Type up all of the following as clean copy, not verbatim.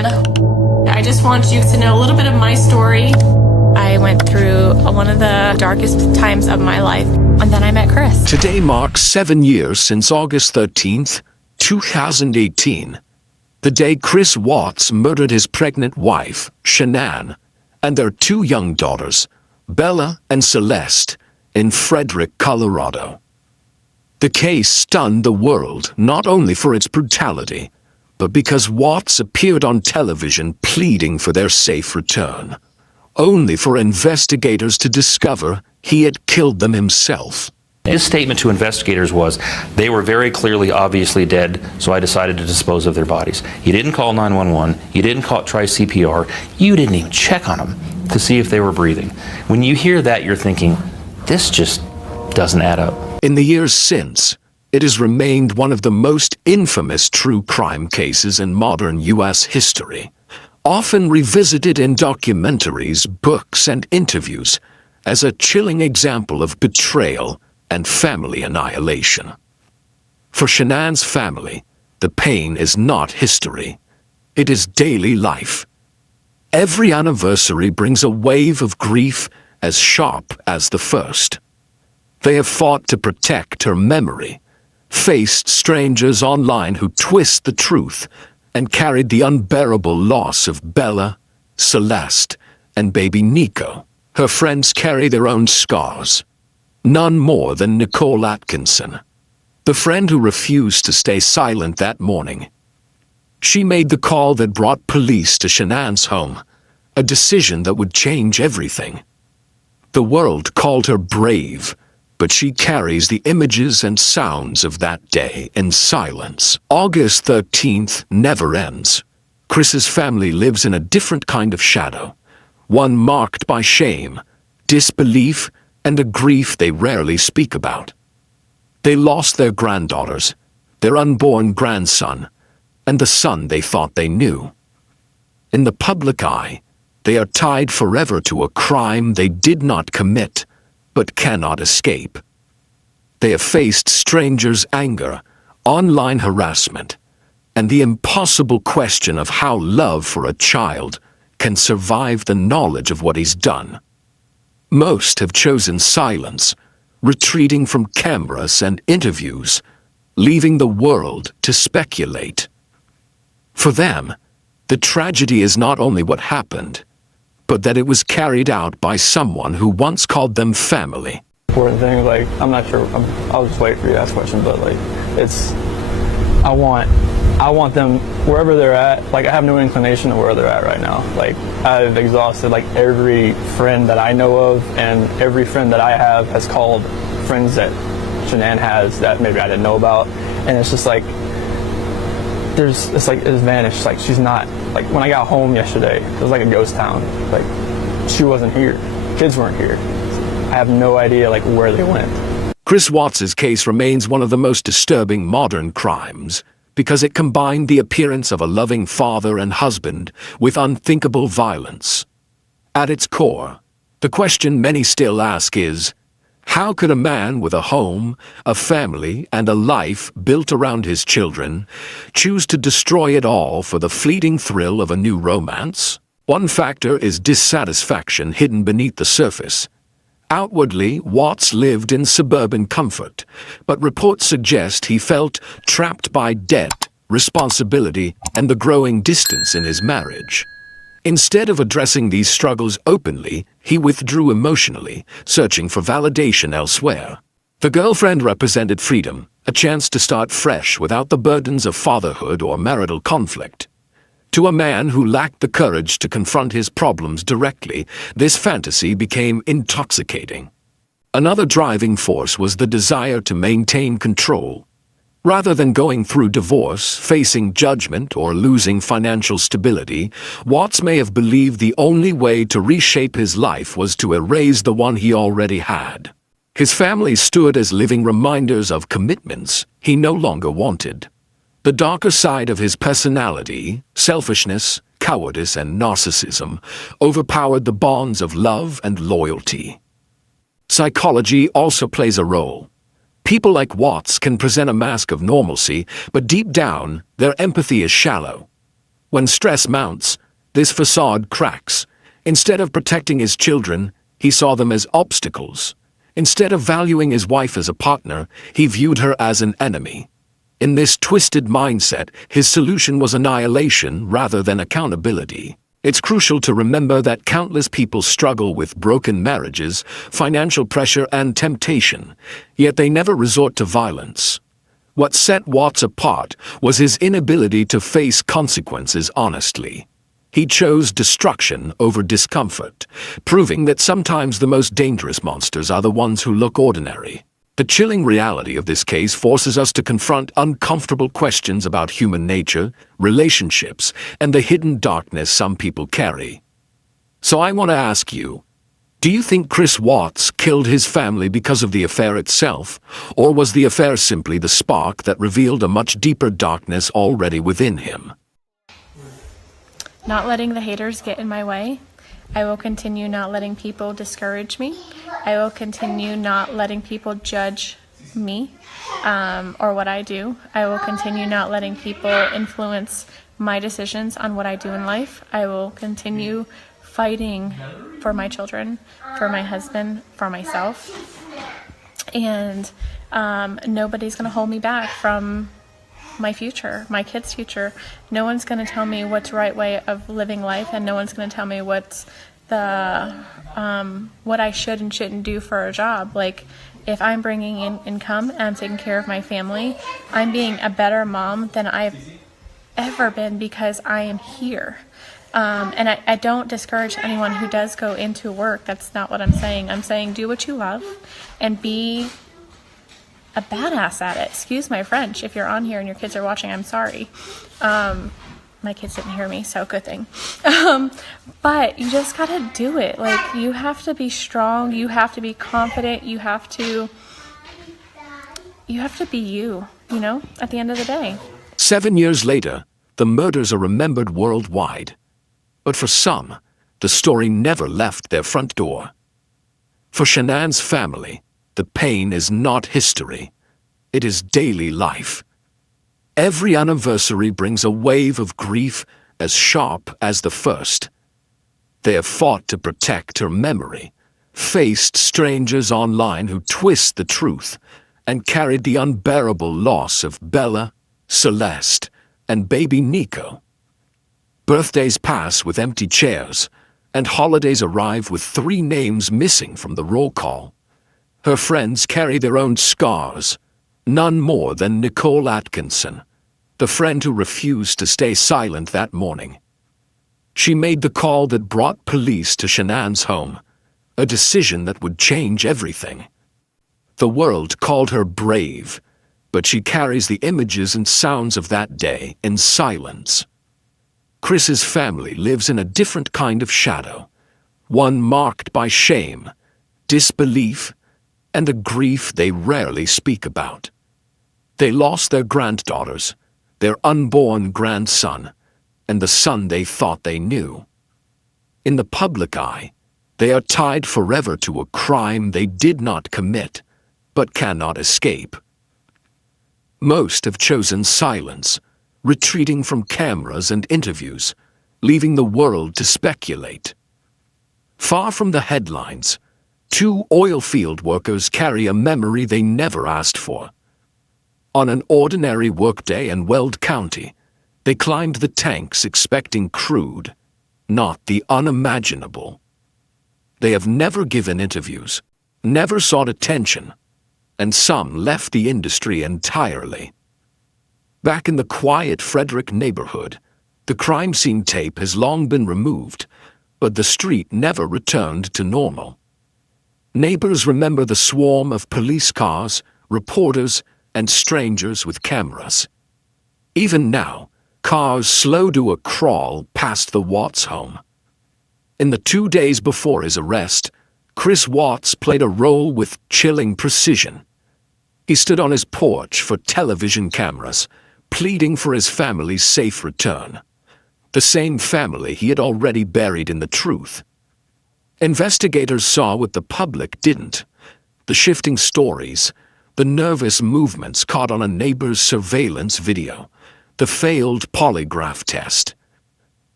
Shannan. I just want you to know a little bit of my story. I went through one of the darkest times of my life, and then I met Chris. Today marks 7 years since August 13th, 2018, the day Chris Watts murdered his pregnant wife, Shannan, and their 2 young daughters, Bella and Celeste, in Frederick, Colorado. The case stunned the world not only for its brutality, but because Watts appeared on television pleading for their safe return, only for investigators to discover he had killed them himself. His statement to investigators was, they were very clearly, obviously dead, so I decided to dispose of their bodies. You didn't call 911, you didn't try CPR, you didn't even check on them to see if they were breathing. When you hear that, you're thinking, this just doesn't add up. In the years since, it has remained one of the most infamous true crime cases in modern U.S. history, often revisited in documentaries, books, and interviews as a chilling example of betrayal and family annihilation. For Shannan's family, the pain is not history. It is daily life. Every anniversary brings a wave of grief as sharp as the first. They have fought to protect her memory, faced strangers online who twist the truth, and carried the unbearable loss of Bella, Celeste, and baby Nico. Her friends carry their own scars. None more than Nicole Atkinson, the friend who refused to stay silent that morning. She made the call that brought police to Shannan's home, a decision that would change everything. The world called her brave, but she carries the images and sounds of that day in silence. August 13th never ends. Chris's family lives in a different kind of shadow, one marked by shame, disbelief, and a grief they rarely speak about. They lost their granddaughters, their unborn grandson, and the son they thought they knew. In the public eye, they are tied forever to a crime they did not commit, but cannot escape. They have faced strangers' anger, online harassment, and the impossible question of how love for a child can survive the knowledge of what he's done. Most have chosen silence, retreating from cameras and interviews, leaving the world to speculate. For them, the tragedy is not only what happened, but that it was carried out by someone who once called them family. Important thing, like, I'm not sure, I'll just wait for you to ask a question, but like, I want them, wherever they're at, like, I have no inclination to where they're at right now. Like, I've exhausted, like, every friend that I know of, and every friend that I have has called friends that Shannan has that maybe I didn't know about, and it's just like, it's vanished. Like, she's not, like, when I got home yesterday, it was like a ghost town. Like, she wasn't here. Kids weren't here. I have no idea, like, where they went. Chris Watts's case remains one of the most disturbing modern crimes because it combined the appearance of a loving father and husband with unthinkable violence. At its core, the question many still ask is, how could a man with a home, a family, and a life built around his children choose to destroy it all for the fleeting thrill of a new romance? One factor is dissatisfaction hidden beneath the surface. Outwardly, Watts lived in suburban comfort, but reports suggest he felt trapped by debt, responsibility, and the growing distance in his marriage. Instead of addressing these struggles openly, he withdrew emotionally, searching for validation elsewhere. The girlfriend represented freedom, a chance to start fresh without the burdens of fatherhood or marital conflict. To a man who lacked the courage to confront his problems directly, this fantasy became intoxicating. Another driving force was the desire to maintain control. Rather than going through divorce, facing judgment, or losing financial stability, Watts may have believed the only way to reshape his life was to erase the one he already had. His family stood as living reminders of commitments he no longer wanted. The darker side of his personality, selfishness, cowardice, and narcissism, overpowered the bonds of love and loyalty. Psychology also plays a role. People like Watts can present a mask of normalcy, but deep down, their empathy is shallow. When stress mounts, this facade cracks. Instead of protecting his children, he saw them as obstacles. Instead of valuing his wife as a partner, he viewed her as an enemy. In this twisted mindset, his solution was annihilation rather than accountability. It's crucial to remember that countless people struggle with broken marriages, financial pressure, and temptation, yet they never resort to violence. What set Watts apart was his inability to face consequences honestly. He chose destruction over discomfort, proving that sometimes the most dangerous monsters are the ones who look ordinary. The chilling reality of this case forces us to confront uncomfortable questions about human nature, relationships, and the hidden darkness some people carry. So I want to ask you, do you think Chris Watts killed his family because of the affair itself, or was the affair simply the spark that revealed a much deeper darkness already within him? Not letting the haters get in my way. I will continue not letting people discourage me. I will continue not letting people judge me or what I do. I will continue not letting people influence my decisions on what I do in life. I will continue fighting for my children, for my husband, for myself. And nobody's going to hold me back from my future, my kids' future. No one's going to tell me what's the right way of living life, and no one's going to tell me what's the what I should and shouldn't do for a job. Like, if I'm bringing in income and I'm taking care of my family, I'm being a better mom than I've ever been because I am here. And I don't discourage anyone who does go into work. That's not what I'm saying. I'm saying do what you love and be a badass at it. Excuse my French. If you're on here and your kids are watching, I'm sorry. My kids didn't hear me, so good thing. But you just gotta do it. Like, you have to be strong. You have to be confident. You have to be you know, at the end of the day. 7 years later, the murders are remembered worldwide. But for some, the story never left their front door. For Shannan's family, the pain is not history. It is daily life. Every anniversary brings a wave of grief as sharp as the first. They have fought to protect her memory, faced strangers online who twist the truth, and carried the unbearable loss of Bella, Celeste, and baby Nico. Birthdays pass with empty chairs, and holidays arrive with 3 names missing from the roll call. Her friends carry their own scars, none more than Nicole Atkinson, the friend who refused to stay silent that morning. She made the call that brought police to Shannan's home, a decision that would change everything. The world called her brave, but she carries the images and sounds of that day in silence. Chris's family lives in a different kind of shadow, one marked by shame, disbelief, and a grief they rarely speak about. They lost their granddaughters, their unborn grandson, and the son they thought they knew. In the public eye, they are tied forever to a crime they did not commit, but cannot escape. Most have chosen silence, retreating from cameras and interviews, leaving the world to speculate. Far from the headlines, 2 oil field workers carry a memory they never asked for. On an ordinary workday in Weld County, they climbed the tanks expecting crude, not the unimaginable. They have never given interviews, never sought attention, and some left the industry entirely. Back in the quiet Frederick neighborhood, the crime scene tape has long been removed, but the street never returned to normal. Neighbors remember the swarm of police cars, reporters, and strangers with cameras. Even now, cars slow to a crawl past the Watts home. In the 2 days before his arrest, Chris Watts played a role with chilling precision. He stood on his porch for television cameras, pleading for his family's safe return. The same family he had already buried in the truth. Investigators saw what the public didn't: the shifting stories, the nervous movements caught on a neighbor's surveillance video, the failed polygraph test,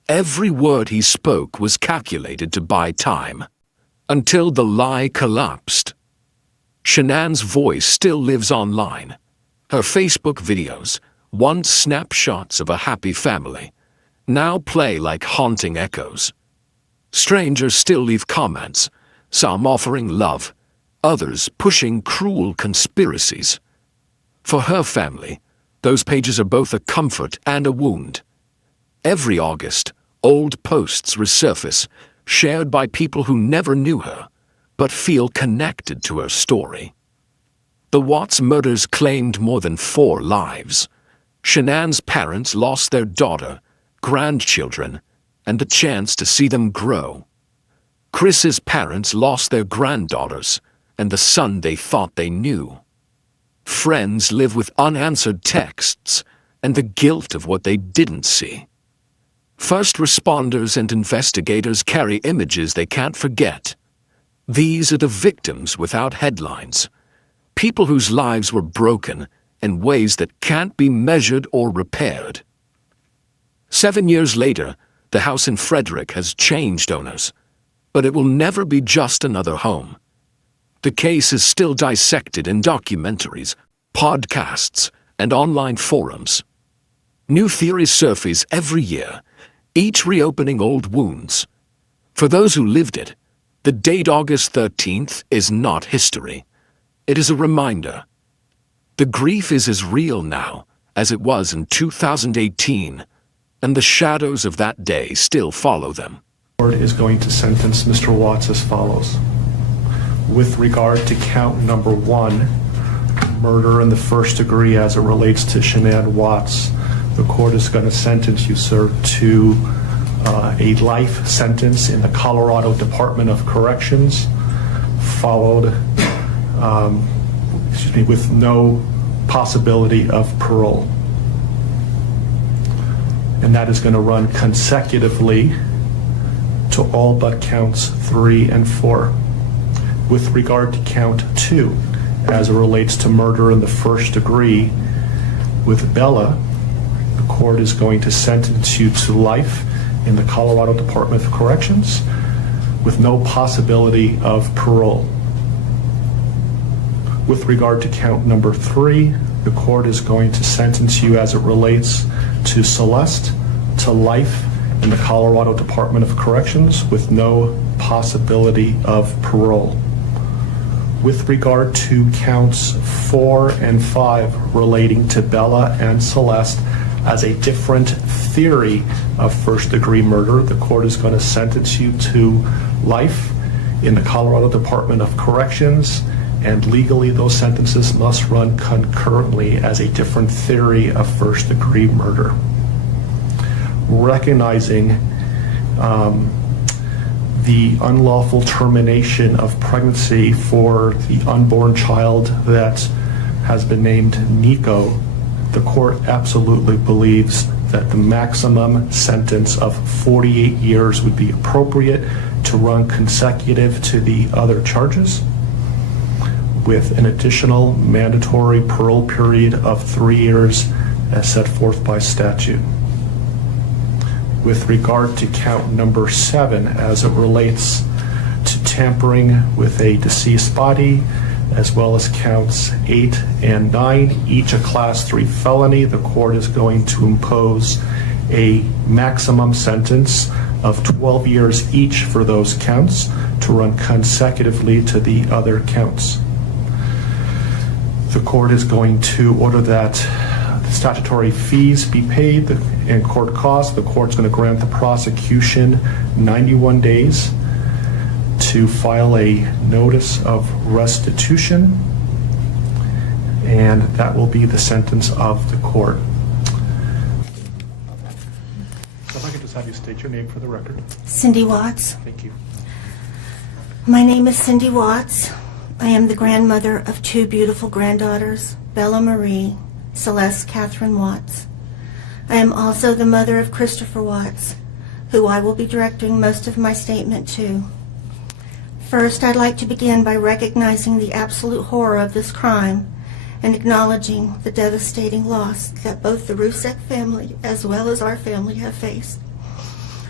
Every word he spoke was calculated to buy time, until the lie collapsed. Shannan's voice still lives online. Her Facebook videos, once snapshots of a happy family, now play like haunting echoes. Strangers still leave comments, some offering love, others pushing cruel conspiracies. For her family, those pages are both a comfort and a wound. Every August, old posts resurface, shared by people who never knew her, but feel connected to her story. The Watts murders claimed more than 4 lives. Shannan's parents lost their daughter, grandchildren, and the chance to see them grow. Chris's parents lost their granddaughters and the son they thought they knew. Friends live with unanswered texts and the guilt of what they didn't see. First responders and investigators carry images they can't forget. These are the victims without headlines, people whose lives were broken in ways that can't be measured or repaired. 7 years later, the house in Frederick has changed owners, but it will never be just another home. The case is still dissected in documentaries, podcasts, and online forums. New theories surface every year, each reopening old wounds. For those who lived it, the date August 13th is not history. It is a reminder. The grief is as real now as it was in 2018, and the shadows of that day still follow them. The court is going to sentence Mr. Watts as follows. With regard to count number 1, murder in the first degree as it relates to Shannan Watts, the court is going to sentence you, sir, to a life sentence in the Colorado Department of Corrections, followed with no possibility of parole. And that is going to run consecutively to all but counts 3 and 4. With regard to count 2, as it relates to murder in the first degree with Bella, the court is going to sentence you to life in the Colorado Department of Corrections with no possibility of parole. With regard to count number 3, the court is going to sentence you as it relates to Celeste to life in the Colorado Department of Corrections with no possibility of parole. With regard to counts 4 and 5 relating to Bella and Celeste as a different theory of first-degree murder, the court is going to sentence you to life in the Colorado Department of Corrections, and legally those sentences must run concurrently as a different theory of first-degree murder. Recognizing the unlawful termination of pregnancy for the unborn child that has been named Nico, the court absolutely believes that the maximum sentence of 48 years would be appropriate to run consecutive to the other charges, with an additional mandatory parole period of 3 years as set forth by statute. With regard to count number 7, as it relates to tampering with a deceased body, as well as counts 8 and 9, each a class 3 felony, the court is going to impose a maximum sentence of 12 years each for those counts to run consecutively to the other counts. The court is going to order that the statutory fees be paid and court costs. The court's going to grant the prosecution 91 days to file a notice of restitution, and that will be the sentence of the court. If I could just have you state your name for the record. Cindy Watts. Thank you. My name is Cindy Watts. I am the grandmother of 2 beautiful granddaughters, Bella Marie, Celeste Catherine Watts. I am also the mother of Christopher Watts, who I will be directing most of my statement to. First, I'd like to begin by recognizing the absolute horror of this crime and acknowledging the devastating loss that both the Rusek family as well as our family have faced.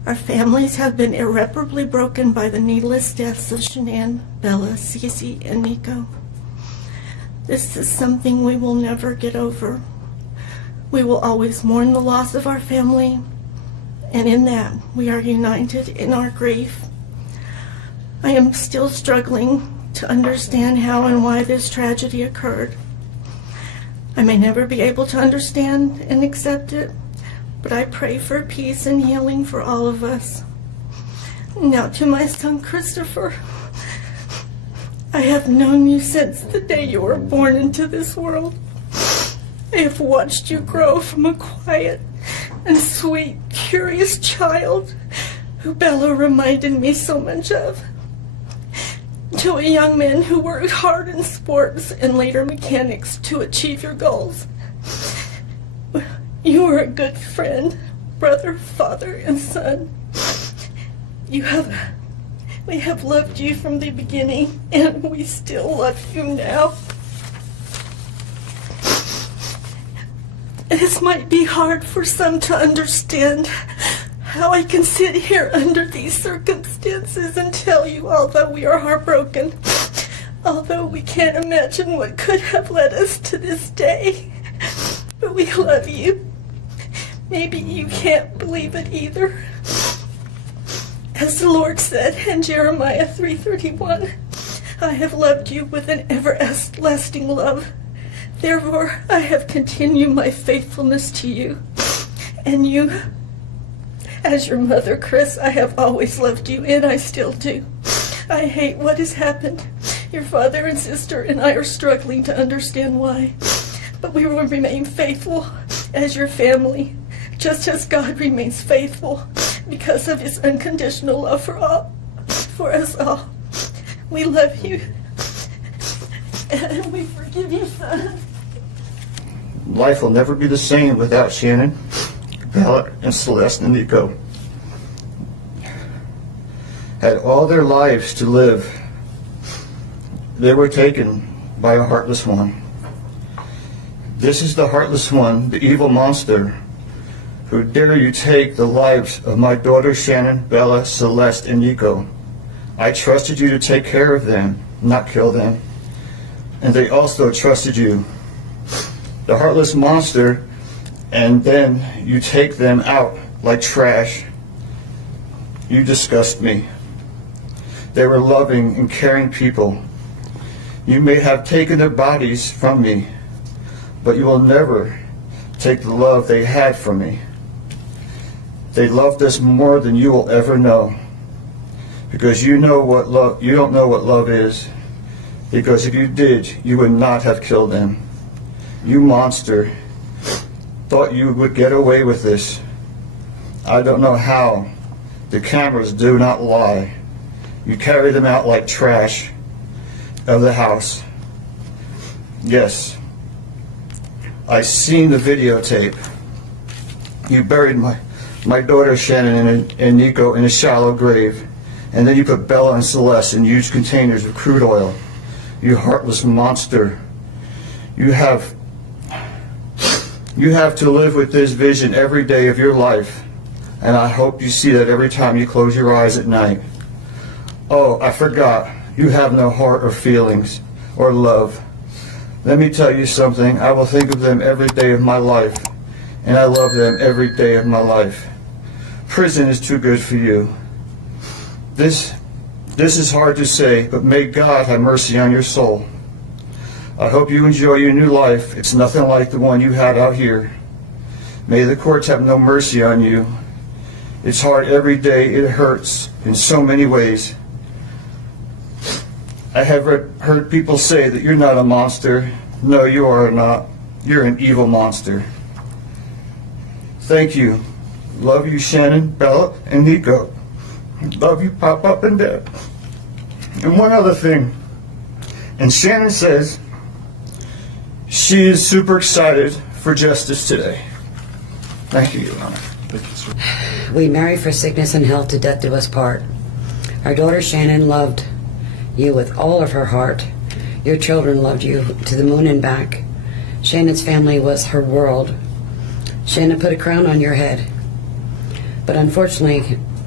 Our families have been irreparably broken by the needless deaths of Shannan, Bella, Cece, and Nico. This is something we will never get over. We will always mourn the loss of our family, and in that we are united in our grief. I am still struggling to understand how and why this tragedy occurred. I may never be able to understand and accept it, but I pray for peace and healing for all of us. Now to my son Christopher, I have known you since the day you were born into this world. I have watched you grow from a quiet and sweet, curious child who Bella reminded me so much of, to a young man who worked hard in sports and later mechanics to achieve your goals. You are a good friend, brother, father, and son. We have loved you from the beginning, and we still love you now. This might be hard for some to understand, how I can sit here under these circumstances and tell you, although we are heartbroken, although we can't imagine what could have led us to this day, but we love you. Maybe you can't believe it either. As the Lord said in Jeremiah 3:31, I have loved you with an everlasting love. Therefore, I have continued my faithfulness to you. And you, as your mother, Chris, I have always loved you, and I still do. I hate what has happened. Your father and sister and I are struggling to understand why. But we will remain faithful as your family, just as God remains faithful because of his unconditional love for us all. We love you, and we forgive you, son. Life will never be the same without Shannan, Bella, and Celeste and Nico. Had all their lives to live, they were taken by a heartless one. This is the heartless one, the evil monster, who dare you take the lives of my daughters Shannan, Bella, Celeste, and Nico. I trusted you to take care of them, not kill them. And they also trusted you. The heartless monster, and then you take them out like trash. You disgust me. They were loving and caring people. You may have taken their bodies from me, but you will never take the love they had from me. They loved us more than you will ever know, because you don't know what love is, because if you did, you would not have killed them. You monster, thought you would get away with this. I don't know how. The cameras do not lie. You carry them out like trash of the house. Yes, I seen the videotape. You buried my daughter Shannan and Nico in a shallow grave, and then you put Bella and Celeste in huge containers of crude oil. You heartless monster. You have to live with this vision every day of your life, and I hope you see that every time you close your eyes at night. Oh, I forgot. You have no heart or feelings or love. Let me tell you something. I will think of them every day of my life, and I love them every day of my life. Prison is too good for you. This is hard to say, but may God have mercy on your soul. I hope you enjoy your new life. It's nothing like the one you had out here. May the courts have no mercy on you. It's hard every day. It hurts in so many ways. I have heard people say that you're not a monster. No, you are not. You're an evil monster. Thank you. Love you, Shannan, Bella, and Nico. Love you, Pop Up and Dad. And one other thing. And Shannan says she is super excited for justice today. Thank you, Your Honor. We marry for sickness and health, to death do us part. Our daughter Shannan loved you with all of her heart. Your children loved you to the moon and back. Shannan's family was her world. Shannan put a crown on your head. But unfortunately,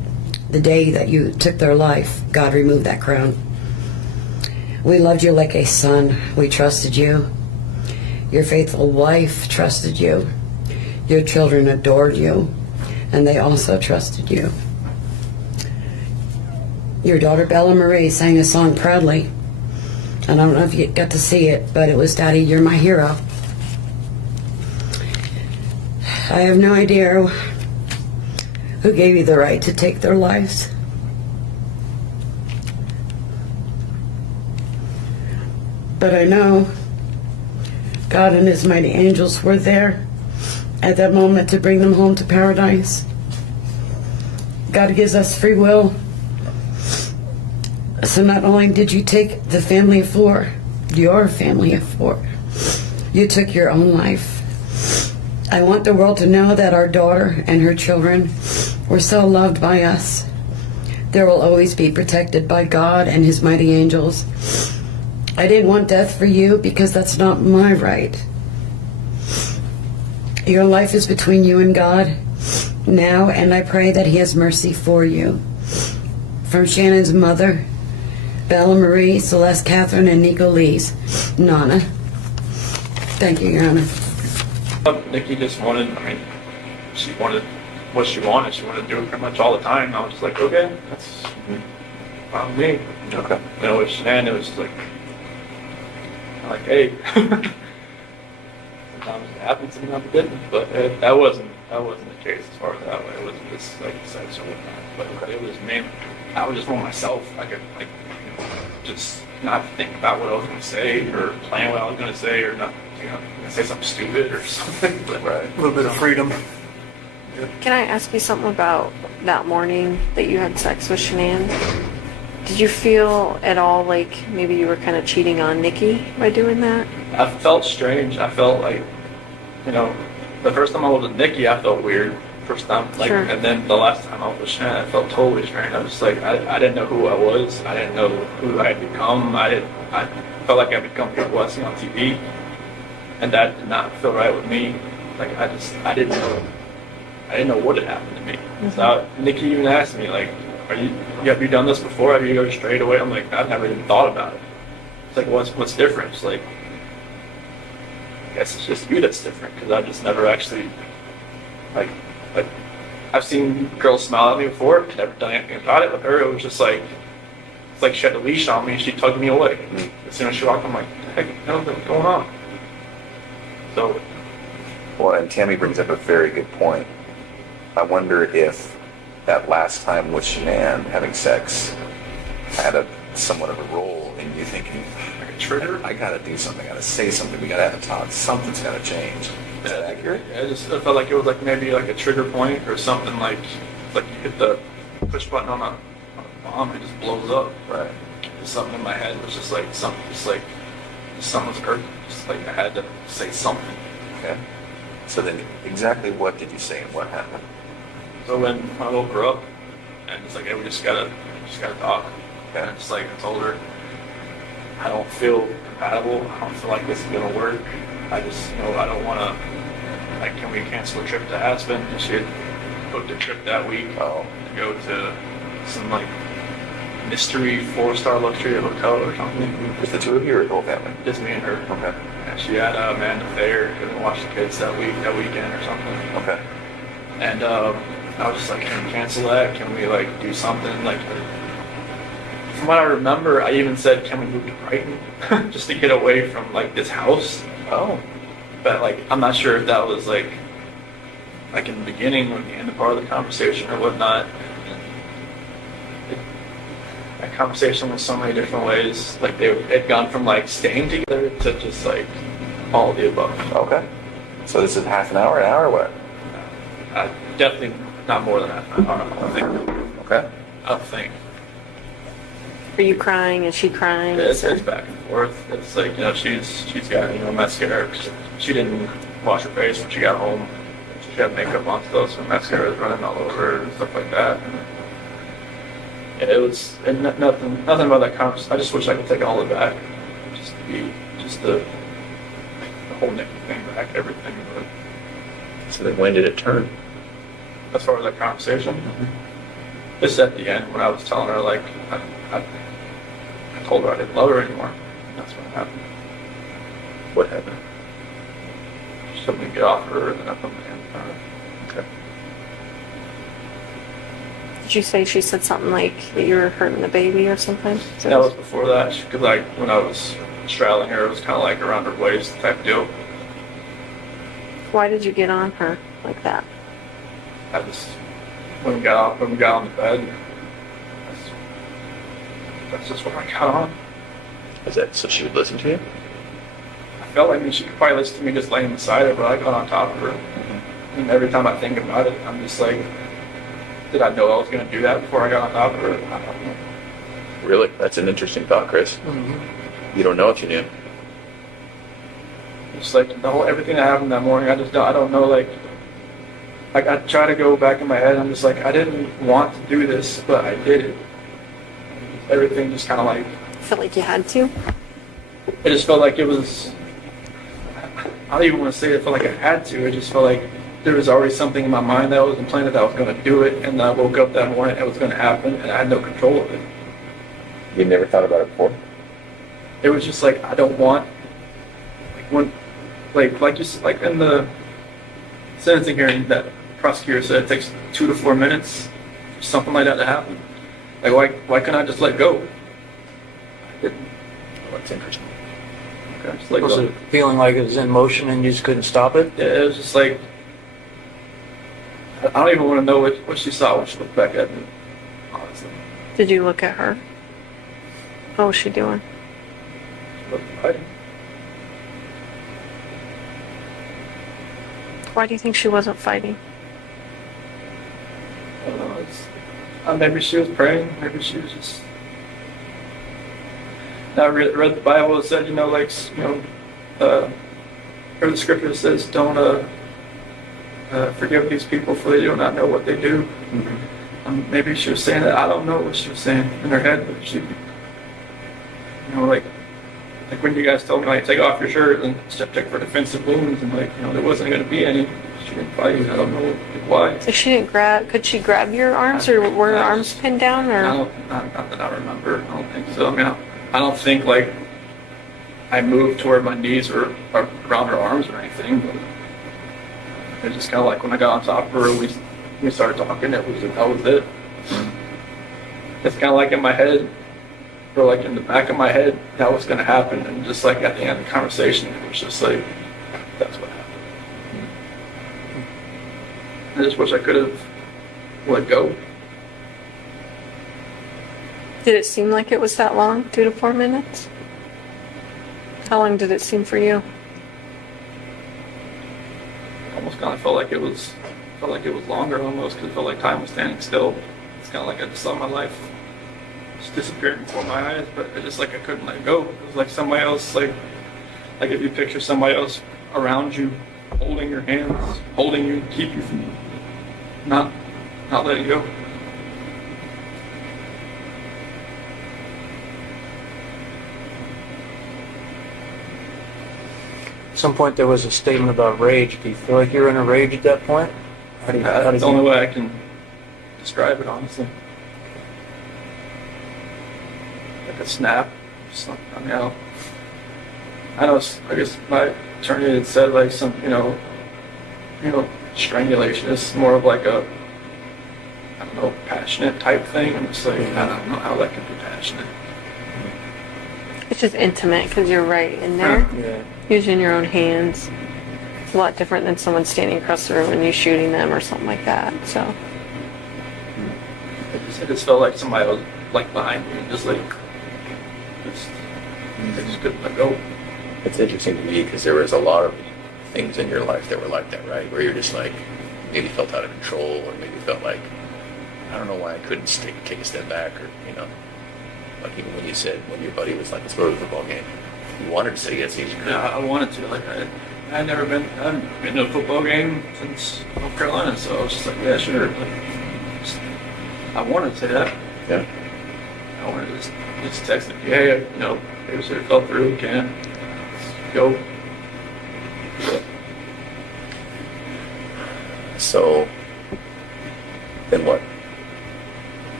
The day that you took their life, God removed that crown. We loved you like a son. We trusted you. Your faithful wife trusted you. Your children adored you, and they also trusted you. Your daughter Bella Marie sang a song proudly. And I don't know if you got to see it, but it was, Daddy, you're my hero. I have no idea who gave you the right to take their lives. But I know God and his mighty angels were there at that moment to bring them home to paradise. God gives us free will. So not only did you take the family of four, your family of four, you took your own life. I want the world to know that our daughter and her children were so loved by us. They will always be protected by God and his mighty angels. I didn't want death for you because that's not my right. Your life is between you and God now, and I pray that he has mercy for you. From Shannan's mother, Bella Marie, Celeste, Catherine, and Nico Lee's Nana. Thank you, Your Honor. Nikki just wanted, she wanted what she wanted. She wanted to do it pretty much all the time. I was just like, okay, that's on me. Okay. With Shannan, it was just like, hey. Sometimes it happens, sometimes it didn't. But that wasn't the case as far as that way. It wasn't just like sex or whatnot. But it was me. I was just want myself. I could just not think about what I was going to say or plan what I was going to say or not, say something stupid or something. But Right. a little bit of freedom. Can I ask you something about that morning that you had sex with Shannan? Did you feel at all like maybe you were kind of cheating on Nikki by doing that? I felt strange. I felt like, the first time I was with Nikki, I felt weird. First time, Sure. And then the last time I was with Shannan, I felt totally strange. I was just like, I didn't know who I was. I didn't know who I had become. I felt like I become people I see on TV, and that did not feel right with me. Like I didn't know what had happened to me. Mm-hmm. So Nikki even asked me like, have you done this before? Have you go straight away? I'm like, I've never even thought about it. It's like, what's different? It's like, I guess it's just you that's different because I just never actually like I've seen girls smile at me before, never done anything about it. With her, it was just like it's like she had a leash on me and she tugged me away. As soon as she walked, I'm like, what the heck, what's going on? So, Well, and Tammy brings up a very good point. I wonder if that last time with Shannan having sex had somewhat of a role in you thinking, like a trigger. I gotta do something, I gotta say something, we gotta have a talk, something's gotta change. Is that accurate? Yeah, I felt like it was like maybe like a trigger point or something like you hit the push button on a bomb and it just blows up. Right. Just something in my head was just like something was occurred. Just like I had to say something. Okay. So then exactly what did you say and what happened? So when I woke her up and it's like, hey, we just gotta talk. Okay. And it's like I told her I don't feel compatible. I don't feel like this is gonna work. I just, I don't want to, can we cancel a trip to Aspen? And she had booked a trip that week Oh. to go to some, mystery 4-star luxury hotel or something. Just the two of you or the whole family? Just me and her. Okay. And she had Amanda Thayer couldn't watch the kids that weekend or something. Okay. And I was just like, can we cancel that? Can we, do something? From what I remember, I even said, can we move to Brighton? Just to get away from, this house. Oh. But I'm not sure if that was in the beginning or the end of part of the conversation or whatnot. That conversation was so many different ways. They had gone from staying together to just all of the above. Okay. So this is half an hour, or what? Definitely not more than half an hour. I don't think. Okay. I don't think. Are you crying? Is she crying? It's back and forth. It's she's got mascara. She didn't wash her face when she got home. She had makeup on still, so mascara was running all over her and stuff like that. Yeah, it was nothing about that conversation. I just wish I could take all of it back, just the whole Nikki thing back, everything. But So then when did it turn? as far as that conversation, Just at the end when I was telling her, like, I told her I didn't love her anymore. That's what happened. What happened? She told me to get off her, and then I put my hand on her. Okay. Did you say she said something like that you were hurting the baby or something? That was before that, because like when I was straddling her, it was kind of like around her waist type deal. Why did you get on her like that? I just when we got on the bed, that's just what I got on. Is that so she would listen to you? I felt like she could probably listen to me just laying beside her, but I got on top of her. And every time I think about it, I'm just like, did I know I was going to do that before I got on top of her? I don't know. Really? That's an interesting thought, Chris. You don't know if you knew. Just like everything that happened that morning, I don't know, like I try to go back in my head, I'm just like, I didn't want to do this, but I did it. Everything just kind of like, I felt like you had to. it just felt like it was, I don't even want to say it felt like I had to, it just felt like there was already something in my mind that was implanted that I was going to do it, and I woke up that morning, it was going to happen, and I had no control of it. You never thought about it before? It was just like, I don't want, like when, like in the sentencing hearing, that prosecutor said it takes 2 to 4 minutes for something like that to happen. Like, why can't I just let go? I didn't. Oh, that's interesting. Okay, just let Was go. it feeling like it was in motion and you just couldn't stop it? Yeah, it was just like, I don't even want to know what she saw when she looked back at me, honestly. Did you look at her? What was she doing? She looked fighting. Why do you think she wasn't fighting? I don't know. Maybe she was praying. Maybe she was just. I read the Bible. It said, like, or the scripture says, don't forgive these people for they do not know what they do. Maybe she was saying that. I don't know what she was saying in her head, but she, like when you guys told me, like, take off your shirt and check for defensive wounds, and like, there wasn't going to be any. She didn't fight. I don't know why. So she didn't grab. Could she grab your arms, or were her arms pinned down, or? Not that I remember. I don't think so. I mean, I don't think like I moved toward my knees or around her arms or anything. But it's just kind of like when I got on top of her, we started talking. That was it. It's kind of like in my head, or like in the back of my head, that was going to happen. And just like at the end of the conversation, it was just like, that's what happened. I just wish I could have let go. Did it seem like it was that long? 2 to 4 minutes? How long did it seem for you? Almost kind of felt like it was longer almost, because it felt like time was standing still. It's kind of like I just saw my life just disappearing before my eyes, but it just like I couldn't let go. It was like somebody else, like if you picture somebody else around you, holding your hands, holding you, keep you from not letting go. At some point there was a statement about rage. Do you feel like you were in a rage at that point? That's the only way I can describe it, honestly. Like a snap. I mean, I know. I guess my attorney had said like some, strangulation is more of like a, I don't know, passionate type thing. I'm just like, I don't know how that could be passionate. It's just intimate because you're right in there, using your own hands. It's a lot different than someone standing across the room and you shooting them or something like that. So I just felt like somebody was like behind me, and just like, I just couldn't let go. It's interesting to me because there was a lot of things in your life that were like that, right? Where you're just like, maybe felt out of control, or maybe felt like, I don't know why I couldn't take a step back, or, like even when you said, when your buddy was like, let's go to the football game, you wanted to say yes, you couldn't. Yeah, I wanted to. Like, I haven't been to a football game since North Carolina, so I was just like, yeah, sure. Like, I wanted to say that. Yeah. I wanted to just text him, hey, babysitter fell through, can go. Yeah. So, then what?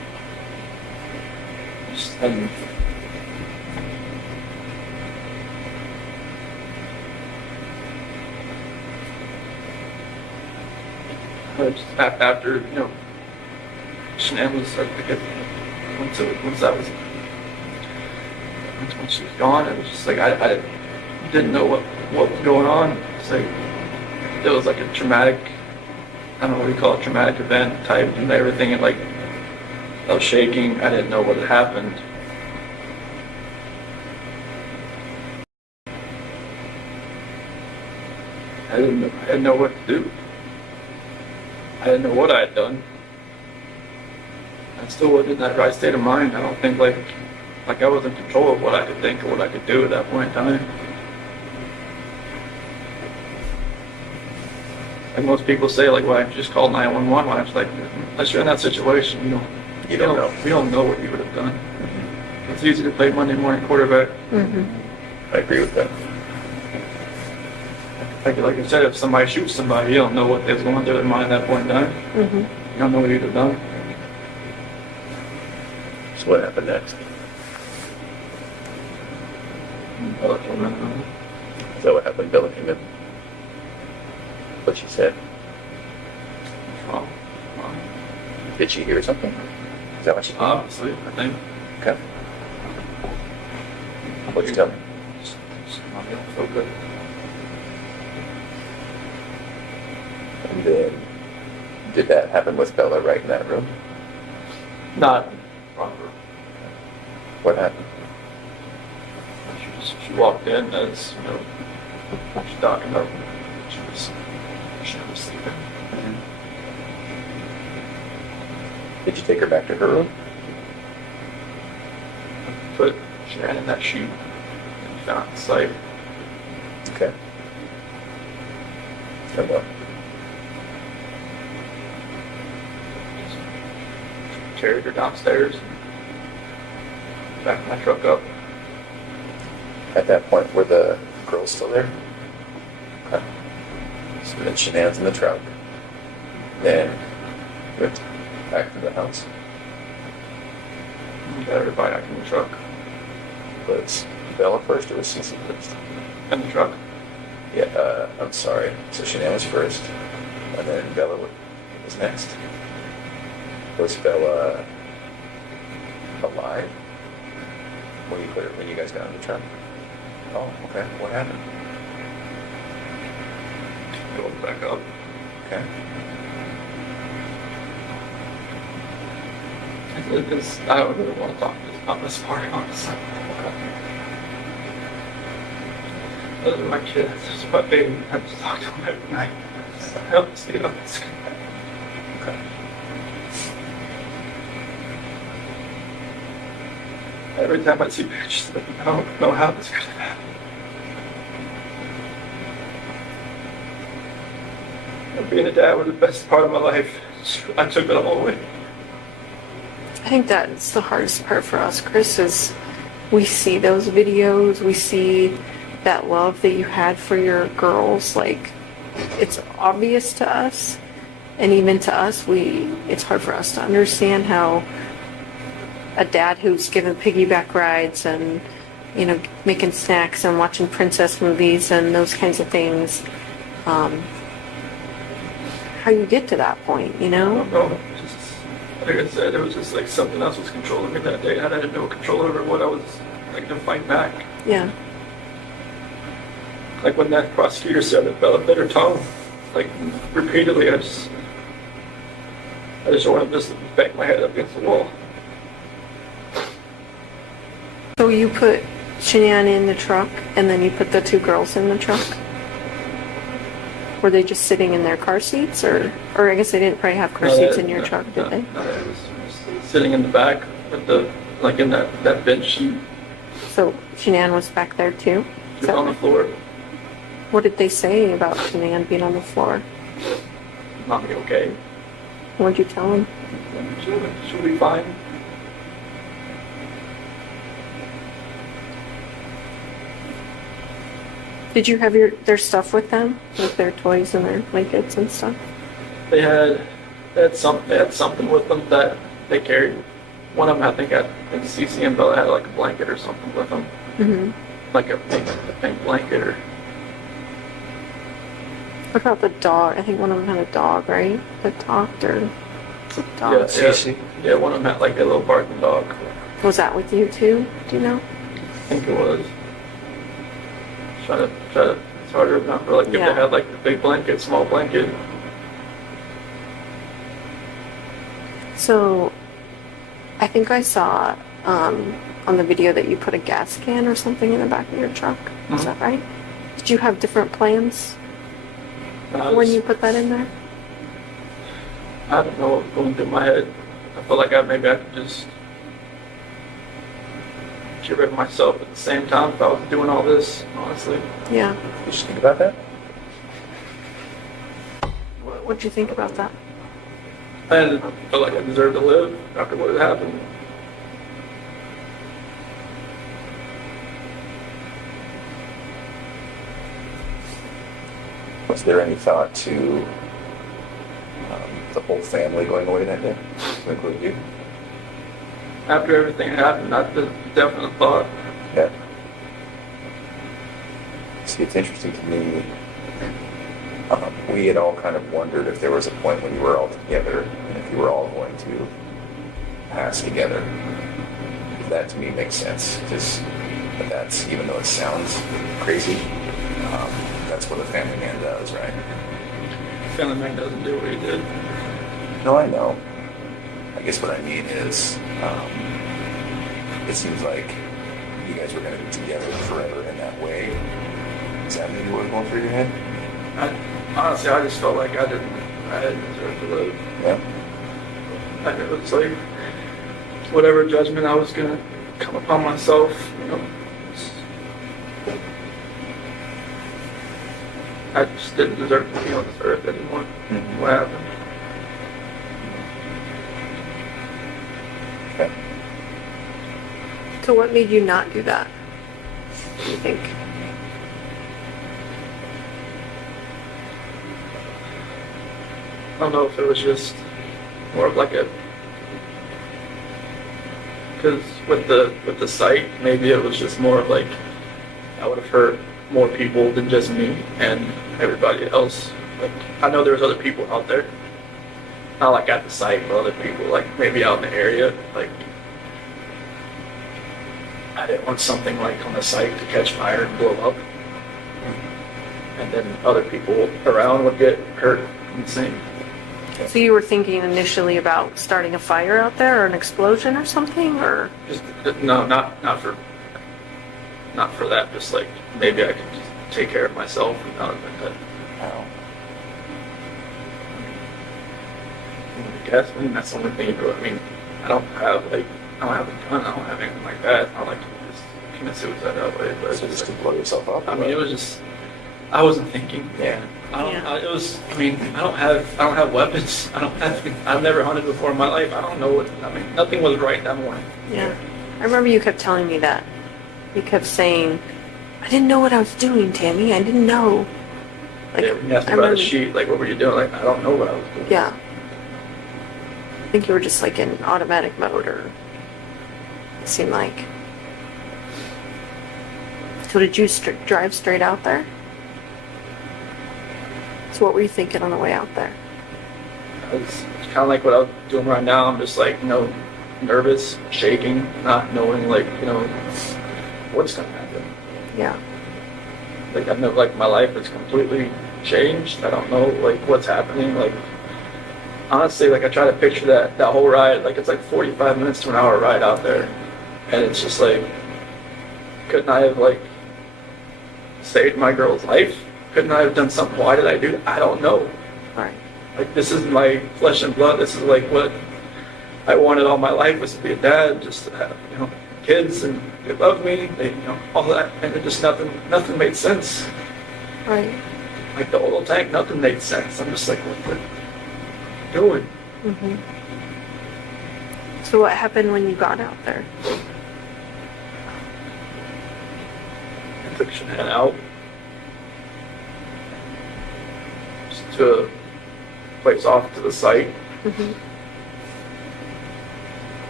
And after, you know, Shannan was, I guess, once she was gone, it was just like, I didn't know what was going on. It's like, it was like a traumatic, I don't know what you call it, traumatic event type and everything, and like, I was shaking, I didn't know what had happened. I didn't know what to do. I didn't know what I had done. I still wasn't in that right state of mind. I don't think like I was in control of what I could think or what I could do at that point in time. Like most people say, like, why don't you just call 911? Why? It's like, unless you're in that situation, you don't know. We don't know what you would have done. Mm-hmm. It's easy to play Monday morning quarterback. Mm-hmm. I agree with that. Like I said, if somebody shoots somebody, you don't know what they was going through their mind at that point in time. Mm-hmm. You don't know what you'd have done. So what happened next? Bella came in. Is that what happened? Bella came in. What she said? Wrong. Did she hear something? Is that what she? Obviously, I think. Okay. What'd you tell me? I don't feel good. And then, did that happen with Bella right in that room? Not wrong room. What happened? She walked in as, you know, she's talking about she was sleeping. Did you take her back to her room? Put Shannan in that chute and found the site. Okay. And what? Carried her downstairs, backed my truck up. At that point, were the girls still there? Okay. So then Shannan's in the truck. Then went back to the house. Got everybody back in the truck. Was Bella first or was Cece first? In the truck? Yeah, I'm sorry. So Shannan was first, and then Bella was next. Was Bella alive when you guys got in the truck? Oh, okay. What happened? Going back up. Okay. I don't really want to talk about this part, honestly. Those are my kids. This is my baby. I just talk to them every night. I don't see them. Okay. Every time I see pictures of them, I don't know how this could have happened. Being a dad was the best part of my life. I took it all away. I think that's the hardest part for us, Chris, is we see those videos, we see that love that you had for your girls, like, it's obvious to us, and even to us, it's hard for us to understand how a dad who's given piggyback rides and, you know, making snacks and watching princess movies and those kinds of things, how you get to that point, you I know? don't know. Just, like I said, it was just like something else was controlling me that day. I had no control over what I was like to fight back. Yeah. Like when that prosecutor said that Bella bit her tongue, like repeatedly, I just wanted to just bang my head up against the wall. So you put Shannan in the truck, and then you put the two girls in the truck? Were they just sitting in their car seats, or I guess they didn't probably have car seats in your truck, did they? No, it was sitting in the back with the, like in that bench. So Shannan was back there too? She was on the floor. What did they say about Shannan being on the floor? Not be okay. What'd you tell them? She'll be fine. Did you have their stuff with them, like their toys and their blankets and stuff? They had something with them that they carried. One of them, I think, in CCM Bella had like a blanket or something with them. Mm-hmm. Like a pink blanket or. What about the dog? I think one of them had a dog, right? That talked or Yeah, dog. yeah, one of them had like a little barking dog. Was that with you too? Do you know? I think it was. Try to, it's hard to remember. Like if Yeah. they had like the big blanket, small blanket. So, I think I saw on the video that you put a gas can or something in the back of your truck. Is that right? Did you have different plans when you put that in there? I don't know what was going through my head. I felt like maybe I could just get rid of myself at the same time if I was doing all this, honestly. Yeah. Did you think about that? What'd you think about that? And I felt like I deserved to live after what had happened. Was there any thought to the whole family going away that day, to include you? After everything happened, that's the definite thought. Yeah. See, it's interesting to me. We had all kind of wondered if there was a point when you were all together and if you were all going to pass together. That to me makes sense. Just that's, even though it sounds crazy, that's what a family man does, right? Family man doesn't do what he did. No, I know. I guess what I mean is, it seems like you guys were going to be together forever in that way. Is that maybe what was going through your head? Honestly, I just felt like I didn't deserve to live. Yeah. And it was like, whatever judgment I was going to come upon myself, I just didn't deserve to be on this earth anymore. Mm-hmm. What happened? Okay. So what made you not do that? Do you think? I don't know if it was just more of like a, because with the site, maybe it was just more of like I would have hurt more people than just me and everybody else. Like I know there was other people out there, not like at the site, but other people like maybe out in the area. Like I didn't want something like on the site to catch fire and blow up, and then other people around would get hurt and same. So you were thinking initially about starting a fire out there or an explosion or something, or? Just no, not for that. Just like maybe I could just take care of myself and not have that. Wow. I guess that's the only thing you do. I mean, I don't have a gun. I don't have anything like that. I like to just commit suicide that way. But So just to blow yourself up? I mean, it was just I wasn't thinking. Yeah. It was. I mean, I don't have weapons. I've never hunted before in my life. I don't know what. I mean, nothing was right that morning. Yeah. I remember you kept telling me that. You kept saying, I didn't know what I was doing, Tammy. I didn't know. Like, Yeah, when you asked me about the sheet, like, what were you doing? Like, I don't know what I was doing. Yeah. I think you were just like in automatic mode, or it seemed like. So did you drive straight out there? So what were you thinking on the way out there? It's kind of like what I'm doing right now. I'm just like, nervous, shaking, not knowing, like, what's going to happen. Yeah. Like, I know, like, my life is completely changed. I don't know, like, what's happening. Like, honestly, like, I try to picture that whole ride. Like, it's like 45 minutes to an hour ride out there. And it's just like, couldn't I have, like, saved my girl's life? Couldn't I have done something? Why did I do that? I don't know. Right. Like, this is my flesh and blood. This is like what I wanted all my life, was to be a dad, just to have, kids, and they love me, they, all that, and it just nothing made sense. Right. Like the oil tank, nothing made sense. I'm just like, what are you doing? Mm-hmm. So what happened when you got out there? I took Shannan out just to a place off to the site. Mm-hmm.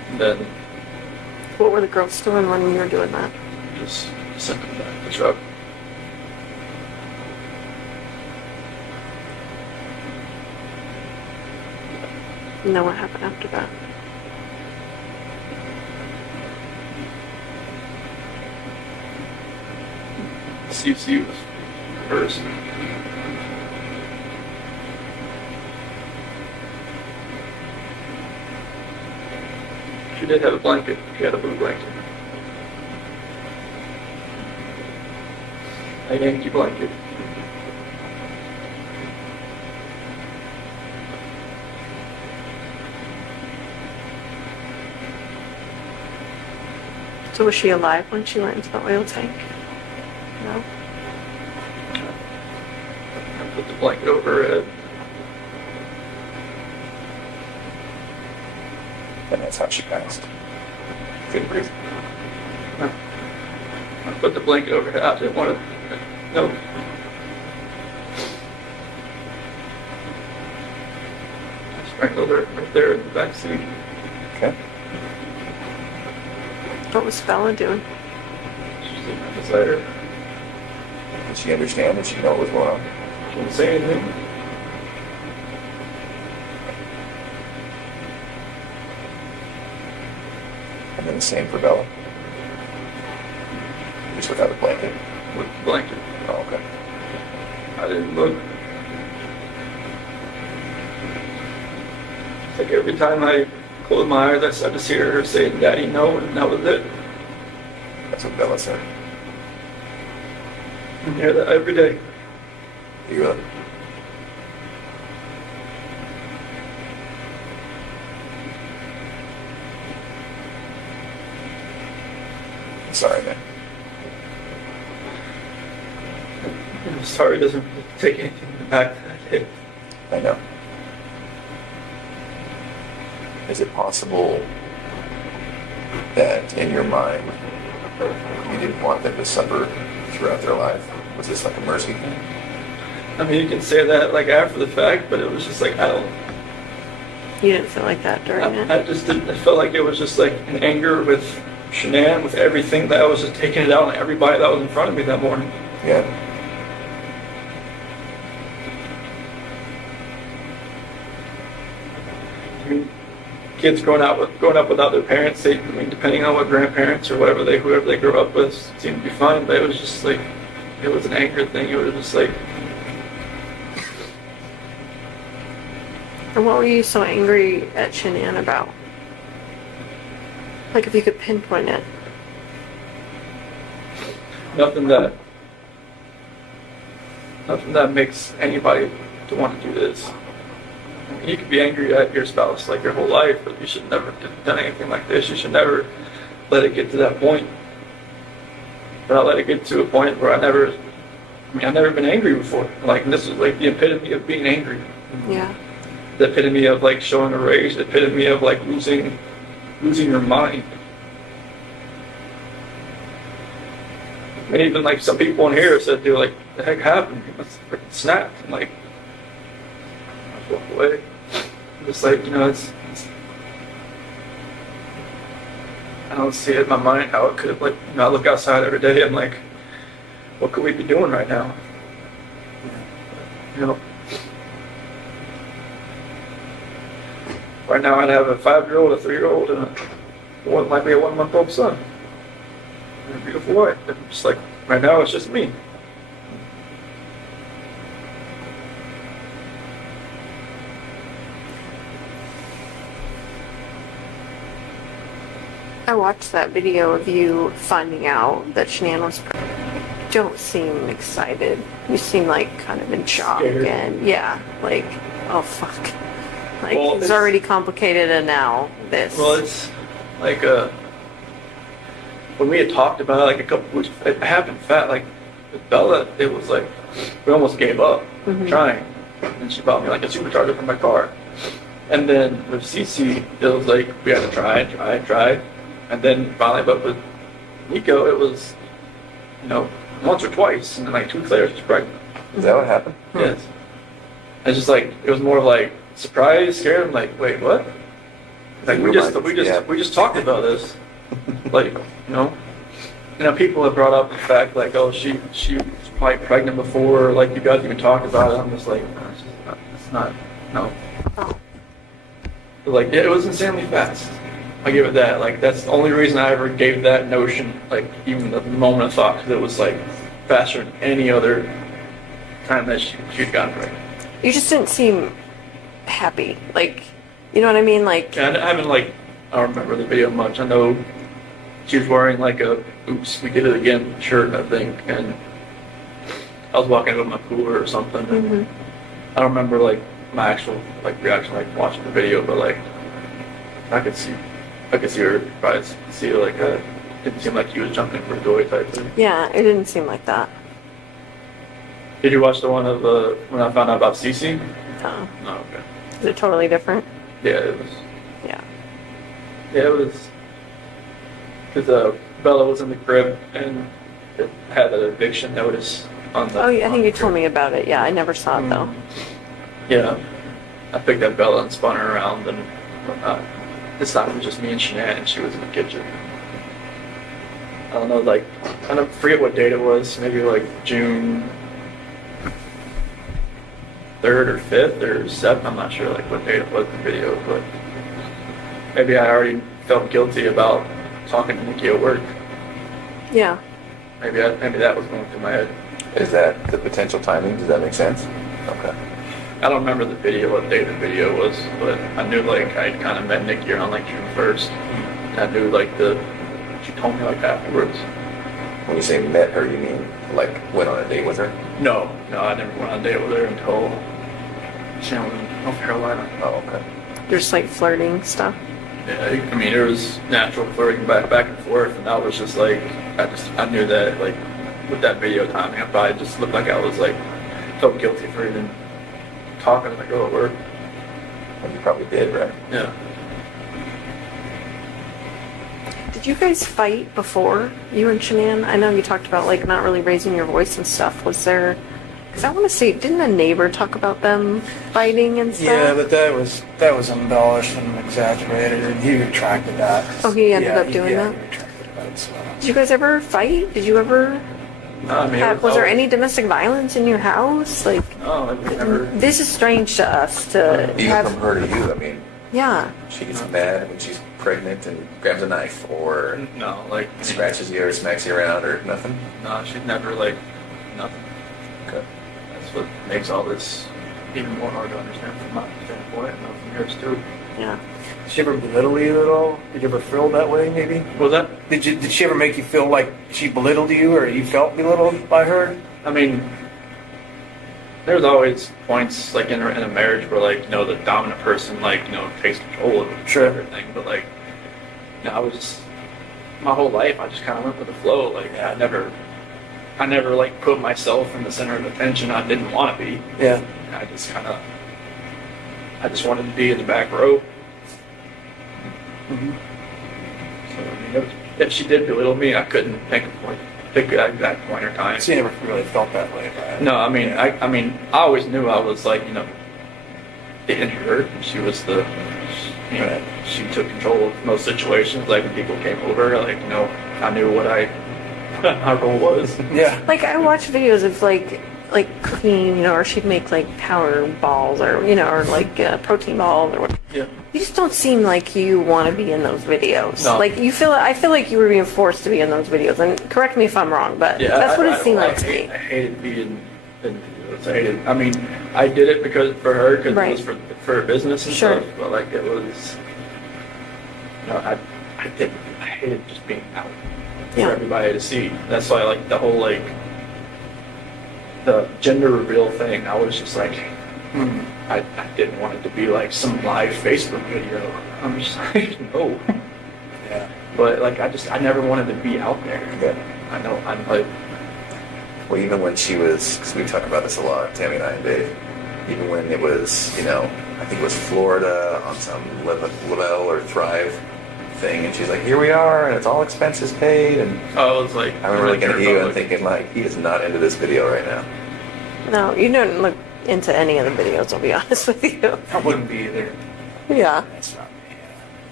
And then What were the girls doing when you were doing that? just sent them back to the truck. And then what happened after that? CC was first. She did have a blanket. She had a blue blanket. A Yankee blanket. So was she alive when she went into the oil tank? No? I put the blanket over her head. And that's how she passed. Couldn't breathe. I put the blanket over her head. I didn't want to. No. I strangled her right there in the back seat. Okay. What was Bella doing? She's like beside her. Did she understand? Did she know what was going on? She didn't say anything. And then the same for Bella. Just without a blanket. With the blanket. Oh, okay. I didn't look. It's like every time I closed my eyes, I just hear her saying, "Daddy, no," and that was it. That's what Bella said. I hear that every day. You I'm sorry, man. I'm sorry, it doesn't take anything back that I did. I know. Is it possible that in your mind you didn't want them to suffer throughout their life? Was this like a mercy thing? I mean, you can say that like after the fact, but it was just like, I don't. You didn't feel like that during it? I just didn't. I felt like it was just like an anger with Shannan, with everything, that I was just taking it out on everybody that was in front of me that morning. Yeah. I mean, kids growing up without their parents, I mean, depending on what grandparents or whoever they grew up with, seemed to be fine. But it was just like, it was an anger thing. It was just like. And what were you so angry at Shannan about? Like if you could pinpoint it. Nothing that makes anybody to want to do this. I mean, you could be angry at your spouse like your whole life, but you should never have done anything like this. You should never let it get to that point. But I let it get to a point where I've never been angry before. Like, and this was like the epitome of being angry. Yeah. The epitome of like showing a rage. The epitome of like losing your mind. And even like some people in here said, "Dude, like, the heck happened? You must have freaking snapped." And like, I just walked away. Just like, it's I don't see it in my mind how it could, like, I look outside every day. I'm like, what could we be doing right now? Right now I'd have a 5-year-old, a 3-year-old, and one might be a 1-month-old son. And a beautiful wife. And just like, right now it's just me. I watched that video of you finding out that Shannan was pregnant. You don't seem excited. You seem like kind of in shock. Scared. And yeah, like, oh fuck. Like, Well, it's it's already complicated and now this. Well, it's like when we had talked about it like a couple weeks, it happened fast. Like with Bella, it was like we almost gave up trying, and she bought me like a supercharger for my car. And then with Cece, it was like we had to try, and then finally, but with Nico, it was once or twice, and then like 2 weeks later, she was pregnant. Is that what happened? Yes. It's just like it was more of like surprise, scared. I'm like, wait, what? Like we just talked about this. Like, people have brought up the fact like, oh, she was probably pregnant before, like you guys even talked about it. I'm just like, no, it's not, no. Like, it was insanely fast. I give it that. Like, that's the only reason I ever gave that notion, like, even the moment of thought, because it was, like, faster than any other time that she'd gotten pregnant. You just didn't seem happy. Like, you know what I mean? Like, Yeah, I haven't, like, I don't remember the video much. I know she was wearing, like, a oops, we did it again shirt, I think, and I was walking with my cooler or something. And I don't remember, like, my actual, like, reaction, like, watching the video, but, like, I could see her probably see her, like, didn't seem like he was jumping for joy type thing. yeah, it didn't seem like that. Did you watch the one of when I found out about Cece? No. No, okay. Is it totally different? Yeah, it was. Yeah. Yeah, it was. Because Bella was in the crib and it had an eviction notice on the. Oh, yeah, I think you told me about it. Yeah, I never saw it though. Yeah, I picked up Bella and spun her around, and this time it was just me and Shannan, and she was in the kitchen. I don't know, like, I don't forget what date it was, maybe like June 3rd or 5th or 7th, I'm not sure like what date it was in the video, but maybe I already felt guilty about talking to Nikki at work. Yeah. Maybe that was going through my head. Is that the potential timing? Does that make sense? Okay. I don't remember the video, what day the video was, but I knew like I'd kind of met Nikki around like June 1st. And I knew like she told me like afterwards. When you say met her, you mean like went on a date with her? No, I never went on a date with her until Shannan, North Carolina. Oh, okay. Just like flirting stuff. Yeah, I mean, there was natural flirting back and forth, and I was just like, I knew that like with that video timing, I probably just looked like I was like felt guilty for even talking to the girl at work. Well, you probably did, right? Yeah. Did you guys fight before, you and Shannan? I know you talked about like not really raising your voice and stuff. Was there? Because I want to say, didn't a neighbor talk about them fighting and stuff? Yeah, but that was embellished and exaggerated, and he retracted that. Oh, he ended up doing that? He retracted that. So. Did you guys ever fight? Did you ever? I mean, Was there any domestic violence in your house? Like, no, like we never. this is strange to us to Even have. from her to you, I mean, Yeah. she gets mad when she's pregnant and grabs a knife or No, like scratches you or smacks you around or nothing? no, she'd never like nothing. Okay. That's what makes all this even more hard to understand from my standpoint, and from yours too. Yeah. Did she ever belittle you at all? Did you ever feel that way, maybe? Was that? Did she ever make you feel like she belittled you, or you felt belittled by her? I mean, there's always points like in a marriage where like the dominant person like takes control of everything, but like I was just my whole life I just kind of went with the flow. Like I never like put myself in the center of attention. I didn't want to be. Yeah. I just wanted to be in the back row. Mm-hmm. So I mean, if she did belittle me, I couldn't pick that exact point or time. So you never really felt that way about it? No, I mean, I I always knew I was like, the introvert. She was she took control of most situations. Like when people came over, like, I knew what my role was. Yeah. Like I watch videos of like cooking, or she'd make like power balls, or or like protein balls, or what. Yeah. You just don't seem like you want to be in those videos. No. Like I feel like you were being forced to be in those videos. And correct me if I'm wrong, but that's what it seemed like to me. I hated being in videos. I mean, I did it for her, because Right. it was for her business and Sure. stuff. But like it was, I hated just being out for Yeah. everybody to see. That's why like the whole the gender reveal thing. I was just like, I didn't want it to be like some live Facebook video. I'm just like, no. Yeah. But like I never wanted to be out there. But I know I'm like. Well, even when she was, because we talk about this a lot, Tammy and I and Dave, even when it was, I think it was Florida on some Lavelle or Thrive thing, and she's like, here we are, and it's all expenses paid, and I was like, I remember looking at you and thinking, like, he is not into this video right now. No, you don't look into any of the videos, I'll be honest with you. I wouldn't be either. Yeah. That's not me.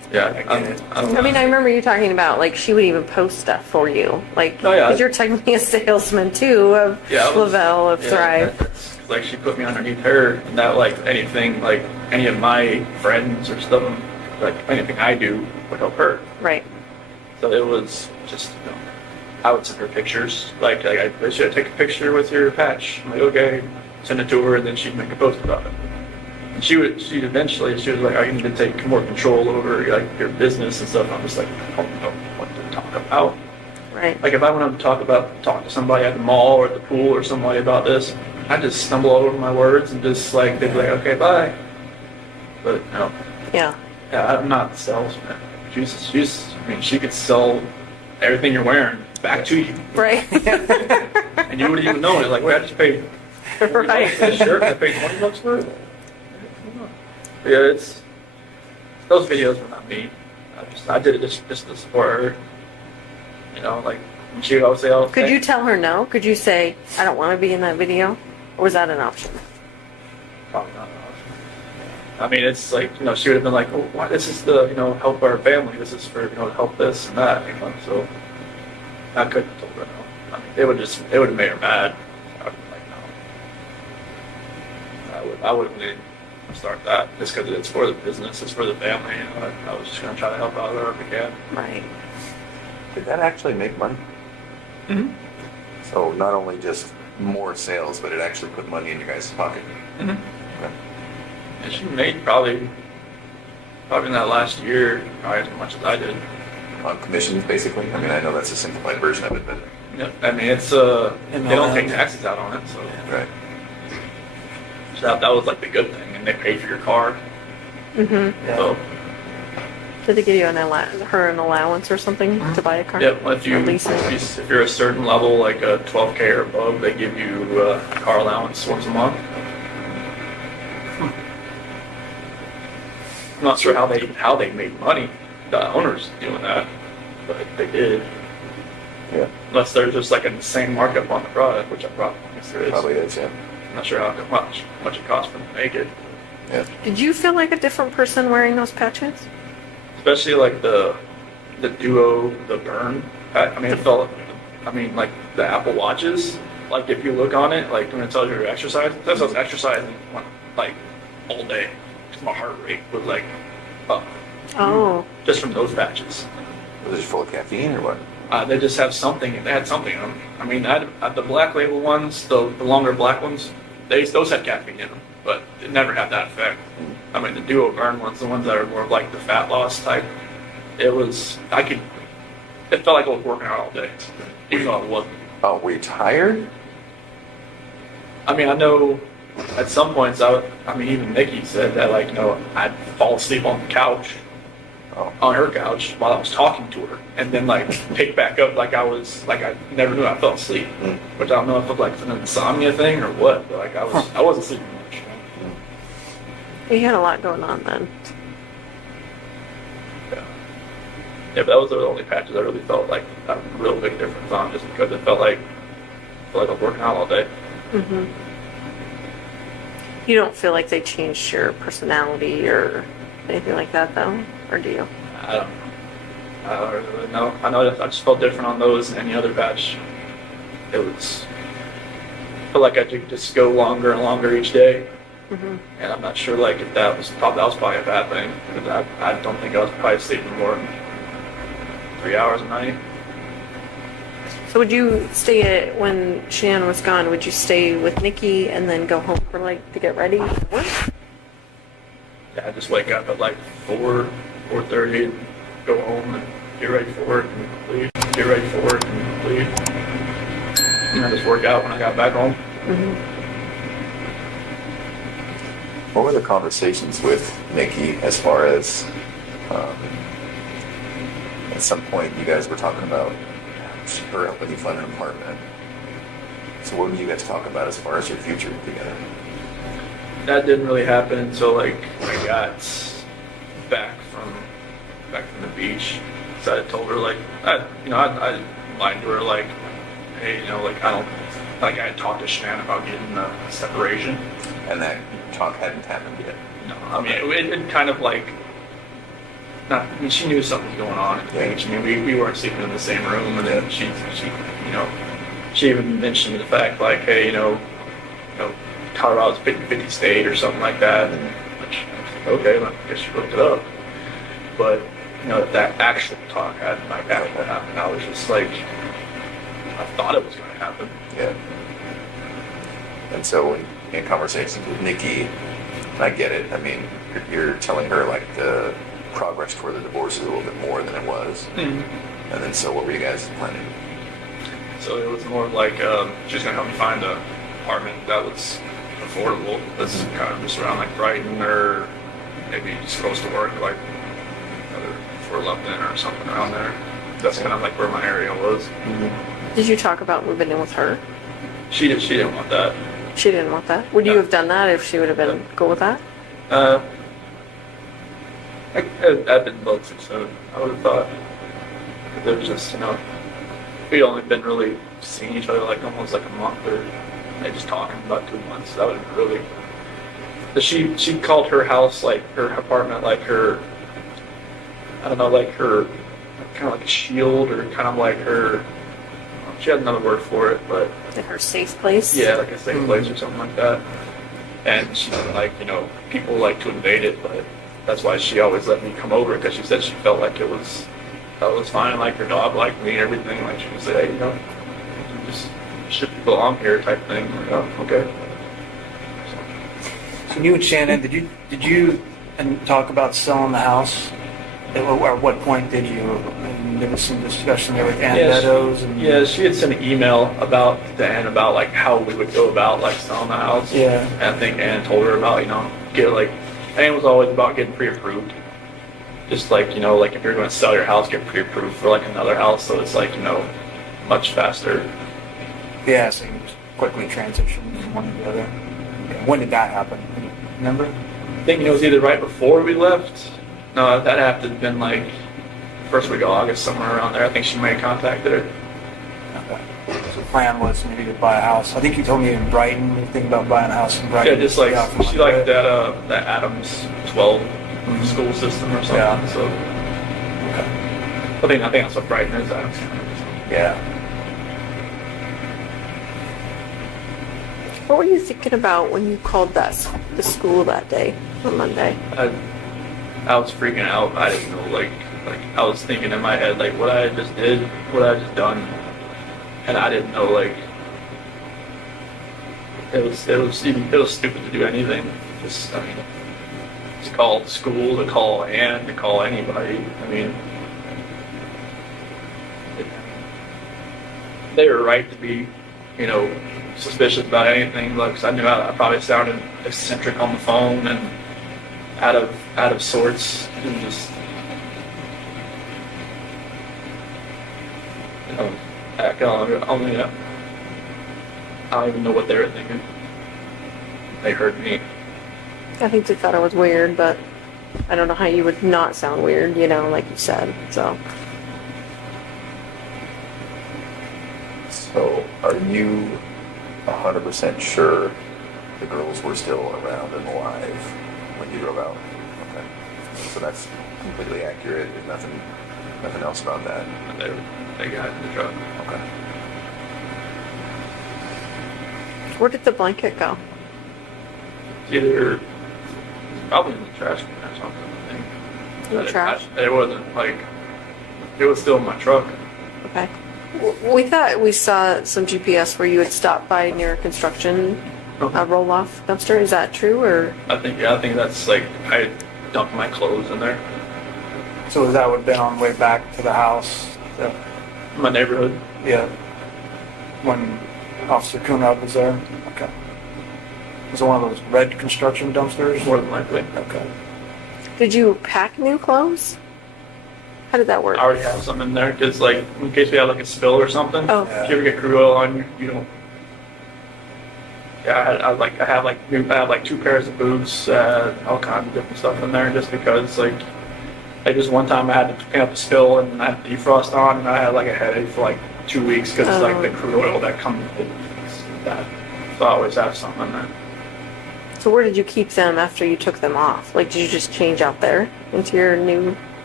Yeah, I mean, I remember you talking about, like, she would even post stuff for you. Like, Oh, yeah. because you're technically a salesman, too, of Lavelle, of Thrive. That's, like, she put me underneath her, and that, like, anything, like, any of my friends or stuff, like, anything I do would help her. Right. So it was just, you know, I would send her pictures. Like I should take a picture with your patch. I'm like, okay, send it to her, and then she'd make a post about it. And she was like, I need to take more control over like your business and stuff. I'm just like, I don't know what to talk about. Right. Like if I wanted to talk to somebody at the mall or at the pool or somebody about this, I just stumble all over my words and just like they'd be like, okay, bye. But you know, Yeah. I'm not the salesman. I mean, she could sell everything you're wearing back to you, Right. and you wouldn't even know it. Like, wait, I just paid $40 Right. for this shirt. I paid $20 for it. Yeah, it's those videos were not me. I did it just to support her. You know, like when she would always say, "Oh, Could you tell her no? Could you say, I don't want to be in that video? Or was that an option? Probably not. I mean, it's like, you know, she would have been like, oh, why, this is the, you know, help our family. This is for, you know, help this and that, you know, so I couldn't have told her no. I mean, it would have made her mad. I would have been like, no. I wouldn't really start that just because it's for the business, it's for the family, you know. I was just going to try to help out wherever I can. Right. Did that actually make money? Mm-hmm. So not only just more sales, but it actually put money in your guys' pocket. Mm-hmm. Okay. And she made probably in that last year, probably as much as I did. On commissions, basically? I mean, I know that's a simplified version of it, but... Yeah, I mean, it's, they don't take taxes out on it, so. Right. So that was like the good thing, and they paid for your car. Mm-hmm. So, Did they give you an allowance or something to buy a car? yep, if you're a certain level, like a 12K or above, they give you a car allowance once a month. I'm not sure how they made money, the owners doing that, but they did. Yeah. Unless there's just like an insane markup on the product, which I probably guess there is. Probably is, yeah. I'm not sure how much it costs for them to make it. Yeah. Did you feel like a different person wearing those patches? Especially like the Duo, the Burn. I mean, it felt. I mean, like the Apple Watches. Like if you look on it, like when it tells you your exercise, that's us exercising like all day. My heart rate was like up. Oh. Just from those patches. Was it full of caffeine or what? They just have something. They had something in them. I mean, the black label ones, the longer black ones, those had caffeine in them, but it never had that effect. I mean, the Duo Burn ones, the ones that are more of like the fat loss type, it felt like I was working out all day, even though I wasn't. Oh, were you tired? I mean, I know at some points, even Nikki said that, like, you know, I'd fall asleep on the couch, on her couch, while I was talking to her, and then, like, pick back up like I never knew I fell asleep. Which I don't know if it's, like, an insomnia thing or what, but, like, I wasn't sleeping much. You had a lot going on then. Yeah, but that was the only patches I really felt, like, a real big difference on, just because it felt like I was working out all day. Mm-hmm. You don't feel like they changed your personality or anything like that, though? Or do you? I don't really know. I know I just felt different on those than any other patch. I felt like I could just go longer and longer each day. Mm-hmm. And I'm not sure, like, if that was probably a bad thing. Because I don't think I was probably sleeping more than 3 hours a night. So would you when Shannan was gone, would you stay with Nikki and then go home to get ready for work? Yeah, I just wake up at like 4:30 and go home and get ready for work and leave. Get ready for work and leave. And I just work out when I got back home. Mm-hmm. What were the conversations with Nikki as far as, at some point you guys were talking about her helping you find an apartment. So what did you guys talk about as far as your future together? That didn't really happen until like I got back from the beach. So I told her like I lied to her like, hey, you know, like I had talked to Shannan about getting a separation. And that talk hadn't happened yet. No, I mean it kind of like not. I mean, she knew something was going on at the beach. I mean, we weren't sleeping in the same room, and then she she even mentioned the fact like, hey, Colorado's 50-50 state or something like that, and which, okay, well, I guess she looked it up. But that actual talk after that happened, I was just like, I thought it was going to happen. Yeah. And so in conversations with Nikki, I get it. I mean, you're telling her like the progress toward the divorce is a little bit more than it was. Mm-hmm. And then so what were you guys planning? So it was more of like she was going to help me find an apartment that was affordable. That's kind of just around like Brighton or maybe just close to work, like Fort Lupton or something around there. That's kind of like where my area was. Mm-hmm. Did you talk about moving in with her? She didn't want that. She didn't want that. Would you have done that if she would have been cool with that? I've been both too soon. I would have thought. There was just we'd only been really seeing each other like almost like a month, or maybe just talking about 2 months. That would have really. She called her house like her apartment like her. I don't know, like her kind of like a shield, or kind of like her. She had another word for it, but Like her safe place? yeah, like a safe place or something like that. And she didn't like, people like to invade it, but that's why she always let me come over, because she said she felt like that was fine, like her dog liked me and everything. Like she would say, hey, you just should belong here type thing. Like, oh, okay. So you and Shannon, did you talk about selling the house? At what point did you? And there was some discussion there with Ann Meadows. Yeah, she had sent an email about like how we would go about like selling the house. Yeah. And I think Ann told her about Ann was always about getting pre-approved. Just like like if you're going to sell your house, get pre-approved for like another house, so it's like much faster. Yeah, so you just quickly transitioned from one to the other. Yeah. When did that happen? Remember? I think it was either right before we left. No, that had to have been like first week of August, somewhere around there. I think she may have contacted her. Okay. So the plan was maybe to buy a house. I think you told me in Brighton, you were thinking about buying a house in Brighton. Yeah, just like she liked that Adams 12 school system or something. Yeah. So Okay. I think that's what Brighton is. Adams. Yeah. What were you thinking about when you called the school that day, on Monday? I was freaking out. I didn't know, like I was thinking in my head, like what I just did, what I just done, and I didn't know, like it was stupid to do anything. Just to call the school, to call Ann, to call anybody. I mean, they were right to be, suspicious about anything. Like, 'cause I knew I probably sounded eccentric on the phone and out of sorts, and just I don't even know what they were thinking. They heard me. I think they thought it was weird, but I don't know how you would not sound weird, like you said, so. So are you 100% sure the girls were still around and alive when you drove out? Okay. So that's completely accurate. There's nothing else about that. They got in the truck. Okay. Where did the blanket go? Either probably in the trash can or something, I think. In the trash? It wasn't it was still in my truck. Okay. We thought we saw some GPS where you had stopped by near a construction roll-off dumpster. Is that true, or? I think that's I dumped my clothes in there. So that would have been on the way back to the house? My neighborhood. Yeah. When Officer Kunab was there? Okay. Was it one of those red construction dumpsters? More than likely. Okay. Did you pack new clothes? How did that work? I already have some in there, because in case we have a spill or something. Oh. If you ever get crude oil on you, you don't. Yeah, I have 2 pairs of boots, all kinds of different stuff in there, just because just one time I had to clean up a spill and I had defrost on, and I had a headache for 2 weeks because the crude oil that comes with that. So I always have something in there. So where did you keep them after you took them off? Did you just change out there into your new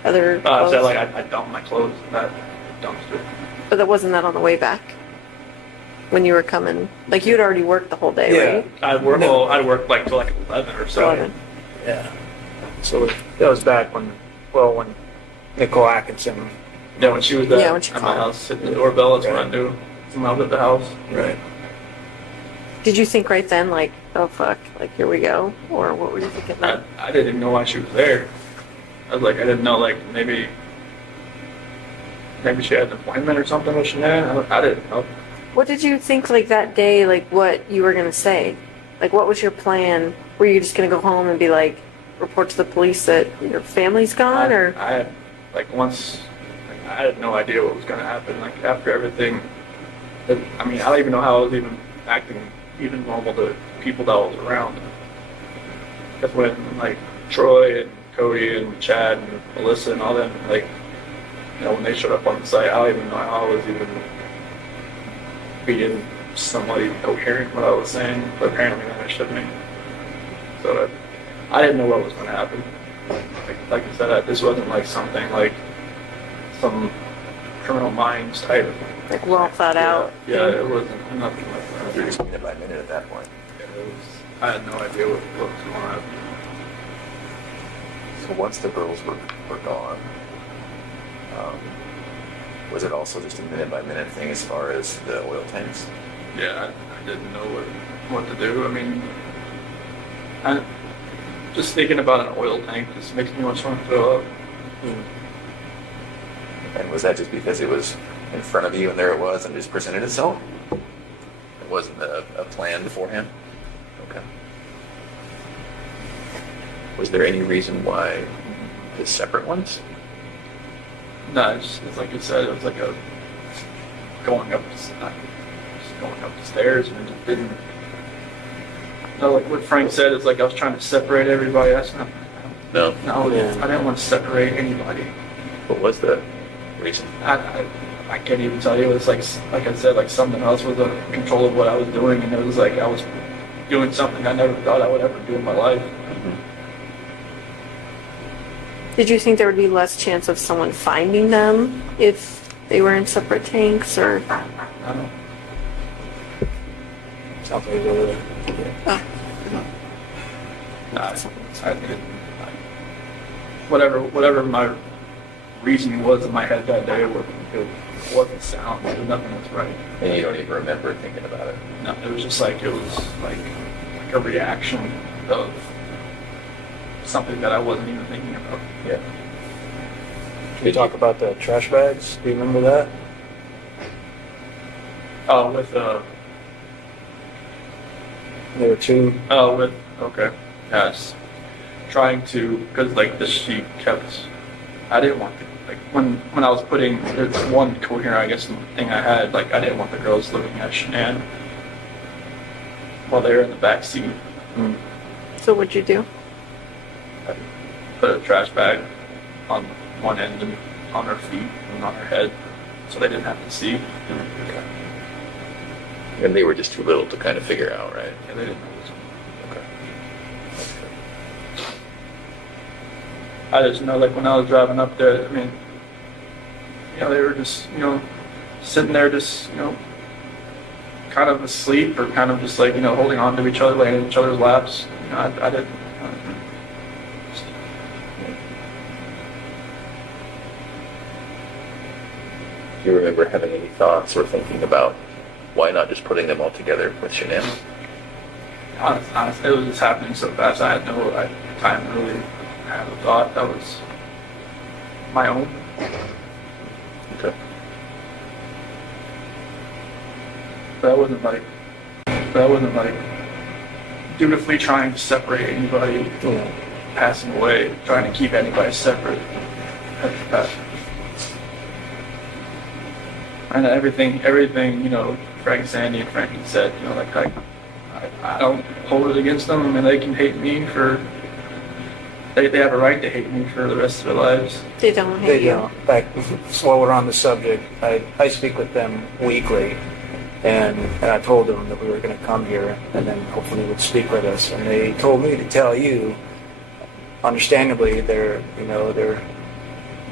other I clothes? said, like, I dumped my clothes in that dumpster. But that wasn't that on the way back? When you were coming? Like, you'd already worked the whole day, right? I'd work like till like 11 or so. 11. Yeah. So that was back when Nicole Atkinson. Yeah, when she was at Yeah, when she my called. house, hitting the doorbell, that's when I knew someone was at the house. Right. Did you think right then, like, oh fuck, like here we go? Or what were you thinking then? I didn't even know why she was there. I was like, I didn't know, like, maybe she had an appointment or something with Shannan. I didn't know. What did you think, like, that day, like, what you were gonna say? Like, what was your plan? Were you just gonna go home and be like, report to the police that your family's gone, or? I had, like, once, like, I had no idea what was going to happen. Like, after everything, I mean, I don't even know how I was even acting even normal to people that I was around. Because when, like, Troy and Cody and Chad and Melissa and all them, like, you know, when they showed up on the site, I don't even know how I was even being somewhat even coherent what I was saying, but apparently they understood me. So I didn't know what was going to happen. Like I said, this wasn't like something like some Criminal Minds type. Like, well thought out. Yeah, it wasn't nothing like that. You're just minute by minute at that point. I had no idea what was going on. So once the girls were gone, was it also just a minute by minute thing as far as the oil tanks? Yeah, I didn't know what to do. I mean, just thinking about an oil tank just makes me want to throw up. And was that just because it was in front of you and there it was and just presented itself? It wasn't a plan beforehand? Okay. Was there any reason why the separate ones? No, it's like you said, it was like a going up the stairs, and it just didn't. No, like what Frank said, it's like I was trying to separate everybody. That's not. No. No, I didn't want to separate anybody. What was the reason? I can't even tell you. It's like I said, like something else was in control of what I was doing, and it was like I was doing something I never thought I would ever do in my life. Did you think there would be less chance of someone finding them if they were in separate tanks, or? I don't know. Sounds like over there. Oh. I didn't. Whatever my reasoning was in my head that day, it wasn't sound. Nothing was right. And you don't even remember thinking about it? No, it was just like like a reaction of something that I wasn't even thinking about. Yeah. Can we talk about the trash bags? Do you remember that? Oh, with There were two. Oh, with okay, yes. Trying to, because like she kept. I didn't want like when I was putting there's one coherent, I guess, thing I had, like I didn't want the girls looking at Shannan while they were in the back seat. So what'd you do? I put a trash bag on one end and on her feet and on her head, so they didn't have to see. Okay. And they were just too little to kind of figure out, right? Yeah, they didn't know. Okay. That's good. I just know, like when I was driving up there, I mean, you know, they were just, you know, sitting there, just, you know, kind of asleep or kind of just like, you know, holding on to each other, laying in each other's laps. You know, I didn't. Do you remember having any thoughts or thinking about why not just putting them all together with Shannan? Honestly, it was just happening so fast. I had no time to really have a thought that was my own. Okay. But I wasn't like dutifully trying to separate anybody passing away, trying to keep anybody separate. And everything, you know, Frank, Sandy, and Frankie said, you know, like I don't hold it against them. I mean, they can hate me for. They have a right to hate me for the rest of their lives. They don't hate They you. don't. In fact, while we're on the subject, I speak with them weekly, and I told them that we were going to come here and then hopefully would speak with us. And they told me to tell you, understandably, they're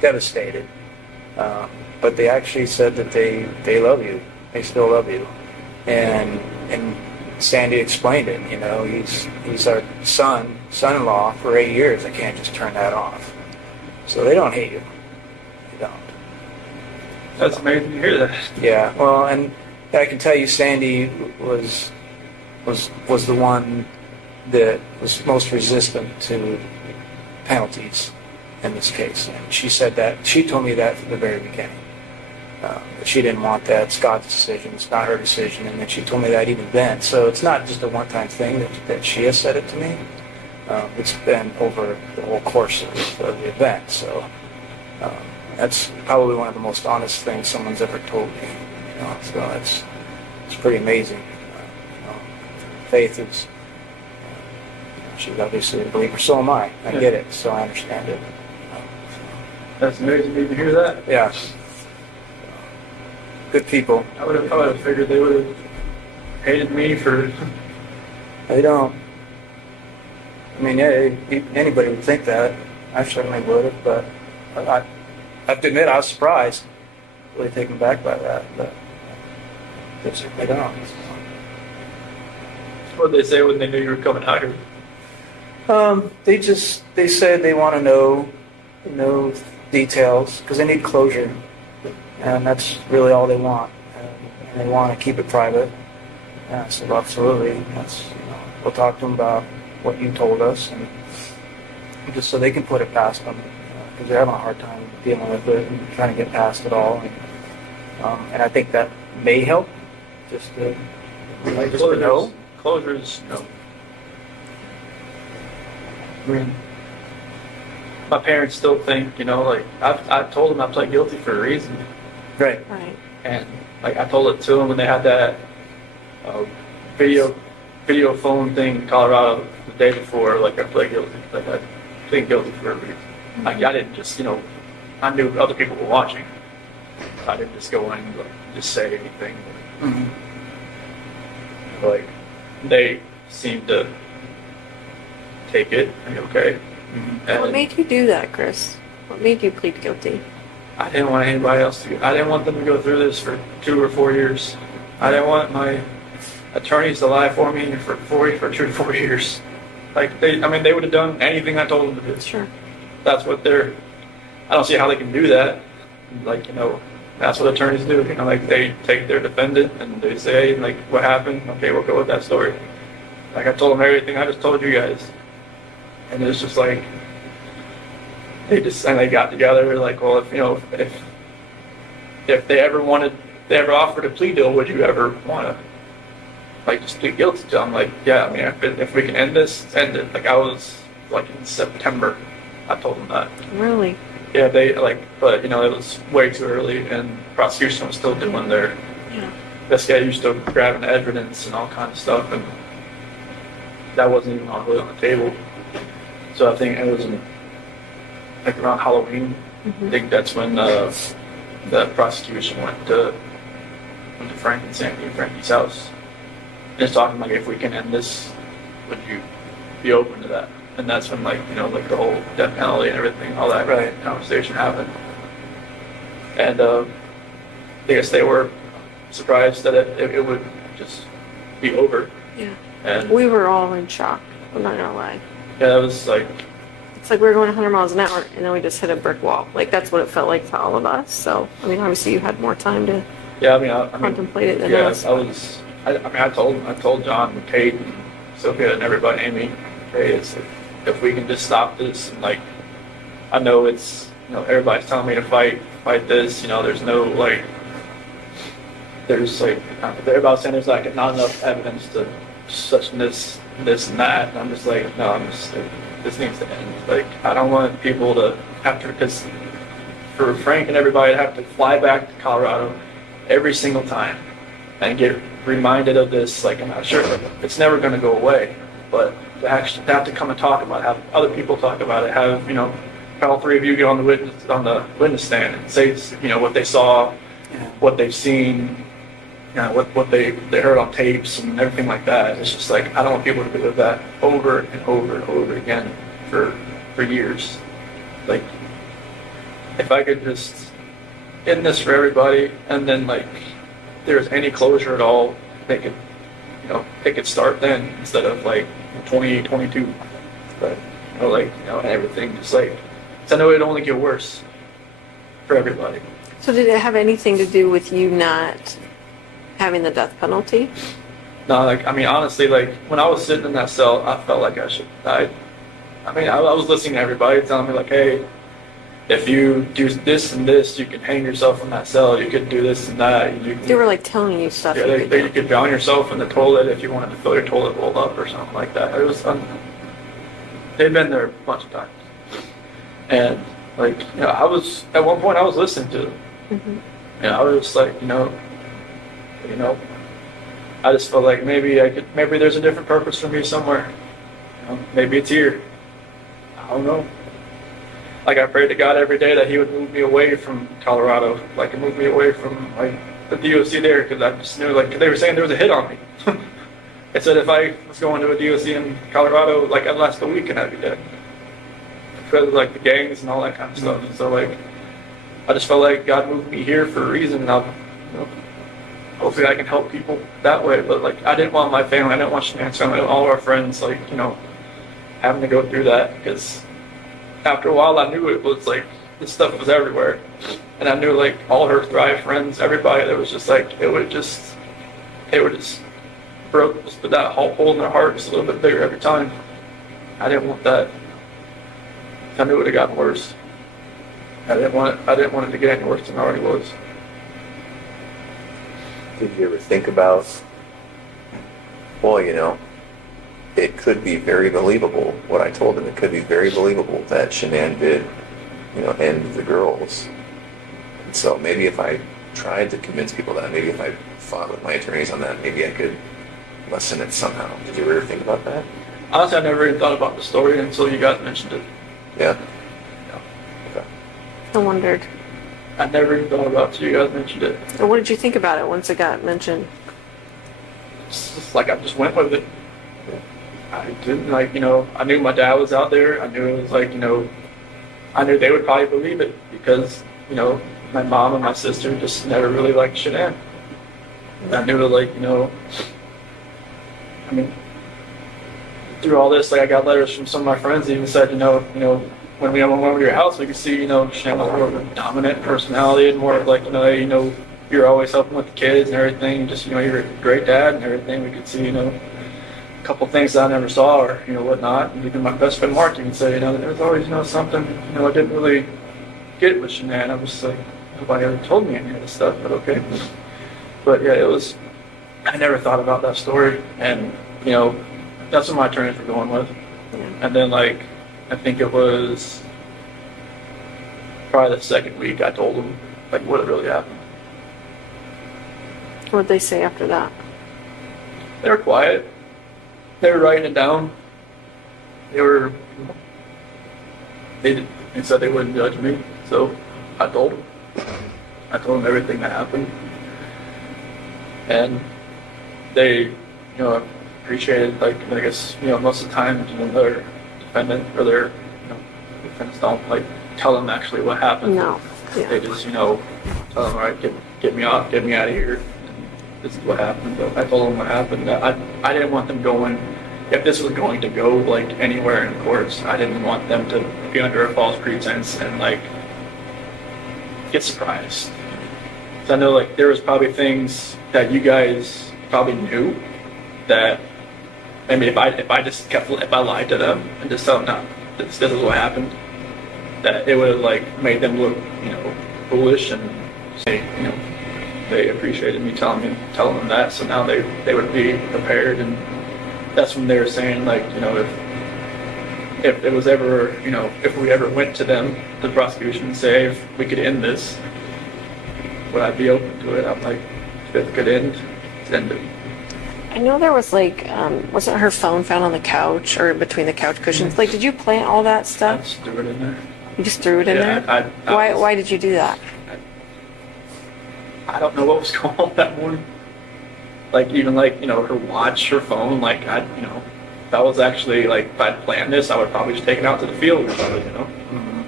devastated. But they actually said that they love you. They still love you. And Sandy explained it. You know, he's our son-in-law for 8 years. I can't just turn that off. So they don't hate you. They don't. That's amazing to hear that. Yeah. Well, and I can tell you, Sandy was the one that was most resistant to penalties in this case. And she said that. She told me that from the very beginning. That she didn't want that. It's God's decision. It's not her decision. And then she told me that even then. So it's not just a one-time thing that she has said it to me. It's been over the whole course of the event. So that's probably one of the most honest things someone's ever told me. You know, so it's pretty amazing. You know, Faith is. She's obviously a believer. So am I. I get it. So I understand it. That's amazing to hear that. Yeah. Good people. I would have figured they would have hated me for. They don't. I mean, yeah, anybody would think that. I certainly would have, but I have to admit I was surprised, really taken back by that. But they certainly don't. What did they say when they knew you were coming out here? They said they want to know details because they need closure, and that's really all they want. And they want to keep it private. Yeah, so absolutely, we'll talk to them about what you told us, and just so they can put it past them, because they're having a hard time dealing with it and trying to get past it all. And I think that may help, just to know. Closures, no. I mean, my parents still think, like, I told them I pled guilty for a reason. Right. And, like, I told it to them when they had that video phone thing in Colorado the day before, like, I pled guilty. Like, I plead guilty for a reason. Mm-hmm. Like, I didn't just, I knew other people were watching. I didn't just go in and, like, just say anything. Mm-hmm. Like, they seemed to take it and be okay. And What made you do that, Chris? What made you plead guilty? I didn't want anybody else to. I didn't want them to go through this for 2 or 4 years. I didn't want my attorneys to lie for me for 2 to 4 years. Like they would have done anything I told them to do. Sure. That's what they're. I don't see how they can do that. Like that's what attorneys do. Like they take their defendant and they say, like, what happened? Okay, we'll go with that story. Like I told them everything I just told you guys, and it's just like they got together. Like, well, if they ever offered a plea deal, would you ever want to, like, just plead guilty to them? Like, yeah, I mean, if we can end this, end it. Like I was like in September, I told them that. Really? Yeah, but it was way too early, and prosecution was still doing their investigating, still grabbing evidence and all kinds of stuff, and that wasn't even really on the table. So I think it was like around Halloween. I think that's when the prosecution went to Frank and Sandy and Frankie's house, and just talking like, if we can end this, would you be open to that? And that's when, like the whole death penalty and everything, all that conversation happened. And I guess they were surprised that it would just be over. Yeah. And We were all in shock. I'm not gonna lie. yeah, it was like, It's like we were going 100 miles an hour, and then we just hit a brick wall. Like, that's what it felt like to all of us. So, I mean, obviously you had more time to yeah, I mean, contemplate it than yeah, us. I told John and Kate and Sophia and everybody, Amy, hey, it's if we can just stop this, and like, I know it's, everybody's telling me to fight this, there's no, like, there's like, everybody's saying there's like not enough evidence to such this and that, and I'm just like, no, this needs to end. Like, I don't want people to have to, because for Frank and everybody to have to fly back to Colorado every single time and get reminded of this, like, I'm not sure, it's never going to go away, but to actually have to come and talk about it, have other people talk about it, have, all three of you get on the witness stand and say, what they saw, what they've seen, what they heard on tapes and everything like that. It's just like, I don't want people to live that over and over and over again for years. Like, if I could just end this for everybody, and then like there's any closure at all, they could, it could start then instead of like 2022. But and everything just like, 'cause I know it'd only get worse for everybody. So did it have anything to do with you not having the death penalty? No, like, I mean, honestly, like, when I was sitting in that cell, I felt like I should have died. I mean, I was listening to everybody telling me, like, hey, if you do this and this, you can hang yourself in that cell, you could do this and that. They were, like, telling you stuff. Yeah, you could drown yourself in the toilet if you wanted to fill your toilet bowl up or something like that. It was, they've been there a bunch of times. And, like, I was, at one point, I was listening to them. Mm-hmm. I was just like, I just felt like maybe there's a different purpose for me somewhere. Maybe it's here. I don't know. Like, I prayed to God every day that He would move me away from Colorado, like move me away from like the DOC there, because I just knew, like, they were saying there was a hit on me. It said if I was going to a DOC in Colorado, like, I'd last a week and I'd be dead because of like the gangs and all that kind of stuff. So like, I just felt like God moved me here for a reason, and hopefully I can help people that way. But like, I didn't want my family, I didn't want Shannan's family, all our friends, like, having to go through that, because after a while I knew it was like, this stuff was everywhere. And I knew like all her Thrive friends, everybody, that was just like, it would just broke, just put that hole in their heart just a little bit bigger every time. I didn't want that. I knew it would have gotten worse. I didn't want it to get any worse than it already was. Did you ever think about, well, it could be very believable, what I told him, it could be very believable that Shannan did, end the girls. And so maybe if I tried to convince people that, maybe if I fought with my attorneys on that, maybe I could lessen it somehow. Did you ever think about that? Honestly, I never even thought about the story until you guys mentioned it. Yeah? Okay. I wondered. I never even thought about it until you guys mentioned it. And what did you think about it once it got mentioned? It's just like I just went with it. I didn't I knew my dad was out there. I knew it was like, I knew they would probably believe it because, my mom and my sister just never really liked Shannan. And I knew like, I mean, through all this, like I got letters from some of my friends that even said, when we went over to your house, we could see, Shannan was more of a dominant personality and more of like, you're always helping with the kids and everything. Just, you're a great dad and everything. We could see, a couple things that I never saw or, whatnot. And even my best friend Mark even said, there was always, something, I didn't really get with Shannan. I was like, nobody ever told me any of this stuff, but okay. But yeah, I never thought about that story. And, that's what my attorneys were going with. Yeah. And then like, I think it was probably the second week I told them like what had really happened. What did they say after that? They were quiet. They were writing it down. They said they wouldn't judge me, so I told them. I told them everything that happened, and they, appreciated, like, I guess, most of the time, their defendant or their, defendants don't like tell them actually what happened. No. Yeah. They just, tell them, all right, get me out of here. This is what happened. But I told them what happened. I didn't want them going, if this was going to go like anywhere in courts, I didn't want them to be under a false pretense and like get surprised. So I know like there was probably things that you guys probably knew that maybe if I lied to them and just told them, no, this is what happened, that it would have like made them look, foolish and say, they appreciated me telling them that, so now they would be prepared. And that's when they were saying like, if it was ever, if we ever went to them, the prosecution, and say if we could end this, would I be open to it? I'm like, if it could end, it's ended. I know there was like, wasn't her phone found on the couch or between the couch cushions? Like, did you plant all that I stuff? just threw it in there. You just threw it in there? Why did you do that? I don't know what was going on that morning. Like, even like, her watch, her phone, like, if I was actually, like, if I'd planned this, I would probably just take it out to the field or something,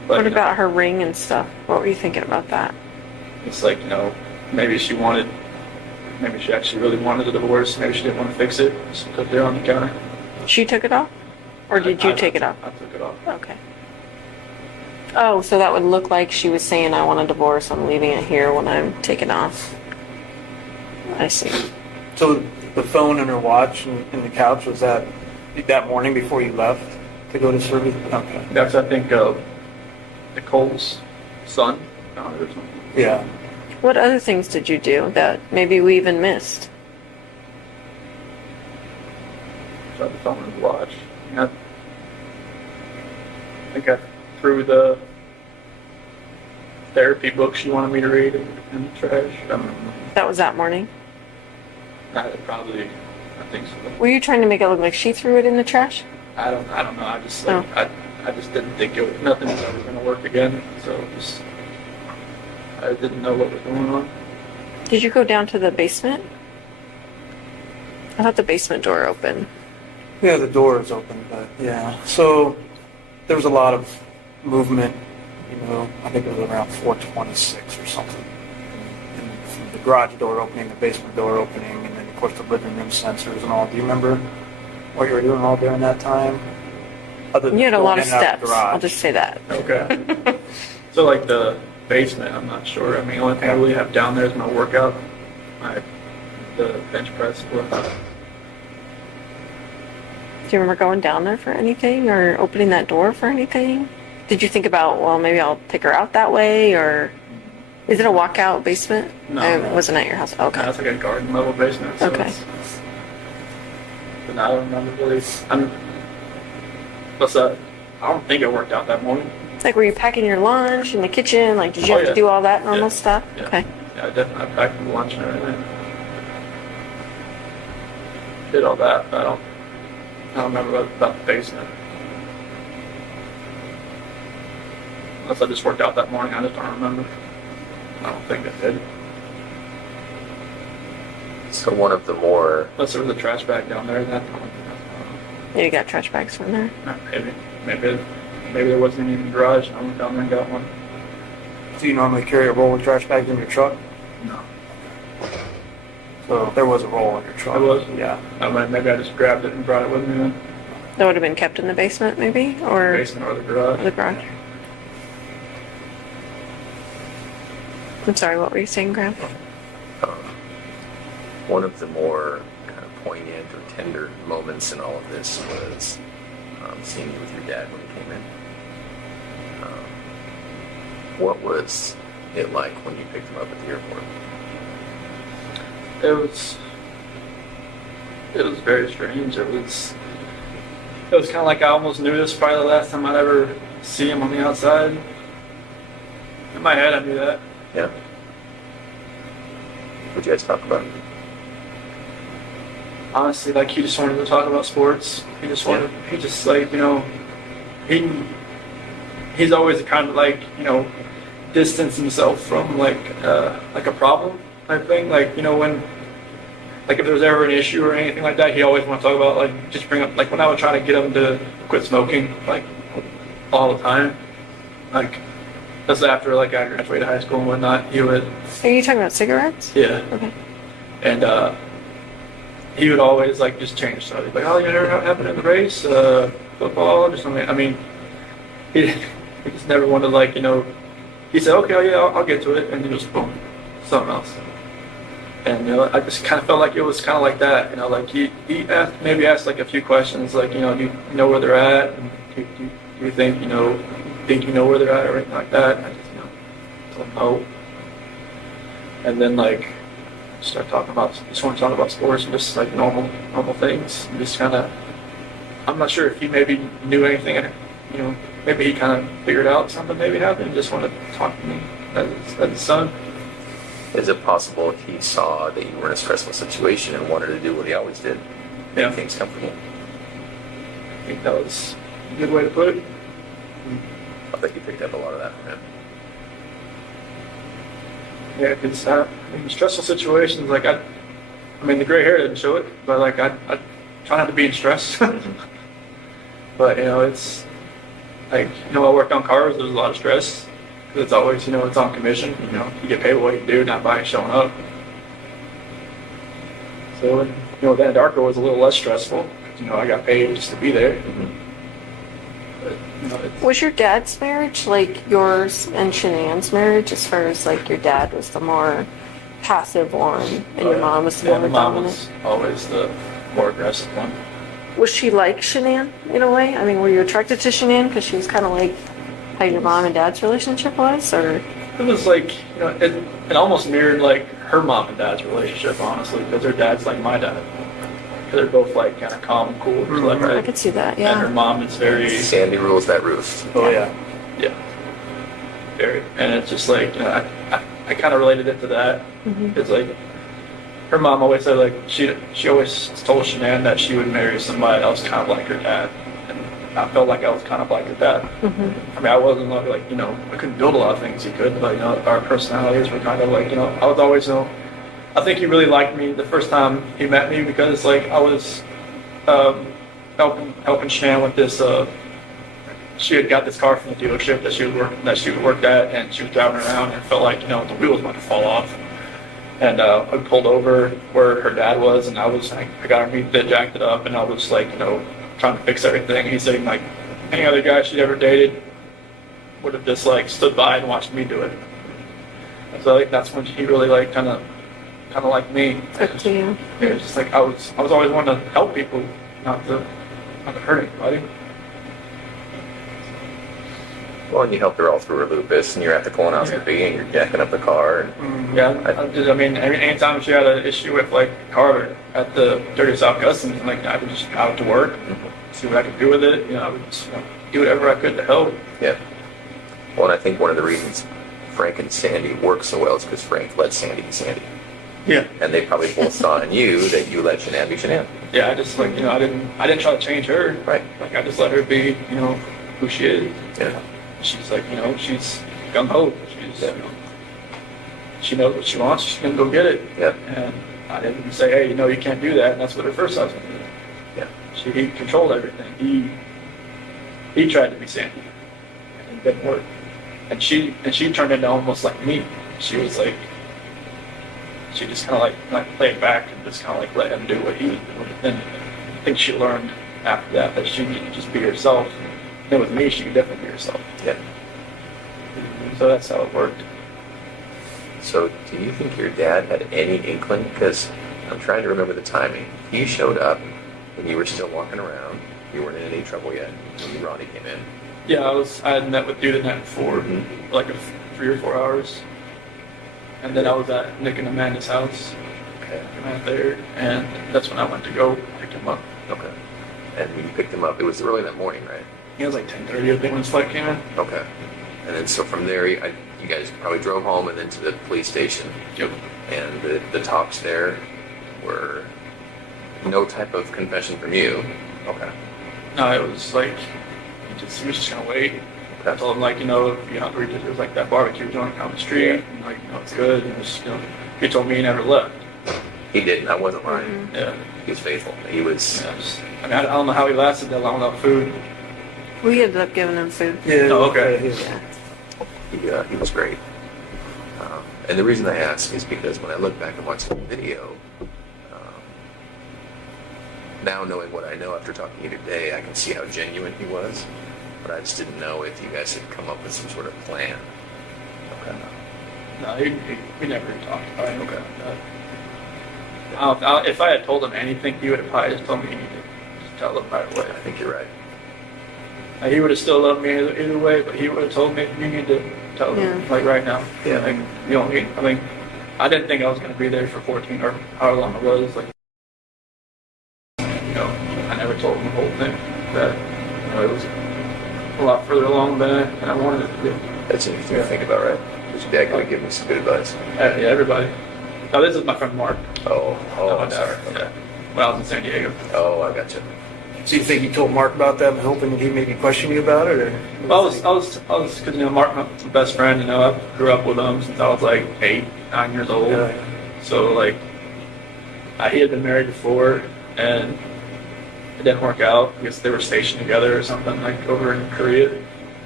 But, What about her ring and stuff? What were you thinking about that? It's like, maybe she actually really wanted a divorce. Maybe she didn't want to fix it. Just put it there on the counter. She took it off? Or did you take it off? I took it off. Okay. Oh, so that would look like she was saying, I want a divorce, I'm leaving it here when I'm taken off. I see. So the phone and her watch and the couch, was that morning before you left to go to service? Okay. That's, I think, Nicole's son found it or something. Yeah. What other things did you do that maybe we even missed? Tried the phone and the watch. I think I threw the therapy book she wanted me to read in the trash. I don't know. That was that morning? I think so. Were you trying to make it look like she threw it in the trash? I don't know. I just Oh. I just didn't think nothing was ever going to work again. So I didn't know what was going on. Did you go down to the basement? I thought the basement door opened. Yeah, the door is open, but yeah. So there was a lot of movement, I think it was around 4:26 or something. And from the garage door opening, the basement door opening, and then of course the living room sensors and all. Do you remember what you were doing all during that time? Other than You had a going lot of in and out the steps. garage? I'll just say that. Okay. So like the basement, I'm not sure. I mean, the only thing I really have down there is my workout, the bench press workout. Do you remember going down there for anything or opening that door for anything? Did you think about, well, maybe I'll take her out that way, or is it a walkout basement? No, It no. wasn't at your house. Okay. No, it's like a garden level basement. So Okay. But I don't remember really. What's that? I don't think it worked out that morning. Like, were you packing your lunch in the kitchen? Like, did you Oh, have to yeah. do all that normal Yeah. stuff? Yeah. Okay. Yeah, I definitely packed my lunch and everything. Did all that, but I don't remember about the basement. Unless I just worked out that morning, I just don't remember. I don't think I did. So one of the more Unless there was a trash bag down there at that point. Yeah, you got trash bags from there. Maybe there wasn't any in the garage, and I went down there and got one. Do you normally carry a roll of trash bags in your truck? No. So there was a roll in your truck. There was? Yeah. Maybe I just grabbed it and brought it with me then. That would have been kept in the basement, maybe? Or Basement or the garage. the garage. I'm sorry, what were you saying, Graham? one of the more kind of poignant or tender moments in all of this was seeing you with your dad when he came in. What was it like when you picked him up at the airport? It was very strange. It was kind of like I almost knew this was probably the last time I'd ever see him on the outside. In my head, I knew that. Yeah. What'd you guys talk about? Honestly, like, he just wanted to talk about sports. He's always kind of like, distance himself from like a problem type thing. Like, when, like, if there was ever an issue or anything like that, he always want to talk about, like, just bring up, like, when I would try to get him to quit smoking, like, all the time. Like, that's after, like, I graduated high school and whatnot, he would... Are you talking about cigarettes? Yeah. Okay. And, he would always, like, just change stuff. He'd be like, oh, you know what happened in the race? Football or something. I mean, he just never wanted, like, he said, okay, yeah, I'll get to it, and then just boom, something else. And, I just kind of felt like it was kind of like that, like, he asked, like, a few questions, like, do you know where they're at? And do you think, you know where they're at or anything like that? And I just, told him no. And then, like, just want to talk about sports and just, like, normal things. And just kind of, I'm not sure if he maybe knew anything, maybe he kind of figured out something maybe happened and just wanted to talk to me as his son. Is it possible he saw that you were in a stressful situation and wanted to do what he always did? Make things comfortable? I think that was a good way to put it. I think you picked up a lot of that from him. Yeah, because stressful situations, like, the gray hair didn't show it, but, like, I try not to be in stress. But, I like, you know, I worked on cars, there was a lot of stress. Because it's always, you know, it's on commission. You know, you get paid what you do, not by showing up. So, you know, then Darko was a little less stressful. You know, I got paid just to be there. But, you know, Was your dad's marriage like yours and Shannan's marriage, as far as like your dad was the more passive one and your mom was the more my mom dominant? was always the more aggressive one. Was she like Shannan in a way? I mean, were you attracted to Shannan because she was kind of like how your mom and dad's relationship was, or? It was like, you know, it almost mirrored like her mom and dad's relationship, honestly, because her dad's like my dad. They're both like kind of calm and cool and collected. I could see that, yeah. And her mom is very... Sandy rules that roost. Oh, yeah. Yeah. Very. And it's just like, you know, I kind of related it to that. It's like, her mom always said, like, she always told Shannan that she would marry somebody else kind of like her dad. And I felt like I was kind of like her dad. I mean, I wasn't like, you know, I couldn't build a lot of things he could, but, you know, our personalities were kind of like, you know, I was always, you know, I think he really liked me the first time he met me because, like, I was helping Shannan with this. She had got this car from the dealership that she worked at, and she was driving around and felt like, you know, the wheel was about to fall off. And I pulled over where her dad was, and I got her meat jacked it up, and I was like, you know, trying to fix everything. He's saying like any other guy she'd ever dated would have just like stood by and watched me do it. And so like that's when he really like kind of like me. Took to you. Yeah, it's just like I was always wanting to help people, not to hurt anybody. Well, and you helped her all through her lupus, and you're at the colonoscopy, and you're jacking up the car. And Yeah, I mean, anytime she had an issue with like car at the Dirty South Customs, like I would just go out to work, see what I could do with it. You know, I would just, you know, do whatever I could to help. Yeah. Well, and I think one of the reasons Frank and Sandy work so well is because Frank let Sandy be Sandy. Yeah. And they probably both saw in you that you let Shannan be Shannan. Yeah, I just like, you know, I didn't try to change her. Right. Like I just let her be, you know, who she is. Yeah. She's like, you know, she's gung ho. She's, you know, she knows what she wants. She's gonna go get it. Yeah. And I didn't say, hey, you know, you can't do that. And that's what her first husband did. Yeah. He controlled everything. He tried to be Sandy, and it didn't work. And she turned into almost like me. She was like, she just kind of like played back and just kind of like let him do what he was doing. And I think she learned after that she could just be herself. And with me, she could definitely be herself. Yeah. So that's how it worked. So do you think your dad had any inkling? Because I'm trying to remember the timing. He showed up when you were still walking around. You weren't in any trouble yet when Ronnie came in. Yeah, I had met with Dude the night before, like 3 or 4 hours. And then I was at Nick and Amanda's house. Okay. And I was there, and that's when I went to go pick him up. Okay. And when you picked him up, it was early that morning, right? It was like 10:30, I think, when his flight came in. Okay. And then so from there, you guys probably drove home and then to the police station. Yep. And the talks there were no type of confession from you. Okay. No, it was like, he was just gonna wait. Okay. I told him, like, you know, if you're hungry, there's like that barbecue joint down the street, and like, you know, it's good. And just, you know, he told me he never left. He didn't. I wasn't lying. Yeah. He was faithful. He was. Yeah, I mean, I don't know how he lasted that long without food. We ended up giving him food. Yeah. Oh, okay. Yeah. He was great. And the reason I ask is because when I look back and watch the video, now knowing what I know after talking to you today, I can see how genuine he was. But I just didn't know if you guys had come up with some sort of plan. Okay. No, we never talked about anything like that. If I had told him anything, he would have probably just told me to tell him right away. I think you're right. He would have still loved me either way, but he would have told me, you need to tell him, like, right now. Yeah. Like, you know, I mean, I didn't think I was going to be there for 14 or however long it was. Like, you know, I never told him the whole thing. That, you know, it was a lot further along than I wanted it to be. That's interesting to think about, right? Because your dad could have given me some good advice. Yeah, everybody. Now, this is my friend Mark. Oh, I'm sorry. Yeah. When I was in San Diego. Oh, I got you. So you think you told Mark about that, hoping he maybe questioned you about it, or? Well, I was, because, you know, Mark, my best friend, you know, I grew up with him since I was like 8, 9 years old. Yeah. So, like, he had been married before, and it didn't work out. I guess they were stationed together or something, like, over in Korea.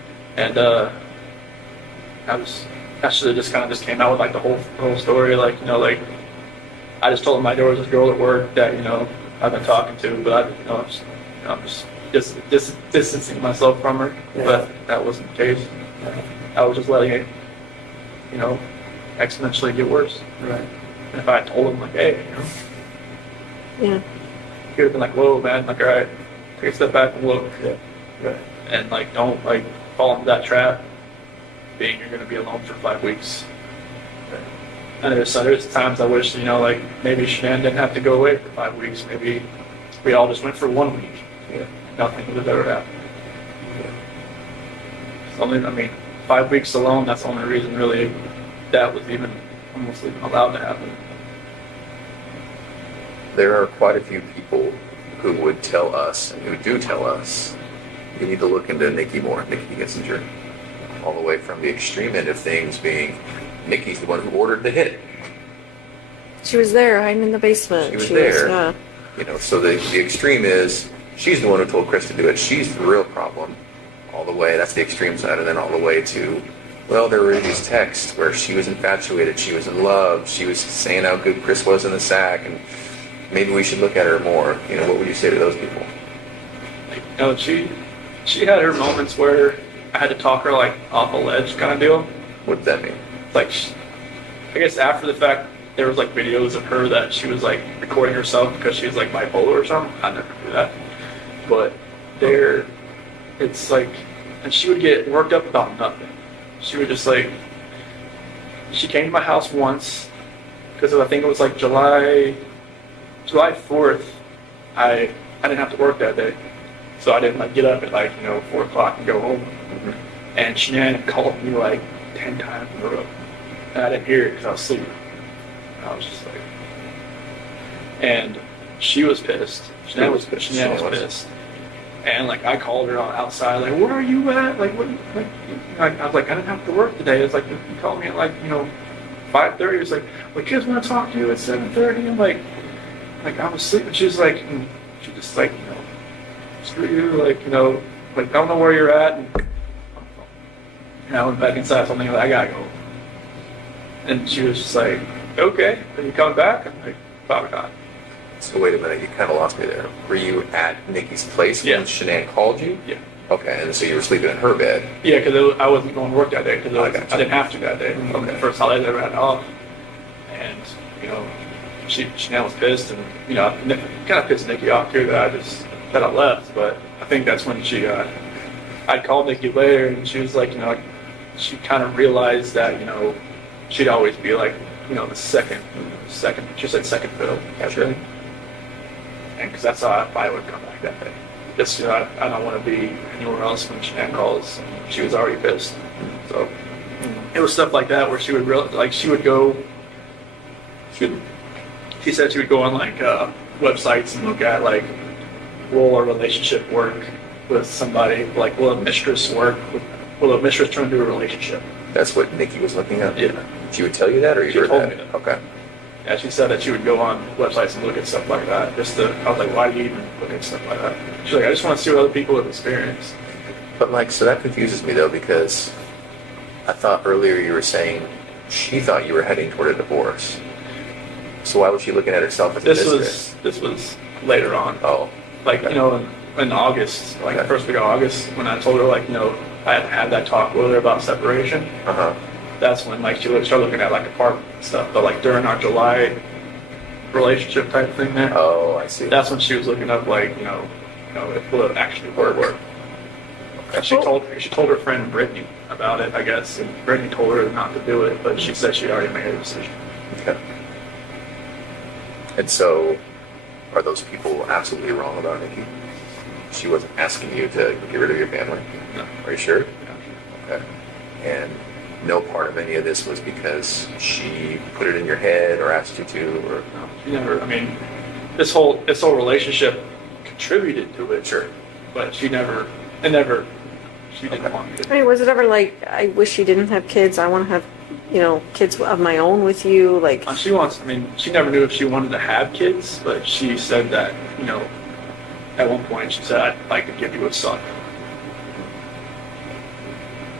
And I should have just kind of just came out with like the whole story, like, you know, like I just told my there was this girl at work that, you know, I've been talking to, but I'm just distancing myself from her. Yeah. But that wasn't the case. Yeah. I was just letting it, you know, exponentially get worse. Right. And if I had told him, like, hey, you know, yeah, he would have been like, whoa, man, like, all right, take a step back and look. Yeah. Right. And like, don't like fall into that trap, being you're going to be alone for 5 weeks. Right. And there's times I wish, you know, like maybe Shannan didn't have to go away for 5 weeks. Maybe we all just went for 1 week. Yeah. Nothing would have ever happened. Yeah. It's only, I mean, 5 weeks alone, that's the only reason really that was even almost even allowed to happen. There are quite a few people who would tell us, and who do tell us, you need to look into Nikki more, Nikki Gissinger. All the way from the extreme end of things being, Nikki's the one who ordered the hit. She was there, hiding in the basement. She was there. You know, so the extreme is, she's the one who told Chris to do it. She's the real problem. All the way, that's the extreme side, and then all the way to, well, there were these texts where she was infatuated, she was in love, she was saying how good Chris was in the sack, and maybe we should look at her more. You know, what would you say to those people? You know, she had her moments where I had to talk her like off a ledge kind of deal. What did that mean? Like, I guess after the fact, there was like videos of her that she was like recording herself because she was like bipolar or something. I never do that. But it's like, and she would get worked up about nothing. She would just like, she came to my house once because I think it was like July 4th. I didn't have to work that day. So I didn't like get up at like, you know, 4 o'clock and go home. Mm-hmm. And Shannan called me like 10 times in a row. And I didn't hear it because I was sleeping. And I was just like, and she was pissed. Shannan was pissed. And like I called her outside, like, where are you at? Like, what? Like, I was like, I didn't have to work today. It's like, you called me at like, you know, 5:30. It's like, well, kids want to talk to you at 7:30. I'm like I was sleeping. She was like, she just like, you know, screw you, like, you know, like, I don't know where you're at. And I went back inside, something like, I gotta go. And she was just like, okay, are you coming back? I'm like, probably not. So wait a minute, you kind of lost me there. Were you at Nikki's place when Shannan called you? Yeah. Okay, and so you were sleeping in her bed? Yeah, because I wasn't going to work that day, because I didn't have to that day. Okay. The first holiday I ever had off. And, you know, Shannan was pissed, and, you know, kind of pissed Nikki off too that I left. But I think that's when I'd called Nikki later, and she was like, you know, she kind of realized that, you know, she'd always be like, you know, the second, she said second fiddle. Sure. And because that's how I would come back that day. Just, you know, I don't want to be anywhere else when Shannan calls. She was already pissed. So it was stuff like that where she would she said she would go on like websites and look at like, will a relationship work with somebody? Like, will a mistress work? Will a mistress turn into a relationship? That's what Nikki was looking at? Yeah. She would tell you that, or you heard that? She told me that. Okay. Yeah, she said that she would go on websites and look at stuff like that. I was like, why do you even look at stuff like that? She's like, I just want to see what other people have experienced. But like, so that confuses me though, because I thought earlier you were saying she thought you were heading toward a divorce. So why was she looking at herself as a mistress? This was later on. Oh. Like, okay. You know, in August, like the first week of August, when I told her, like, you know, I had that talk with her about separation. Uh-huh. That's when, like, she started looking at, like, apartment stuff. But, like, during our July relationship type thing there. Oh, I see. That's when she was looking up, like, you know, if will it actually work. And she told her friend Brittany about it, I guess. And Brittany told her not to do it, but she said she already made her decision. Okay. And so, are those people absolutely wrong about Nikki? She wasn't asking you to get rid of your family? No. Are you sure? Yeah. Okay. And no part of any of this was because she put it in your head or asked you to, or? No, she never. I mean, this whole relationship contributed to it. Sure. But she didn't want me to. I mean, was it ever like, I wish you didn't have kids, I want to have, you know, kids of my own with you, like? She never knew if she wanted to have kids, but she said that, you know, at one point she said, I'd like to give you a son.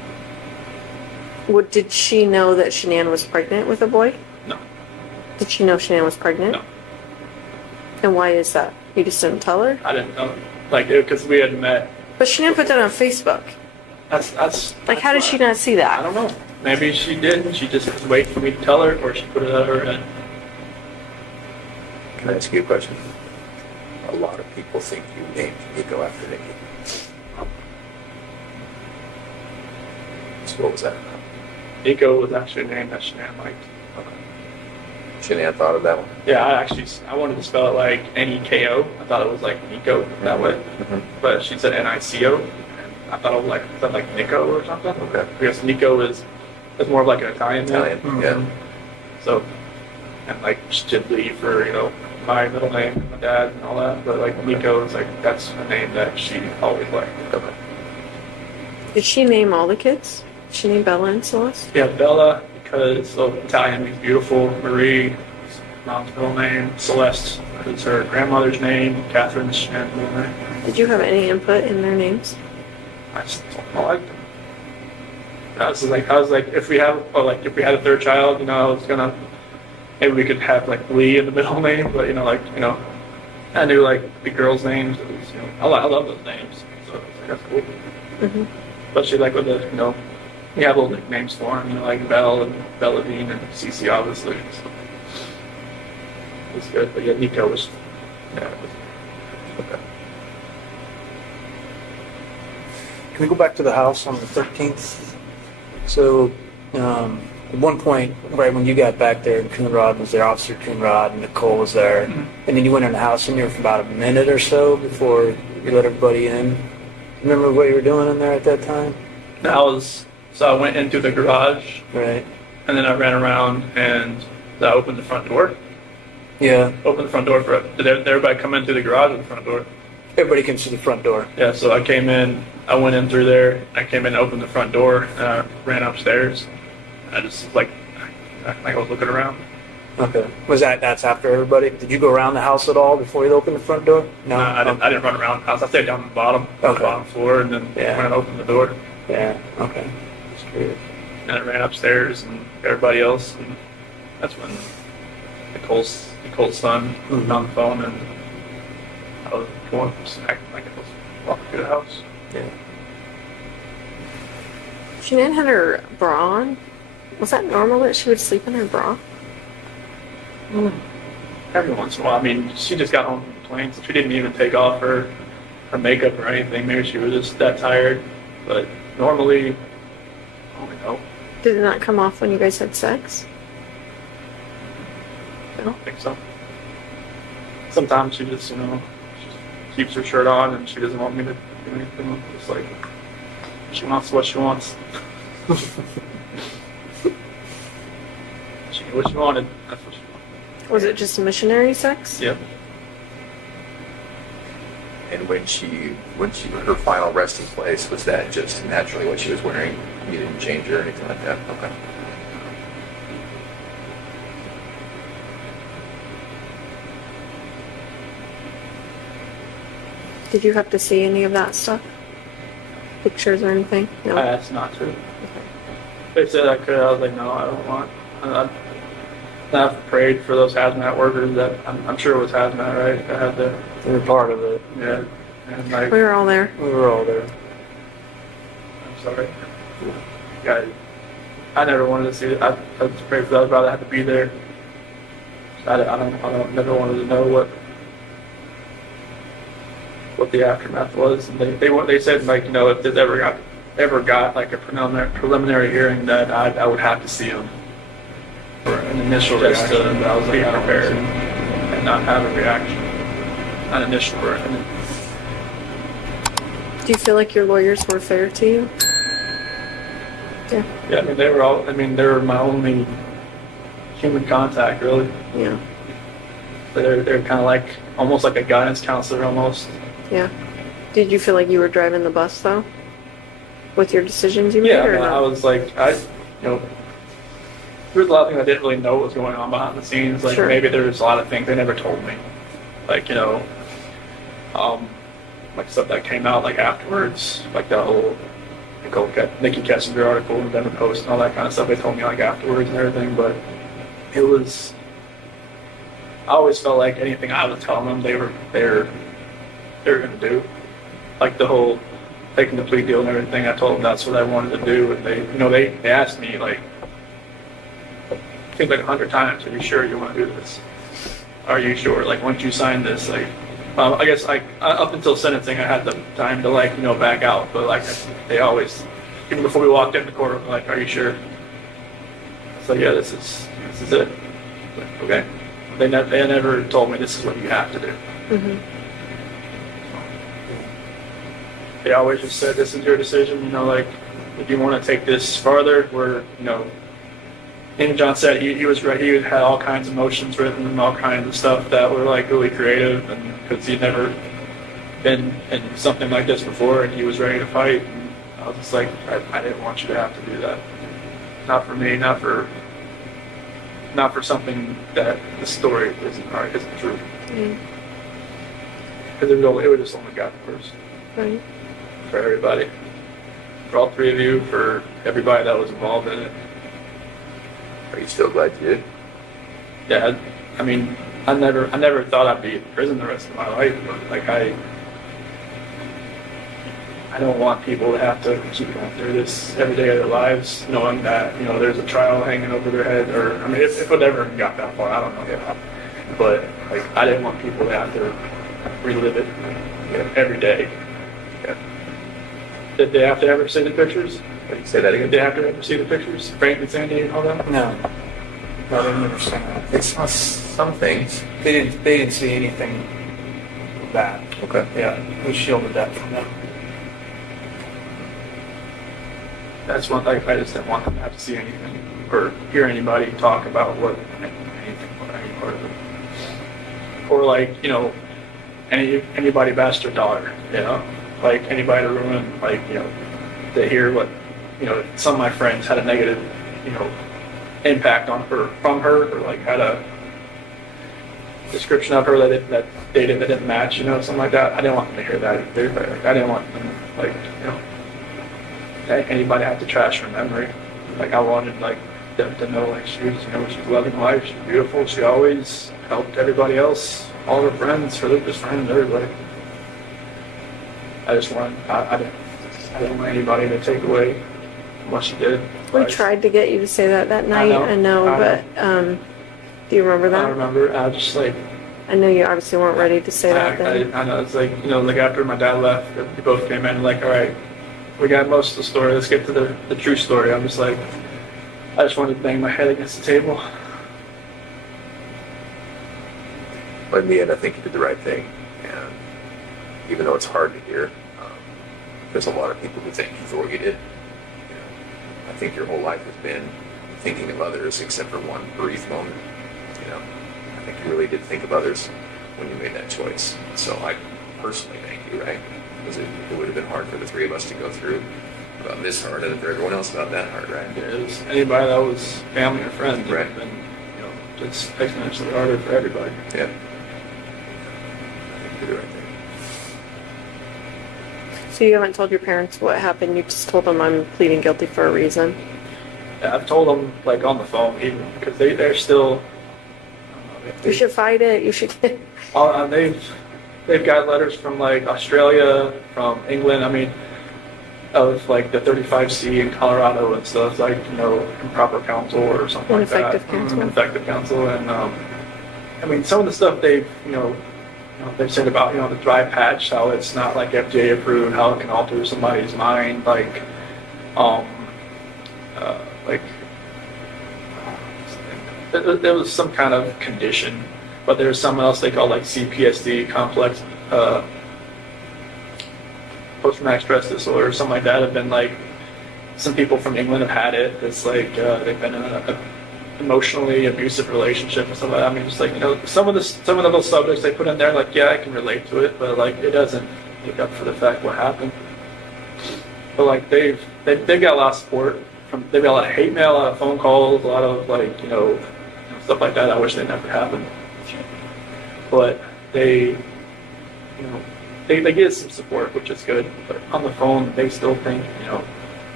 What, did she know that Shannan was pregnant with a boy? No. Did she know Shannan was pregnant? No. And why is that? You just didn't tell her? I didn't know. Like, because we had met. But Shannan put that on Facebook. That's Like, how did she not see that? I don't know. Maybe she did, and she just was waiting for me to tell her, or she put it out of her head. Can I ask you a question? A lot of people think you named Nico after Nikki. So what was that about? Nico was actually a name that Shannan liked. Shannan thought of that one? Yeah, I wanted to spell it like N-E-K-O. I thought it was like Nico that way. But she said N-I-C-O. I thought it was like Nico or something. Okay. Because Nico is more of like an Italian name. Yeah. So, and like Chidley for, my middle name, my dad and all that. But like Nico is like, that's a name that she always liked. Okay. Did she name all the kids? Did she name Bella and Celeste? Yeah, Bella, because Italian means beautiful. Marie, mom's middle name. Celeste is her grandmother's name. Catherine's Shannan's middle name. Did you have any input in their names? I just liked them. I was like, if we had a third child, I was gonna, maybe we could have like Lee in the middle name, but I knew like the girls' names. It was, I love those names, so I was like, that's cool. Mm-hmm. Especially like with the, you have little nicknames for them, like Belle and Belladine and Cece, obviously. So it's good, but yeah, Nico was, okay. Can we go back to the house on the 13th? So, at one point, right when you got back there, Coonrod was there, Officer Coonrod, and Nicole was there, and then you went in the house in there for about a minute or so before you let everybody in. Remember what you were doing in there at that time? So I went into the garage, right, and then I ran around and I opened the front door. Yeah. Opened the front door did everybody come in through the garage or the front door? Everybody comes through the front door. Yeah, so I came in, I went in through there, I came in and opened the front door, and I ran upstairs. I just, I was looking around. Okay. That's after everybody? Did you go around the house at all before you opened the front door? No, I didn't run around the house. I stayed down on the bottom floor, and then went and opened the door. Yeah, okay. Just curious. And I ran upstairs, and everybody else, and that's when Nicole's son was on the phone, and I was going, acting like I was walking through the house. Yeah. Shannan had her bra on. Was that normal that she would sleep in her bra? Every once in a while. I mean, she just got home from the plane, so she didn't even take off her makeup or anything. Maybe she was just that tired. But normally, I don't know. Did it not come off when you guys had sex? I don't think so. Sometimes she just, she keeps her shirt on and she doesn't want me to do anything. Just like, she wants what she wants. She knew what she wanted. That's what she wanted. Was it just missionary sex? Yep. And when her final resting place, was that just naturally what she was wearing? You didn't change her or anything like that? Okay. Did you have to see any of that stuff? Pictures or anything? No. That's not true. They said I could. I was like, no, I don't want. I've prayed for those hazmat workers that I'm sure it was hazmat, right? I had to. You were part of it. Yeah. And we were all there. We were all there. I'm sorry. Yeah, I never wanted to see it. I just prayed for those. I'd rather have to be there. I never wanted to know what the aftermath was. And they said if this ever got like a preliminary hearing that I would have to see them for an initial reaction. I was be prepared and not have a reaction, an initial reaction. Do you feel like your lawyers were fair to you? Yeah. Yeah, they were my only human contact, really. Yeah. They're kind of like almost like a guidance counselor, almost. Yeah. Did you feel like you were driving the bus though, with your decisions you made? Yeah, or no? I was like, there was a lot of things I didn't really know what was going on behind the scenes. Like maybe there was a lot of things they never told me, like like stuff that came out like afterwards, like the whole the whole Nikki Kessinger article and Denver Post and all that kind of stuff. They told me like afterwards and everything, but it was. I always felt like anything I was telling them, they were going to do. Like the whole taking the plea deal and everything. I told them that's what I wanted to do, and they asked me like, I think like 100 times, "Are you sure you want to do this? Are you sure? Like once you sign this, like." I guess like up until sentencing, I had the time to like back out, but like they always, even before we walked in the courtroom, like, "Are you sure?" So yeah, this is it. Like, okay. They never told me this is what you have to do. Mm-hmm. They always just said, "This is your decision. Like if you want to take this farther, we're And John said he was right. He had all kinds of motions written and all kinds of stuff that were like really creative, and because he'd never been in something like this before, and he was ready to fight. And I was just like, I didn't want you to have to do that. Not for me. Not for something that the story isn't true. Because it would just only got worse. Right. For everybody. For all three of you. For everybody that was involved in it. Are you still glad you did? Yeah, I mean, I never thought I'd be in prison the rest of my life, but like I don't want people to have to keep going through this every day of their lives, knowing that there's a trial hanging over their head, or I mean, if it ever got that far, I don't know yet, but like I didn't want people to have to relive it every day. Yeah. Did they have to ever see the pictures? Wait, say that again? Did they have to ever see the pictures? Frank and Sandy and all that? No, they didn't understand that. It's some things. They didn't see anything bad. Okay. Yeah, we shielded that from them. That's one thing. I just didn't want them to have to see anything or hear anybody talk about anything or any part of it, or like anybody bash their daughter. Like anybody to ruin to hear what some of my friends had a negative impact on her from her, or like had a description of her that they didn't match, something like that. I didn't want them to hear that either. Like, I didn't want them anybody have to trash her memory. Like I wanted them to know she was she's loving life, she's beautiful, she always helped everybody else, all her friends, her best friends, everybody. I didn't want anybody to take away what she did. We tried to get you to say that night. I know, but do you remember that? I remember. I just I know you obviously weren't ready to say that then. I know. It's like after my dad left, we both came in like, all right, we got most of the story. Let's get to the true story. I'm just like, I just wanted to bang my head against the table. But in the end, I think you did the right thing, and even though it's hard to hear, there's a lot of people who thank you for what you did. I think your whole life has been thinking of others, except for one brief moment. I think you really did think of others when you made that choice. So I personally thank you, right? Because it would have been hard for the three of us to go through about this hard, and for everyone else about that hard, right? It was anybody that was family or friend, right? And it's exponentially harder for everybody. Yeah. I think you did the right thing. So you haven't told your parents what happened? You just told them I'm pleading guilty for a reason? Yeah, I've told them on the phone even because they're still. You should fight it. You should get. They've got letters from Australia, from England. I mean, of the 35C in Colorado and stuff improper counsel or something like that. Ineffective counsel. Ineffective counsel, and I mean some of the stuff they've they've said about the dry patch, how it's not FDA approved, how it can alter somebody's mind, there was some kind of condition, but there's something else they call CPSD, complex post-traumatic stress disorder, something like that. Have been some people from England have had it. It's they've been in an emotionally abusive relationship and stuff like that. I mean, just some of those subjects they put in there, yeah, I can relate to it, but it doesn't make up for the fact what happened. But they've got a lot of support. They've got a lot of hate mail, a lot of phone calls, a lot of stuff like that. I wish they never happened. But they get some support, which is good. But on the phone, they still think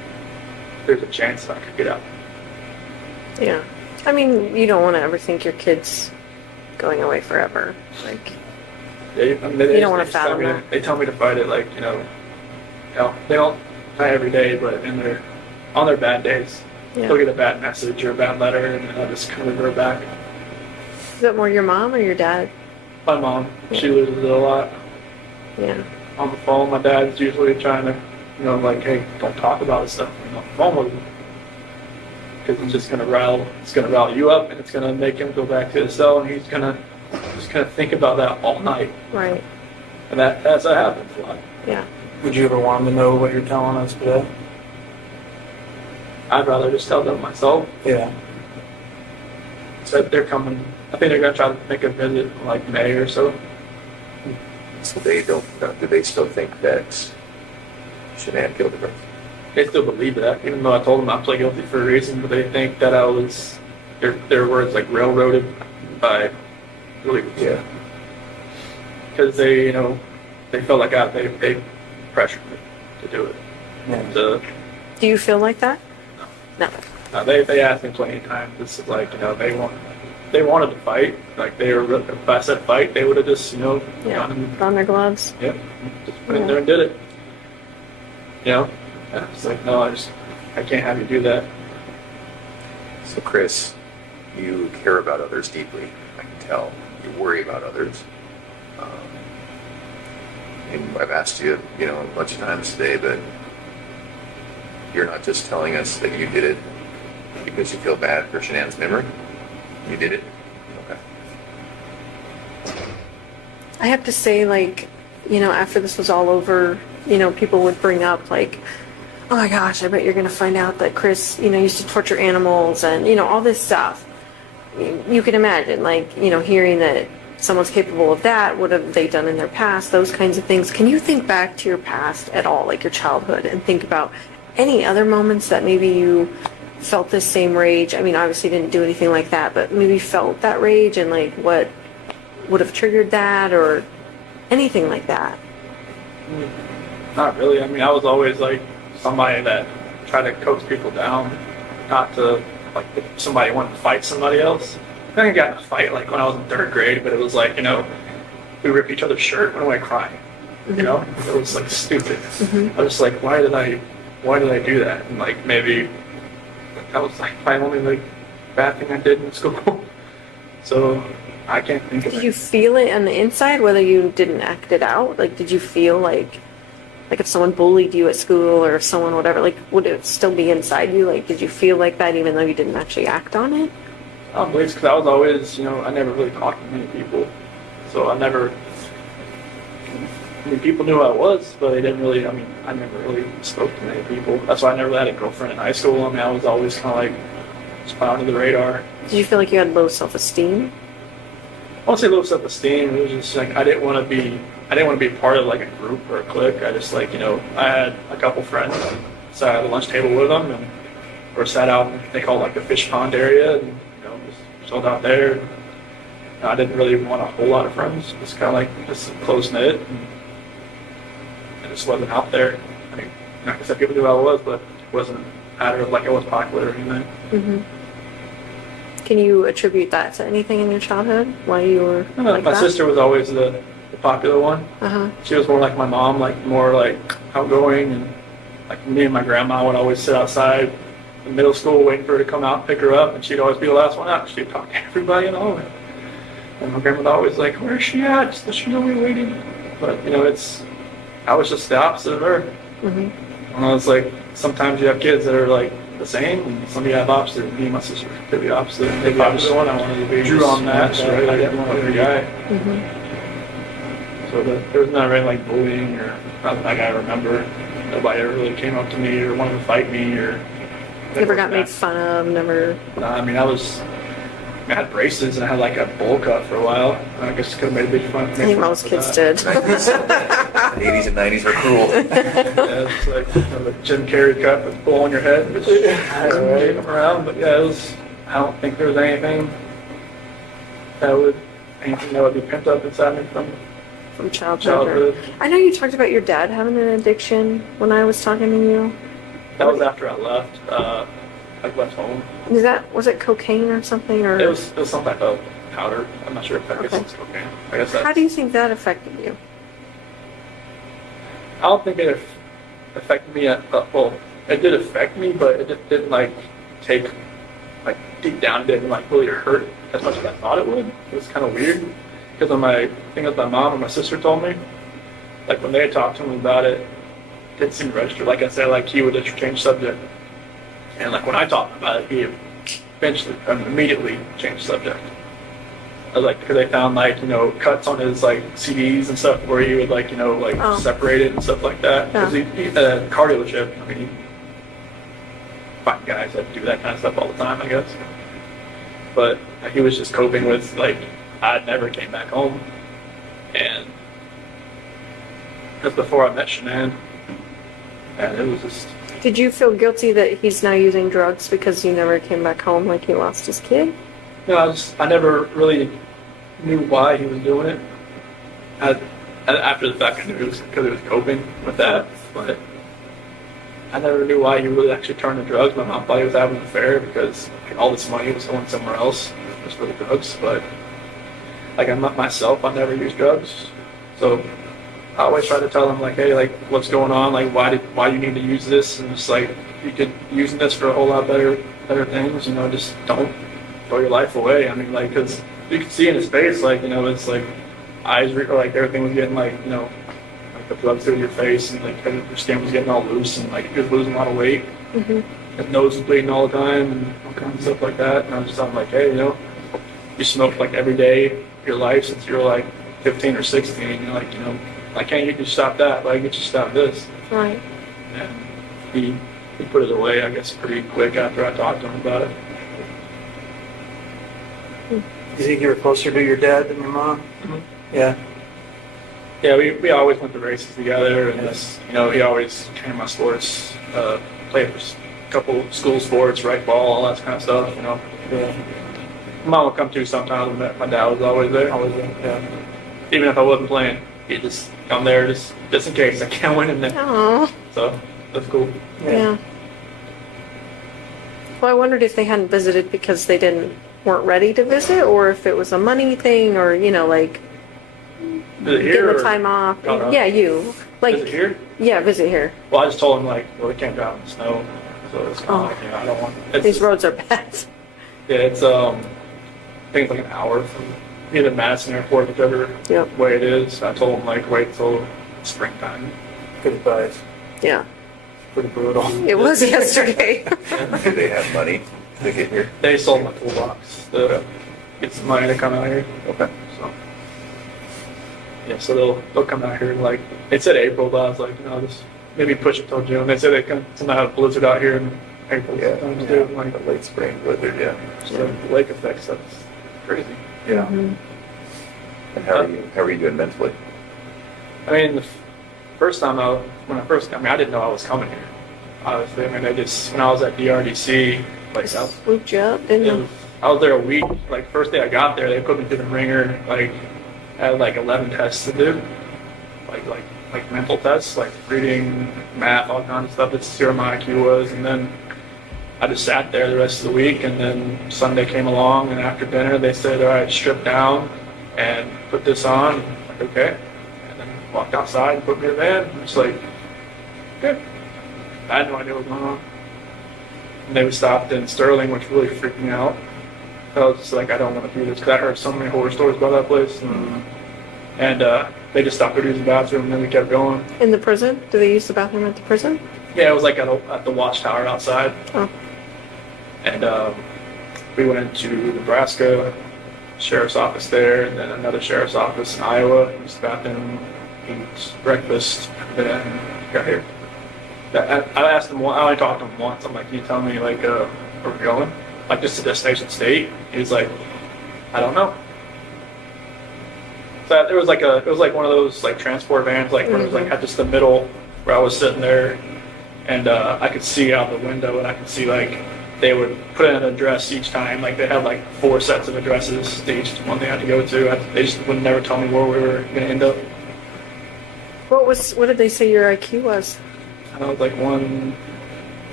there's a chance I could get out. Yeah. I mean, you don't want to ever think your kid's going away forever. Like, Yeah, I mean, they don't wanna just tell fathom me that. They tell me to fight it, like, they don't fight every day, but on their bad days, yeah. they'll get a bad message or a bad letter, and then I'll just kind of revert back. Is that more your mom or your dad? My mom, she loses it a lot. Yeah. On the phone, my dad's usually trying to, like, hey, don't talk about this stuff on the phone with him. Because it's just gonna rile you up, and it's gonna make him go back to his cell, and he's gonna think about that all night. Right. And that happens a lot. Yeah. Would you ever want them to know what you're telling us today? I'd rather just tell them myself. Yeah. So they're coming. I think they're gonna try to make a visit in like May or so. So they don't, do they still think that Shannan killed the girls? They still believe that, even though I told them I pled guilty for a reason, but they think that I was, their words, like, railroaded by police. Yeah. Because they felt like they pressured me to do it. Yeah. So, Do you feel like that? No. they asked me plenty of times. This is like, they wanted to fight. Like, if I said fight, they would have just, Yeah. gone and, Put on their gloves. yep, just went in there and did it. Yeah, it's like, no, I can't have you do that. So Chris, you care about others deeply. I can tell. You worry about others. And I've asked you, a bunch of times today, but you're not just telling us that you did it because you feel bad for Shannan's memory. You did it. Okay. I have to say, like, after this was all over, people would bring up, like, oh my gosh, I bet you're going to find out that Chris, used to torture animals and, all this stuff. You can imagine, like, hearing that someone's capable of that, what have they done in their past, those kinds of things. Can you think back to your past at all, like your childhood, and think about any other moments that maybe you felt this same rage? I mean, obviously you didn't do anything like that, but maybe felt that rage, and like what would have triggered that, or anything like that? Not really. I mean, I was always like somebody that tried to coax people down, not to, like, if somebody wanted to fight somebody else. I think I got in a fight like when I was in 3rd grade, but it was like, we ripped each other's shirt, went away crying. Mm-hmm. It was like stupid. Mm-hmm. I was just like, why did I do that? And like maybe that was like my only like bad thing I did in school. So I can't think of it. Did you feel it on the inside, whether you didn't act it out? Like, did you feel like if someone bullied you at school, or if someone whatever, like, would it still be inside you? Like, did you feel like that even though you didn't actually act on it? I don't believe, because I was always, I never really talked to many people. So I never, people knew who I was, but they didn't really, I never really spoke to many people. That's why I never really had a girlfriend in high school. I was always kind of like, just fly under the radar. Did you feel like you had low self-esteem? I won't say low self-esteem. It was just like, I didn't want to be part of like a group or a clique. I just like, I had a couple friends. I sat at the lunch table with them, or sat out, they call it like the fish pond area, and just chilled out there. I didn't really want a whole lot of friends, just kind of like just close knit, and I just wasn't out there. I mean, like I said, people knew who I was, but it wasn't a matter of like I was popular or anything. Mm-hmm. Can you attribute that to anything in your childhood? Why you were like my that? sister was always the popular one. Uh-huh. She was more like my mom, like more like outgoing, and like me and my grandma would always sit outside in middle school waiting for her to come out and pick her up, and she'd always be the last one out. She'd talk to everybody, and my grandma would always like, where's she at? Just let she know we're waiting. But I was just the opposite of her. Mm-hmm. And I was like, sometimes you have kids that are like the same, and some of you have opposite. Me and my sister were completely opposite. Maybe I was the one I wanted to be. Drew on that, right? I didn't want to be a guy. Mm-hmm. So there was not really like bullying or nothing like I remember. Nobody ever really came up to me or wanted to fight me or. Never got made fun of. Never. I had braces and I had like a bowl cut for a while. I guess could have made a big fun. I think most kids did. The 80s and 90s are cruel. Yeah, it's like the Jim Carrey cut with a bowl on your head. Which I wave them around, but yeah, it was. I don't think there was anything that would be pent up inside me from childhood. I know you talked about your dad having an addiction when I was talking to you. That was after I left. I left home. Was it cocaine or something, or It was some type of powder. I'm not sure if that was cocaine. I guess that's, how do you think that affected you? I don't think it affected me well, it did affect me, but it didn't like take like deep down, it didn't like really hurt as much as I thought it would. It was kind of weird because when my thing with my mom and my sister told me, like when they talked to him about it, it didn't seem to register. Like I said, like he would just change subject, and like when I talked about it, he eventually immediately changed subject. I was like, because they found like, you know, cuts on his like CDs and stuff where he would like, you know, like separate it and stuff like that. Because he a car dealership, I mean, fine guys that do that kind of stuff all the time, I guess. But he was just coping with like, I never came back home, and that's before I met Shannan, and it was just. Did you feel guilty that he's now using drugs because you never came back home, like he lost his kid? No, I never really knew why he was doing it. After the fact, I knew it was because he was coping with that, but I never knew why he really actually turned to drugs. My mom thought he was having an affair because all this money was going somewhere else just for the drugs. But like I'm not myself, I never used drugs, so I always try to tell him like, hey, like what's going on? Like why you need to use this? And it's like you could using this for a whole lot better things. You know, just don't throw your life away. I mean, like, because you can see in his face, like, you know, it's like eyes, like everything was getting like, you know, like the blood through your face, and like your skin was getting all loose, and like he was losing a lot of weight. His nose was bleeding all the time, and all kinds of stuff like that. And I was just like, hey, you know, you smoked like every day of your life since you were like 15 or 16. You're like, you know, I can't get you to stop that, but I can get you to stop this. Right. And he put it away, I guess, pretty quick after I talked to him about it. Do you think you were closer to your dad than your mom? Yeah. Yeah, we always went to races together, and you know, he always came to my sports, played a couple school sports, right ball, all that kind of stuff, you know. Yeah. Mom would come too sometimes, but my dad was always there. Yeah. Even if I wasn't playing, he'd just come there just in case I can't win in there. Aww. So that's cool. Yeah. Well, I wondered if they hadn't visited because they weren't ready to visit, or if it was a money thing, or you know, like getting the time off. Yeah, you like visit here. Yeah, visit here. Well, I just told him like, well, we can't drive in the snow, so it's kind of like, you know, I don't want. These roads are bad. Yeah, it's I think it's like an hour from either Madison Airport, whichever way it is. I told him like wait till springtime. Good advice. Yeah. Pretty brutal. It was yesterday. They have money to get here. They sold my toolbox to get some money to come out here. Okay. So yeah, so they'll come out here like they said April, but I was like, you know, just maybe push it till June. They said they can somehow have a blizzard out here in April sometimes too. Like the late spring blizzard, So the lake effect stuff's crazy. Yeah. And how are you doing mentally? I mean, the first time when I first got, I didn't know I was coming here. Obviously, I mean, when I was at DRDC, like swooped you up, didn't you? I was there a week. Like first day I got there, they put me through the ringer. Like I had like 11 tests to do, like mental tests, like reading, math, all kinds of stuff. That's to see where my IQ was, and then I just sat there the rest of the week. And then Sunday came along, and after dinner they said, "All right, strip down and put this on." I'm like, okay. And then walked outside and put me in the van. I'm just like, good. I had no idea what was going on. And they stopped in Sterling, which really freaked me out. I was just like, I don't want to do this, because I heard so many horror stories about that place. And they just stopped to use the bathroom, and then we kept going. In the prison? Do they use the bathroom at the prison? Yeah, it was like at the watchtower outside. Oh. And we went to Nebraska, sheriff's office there, and then another sheriff's office in Iowa. Used the bathroom, ate breakfast, then got here. I asked him, I only talked to him once. I'm like, can you tell me, like, where we're going? Like, just to Destination State? He's like, I don't know. So it was like one of those, like, transport vans, like, where it was, like, at just the middle where I was sitting there, and I could see out the window, and I could see, like, they would put in an address each time. Like, they had, like, 4 sets of addresses to each one they had to go to. They just would never tell me where we were going to end up. What did they say your IQ was? I was like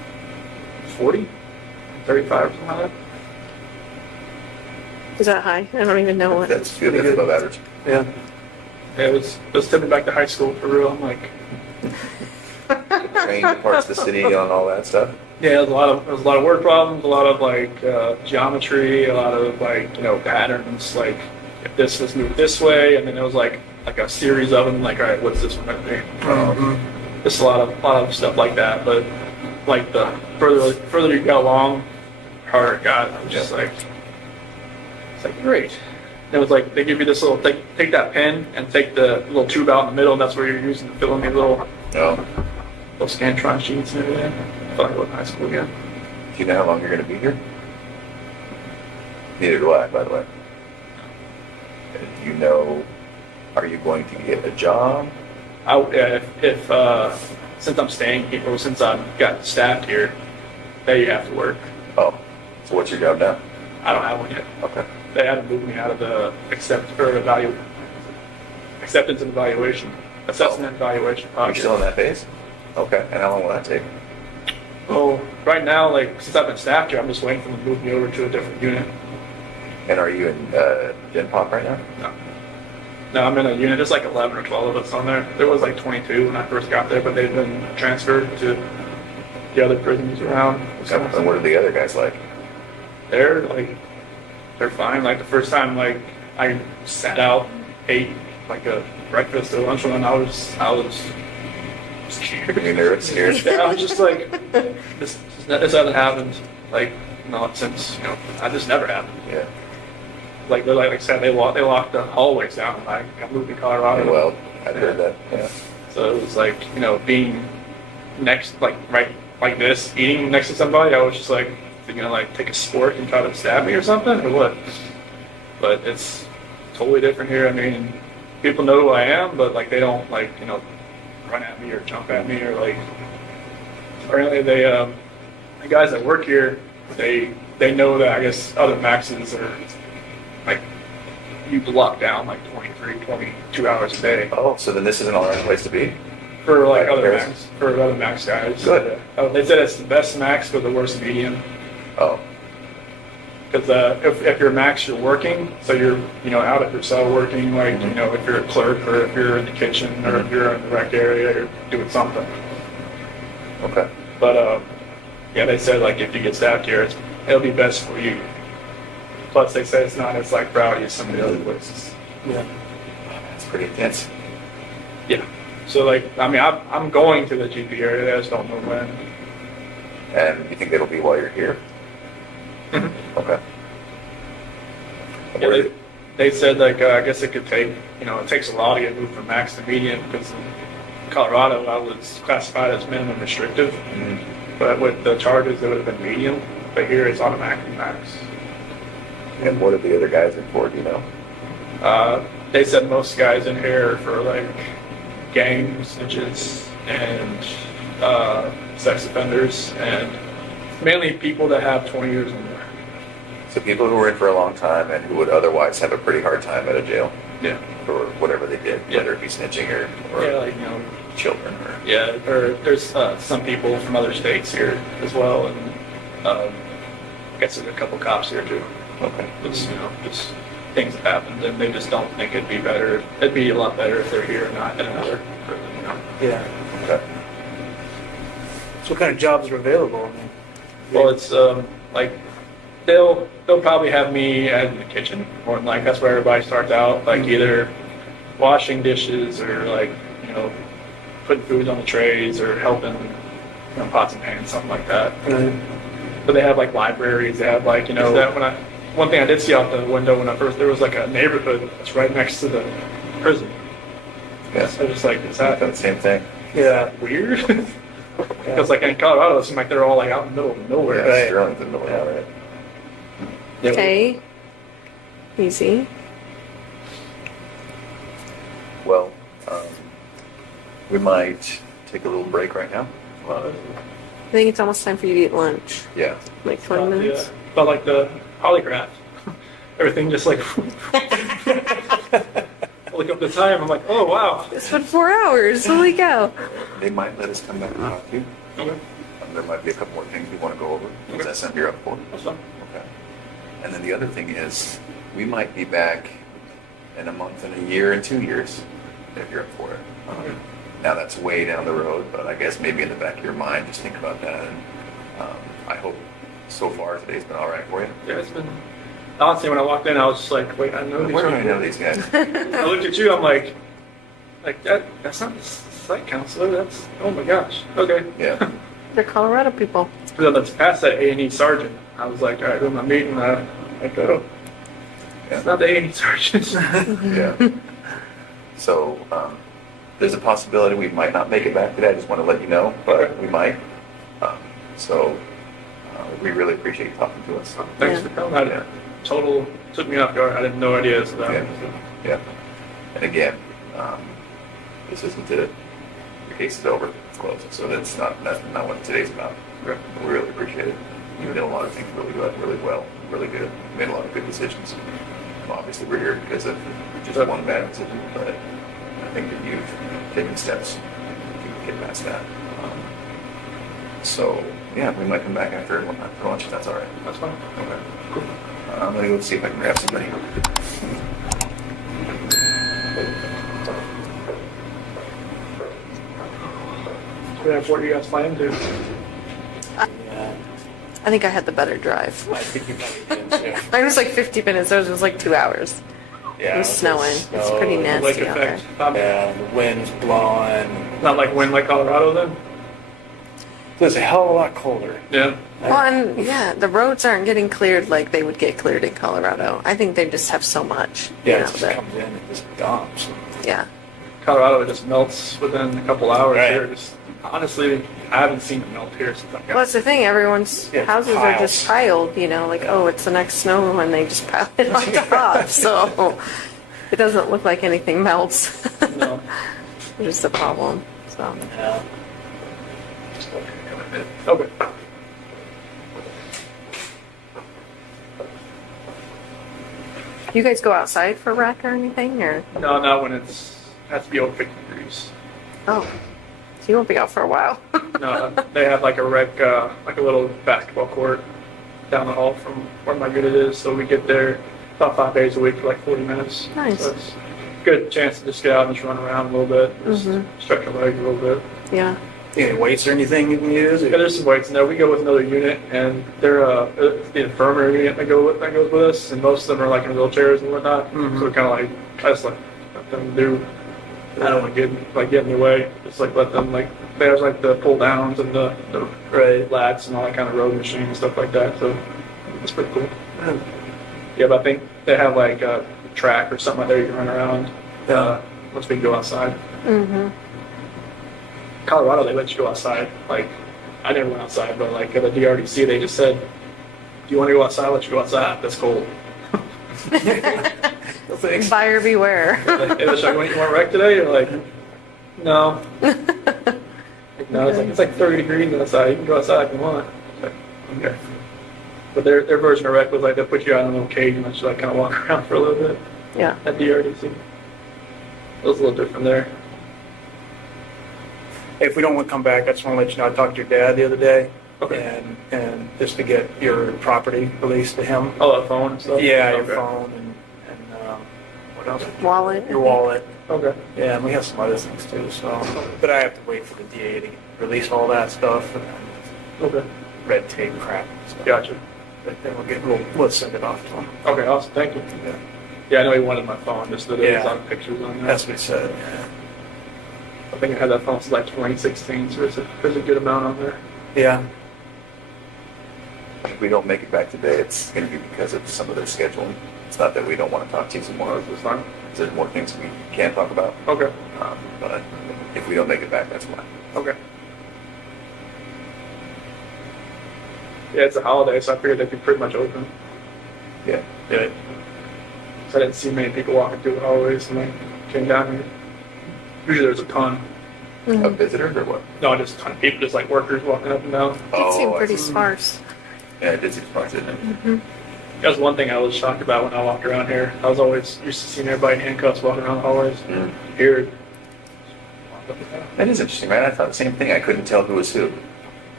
40, 35 or something like that. Is that high? I don't even know what. That's good. That's above average. Yeah. Yeah, it was tipping back to high school for real. I'm like, Train parts of the city on all that stuff. yeah, there was a lot of word problems, a lot of like geometry, a lot of like patterns. Like if this was moved this way, and then it was like a series of them. Like, all right, what's this one gonna be? Just a lot of stuff like that. But like the further you got along, harder it got. I was just like, it's like great. And it was like they give you this little take that pen and take the little tube out in the middle, and that's where you're using to fill in these little Scantron sheets and everything. I felt like I was in high school again. Do you know how long you're going to be here? Neither do I, by the way. Do you know, are you going to get a job? If since I'm staying here, or since I've got staffed here, then you have to work. Oh, so what's your job now? I don't have one yet. Okay. They haven't moved me out of the acceptance and evaluation, assessment and evaluation Are you project. still in that phase? Okay, and how long will that take? Well, right now, like since I've been staffed here, I'm just waiting for them to move me over to a different unit. And are you in Gen Pop right now? No, I'm in a unit. There's like 11 or 12 of us on there. There was like 22 when I first got there, but they've been transferred to the other prisons around. And what are the other guys like? They're fine. Like the first time, like I sat out and ate like a breakfast or lunch, and I was scared. You're nervous, scared? Yeah, I was just like, this hasn't happened. Like not since I just never happened. Yeah. Like I said, they locked the hallways down. When I moved to Colorado. Well, I've heard that. Yeah. So it was like being next, like right like this, eating next to somebody. I was just like, like take a spork and try to stab me or something, or what? But it's totally different here. I mean, people know who I am, but like they don't like run at me or jump at me or like. Apparently, the guys that work here, they know that I guess other maxes are like you lock down like 23, 22 hours a day. Oh, so then this isn't all right place to be? For like other max guys. Good. They said it's the best max but the worst medium. Oh. Because if you're max, you're working, so you're out at your cell working, like if you're a clerk or if you're in the kitchen or if you're in the rec area, you're doing something. Okay. But yeah, they said like if you get staffed here, it'll be best for you. Plus, they said it's not as like rowdy as some of the other places. Yeah. That's pretty intense. Yeah. So like, I mean, I'm going to the GP area. I just don't know when. And you think it'll be while you're here? Okay. Yeah, they said like I guess it could take it takes a while to get moved from max to medium because in Colorado I was classified as minimum restrictive, but with the charges it would have been medium. But here it's automatically max. And what are the other guys in for? Do you know? They said most guys in here are for like gang snitches and sex offenders and mainly people that have 20 years or more. So people who were in for a long time and who would otherwise have a pretty hard time at a jail. Yeah. For whatever they did, whether it be snitching or yeah, like children or or there's some people from other states here as well, and I guess there's a couple cops here too. Okay. It's just things that happened, and they just don't think it'd be better. It'd be a lot better if they're here and not in another prison. Yeah. Okay. So what kind of jobs are available? I mean, well, it's like they'll probably have me in the kitchen, more than like that's where everybody starts out, like either washing dishes or like putting food on the trays or helping pots and pans, something like that. But they have like libraries. They have like that one thing I did see out the window when I first there was like a neighborhood that's right next to the prison. Yeah. So just like is that the same thing? Yeah, weird. Because like in Colorado, it seems like they're all like out in the middle of nowhere. Yeah, Sterling's in the middle of it. Okay. Easy. Well, we might take a little break right now. I think it's almost time for you to eat lunch. Yeah. Like 20 minutes. But like the polygraph, everything just like. I look up the time. I'm like, oh wow. It's been 4 hours. Holy cow. They might let us come back and talk to you. Okay. There might be a couple more things we want to go over. Is that something you're up for? That's fine. Okay. And then the other thing is, we might be back in a month and a year and 2 years, if you're up for it. Now that's way down the road, but I guess maybe in the back of your mind, just think about that. And I hope so far today's been all right for you. Yeah, it's been. Honestly, when I walked in, I was just like, wait, I know these Where do I people. know these guys? I looked at you, I'm like that's not the site counselor. That's, oh my gosh. Okay. Yeah. They're Colorado people. So let's pass that A&E sergeant. I was like, all right, who am I meeting? I go. Yeah. It's not the A&E sergeant. Yeah. So there's a possibility we might not make it back today. I just want to let you know, but we might. So we really appreciate you talking to us. Thanks for coming. Total took me off guard. I had no idea. So that Yeah. And again, this isn't it. The case is over. It's closed. So that's not what today's about. We really appreciate it. You did a lot of things really well, really good. Made a lot of good decisions. And obviously, we're here because of just one bad decision, but I think that you've taken steps to get past that. So yeah, we might come back after lunch if that's all right. That's fine. Okay. Cool. I'm gonna go see if I can grab somebody. What are you guys planning to do? I think I had the better drive. I think you probably did, too. Mine was like 50 minutes. Ours was like 2 hours. Yeah, It was snowing. It's pretty Lake nasty out there. effect. Yeah, the wind's blowing. Not like wind like Colorado then? It was a hell of a lot colder. Yeah. Well, and yeah, the roads aren't getting cleared like they would get cleared in Colorado. I think they just have so much. Yeah, you it know, just that- comes in and just dumps. yeah. Colorado just melts within a couple hours Right. here. Just, honestly, I haven't seen it melt here since I've got Well, that's the thing. Everyone's Yeah, houses are just piled, you know, like, oh, it's the next snow, and they just pile it on top. So it doesn't look like anything melts. No. Which is the problem. So Yeah. Okay. you guys go outside for rec or anything, or No, not when it's has to be over 50 degrees. oh, so you won't be out for a while. No, they have like a rec, like a little basketball court down the hall from where my unit is. So we get there about 5 days a week for like 40 minutes. Nice. So it's a good chance to just get out and just run around a little bit, just stretch your legs a little bit. Yeah. Any weights or anything you can use? Yeah, there's some weights in there. We go with another unit, and they're it's the infirmary unit that goes with us, and most of them are like in wheelchairs and whatnot. So we're kind of like, I just like let them do. I don't want to get in their way. Just like let them like there's like the pull downs and the lats and all that kind of road machine and stuff like that. So it's pretty cool. Yeah, but I think they have like a track or something like that you can run around once we go outside. Mm-hmm. Colorado, they let you go outside. Like, I never went outside, but like at the DRDC, they just said, "Do you want to go outside? I'll let you go outside. That's cold." Buyer beware. Like, hey, let's you want to wreck today? You're like, no. Like, no, it's like 30 degrees outside. You can go outside if you want. Like, okay. But their version of wreck was like they'll put you out in a little cage and let you like kind of walk around for a little bit. Yeah. At DRDC, it was a little different there. Hey, if we don't want to come back, I just want to let you know I talked to your dad the other day. Okay. And just to get your property released to him. Oh, that phone and stuff? Yeah, Okay. your phone and what else? Wallet. Your wallet. Okay. Yeah, and we have some other things too. So, but I have to wait for the DA to release all that stuff and Okay. red tape crap. So. Gotcha. But then we'll send it off to him. Okay, awesome. Thank you. Yeah. Yeah, I know he wanted my phone just so that Yeah. there's on pictures on there. That's what he said. Yeah. I think I had that phone since like 2016, so there's a good amount on there. Yeah. If we don't make it back today, it's going to be because of some of their scheduling. It's not that we don't want to talk to you some more. It's fine. There's more things we can talk about. Okay. But if we don't make it back, that's why. Okay. Yeah, it's a holiday, so I figured they'd be pretty much open. Yeah. Yeah. So I didn't see many people walking through the hallways when I came down here. Usually there's a ton. Of visitors or what? No, just a ton of people, just like workers walking up and down. It seemed I pretty see. sparse. Yeah, it did seem sparse, didn't it? That was one thing I was shocked about when I walked around here. I was always used to seeing everybody in handcuffs walking around the hallways. Here, That is interesting, right? I thought the same thing. I couldn't tell who was who.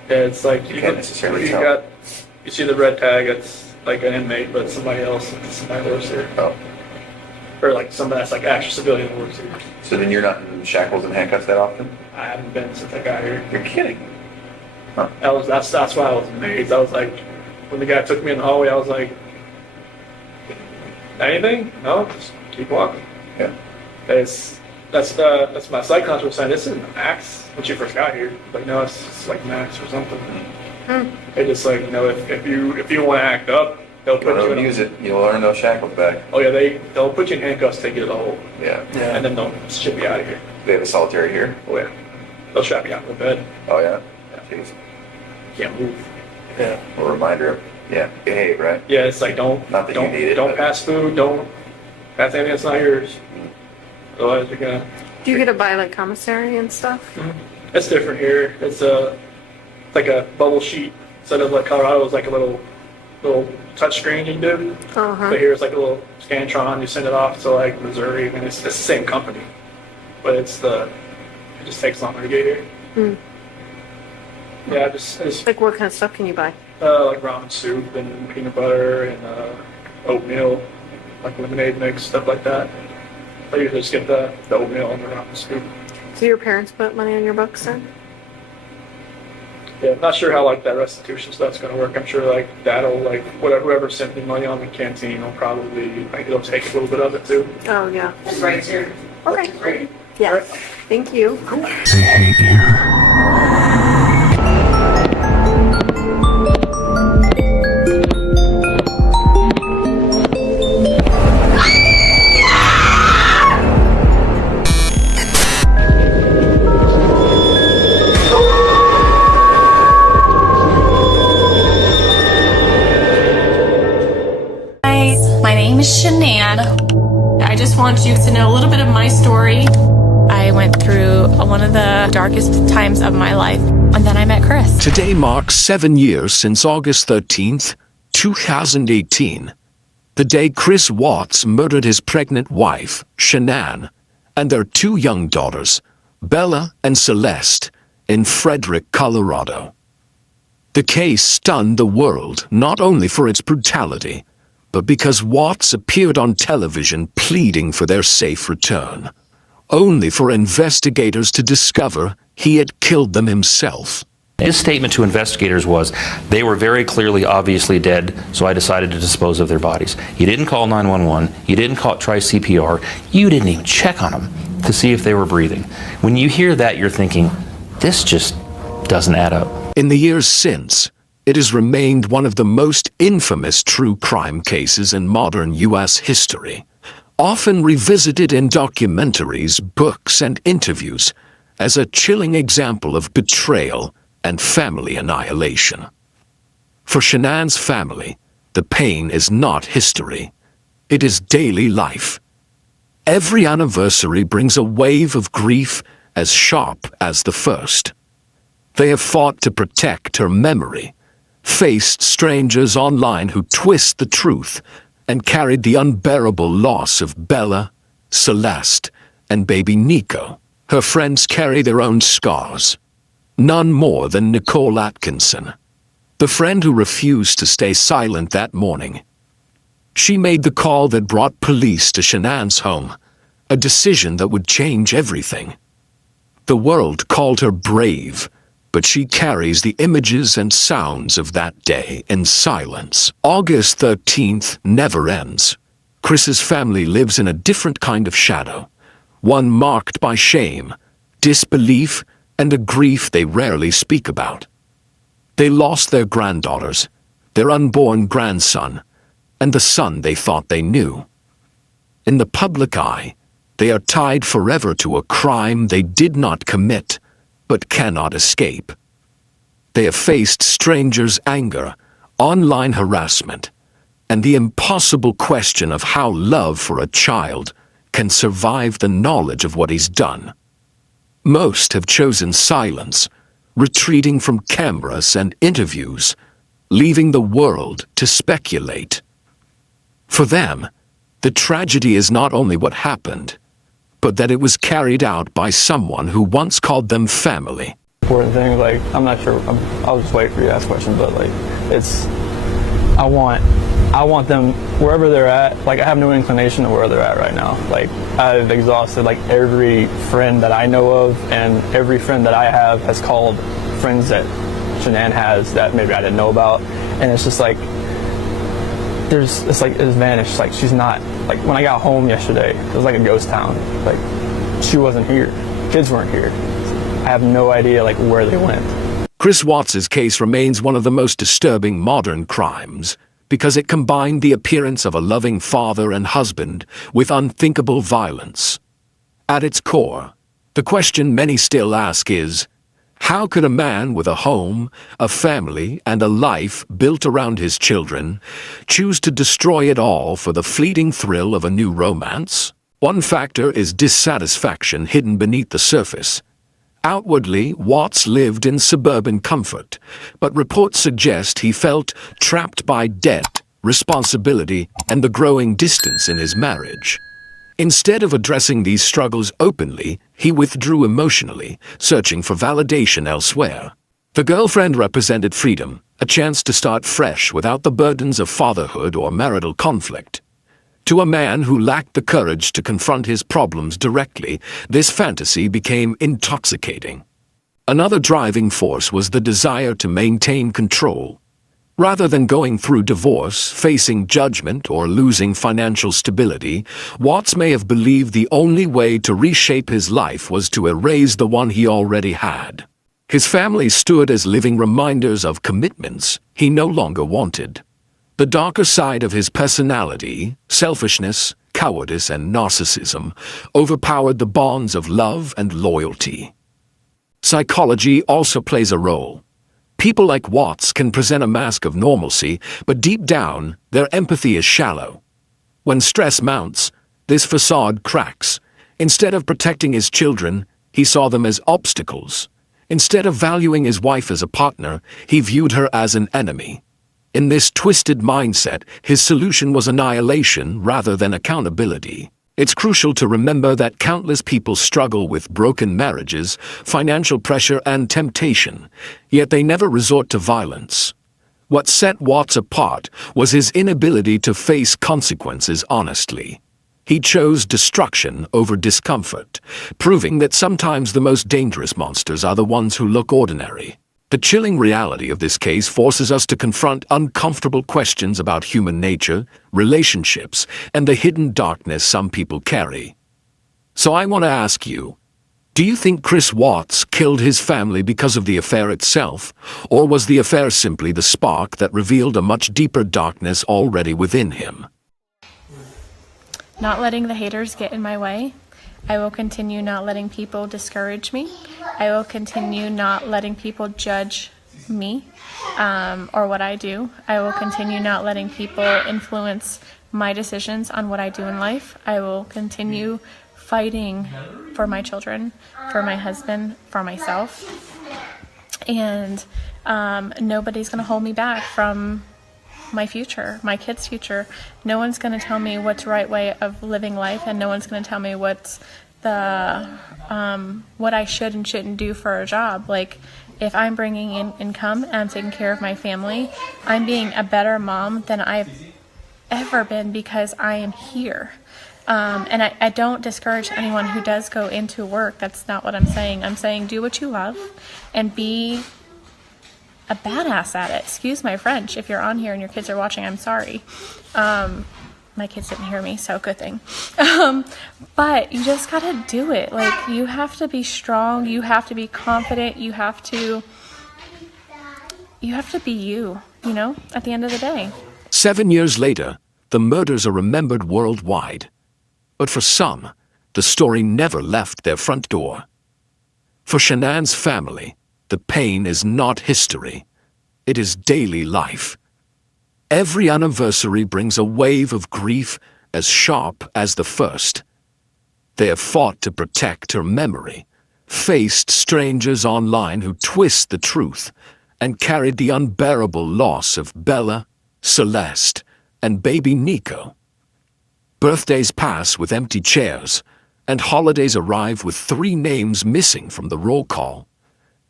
Yeah, it's like You can't necessarily you tell. you see the red tag, it's like an inmate, but it's somebody else, it's somebody that works here. Oh. Or like somebody that's like actual civilian that works here. So then you're not in shackles and handcuffs that often? I haven't been since I got here. You're kidding. Huh. That's why I was amazed. I was like, when the guy took me in the hallway, I was like, anything? No, just keep walking. Yeah. That's my psych counselor was saying, this isn't the max when she first got here. Like, no, it's like max or something. They just like, you know, if you want to act up, they'll put you in. Use it. You'll learn those shackles back. Oh yeah, they'll put you in handcuffs, take you to the hole, Yeah. and then they'll ship you out of here. They have a solitary here. Oh yeah, they'll strap you out to the bed. Oh yeah. Yeah. Jeez. Can't move. Yeah. A reminder of behave, right? Yeah, it's like don't Not that you need it, don't but- pass food, don't pass anything that's not yours. Otherwise, you're gonna. Do you get to buy like commissary and stuff? It's different here. It's like a bubble sheet instead of like Colorado is like a little touch screen you do. Uh-huh. But here it's like a little Scantron. You send it off to like Missouri, and it's the same company, but it just takes longer to get here. Yeah, it's Like what kind of stuff can you buy? like ramen soup and peanut butter and oatmeal, like lemonade mix, stuff like that. I usually just get the oatmeal and the ramen soup. Do your parents put money on your books then? Yeah, I'm not sure how like that restitution stuff's gonna work. I'm sure like that'll like whoever sent me money on the canteen will probably like it'll take a little bit of it too. Oh yeah. It's right here. Okay. Great. Yeah. Thank you. My name is Shannan. I just want you to know a little bit of my story. I went through one of the darkest times of my life, and then I met Chris. Today marks 7 years since August 13th, 2018, the day Chris Watts murdered his pregnant wife, Shannan, and their 2 young daughters, Bella and Celeste, in Frederick, Colorado. The case stunned the world not only for its brutality, but because Watts appeared on television pleading for their safe return, only for investigators to discover he had killed them himself. His statement to investigators was, they were very clearly, obviously dead, so I decided to dispose of their bodies. You didn't call 911, you didn't try CPR, you didn't even check on them to see if they were breathing. When you hear that, you're thinking, this just doesn't add up. In the years since, it has remained one of the most infamous true crime cases in modern U.S. history, often revisited in documentaries, books, and interviews as a chilling example of betrayal and family annihilation. For Shannan's family, the pain is not history. It is daily life. Every anniversary brings a wave of grief as sharp as the first. They have fought to protect her memory, faced strangers online who twist the truth, and carried the unbearable loss of Bella, Celeste, and baby Nico. Her friends carry their own scars, none more than Nicole Atkinson, the friend who refused to stay silent that morning. She made the call that brought police to Shannan's home, a decision that would change everything. The world called her brave, but she carries the images and sounds of that day in silence. August 13th never ends. Chris's family lives in a different kind of shadow, one marked by shame, disbelief, and a grief they rarely speak about. They lost their granddaughters, their unborn grandson, and the son they thought they knew. In the public eye, they are tied forever to a crime they did not commit, but cannot escape. They have faced strangers' anger, online harassment, and the impossible question of how love for a child can survive the knowledge of what he's done. Most have chosen silence, retreating from cameras and interviews, leaving the world to speculate. For them, the tragedy is not only what happened, but that it was carried out by someone who once called them family. important thing. Like, I'm not sure. I'll just wait for you to ask questions, but like, I want them wherever they're at. Like, I have no inclination to where they're at right now. Like, I've exhausted like every friend that I know of, and every friend that I have has called friends that Shannan has that maybe I didn't know about, and it's just like it's vanished. Like, she's not, like, when I got home yesterday, it was like a ghost town. Like, she wasn't here. Kids weren't here. I have no idea like where they went. Chris Watts's case remains one of the most disturbing modern crimes because it combined the appearance of a loving father and husband with unthinkable violence. At its core, the question many still ask is, how could a man with a home, a family, and a life built around his children choose to destroy it all for the fleeting thrill of a new romance? One factor is dissatisfaction hidden beneath the surface. Outwardly, Watts lived in suburban comfort, but reports suggest he felt trapped by debt, responsibility, and the growing distance in his marriage. Instead of addressing these struggles openly, he withdrew emotionally, searching for validation elsewhere. The girlfriend represented freedom, a chance to start fresh without the burdens of fatherhood or marital conflict. To a man who lacked the courage to confront his problems directly, this fantasy became intoxicating. Another driving force was the desire to maintain control. Rather than going through divorce, facing judgment, or losing financial stability, Watts may have believed the only way to reshape his life was to erase the one he already had. His family stood as living reminders of commitments he no longer wanted. The darker side of his personality, selfishness, cowardice, and narcissism, overpowered the bonds of love and loyalty. Psychology also plays a role. People like Watts can present a mask of normalcy, but deep down, their empathy is shallow. When stress mounts, this facade cracks. Instead of protecting his children, he saw them as obstacles. Instead of valuing his wife as a partner, he viewed her as an enemy. In this twisted mindset, his solution was annihilation rather than accountability. It's crucial to remember that countless people struggle with broken marriages, financial pressure, and temptation, yet they never resort to violence. What set Watts apart was his inability to face consequences honestly. He chose destruction over discomfort, proving that sometimes the most dangerous monsters are the ones who look ordinary. The chilling reality of this case forces us to confront uncomfortable questions about human nature, relationships, and the hidden darkness some people carry. So I want to ask you, do you think Chris Watts killed his family because of the affair itself, or was the affair simply the spark that revealed a much deeper darkness already within him? Not letting the haters get in my way. I will continue not letting people discourage me. I will continue not letting people judge me or what I do. I will continue not letting people influence my decisions on what I do in life. I will continue fighting for my children, for my husband, for myself. And nobody's going to hold me back from my future, my kids' future. No one's going to tell me what's the right way of living life, and no one's going to tell me what's the what I should and shouldn't do for a job. Like, if I'm bringing in income and I'm taking care of my family, I'm being a better mom than I've ever been because I am here. And I don't discourage anyone who does go into work. That's not what I'm saying. I'm saying do what you love and be a badass at it. Excuse my French. If you're on here and your kids are watching, I'm sorry. My kids didn't hear me, so good thing. But you just gotta do it. Like, you have to be strong. You have to be confident. You have to be you know, at the end of the day. 7 years later, the murders are remembered worldwide. But for some, the story never left their front door. For Shannan's family, the pain is not history. It is daily life. Every anniversary brings a wave of grief as sharp as the first. They have fought to protect her memory, faced strangers online who twist the truth, and carried the unbearable loss of Bella, Celeste, and baby Nico. Birthdays pass with empty chairs, and holidays arrive with 3 names missing from the roll call.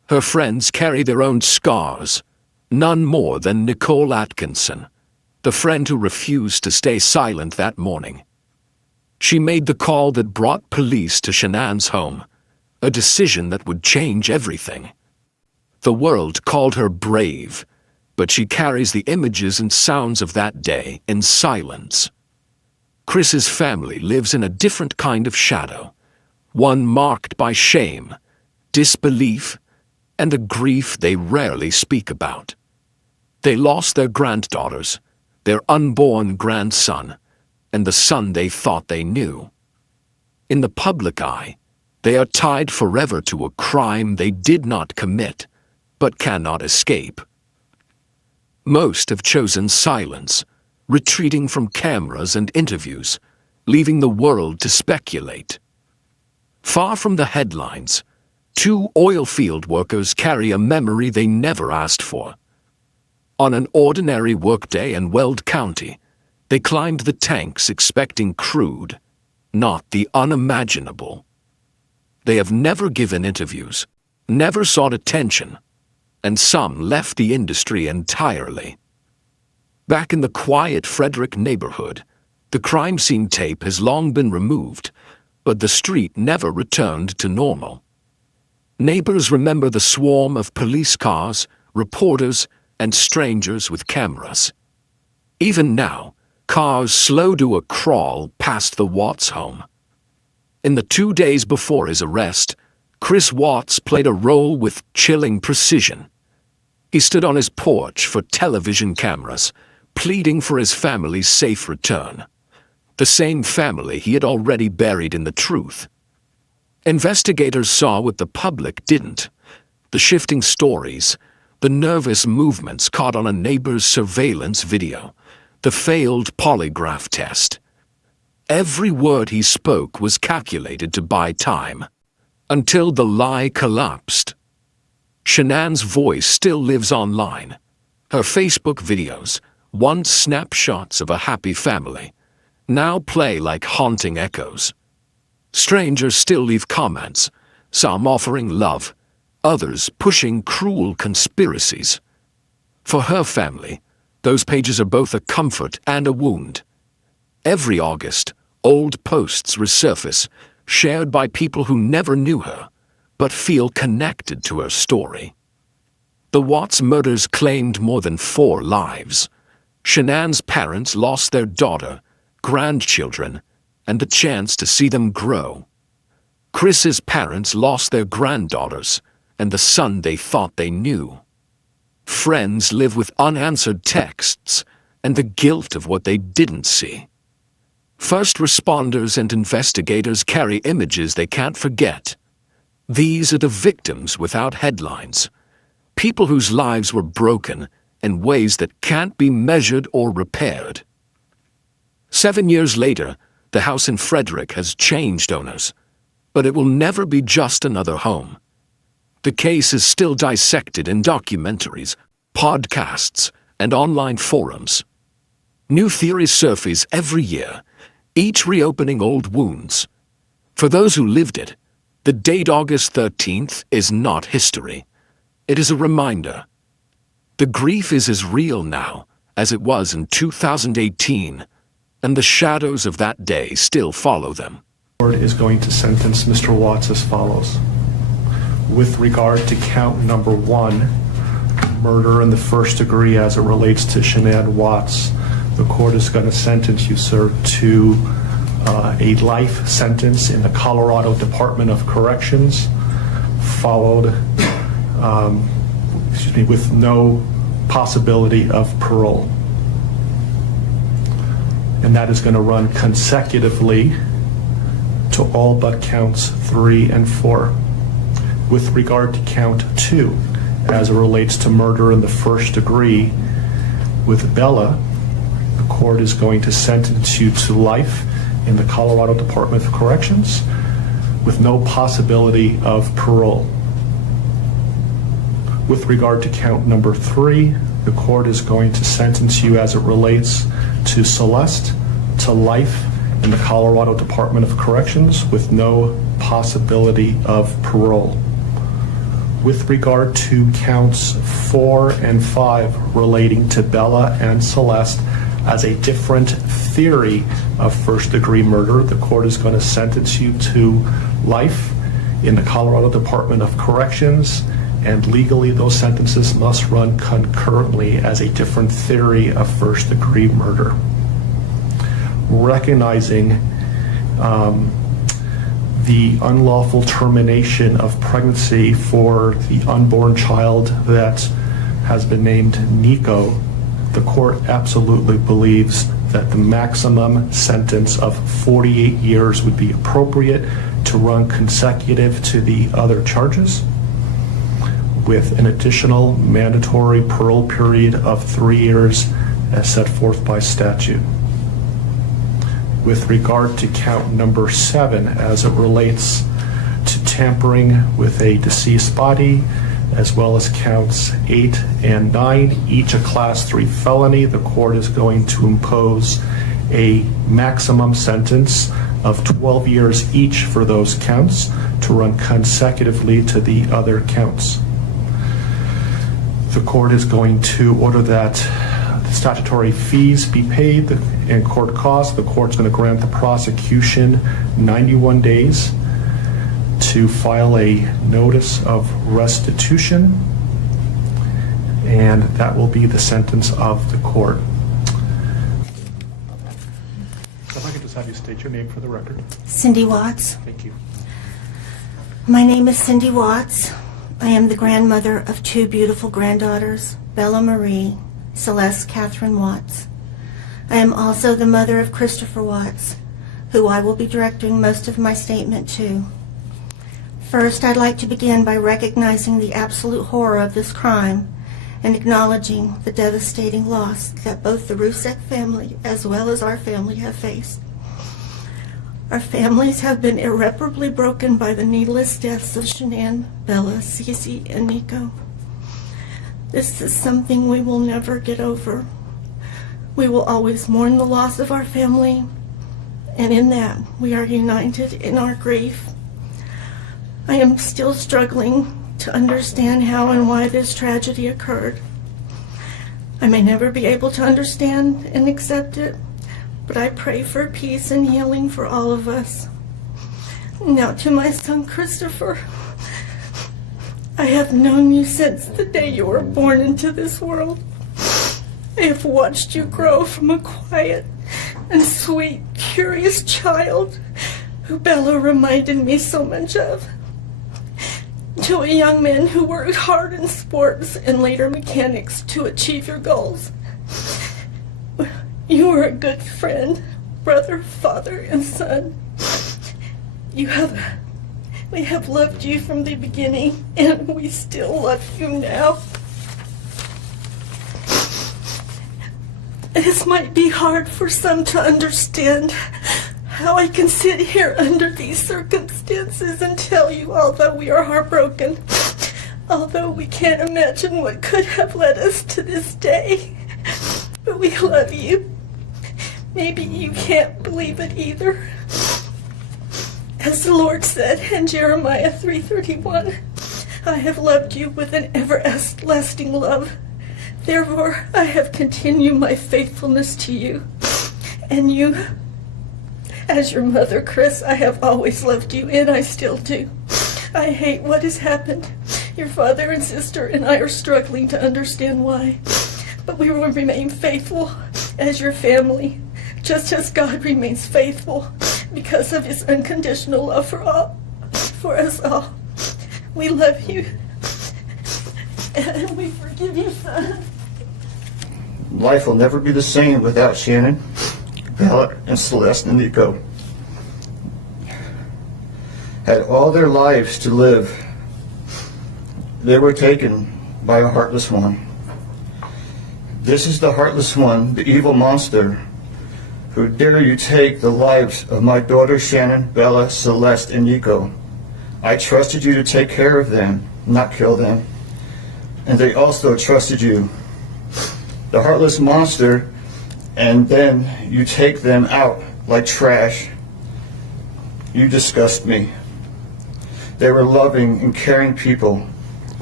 Her friends carry their own scars, none more than Nicole Atkinson, the friend who refused to stay silent that morning. She made the call that brought police to Shannan's home, a decision that would change everything. The world called her brave, but she carries the images and sounds of that day in silence. Chris's family lives in a different kind of shadow, one marked by shame, disbelief, and a grief they rarely speak about. They lost their granddaughters, their unborn grandson, and the son they thought they knew. In the public eye, they are tied forever to a crime they did not commit, but cannot escape. Most have chosen silence, retreating from cameras and interviews, leaving the world to speculate. Far from the headlines, 2 oil field workers carry a memory they never asked for. On an ordinary workday in Weld County, they climbed the tanks expecting crude, not the unimaginable. They have never given interviews, never sought attention, and some left the industry entirely. Back in the quiet Frederick neighborhood, the crime scene tape has long been removed, but the street never returned to normal. Neighbors remember the swarm of police cars, reporters, and strangers with cameras. Even now, cars slow to a crawl past the Watts home. In the 2 days before his arrest, Chris Watts played a role with chilling precision. He stood on his porch for television cameras, pleading for his family's safe return. The same family he had already buried in the truth. Investigators saw what the public didn't: the shifting stories, the nervous movements caught on a neighbor's surveillance video, the failed polygraph test. Every word he spoke was calculated to buy time, until the lie collapsed. Shannan's voice still lives online. Her Facebook videos, once snapshots of a happy family, now play like haunting echoes. Strangers still leave comments, some offering love, others pushing cruel conspiracies. For her family, those pages are both a comfort and a wound. Every August, old posts resurface, shared by people who never knew her, but feel connected to her story. The Watts murders claimed more than 4 lives. Shannan's parents lost their daughter, grandchildren, and the chance to see them grow. Chris's parents lost their granddaughters, and the son they thought they knew. Friends live with unanswered texts and the guilt of what they didn't see. First responders and investigators carry images they can't forget. These are the victims without headlines, people whose lives were broken in ways that can't be measured or repaired. 7 years later, the house in Frederick has changed owners, but it will never be just another home. The case is still dissected in documentaries, podcasts, and online forums. New theories surface every year, each reopening old wounds. For those who lived it, the date August 13th is not history. It is a reminder. The grief is as real now as it was in 2018, and the shadows of that day still follow them. The court is going to sentence Mr. Watts as follows. With regard to count number 1, murder in the first degree as it relates to Shannan Watts, the court is going to sentence you, sir, to a life sentence in the Colorado Department of Corrections, followed with no possibility of parole. And that is going to run consecutively to all but counts 3 and 4. With regard to count 2, as it relates to murder in the first degree with Bella, the court is going to sentence you to life in the Colorado Department of Corrections with no possibility of parole. With regard to count number 3, the court is going to sentence you as it relates to Celeste to life in the Colorado Department of Corrections with no possibility of parole. With regard to counts 4 and 5 relating to Bella and Celeste as a different theory of first-degree murder, the court is going to sentence you to life in the Colorado Department of Corrections, and legally those sentences must run concurrently as a different theory of first-degree murder. Recognizing the unlawful termination of pregnancy for the unborn child that has been named Nico, the court absolutely believes that the maximum sentence of 48 years would be appropriate to run consecutive to the other charges, with an additional mandatory parole period of 3 years as set forth by statute. With regard to count number 7 as it relates to tampering with a deceased body, as well as counts 8 and 9, each a class 3 felony, the court is going to impose a maximum sentence of 12 years each for those counts to run consecutively to the other counts. The court is going to order that the statutory fees be paid and court costs. The court's going to grant the prosecution 91 days to file a notice of restitution, and that will be the sentence of the court. If I could just have you state your name for the record. Cindy Watts. Thank you. My name is Cindy Watts. I am the grandmother of 2 beautiful granddaughters, Bella Marie, Celeste Catherine Watts. I am also the mother of Christopher Watts, who I will be directing most of my statement to. First, I'd like to begin by recognizing the absolute horror of this crime and acknowledging the devastating loss that both the Rusek family as well as our family have faced. Our families have been irreparably broken by the needless deaths of Shannan, Bella, Cece, and Nico. This is something we will never get over. We will always mourn the loss of our family, and in that we are united in our grief. I am still struggling to understand how and why this tragedy occurred. I may never be able to understand and accept it, but I pray for peace and healing for all of us. Now to my son Christopher. I have known you since the day you were born into this world. I have watched you grow from a quiet and sweet, curious child who Bella reminded me so much of, to a young man who worked hard in sports and later mechanics to achieve your goals. You are a good friend, brother, father, and son. We have loved you from the beginning, and we still love you now. This might be hard for some to understand, how I can sit here under these circumstances and tell you, although we are heartbroken, although we can't imagine what could have led us to this day, but we love you. Maybe you can't believe it either. As the Lord said in Jeremiah 3:31, I have loved you with an everlasting love. Therefore, I have continued my faithfulness to you. And you, as your mother, Chris, I have always loved you, and I still do. I hate what has happened. Your father and sister and I are struggling to understand why. But we will remain faithful as your family, just as God remains faithful because of his unconditional love for us all. We love you, and we forgive you, son. Life will never be the same without Shannan, Bella, and Celeste and Nico. Had all their lives to live, they were taken by a heartless one. This is the heartless one, the evil monster, who dare you take the lives of my daughter Shannan, Bella, Celeste, and Nico. I trusted you to take care of them, not kill them. And they also trusted you. The heartless monster, and then you take them out like trash. You disgust me. They were loving and caring people,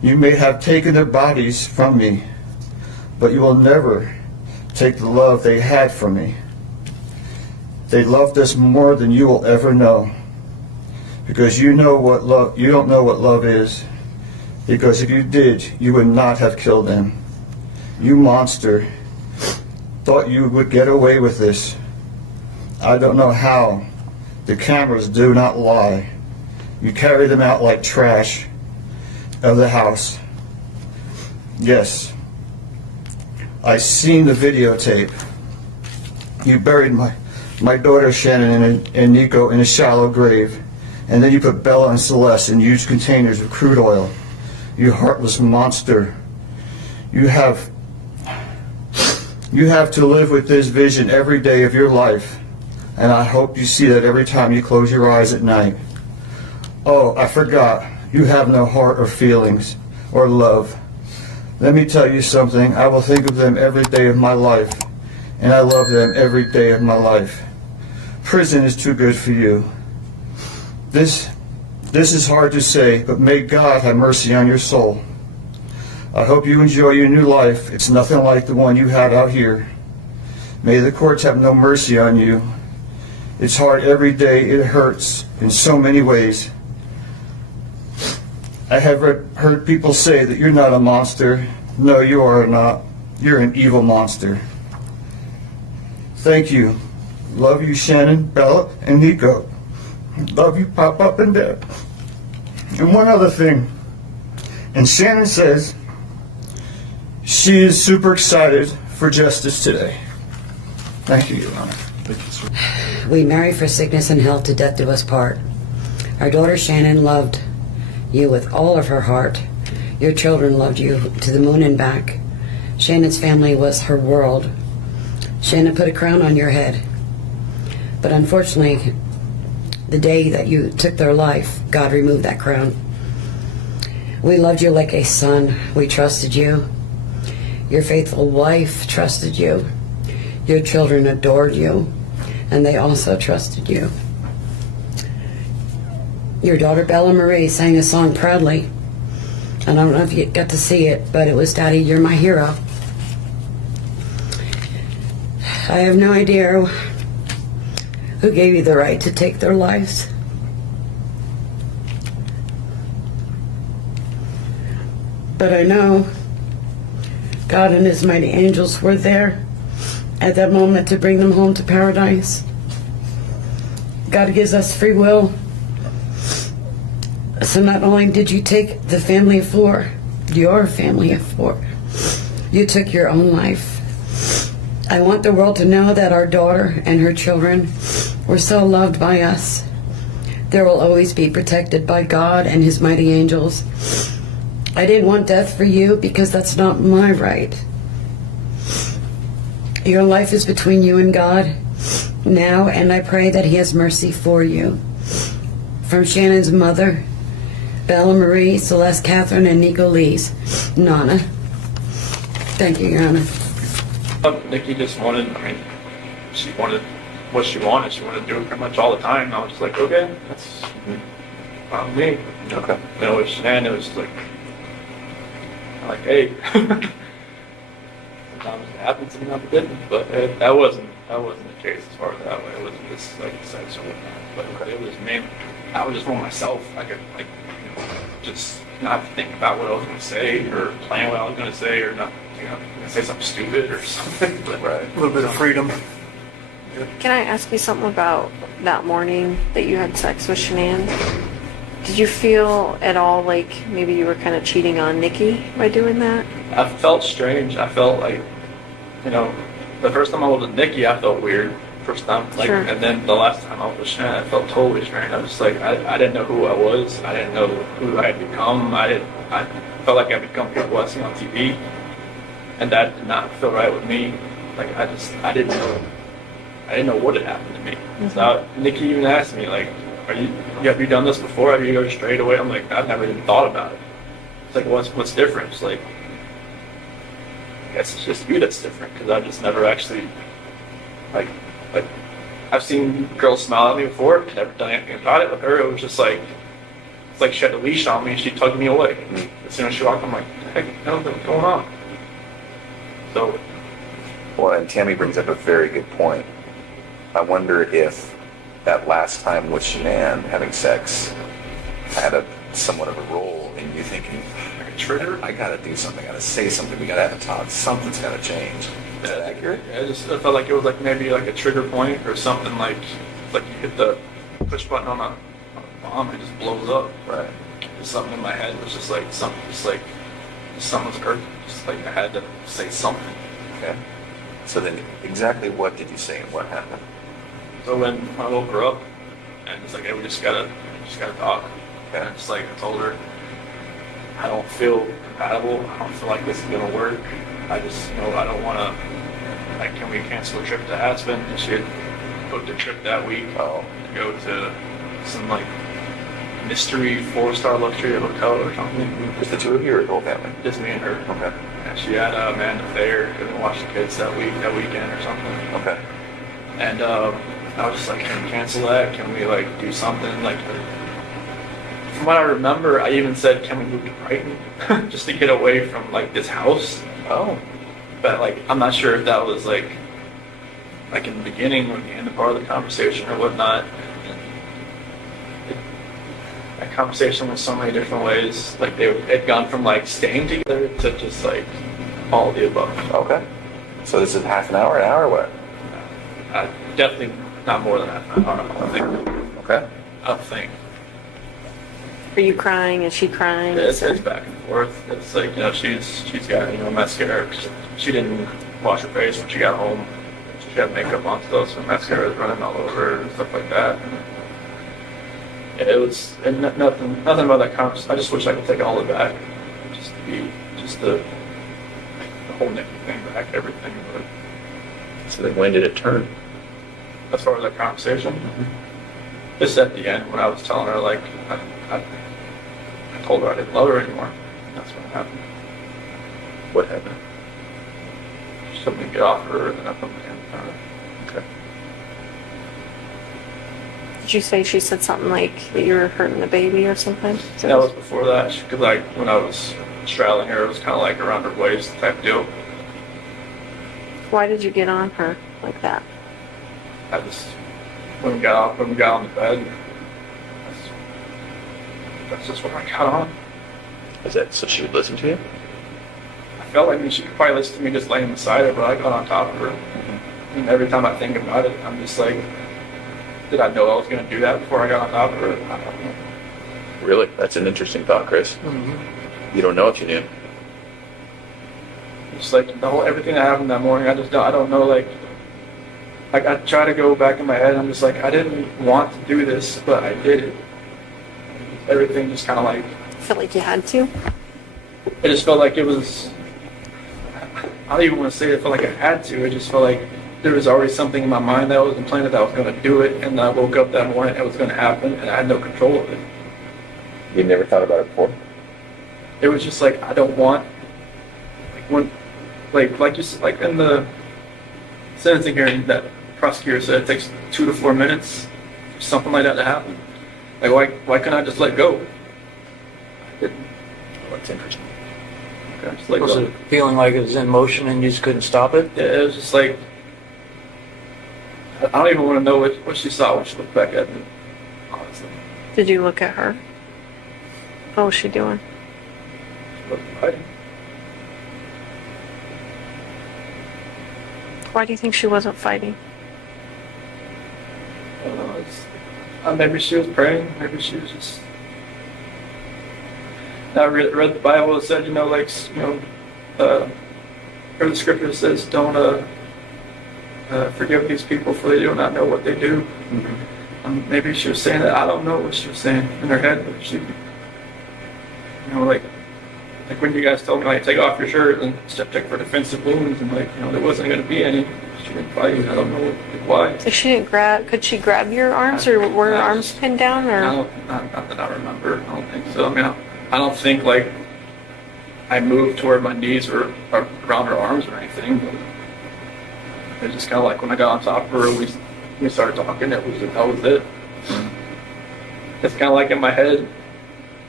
You may have taken their bodies from me, but you will never take the love they had for me. They loved us more than you will ever know, because you don't know what love is. Because if you did, you would not have killed them. You monster, thought you would get away with this. I don't know how. The cameras do not lie. You carry them out like trash of the house. Yes, I seen the videotape. You buried my daughter Shannon and Nico in a shallow grave, and then you put Bella and Celeste in huge containers of crude oil. You heartless monster. You have to live with this vision every day of your life, and I hope you see that every time you close your eyes at night. Oh, I forgot. You have no heart or feelings or love. Let me tell you something. I will think of them every day of my life, and I love them every day of my life. Prison is too good for you. This is hard to say, but may God have mercy on your soul. I hope you enjoy your new life. It's nothing like the one you had out here. May the courts have no mercy on you. It's hard every day. It hurts in so many ways. I have heard people say that you're not a monster. No, you are not. You're an evil monster. Thank you. Love you, Shannon, Bella, and Nico. Love you, Pop and Dad. And one other thing. And Shannon says she is super excited for justice today. Thank you, Your Honor. We marry for sickness and health to death do us part. Our daughter Shannon loved you with all of her heart. Your children loved you to the moon and back. Shannon's family was her world. Shannon put a crown on your head. But unfortunately, the day that you took their life, God removed that crown. We loved you like a son. We trusted you. Your faithful wife trusted you. Your children adored you, and they also trusted you. Your daughter Bella Marie sang a song proudly. I don't know if you got to see it, but it was Daddy, You're My Hero. I have no idea who gave you the right to take their lives. But I know God and His mighty angels were there at that moment to bring them home to paradise. God gives us free will. So not only did you take the family of four, your family of four, you took your own life. I want the world to know that our daughter and her children were so loved by us. They will always be protected by God and His mighty angels. I didn't want death for you because that's not my right. Your life is between you and God now, and I pray that He has mercy for you. From Shannon's mother, Bella Marie, Celeste Catherine, and Nico Lee's Nana. Thank you, Your Honor. Nikki just wanted, she wanted what she wanted. She wanted to do it pretty much all the time. I was just like, okay, that's on me. Okay. You know, with Shannon, it was like, hey. Sometimes it happens, sometimes it didn't. But that wasn't the case as far as that way. It wasn't just like sex or whatnot. But it was me. I was just for myself. I could just not think about what I was going to say or plan what I was going to say or not, say something stupid or something. But Right. a little bit of freedom. Can I ask you something about that morning that you had sex with Shannan? Did you feel at all like maybe you were kind of cheating on Nikki by doing that? I felt strange. I felt like, the first time I was with Nikki, I felt weird. First time, Sure. And then the last time I was with Shannon, I felt totally strange. I was just like, I didn't know who I was. I didn't know who I had become. I felt like I had become people I see on TV, and that did not feel right with me. Like I didn't know what had happened to me. Mm-hmm. So Nikki even asked me like, have you done this before? Have you ever strayed away? I'm like, I've never even thought about it. It's like, what's different? It's like, I guess it's just you that's different because I just never actually like I've seen girls smile at me before, never done anything about it. With her, it was just like like she had a leash on me and she tugged me away. As soon as she walked, I'm like, what the heck, what's going on? So, Well, and Tammy brings up a very good point. I wonder if that last time with Shannan having sex had a somewhat of a role in you thinking, like a trigger. I gotta do something, I gotta say something, we gotta have a talk, something's gotta change. Is that accurate? I felt like it was like maybe like a trigger point or something, like you hit the push button on a bomb and it just blows up. Right. Just something in my head was just like something, someone's hurt. Just like I had to say something. Okay. So then, exactly what did you say and what happened? So when I woke her up, and it's like, hey, we just gotta talk. Okay. And it's like I told her, I don't feel compatible. I don't feel like this is gonna work. I just I don't want to. Like, can we cancel a trip to Aspen? And she had booked a trip that week to go to some like mystery 4-star luxury hotel or something. Just the two of you or the whole family? Just me and her. Okay. And she had Amanda Thayer couldn't watch the kids that weekend or something. Okay. And I was just like, can we cancel that? Can we like do something? Like, from what I remember, I even said, can we move to Brighton just to get away from like this house? Oh. But like, I'm not sure if that was like in the beginning or the end of part of the conversation or whatnot. That conversation was so many different ways. Like they had gone from like staying together to just like all of the above. Okay. So this is half an hour, what? Definitely not more than half an hour. I don't think. Okay. I don't think. Are you crying? Is she crying? It's back and forth. It's like, she's got, mascara. She didn't wash her face when she got home. She had makeup on still, so mascara was running all over her and stuff like that. And it was nothing about that conversation. I just wish I could take all of it back. Just to be, the whole Nick thing back, everything. But So then when did it turn? as far as that conversation, just at the end when I was telling her, like, I told her I didn't love her anymore. That's what happened. What happened? She told me to get off her, and then I put my hand on her. Okay. Did you say she said something like that you were hurting the baby or something? That was before that, because like when I was straddling her, it was kind of like around her waist type deal. Why did you get on her like that? I just when we got on the bed, that's just what I got on. Is that so she would listen to you? I felt like she could probably listen to me just laying beside her, but I got on top of her. And every time I think about it, I'm just like, did I know I was going to do that before I got on top of her? I don't know. Really? That's an interesting thought, Chris. You don't know if you knew. Just like everything that happened that morning, I don't know, like I try to go back in my head, I'm just like, I didn't want to do this, but I did it. Everything just kind of like... Felt like you had to? It just felt like it was... I don't even want to say it felt like I had to. It just felt like there was already something in my mind that was implanted that I was going to do it, and I woke up that morning and it was going to happen, and I had no control of it. You never thought about it before? It was just like, I don't want... Like in the sentencing hearing, that prosecutor said it takes 2 to 4 minutes for something like that to happen. Like, why couldn't I just let go? I didn't. Oh, that's interesting. Okay, just let Was go. it feeling like it was in motion and you just couldn't stop it? Yeah, it was just like, I don't even want to know what she saw when she looked back at me, honestly. Did you look at her? What was she doing? She wasn't fighting. Why do you think she wasn't fighting? I don't know. Maybe she was praying. Maybe she was just. I read the Bible. It said, or the scripture says, don't forgive these people for they do not know what they do. Maybe she was saying that. I don't know what she was saying in her head, but she, like when you guys told me, like, take off your shirt and check for defensive wounds, and there wasn't going to be any. She didn't fight. I don't know why. So she didn't grab. Could she grab your arms, or were her arms pinned down, or? Not that I remember. I don't think so. I mean, I don't think like I moved toward my knees or around her arms or anything. But it's just kind of like when I got on top of her, we started talking. That was it. It's kind of like in my head.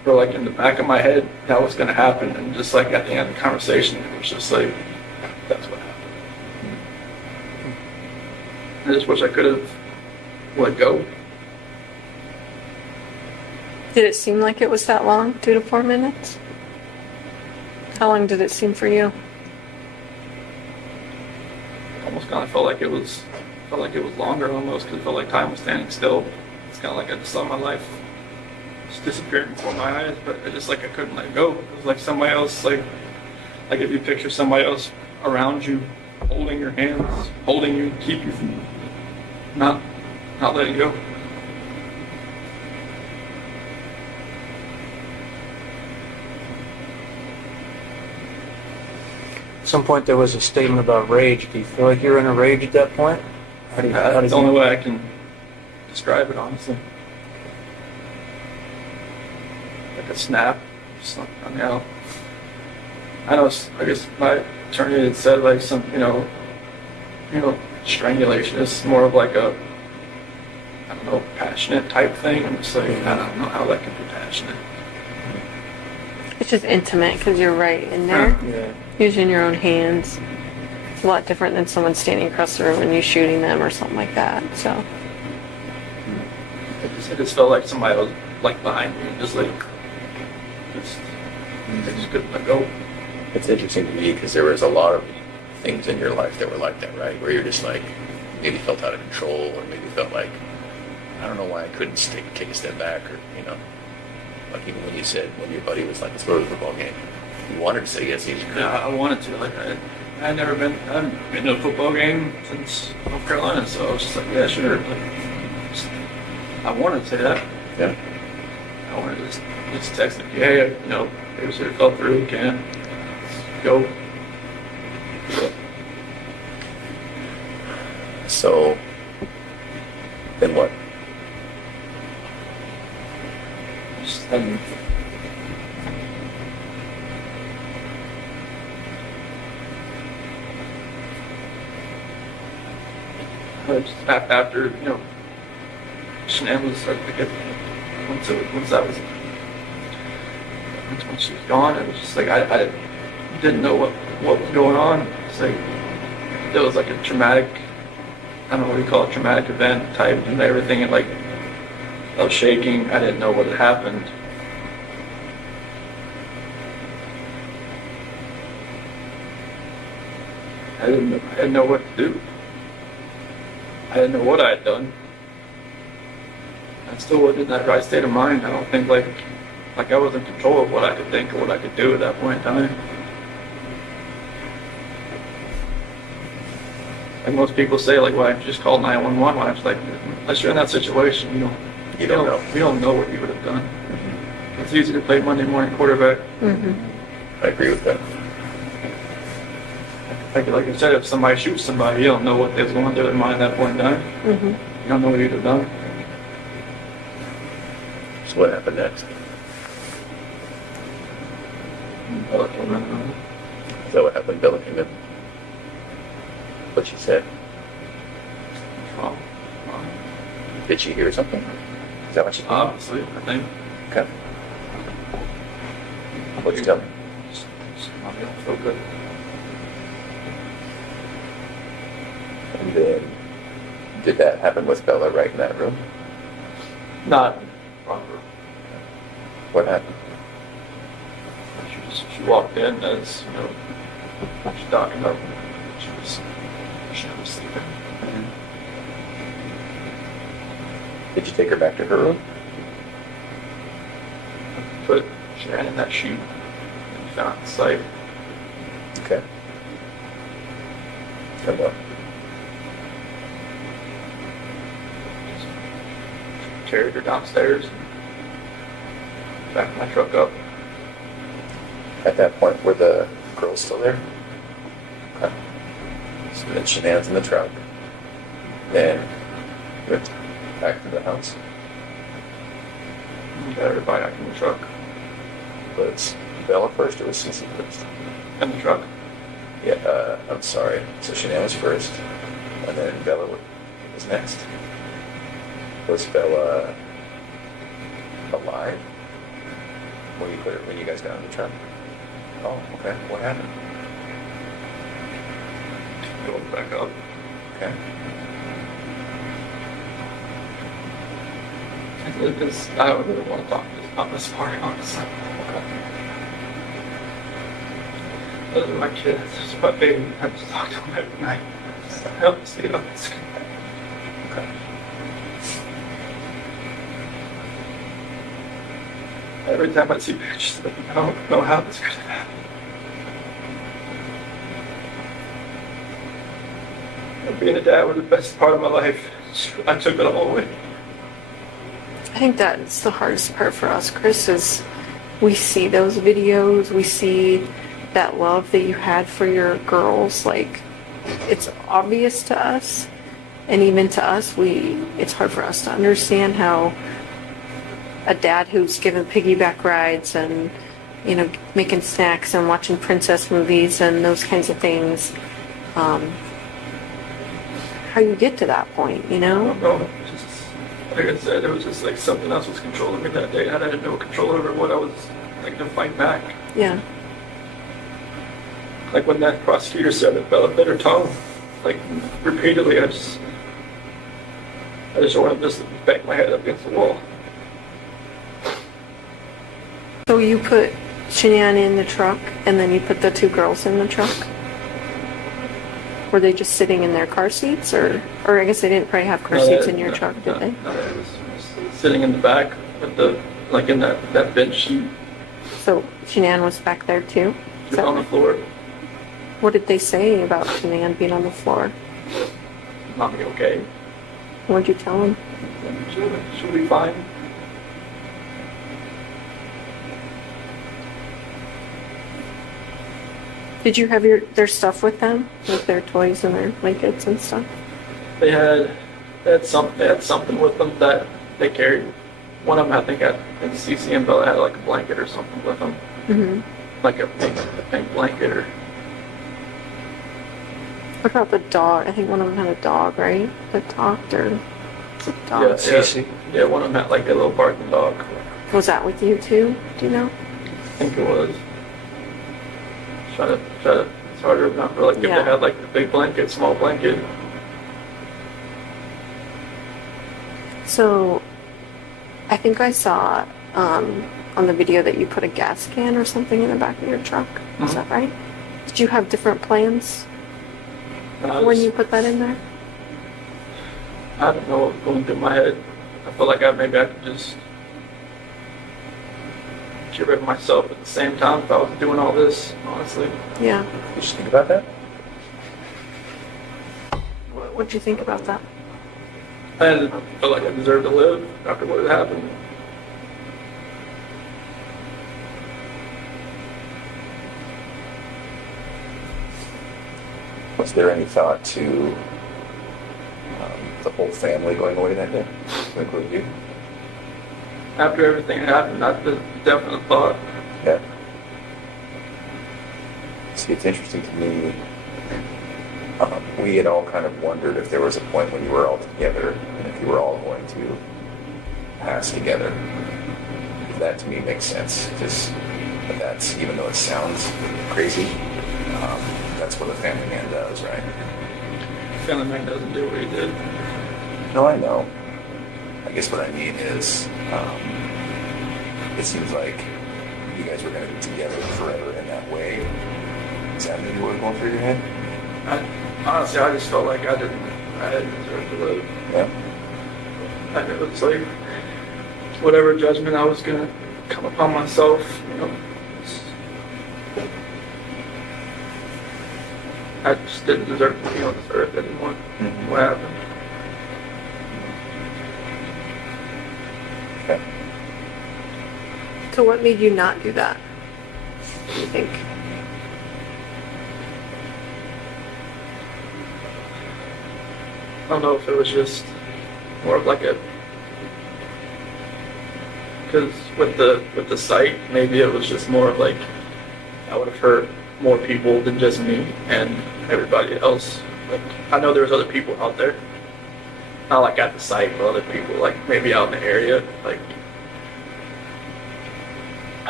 But like in the back of my head, that was going to happen. And just like at the end of the conversation, it was just like, that's what happened. I just wish I could have let go. Did it seem like it was that long, 2 to 4 minutes? How long did it seem for you? Almost kind of felt like it was longer almost, because it felt like time was standing still. It's kind of like I just saw my life just disappearing before my eyes, but it just like I couldn't let go. It was like somebody else, like if you picture somebody else around you, holding your hands, holding you, keep you from not letting go. At some point there was a statement about rage. Do you feel like you're in a rage at that point? That's the only way I can describe it, honestly. Like a snap. Just like, I mean, I know. I guess my attorney had said like some, strangulation is more of like a, I don't know, passionate type thing. I'm just like, I don't know how that can be passionate. It's just intimate because you're right in there, using your own hands. It's a lot different than someone standing across the room and you shooting them or something like that. So It just felt like somebody was like behind me, just like, I just couldn't let go. It's interesting to me because there was a lot of things in your life that were like that, right? Where you're just like, maybe felt out of control, or maybe felt like, I don't know why I couldn't take a step back, or, like even when you said, when your buddy was like, let's go to the football game, you wanted to say yes, you just couldn't. Yeah, I wanted to. Like, I haven't been to a football game since North Carolina, so I was just like, yeah, sure. Like, I wanted to say that. Yeah. I wanted to just text them, hey, maybe it fell through, you can. Let's go. So, then what? Just, after, Shannan was, I guess, once she was gone, it was just like, I didn't know what was going on. It's like, it was like a traumatic, I don't know what you call it, traumatic event type, and everything, and like, I was shaking, I didn't know what had happened. I didn't know what to do. I didn't know what I had done. I still wasn't in that right state of mind. I don't think like I was in control of what I could think or what I could do at that point in time. Like most people say, like, why don't you just call 911? Why don't you, like, unless you're in that situation, you don't know. You don't know what you would have done. It's easy to play Monday morning quarterback. I agree with that. Like I said, if somebody shoots somebody, you don't know what they was going through their mind at that point in time. You don't know what you'd have done. So what happened next? Bella came in. Is that what happened? Bella came in. What she said? Well, Did she hear something? Is that what she told you? obviously, I think. Okay. What'd you tell me? Just not feeling so good. And then, did that happen with Bella right in that room? Not proper. What happened? She walked in as, she's talking up. She was sleeping. Did you take her back to her room? Put Shannan in that chute and found the site. Okay. And what? Carried her downstairs, backed my truck up. At that point, were the girls still there? Okay. So then Shannan's in the truck. Then went back to the house. Got everybody back in the truck. Was Bella first or was Cece first? In the truck. Yeah, I'm sorry. So Shannan was first, and then Bella was next. Was Bella alive? When you guys got in the truck? Oh, okay. What happened? Going back up. Okay. I don't really want to talk about this part, honestly. Those are my kids. This is my baby. I just talk to them every night. Help me see on the screen. Okay. Every time I see pictures of them, I don't know how this could have happened. Being a dad was the best part of my life. I took it all away. I think that's the hardest part for us, Chris, is we see those videos, we see that love that you had for your girls, like, it's obvious to us, and even to us, it's hard for us to understand how a dad who's given piggyback rides and, you know, making snacks and watching princess movies and those kinds of things, how you get to that point, you know? I don't know. Just, like I said, it was just like something else was controlling me that day. I had no control over what I was, like, to fight back. Yeah. Like when that prosecutor said that Bella bit her tongue, like, repeatedly, I just wanted to just bang my head up against the wall. So you put Shannan in the truck, and then you put the two girls in the truck? Were they just sitting in their car seats, or I guess they didn't probably have car seats in your truck, did they? No, they was sitting in the back with like in that bench sheet. So Shannan was back there too? She was on the floor. What did they say about Shannan being on the floor? Mommy, okay? What'd you tell them? She'll be fine. Did you have their stuff with them, like their toys and their blankets and stuff? They had something with them that they carried. One of them, I think, CC and Bella had like a blanket or something with them. Mm-hmm. Like a pink blanket or. What about the dog? I think one of them had a dog, right? That talked, or dog? Yeah, CC. Yeah, one of them had like a little barking dog. Was that with you too? Do you know? I think it was. Try to. It's harder to remember. Like if they had like the big blanket, small blanket. So, I think I saw on the video that you put a gas can or something in the back of your truck. Mm-hmm. Is that right? Did you have different plans when you put that in there? I don't know what was going through my head. I felt like maybe I could just get rid of myself at the same time if I was doing all this, honestly. Yeah. Did you think about that? What'd you think about that? I felt like I deserved to live after what had happened. Was there any thought to the whole family going away that day, to include you? After everything happened, that's the definite thought. Yeah. See, it's interesting to me. We had all kind of wondered if there was a point when you were all together and if you were all going to pass together. That to me makes sense. Just that's, even though it sounds crazy, that's what a family man does, right? Family man doesn't do what he did. No, I know. I guess what I mean is, it seems like you guys were going to be together forever in that way. Is that maybe what was going through your head? Honestly, I just felt like I didn't deserve to live. Yeah. It was like whatever judgment I was going to come upon myself, you know. I just didn't deserve to be on this earth anymore. Mm-hmm. What happened? Okay. So what made you not do that, do you think? I don't know if it was just more of like because with the site, maybe it was just more of like I would have hurt more people than just me and everybody else. Like I know there was other people out there, not like at the site, but other people like maybe out in the area. Like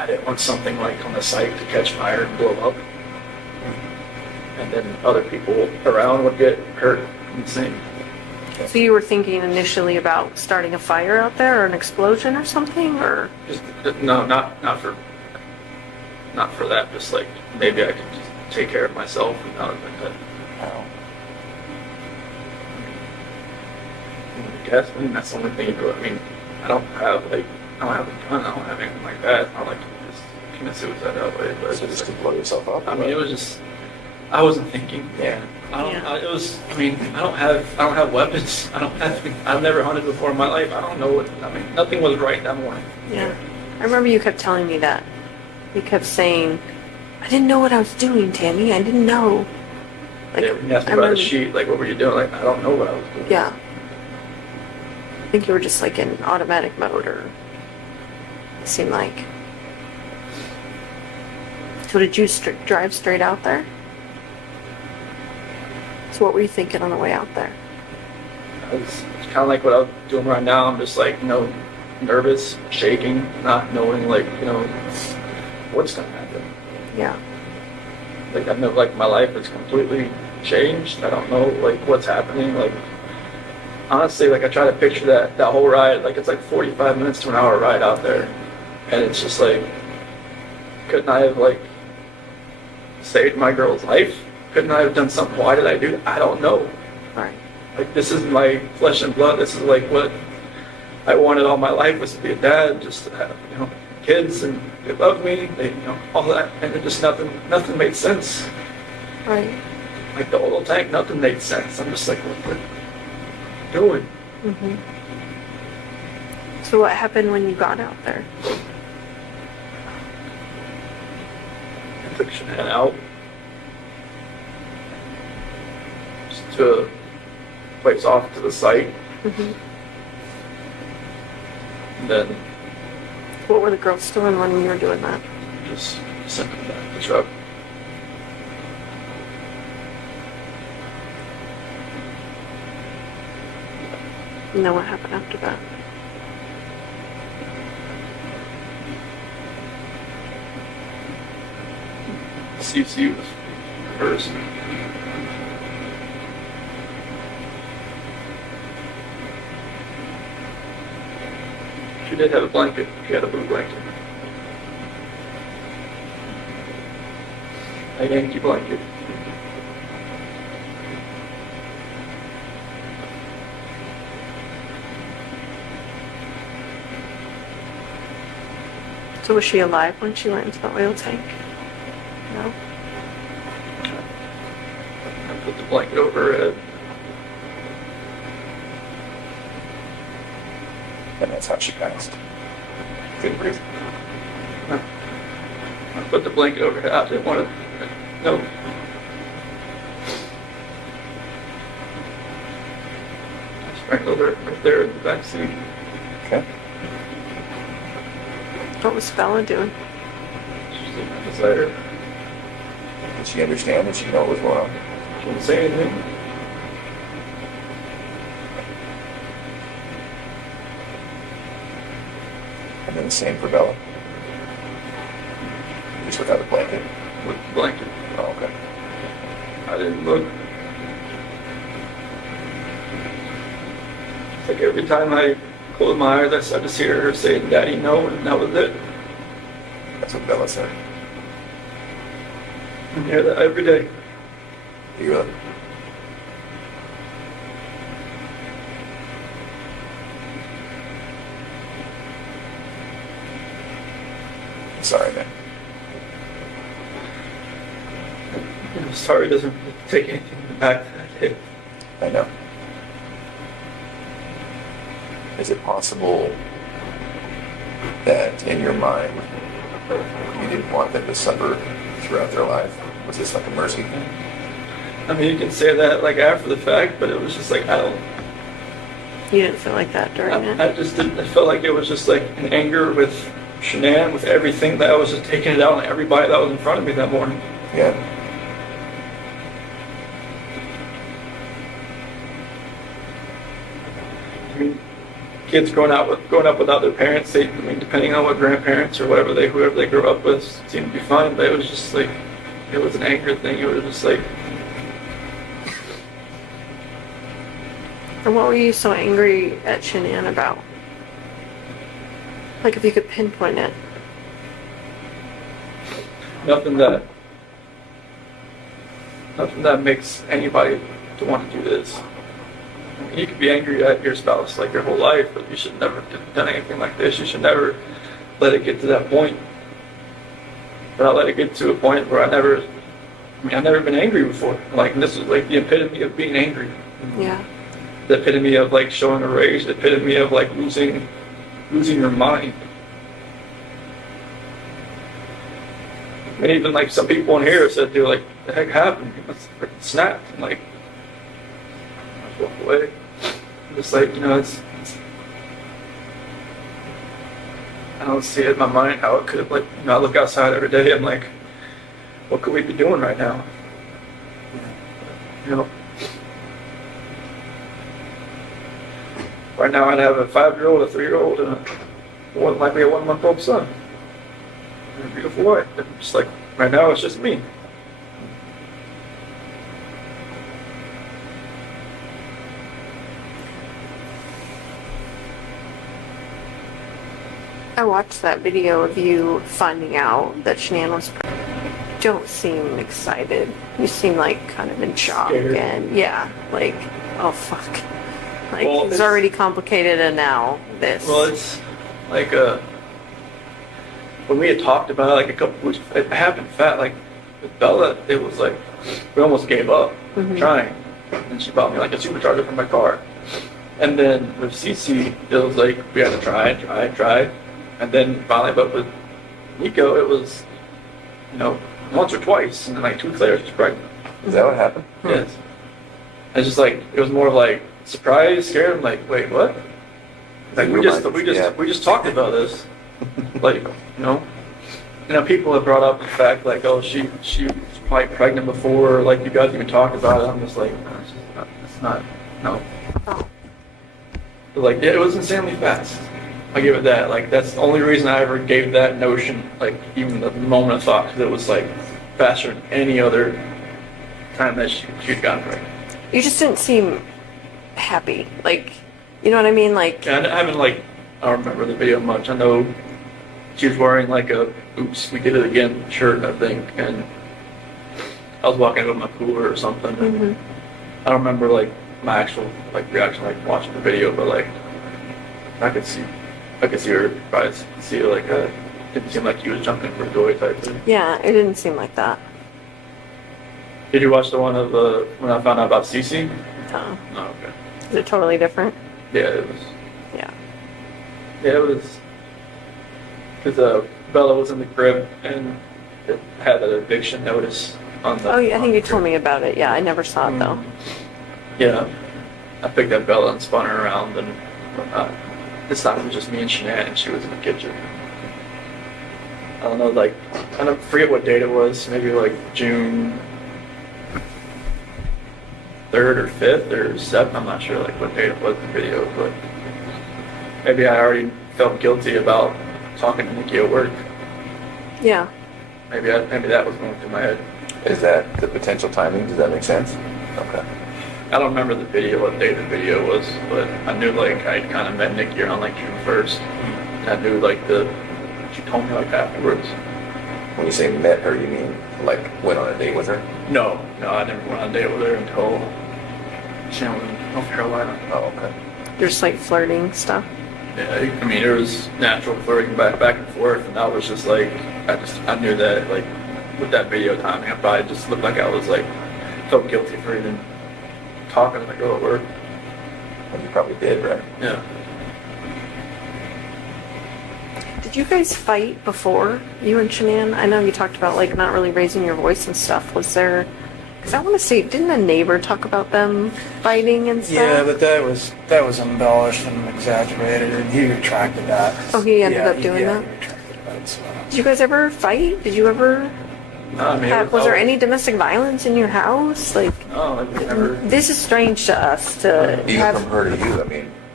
I didn't want something like on the site to catch fire and blow up. And then other people around would get hurt in the same. So you were thinking initially about starting a fire out there or an explosion or something, or? Just, no, not for that. Just like maybe I could just take care of myself and not have been dead. How? I guess. I mean, that's the only thing you do. I mean, I don't have a gun. I don't have anything like that. I don't like to just commit suicide that way. But So just to blow yourself up? I mean, it was just. I wasn't thinking. Yeah. It was. I mean, I don't have weapons. I've never hunted before in my life. I don't know what. I mean, nothing was right that morning. Yeah. I remember you kept telling me that. You kept saying, I didn't know what I was doing, Tammy. I didn't know. Like, Yeah, when you asked me about the sheet, like, what were you doing? Like, I don't know what I was doing. Yeah. I think you were just like in automatic mode, or it seemed like. So did you drive straight out there? So what were you thinking on the way out there? It's kind of like what I'm doing right now. I'm just like, nervous, shaking, not knowing, like, what's going to happen. Yeah. Like, I know, like, my life is completely changed. I don't know, like, what's happening. Like, honestly, like, I try to picture that whole ride. Like, it's like 45 minutes to an hour ride out there. And it's just like, couldn't I have, like, saved my girl's life? Couldn't I have done something? Why did I do that? I don't know. Right. Like, this is my flesh and blood. This is like what I wanted all my life, was to be a dad, just to have, kids, and they loved me, all that, and it just nothing made sense. Right. Like the oil tank, nothing made sense. I'm just like, what are you doing? Mm-hmm. So what happened when you got out there? I took Shannan out just to a place off to the site, Mm-hmm. and then What were the girls doing when you were doing that? just sent them back to the truck. And then what happened after that? CC was first. She did have a blanket. She had a blue blanket. A Yankee blanket. So was she alive when she went into the oil tank? No? I put the blanket over her head. And that's how she passed. Couldn't breathe. I put the blanket over her head. I didn't want to. No. I strangled her right there in the back seat. Okay. What was Bella doing? She's looking at beside her. Did she understand? Did she know what was going on? She didn't say anything. And then the same for Bella. Just without a blanket. With the blanket. Oh, okay. I didn't look. It's like every time I closed my eyes, I just hear her saying, "Daddy, no," and that was it. That's what Bella said. I hear that every day. You really? Sorry, man. I'm sorry, it doesn't take anything back that hit. I know. Is it possible that in your mind you didn't want them to suffer throughout their life? Was this like a mercy thing? I mean, you can say that like after the fact, but it was just like, I don't. You didn't feel like that during it? I just didn't. I felt like it was just like an anger with Shannan, with everything, that I was just taking it out on everybody that was in front of me that morning. Yeah. I mean, kids growing up without their parents, I mean, depending on what grandparents or whoever they grew up with, seemed to be fine. But it was just like, it was an anger thing. It was just like. And what were you so angry at Shannan about? Like, if you could pinpoint it. Nothing that makes anybody to want to do this. I mean, you could be angry at your spouse like your whole life, but you should never have done anything like this. You should never let it get to that point. But I let it get to a point where I've never been angry before. Like, this is like the epitome of being angry. Yeah. The epitome of like showing a rage. The epitome of like losing your mind. And even like some people in here said, "Dude, like, the heck happened? You must have freaking snapped." And like, I just walked away. I'm just like, it's I don't see it in my mind how it could have, like, I look outside every day. I'm like, what could we be doing right now? Right now I'd have a 5-year-old, a 3-year-old, and more than likely a 1-month-old son. And a beautiful wife. And just like, right now it's just me. I watched that video of you finding out that Shannan was pregnant. You don't seem excited. You seem like kind of in shock. Scared. And yeah, like, oh fuck. Like, Well, it's it's already complicated and now this. Well, it's like when we had talked about it like a couple weeks, it happened fast. Like with Bella, it was like we almost gave up trying, and she bought me like a supercharger for my car. And then with Cece, it was like we had to try, and then finally, but with Nico, it was once or twice, and then like 2 weeks later, she's pregnant. Is that what happened? Yes. It's just like it was more of like surprise, scared. I'm like, wait, what? Like we just talked about this. Like, people have brought up the fact like, oh, she was probably pregnant before, like you guys even talked about it. I'm just like, no, it's not. But like, yeah, it was insanely fast. I give it that. Like, that's the only reason I ever gave that notion, like, even the moment of thought, because it was like faster than any other time that she'd gotten pregnant. You just didn't seem happy. Like, you know what I mean? Like, Yeah, I don't remember the video much. I know she was wearing like a "Oops, we did it again" shirt, I think, and I was walking with my cooler or something. And I don't remember like my actual like reaction, like watching the video, but like I could see her probably see it like didn't seem like he was jumping for joy type thing. yeah, it didn't seem like that. Did you watch the one of when I found out about Cece? No. Oh, okay. Is it totally different? Yeah, it was. Yeah. Yeah, it was. Because Bella was in the crib and it had that eviction notice on the. Oh, yeah, I think you told me about it. Yeah, I never saw it though. Yeah, I picked up Bella and spun her around, and this time it was just me and Shannan, and she was in the kitchen. I don't know, like, I don't forget what date it was. Maybe like June 3rd or 5th or 7th. I'm not sure like what date it was in the video, but maybe I already felt guilty about talking to Nikki at work. Yeah. Maybe that was going through my head. Is that the potential timing? Does that make sense? Okay. I don't remember the video, what day the video was, but I knew like I kind of met Nikki around like June 1st. And I knew like she told me like afterwards. When you say met her, you mean like went on a date with her? No, I never went on a date with her until she was in North Carolina. Oh, okay. Just like flirting stuff. Yeah, I mean, there was natural flirting back and forth, and I was just like, I knew that like with that video timing, I probably just looked like I was like felt guilty for even talking to the girl at work. Well, you probably did, right? Yeah. Did you guys fight before, you and Shannan? I know you talked about like not really raising your voice and stuff. Was there? Because I want to say, didn't a neighbor talk about them fighting and stuff? Yeah, but that was embellished and exaggerated, and he retracted that. Oh, he ended up doing that? He retracted that. So. Did you guys ever fight? Did you ever? No, I mean, Was there any domestic violence in your house? Like, no, like never. this is strange to us to Even have. from her to you, I mean,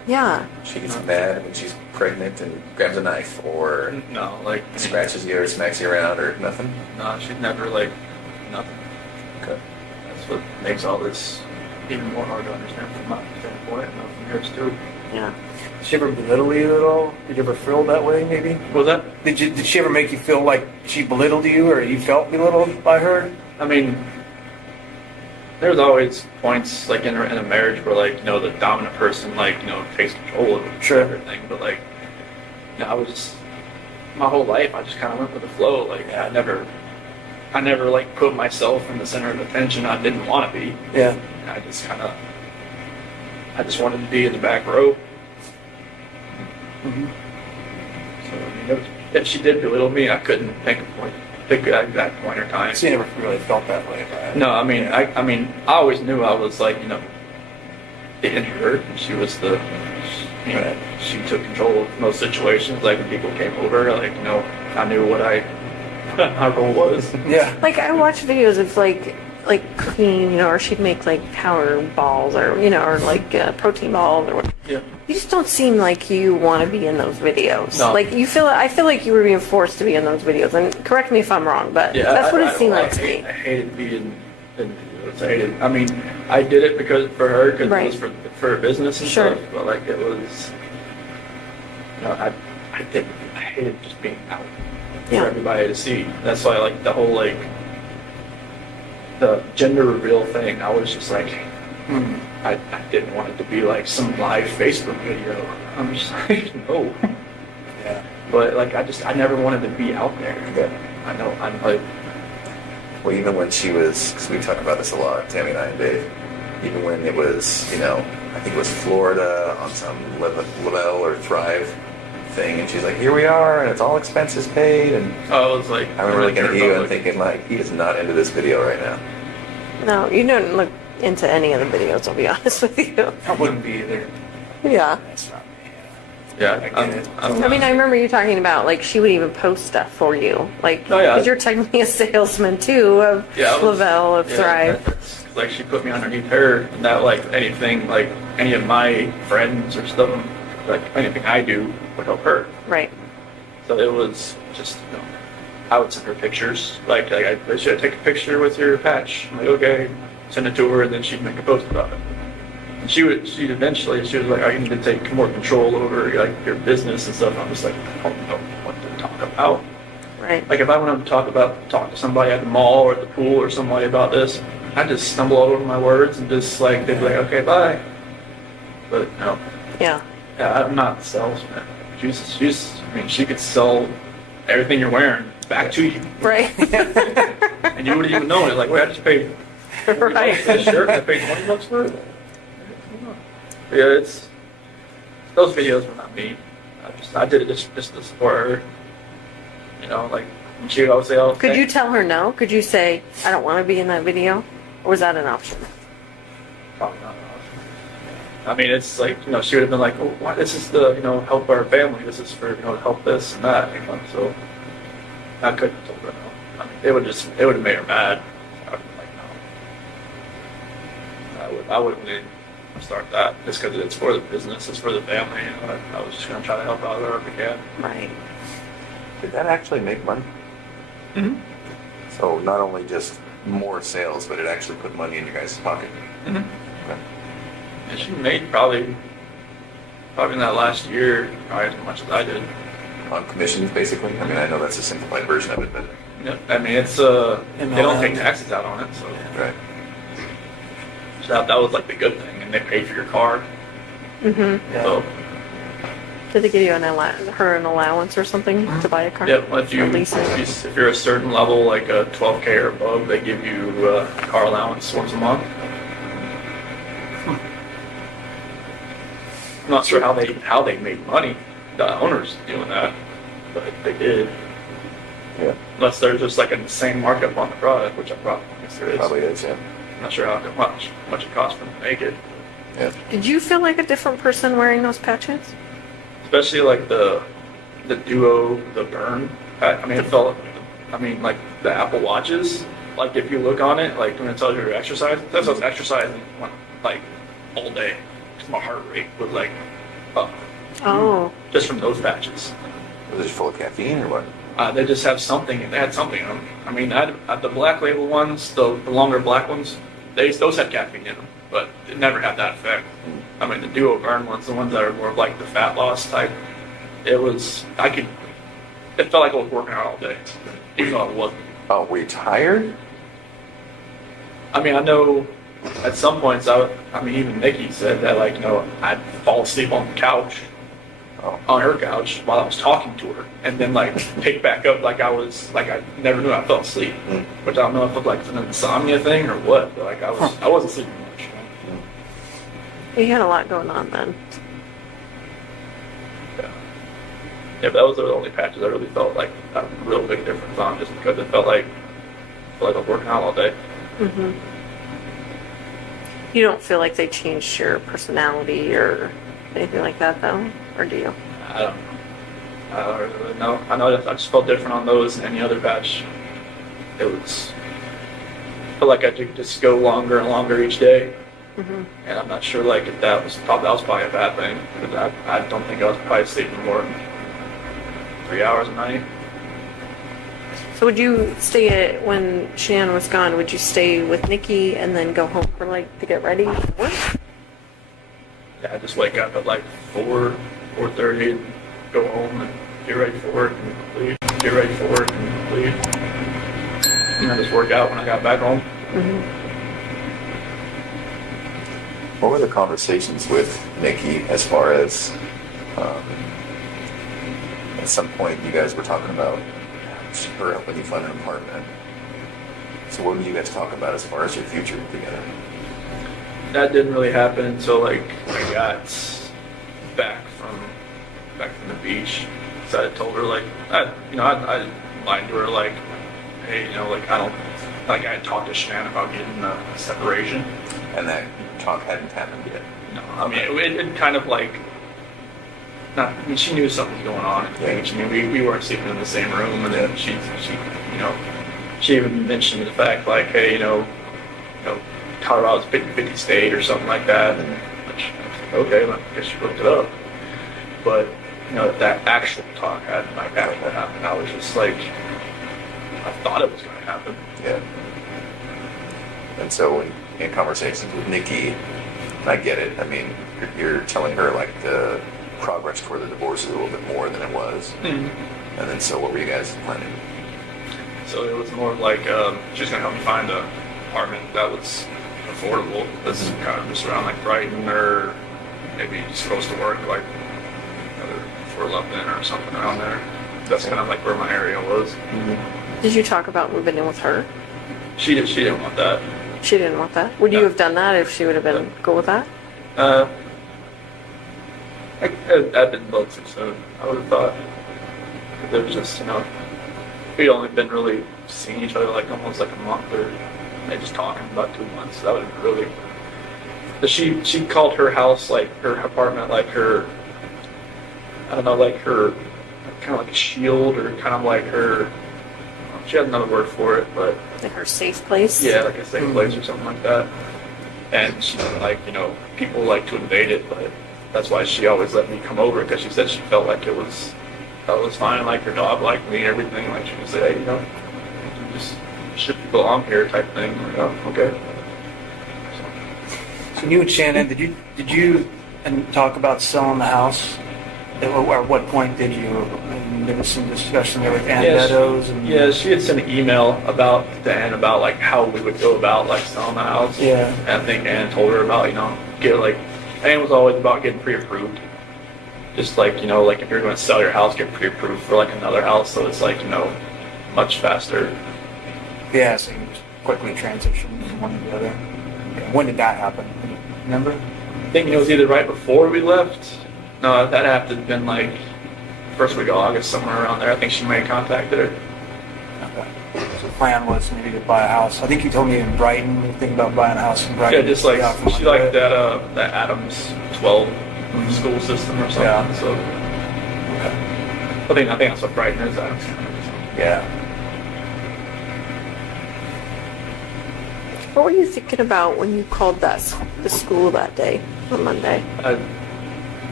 Yeah. She gets mad when she's pregnant and grabs a knife, or No, like scratches you or smacks you around, or nothing. no, she'd never like nothing. Okay. That's what makes all this even more hard to understand from my standpoint, and from yours too. Yeah. Did she ever belittle you at all? Did you ever feel that way, maybe? What was that? Did she ever make you feel like she belittled you, or you felt belittled by her? I mean, there's always points like in a marriage where like the dominant person like takes control of everything, but like I was my whole life I just kind of went with the flow. Like I never like put myself in the center of attention. I didn't want to be. Yeah. I just wanted to be in the back row. Mm-hmm. So I mean, if she did belittle me, I couldn't pick an exact point or time. So you never really felt that way about it? No, I mean, I always knew I was like, the introvert, and she was she took control of most situations. Like when people came over, like, I knew what my role was. Yeah. Like I watch videos of like cooking, or she'd make like powder balls, or or like protein balls, or whatever. Yeah. You just don't seem like you want to be in those videos. No. Like I feel like you were being forced to be in those videos. And correct me if I'm wrong, but that's what it seemed like to me. I hated being in videos. I mean, I did it for her, because Right. it was for her business and Sure. stuff. But like it was, I hated just being out Yeah. for everybody to see. That's why like the whole like the gender reveal thing, I was just like, I didn't want it to be like some live Facebook video. I'm just like, no. Yeah. But like I never wanted to be out there. I know I'm like, Well, even when she was, because we talk about this a lot, Tammy and I and Dave, even when it was, I think it was Florida on some Lavelle or Thrive thing, and she's like, here we are, and it's all expenses paid, and I was like, I remember looking at you and thinking, like, he is not into this video right now. No, you don't look into any of the videos, I'll be honest with you. I wouldn't be either. Yeah. That's not me. yeah, I get it. I mean, I remember you talking about like she would even post stuff for you, like Oh, yeah. because you're technically a salesman too of Yeah, I was- Lavelle of Thrive. that's- like she put me underneath her, and that like anything, like any of my friends or stuff, like anything I do would help her. Right. So it was just, I would send her pictures. Like I should take a picture with your patch. I'm like, okay, send it to her, and then she'd make a post about it. And she was like, I need to take more control over like your business and stuff. And I'm just like, I don't know what to talk about. Right. Like if I wanted to talk to somebody at the mall or at the pool or somebody about this, I'd just stumble all over my words and just like, they'd be like, okay, bye. But no. Yeah. Yeah, I'm not a salesman. She could sell everything you're wearing back to you. Right. And you wouldn't even know it. Like, wait, I just paid $40 Right. for this shirt, I paid $20 for it. Yeah, those videos were not me. I did it just to support her. Like, she would always say, oh, Could you tell her no? Could you say, I don't want to be in that video? Or was that an option? Probably not. I mean, it's like, she would have been like, oh, why? This is to, help our family. This is for, to help this and that, So I couldn't have told her no. I mean, it would have made her mad. I would have been like, no. I wouldn't even start that just because it's for the business, it's for the family. I was just going to try to help out wherever I can. Right. Did that actually make money? Mm-hmm. So not only just more sales, but it actually put money in your guys' pocket. Mm-hmm. Okay. And she made probably in that last year, probably as much as I did. On commissions, basically. I mean, I know that's a simplified version of it, but Yeah, I mean, it's they don't take taxes out on it, so right. that was like the good thing, and they pay for your car. Mm-hmm. So Did they give you an allowance or something to buy a car? yeah, if Or lease it? if you're a certain level, like a 12K or above, they give you a car allowance once a month. I'm not sure how they made money. The owners doing that, but they did. Yeah. Unless there's just like an insane markup on the product, which I probably guess there is. Probably is, yeah. I'm not sure how much it costs for them to make it. Yeah. Did you feel like a different person wearing those patches? Especially like the Duo, the Burn. I mean, it felt. I mean, like the Apple Watches. Like if you look on it, like when it tells you your exercise, that's us exercising like all day. My heart rate was like puff. Oh. Just from those patches. Was it full of caffeine or what? They just have something. They had something in them. I mean, I had the black label ones, the longer black ones. Those had caffeine in them, but it never had that effect. I mean, the Duo Burn ones, the ones that are more of like the fat loss type. It felt like I was working out all day, even though I wasn't. Oh, were you tired? I mean, I know at some points, even Nikki said that, like, I'd fall asleep on the couch, on her couch, while I was talking to her, and then, like, pick back up like I never knew I fell asleep. Which I don't know if it was, like, an insomnia thing or what, but, like, I wasn't sleeping much. You had a lot going on then. Yeah, but those are the only patches I really felt like a real big difference on, just because it felt like I was working out all day. Mm-hmm. You don't feel like they changed your personality or anything like that, though? Or do you? I don't really know. I know that I just felt different on those than any other patch. I felt like I could just go longer and longer each day. Mm-hmm. And I'm not sure, like, if that was probably a bad thing. Because I don't think I was probably sleeping more than 3 hours a night. So would you stay when Shannan was gone, would you stay with Nikki and then go home for to get ready for work? Yeah, I just wake up at like 4:30 and go home and get ready for work and leave. And I just work out when I got back home. Mm-hmm. What were the conversations with Nikki as far as at some point you guys were talking about her helping you find an apartment? So what did you guys talk about as far as your future together? That didn't really happen until like I got back from the beach. So I told her I lied to her like, hey, I had talked to Shannan about getting a separation. And that talk hadn't happened yet? No, I mean, it kind of like, she knew something was going on. Yeah. I mean, we weren't sleeping in the same room, and then she even mentioned the fact like, hey, Colorado's 50-50 state or something like that, and okay, well, I guess she looked it up. But that actual talk hadn't happened. I was just like, I thought it was going to happen. Yeah. And so in conversations with Nikki, and I get it. I mean, you're telling her like the progress toward the divorce is a little bit more than it was. Mm-hmm. And then so what were you guys planning? So it was more like she's going to help me find an apartment that was affordable. That's kind of just around like Brighton or maybe just close to work, like Fort Lupton or something around there. That's kind of like where my area was. Mm-hmm. Did you talk about moving in with her? She didn't want that. She didn't want that? Would you have done that if she would have been cool with that? I've been both too soon. I would have thought. There was just, we'd only been really seeing each other like almost like a month, or maybe just talking about 2 months. That would have really. But she called her house, like her apartment, like her. I don't know, like her, kind of like a shield, or kind of like her. She had another word for it, but like her safe place. Yeah, like a safe place or something like that. And she didn't like, people like to invade it, but that's why she always let me come over, because she said she felt like it was fine, like her dog liked me and everything. Like she would say, hey, you just should belong here type thing. Okay. So you and Shannan, did you talk about selling the house? At what point did you? There was some discussion there with Ann Meadows. Yeah, she had sent an email about Ann about like how we would go about like selling the house. Yeah. And I think Ann told her about Ann was always about getting pre-approved. Just like like if you're going to sell your house, get pre-approved for like another house, so it's like much faster. Yeah, so you just quickly transition from one to the other. When did that happen? Remember? I think it was either right before we left. No, that had to have been like first week of August, somewhere around there. I think she may have contacted her. Okay. So the plan was maybe to buy a house. I think you told me in Brighton, you think about buying a house in Brighton. Yeah, just like she liked that Adams 12 school system or something. Yeah. So okay. I think that's what Brighton is. Adams. Yeah. What were you thinking about when you called the school that day on Monday? I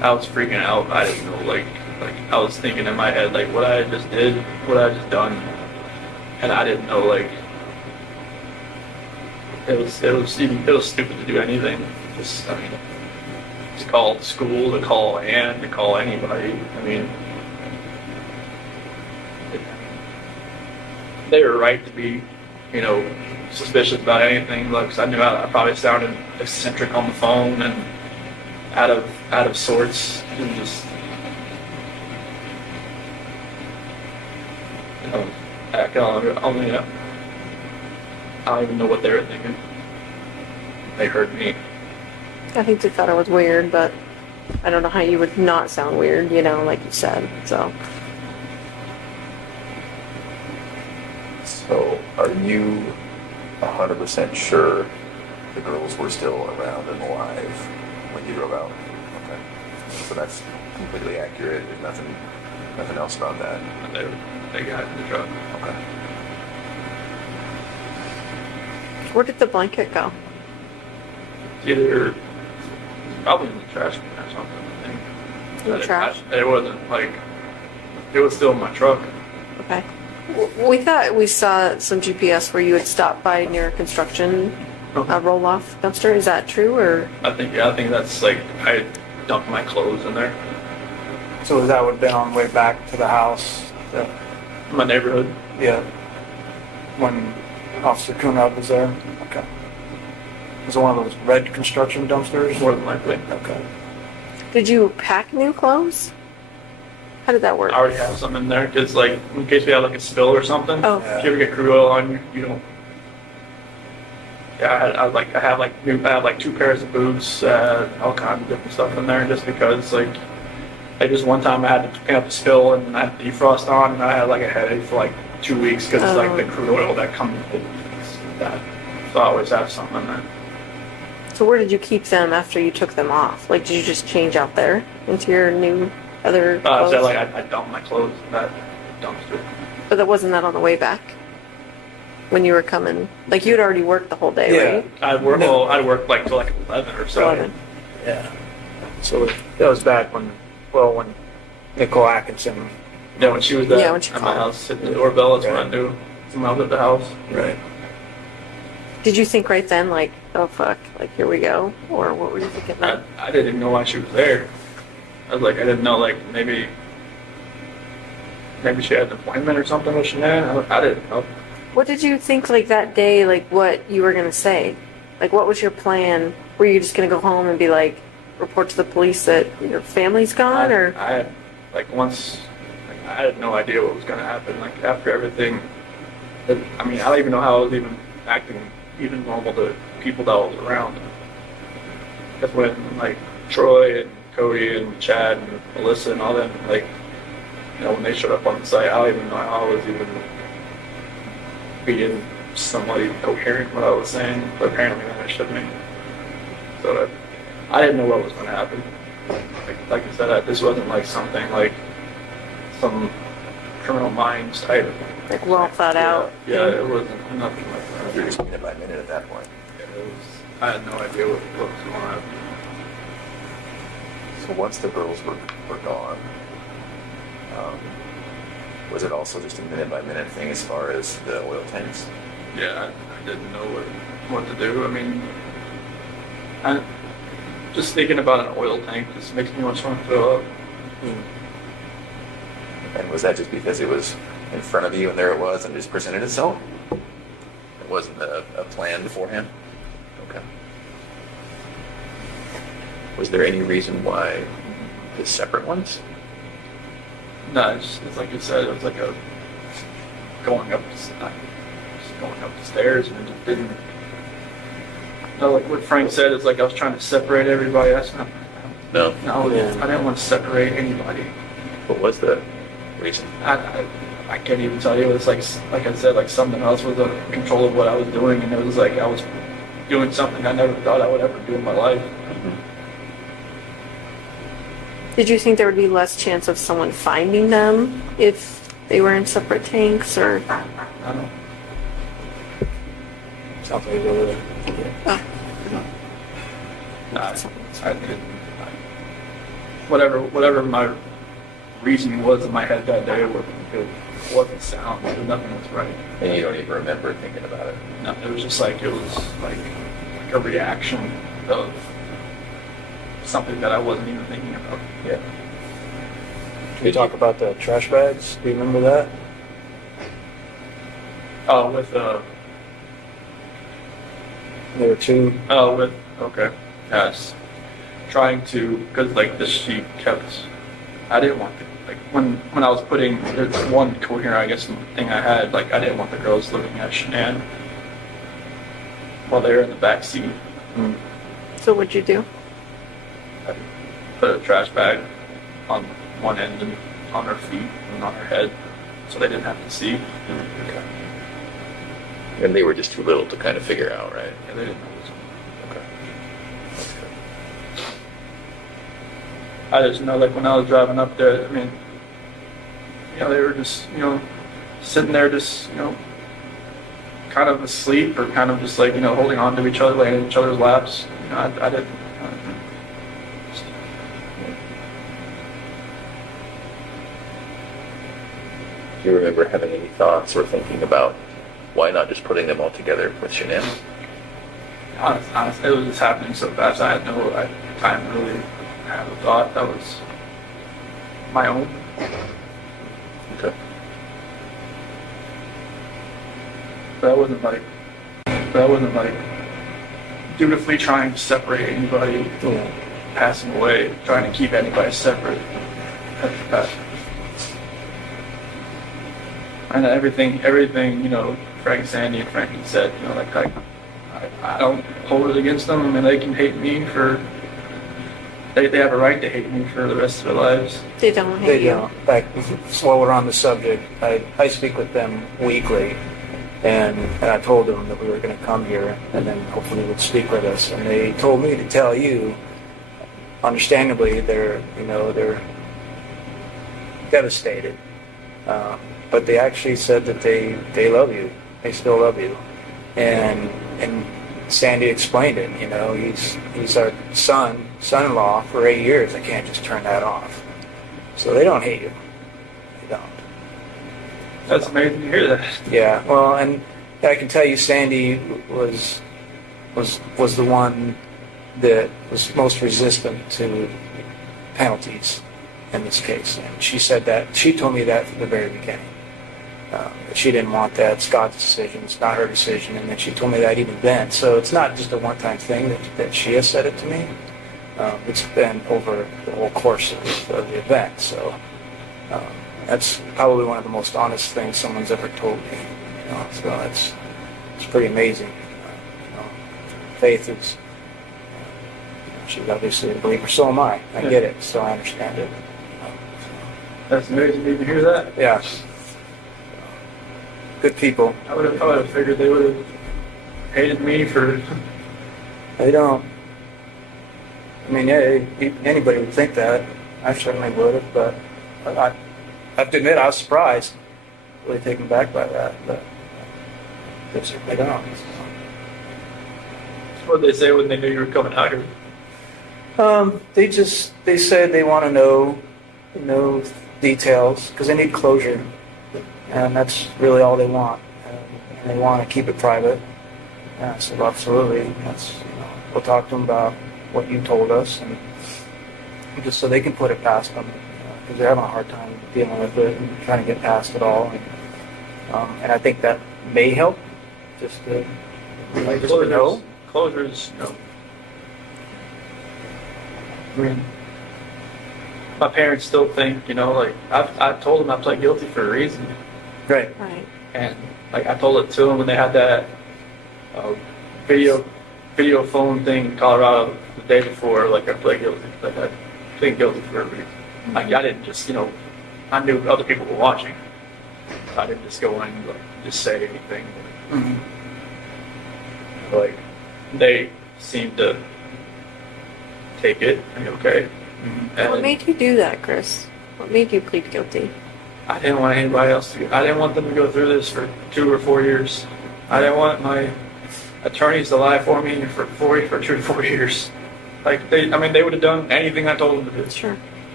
I was freaking out. I didn't know, like I was thinking in my head, like what I just did, what I just done, and I didn't know, like it was stupid to do anything. Just, I mean, to call school, to call Ann, to call anybody. I mean, they were right to be, you know, suspicious about anything. Like, 'cause I knew I probably sounded eccentric on the phone and out of sorts, and just, you know, I don't even know what they were thinking. They heard me. I think they thought it was weird, but I don't know how you would not sound weird, you know, like you said. So So, are you 100% sure the girls were still around and alive when you drove out? Okay. So that's completely accurate. There's nothing else about that. They got in the truck. Okay. where did the blanket go? Either probably in the trash can or something, I think. In the trash? It wasn't like, it was still in my truck. Okay. We thought we saw some GPS where you had stopped by near a construction roll-off dumpster. Is that true, or? I think that's like, I dumped my clothes in there. So that would have been on the way back to the house? My neighborhood. Yeah. When Officer Kunab was there? Okay. Was it one of those red construction dumpsters? More than likely. Okay. Did you pack new clothes? How did that work? I already have some in there, because like, in case we have like a spill or something. Oh. If you ever get crude oil on you, you don't. Yeah, I have like 2 pairs of boots, all kinds of different stuff in there, just because like just one time I had to clean up a spill and I had defrost on, and I had like a headache for like 2 weeks because it's like the crude oil that comes with that. So I always have something in there. So where did you keep them after you took them off? Like, did you just change out there into your new other clothes? So like I dumped my clothes in that dumpster. But that wasn't that on the way back? When you were coming, like you'd already worked the whole day, right? I'd work like till like 11 or so. 11. Yeah. So that was back when Nicole Atkinson. Yeah, when she was at, when she at my called. house at the doorbell, that's when I knew someone was at the house. Right. Did you think right then, like, oh fuck, like here we go, or what were you thinking then? I didn't even know why she was there. I was like, I didn't know, like maybe she had an appointment or something with Shannan. I didn't know. What did you think, like that day, like what you were gonna say? Like, what was your plan? Were you just gonna go home and be like, report to the police that your family's gone, or? I had, like, once, like, I had no idea what was going to happen. Like, after everything, I mean, I don't even know how I was even acting even normal to people that was around. Because when, like, Troy and Cody and Chad and Melissa and all them, like, you know, when they showed up on the site, I don't even know how I was even being somewhat even coherent what I was saying, but apparently I understood me. So I didn't know what was going to happen. Like I said, this wasn't like something like some Criminal Minds type. Like well thought out. Yeah, it wasn't nothing like that. You're just minute by minute at that point. I had no idea what was going on. So once the girls were gone, was it also just a minute by minute thing as far as the oil tanks? Yeah, I didn't know what to do. I mean, just thinking about an oil tank just makes me want to throw up. And was that just because it was in front of you and there it was and just presented itself? It wasn't a plan beforehand? Okay. Was there any reason why the separate ones? No, it's like you said, it was like going up the stairs, and it just didn't. No, like what Frank said, it's like I was trying to separate everybody. That's not. No. No, I didn't want to separate anybody. What was the reason? I can't even tell you. It was like I said, like something else was under control of what I was doing, and it was like I was doing something I never thought I would ever do in my life. Did you think there would be less chance of someone finding them if they were in separate tanks, or? I don't know. Sounds like it. Nah, I didn't. whatever my reasoning was in my head that day, it wasn't sound. Nothing was right. And you don't even remember thinking about it. No, it was just like like a reaction of something that I wasn't even thinking about. Yeah. Can we talk about the trash bags? Do you remember that? Oh, with There were two. okay, yes, trying to, because like this she kept. I didn't want to, like when I was putting, there's one coherent, I guess, thing I had, like I didn't want the girls looking at Shannan while they were in the back seat. So what'd you do? Mm. I put a trash bag on one end and on her feet and on her head, so they didn't have to see. Okay. And they were just too little to kind of figure out, right? Yeah, they didn't know. Okay. That's good. I just know, like when I was driving up there, I mean, they were just, sitting there, just, kind of asleep or kind of just like, holding on to each other, laying in each other's laps. I didn't. Do you remember having any thoughts or thinking about why not just putting them all together with Shannan? Honestly, it was just happening so fast. I had no time to really have a thought. That was my own. Okay. But I wasn't like dutifully trying to separate anybody passing away, trying to keep anybody separate. And everything, Frank, Sandy, and Frankie said, I don't hold it against them. I mean, they can hate me for, they have a right to hate me for the rest of their lives. They don't hate They you. don't. In fact, while we're on the subject, I speak with them weekly, and I told them that we were going to come here and then hopefully would speak with us. And they told me to tell you, understandably, they're devastated. But they actually said that they love you. They still love you. And Sandy explained it. He's our son-in-law for 8 years. I can't just turn that off. So they don't hate you. They don't. That's amazing to hear that. Yeah. Well, and I can tell you, Sandy was the one that was most resistant to penalties in this case. And she said that. She told me that from the very beginning. She didn't want that. Scott's decision. It's not her decision. And then she told me that even then. So it's not just a one-time thing that she has said it to me. It's been over the whole course of the event. So that's probably one of the most honest things someone's ever told me. So it's pretty amazing. Faith is. She's obviously a believer. So am I. I get it. So I understand it. That's amazing to hear that. Yeah. Good people. I would have figured they would have hated me for. They don't. I mean, yeah, anybody would think that. I certainly would have, but I have to admit I was surprised, really taken back by that. But they certainly don't. What did they say when they knew you were coming out here? They said they want to know details because they need closure, and that's really all they want. And they want to keep it private. Yeah, so absolutely, we'll talk to them about what you told us, and just so they can put it past them, because they're having a hard time dealing with it and trying to get past it all. And I think that may help, just to know. Closures, I mean, my parents still think, I told them I pled guilty for a reason. Right. Right. And I told it to them when they had that video phone thing in Colorado the day before. I pled guilty. I plead guilty for a reason. I didn't just, I knew other people were watching. I didn't just go in and just say anything. Mm-hmm. They seemed to take it. Okay. And What made you do that, Chris? What made you plead guilty? I didn't want anybody else to. I didn't want them to go through this for 2 or 4 years. I didn't want my attorneys to lie for me for 2 to 4 years. They would have done anything I told them to do. Sure.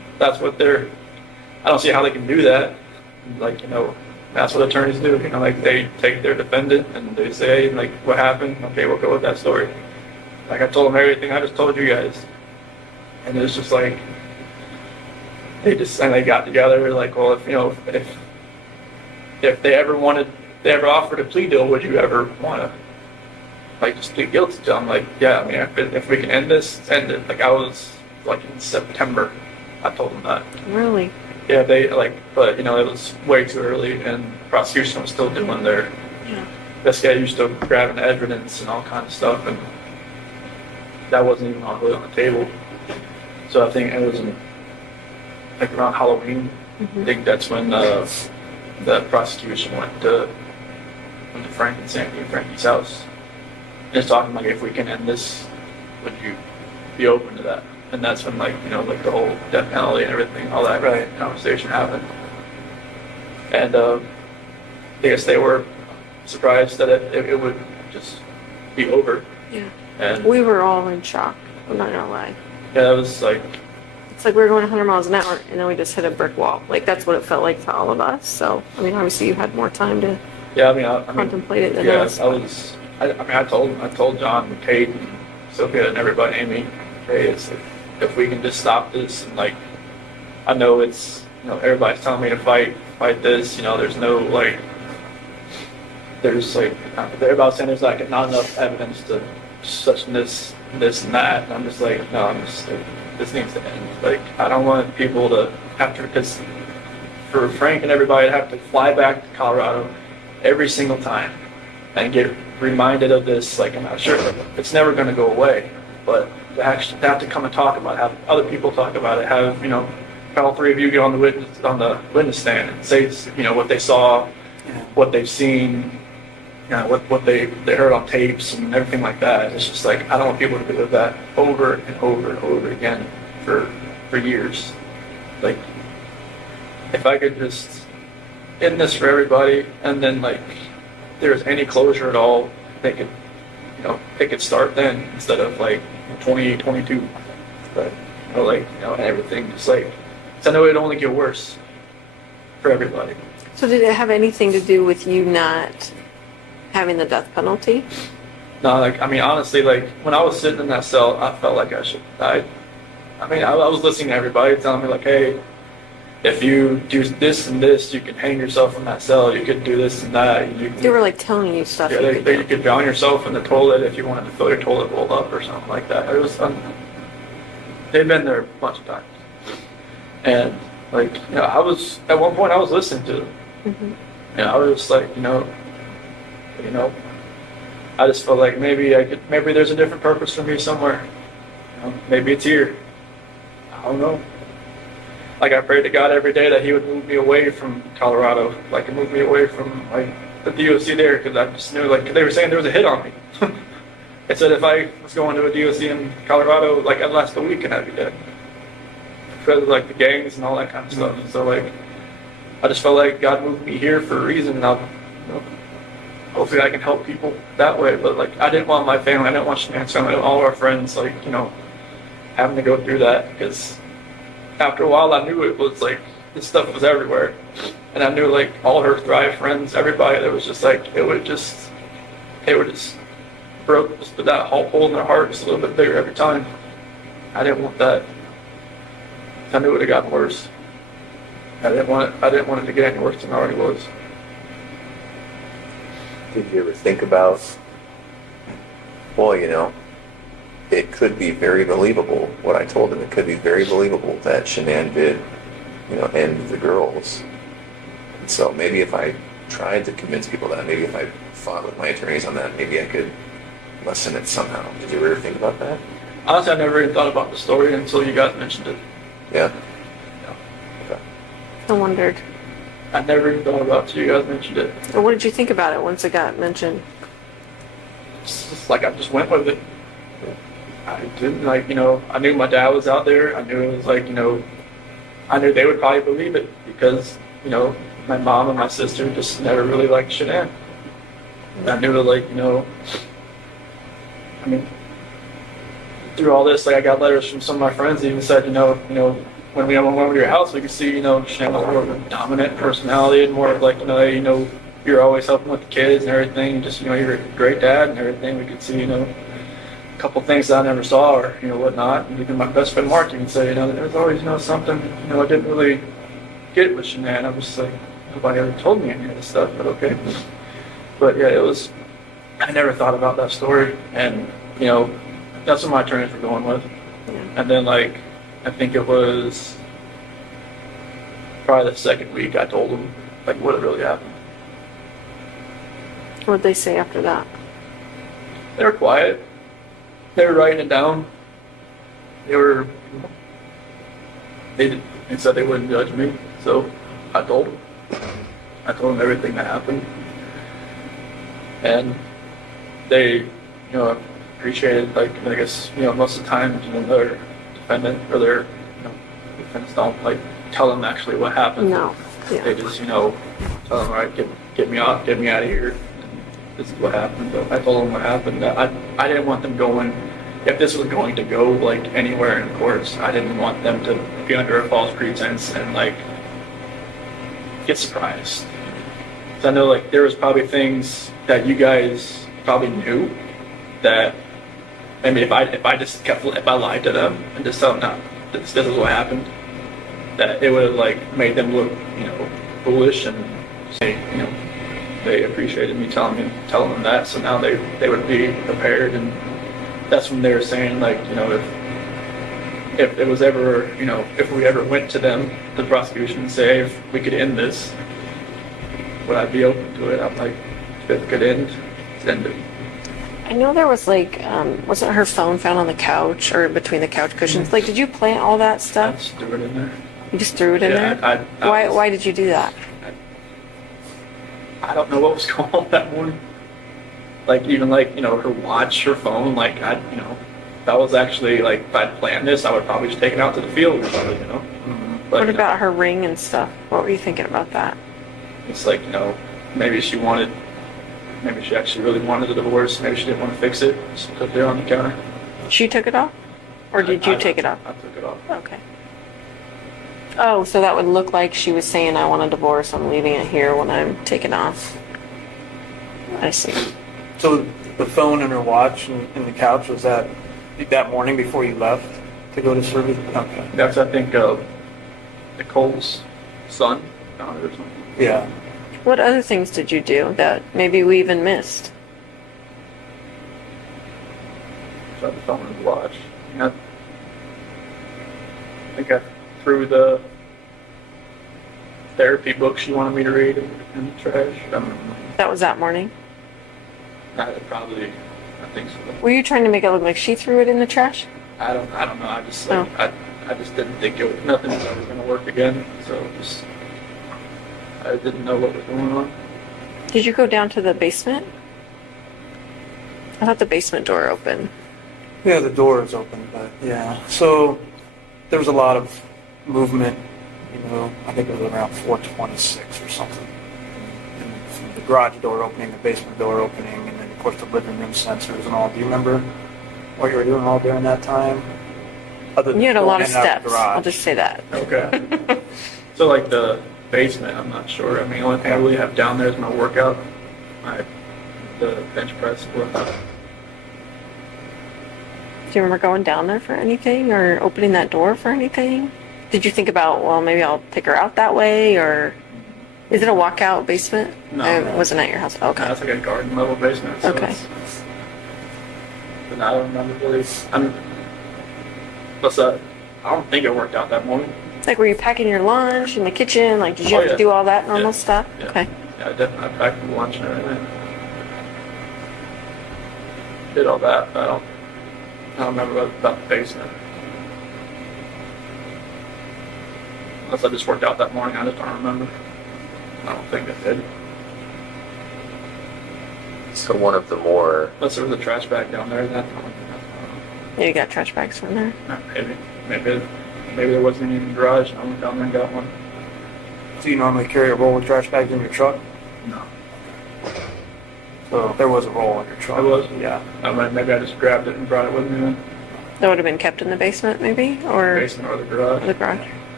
that's what they're. I don't see how they can do that. Like, that's what attorneys do. Like they take their defendant and they say, like, what happened? Okay, we'll go with that story. Like I told them everything I just told you guys, and it's just like they got together. Like, well, if they ever offered a plea deal, would you ever want to like just plead guilty to them? Like, yeah, I mean, if we can end this, end it. Like I was like in September, I told them that. Really? Yeah, but it was way too early, and prosecution was still doing their investigating, grabbing evidence and all kinds of stuff, and that wasn't even really on the table. So I think it was like around Halloween. I think that's when the prosecution went to Frank and Sandy and Frankie's house. And it's talking like, if we can end this, would you be open to that? And that's when like the whole death penalty and everything, all that conversation happened. And I guess they were surprised that it would just be over. Yeah. And we were all in shock. I'm not gonna lie. Yeah, that was like. It's like we were going 100 miles an hour, and then we just hit a brick wall. Like that's what it felt like to all of us. So I mean, obviously you had more time to. Yeah, I contemplate it than yeah, us. I told John and Kate and Sophia and everybody, Amy, hey, it's if we can just stop this, and like I know it's everybody's telling me to fight this. There's no like. There's like everybody's saying there's like not enough evidence to such this and that, and I'm just like, no, this needs to end. Like I don't want people to have to, because for Frank and everybody to have to fly back to Colorado every single time and get reminded of this. Like I'm not sure it's never going to go away, but to actually have to come and talk about it, have other people talk about it, have all three of you get on the witness stand and say what they saw, what they've seen. What they heard on tapes and everything like that. It's just like I don't want people to live that over and over and over again for years. Like if I could just end this for everybody, and then like if there's any closure at all, they could start then instead of like 2022. But everything just like, 'cause I know it'd only get worse for everybody. So did it have anything to do with you not having the death penalty? No, like, I mean, honestly, like, when I was sitting in that cell, I felt like I should die. I mean, I was listening to everybody telling me, like, hey, if you do this and this, you can hang yourself in that cell, you could do this and that. They were, like, telling you stuff. Yeah, you could drown yourself in the toilet if you wanted to fill your toilet bowl up or something like that. It was, they've been there a bunch of times. And, like, I was, at one point, I was listening to them. Mm-hmm. I was just like, I just felt like maybe there's a different purpose for me somewhere. Maybe it's here. I don't know. Like I prayed to God every day that He would move me away from Colorado, like move me away from like the DOC there, because I just knew, like, they were saying there was a hit on me. It said if I was going to a DOC in Colorado, like I'd last a week and I'd be dead, because of like the gangs and all that kind of stuff. And so like I just felt like God moved me here for a reason, and I'll. Hopefully I can help people that way, but like I didn't want my family, I didn't want Shannan's family, all our friends, like, having to go through that, because after a while I knew it was like, this stuff was everywhere, and I knew like all her Thrive friends, everybody, that was just like, it would just broke just that hole in their heart just a little bit bigger every time. I didn't want that. I knew it would have gotten worse. I didn't want it to get any worse than it already was. Did you ever think about, well, it could be very believable, what I told him, it could be very believable that Shannan did, end the girls. And so maybe if I tried to convince people that, maybe if I fought with my attorneys on that, maybe I could lessen it somehow. Did you ever think about that? Honestly, I never even thought about the story until you guys mentioned it. Yeah? Okay. I wondered. I never even thought about it until you guys mentioned it. Or what did you think about it once it got mentioned? It's just like I just went with it. I didn't I knew my dad was out there. I knew it was like, I knew they would probably believe it because, my mom and my sister just never really liked Shannan. And I knew that through all this, like I got letters from some of my friends that even said, when we went over to your house, we could see, Shannon was more of a dominant personality and more of like, you're always helping with the kids and everything. Just, you're a great dad and everything. We could see, a couple things that I never saw or, whatnot. And even my best friend Mark even said, there was always, something, I didn't really get with Shannan. I was just like, nobody ever told me any of this stuff, but okay. But yeah, I never thought about that story. And, that's what my attorneys were going with. And then, I think it was probably the second week I told them, what had really happened. What'd they say after that? They were quiet. They were writing it down. They said they wouldn't judge me, so I told them. I told them everything that happened. And they, appreciated, I guess, most of the time, their defendant or their, defendants don't, tell them actually what happened. No. Yeah. They just, tell them, all right, get me out of here. This is what happened. But I told them what happened. I didn't want them going, if this was going to go, anywhere in courts, I didn't want them to be under a false pretense and, get surprised. So I know, there was probably things that you guys probably knew that maybe if I lied to them and just tell them, no, this is what happened, that it would have made them look, foolish and say, they appreciated me telling them that, so now they would be prepared. And that's when they were saying, if it was ever, if we ever went to them, the prosecution, and say, if we could end this, would I be open to it? I'm like, if it could end, end it. I know there was wasn't her phone found on the couch or between the couch cushions? Did you plant all that I stuff? just threw it in there. You just threw it in there? Why did you do that? I don't know what was going on that morning. Even her watch, her phone, if I was actually, if I'd planned this, I would probably just take it out to the field or something, Mm-hmm. But, What about her ring and stuff? What were you thinking about that? It's maybe she actually really wanted a divorce. Maybe she didn't want to fix it. Just put it there on the counter. She took it off? Or did you take it off? I took it off. Okay. Oh, so that would look like she was saying, I want a divorce, I'm leaving it here when I'm taken off. I see. So the phone and her watch and the couch, was that morning before you left to go to service? Okay. That's, I think, Nicole's son found it or something. Yeah. What other things did you do that maybe we even missed? Tried the phone and watch. I think I threw the therapy book she wanted me to read in the trash. That was that morning? I think so. Were you trying to make it look like she threw it in the trash? I don't know. I just Oh. I just didn't think nothing was ever going to work again. So I didn't know what was going on. Did you go down to the basement? I thought the basement door opened. Yeah, the door is open, but yeah. So there was a lot of movement, I think it was around 4:26 or something. And from the garage door opening, the basement door opening, and then of course the living room sensors and all. Do you remember what you were doing all during that time? Other than You had a lot going of in and out steps. the garage? I'll just say that. Okay. So the basement, I'm not sure. The only thing I really have down there is my workout, the bench press workout. Do you remember going down there for anything or opening that door for anything? Did you think about, well, maybe I'll take her out that way, or is it a walkout basement? No. It wasn't at your house. Okay. It's like a garden level basement. So Okay. But I don't remember really. I don't think it worked out that morning. Were you packing your lunch in the kitchen? Did you Oh, have yeah. to do all that normal Yeah. stuff? Yeah. Okay. Yeah, I definitely packed my lunch and everything. Did all that. But I don't remember about the basement. Unless I just worked out that morning, I just don't remember. I don't think I did. So one of the more Unless there was a trash bag down there, that's Yeah, you got trash bags from there. maybe there wasn't any in the garage. I went down there and got one. Do you normally carry a roll of trash bags in your truck? No. So there was a roll in your truck. I was? Yeah. Maybe I just grabbed it and brought it with me then. That would have been kept in the basement, maybe? Or Basement or the garage. the garage.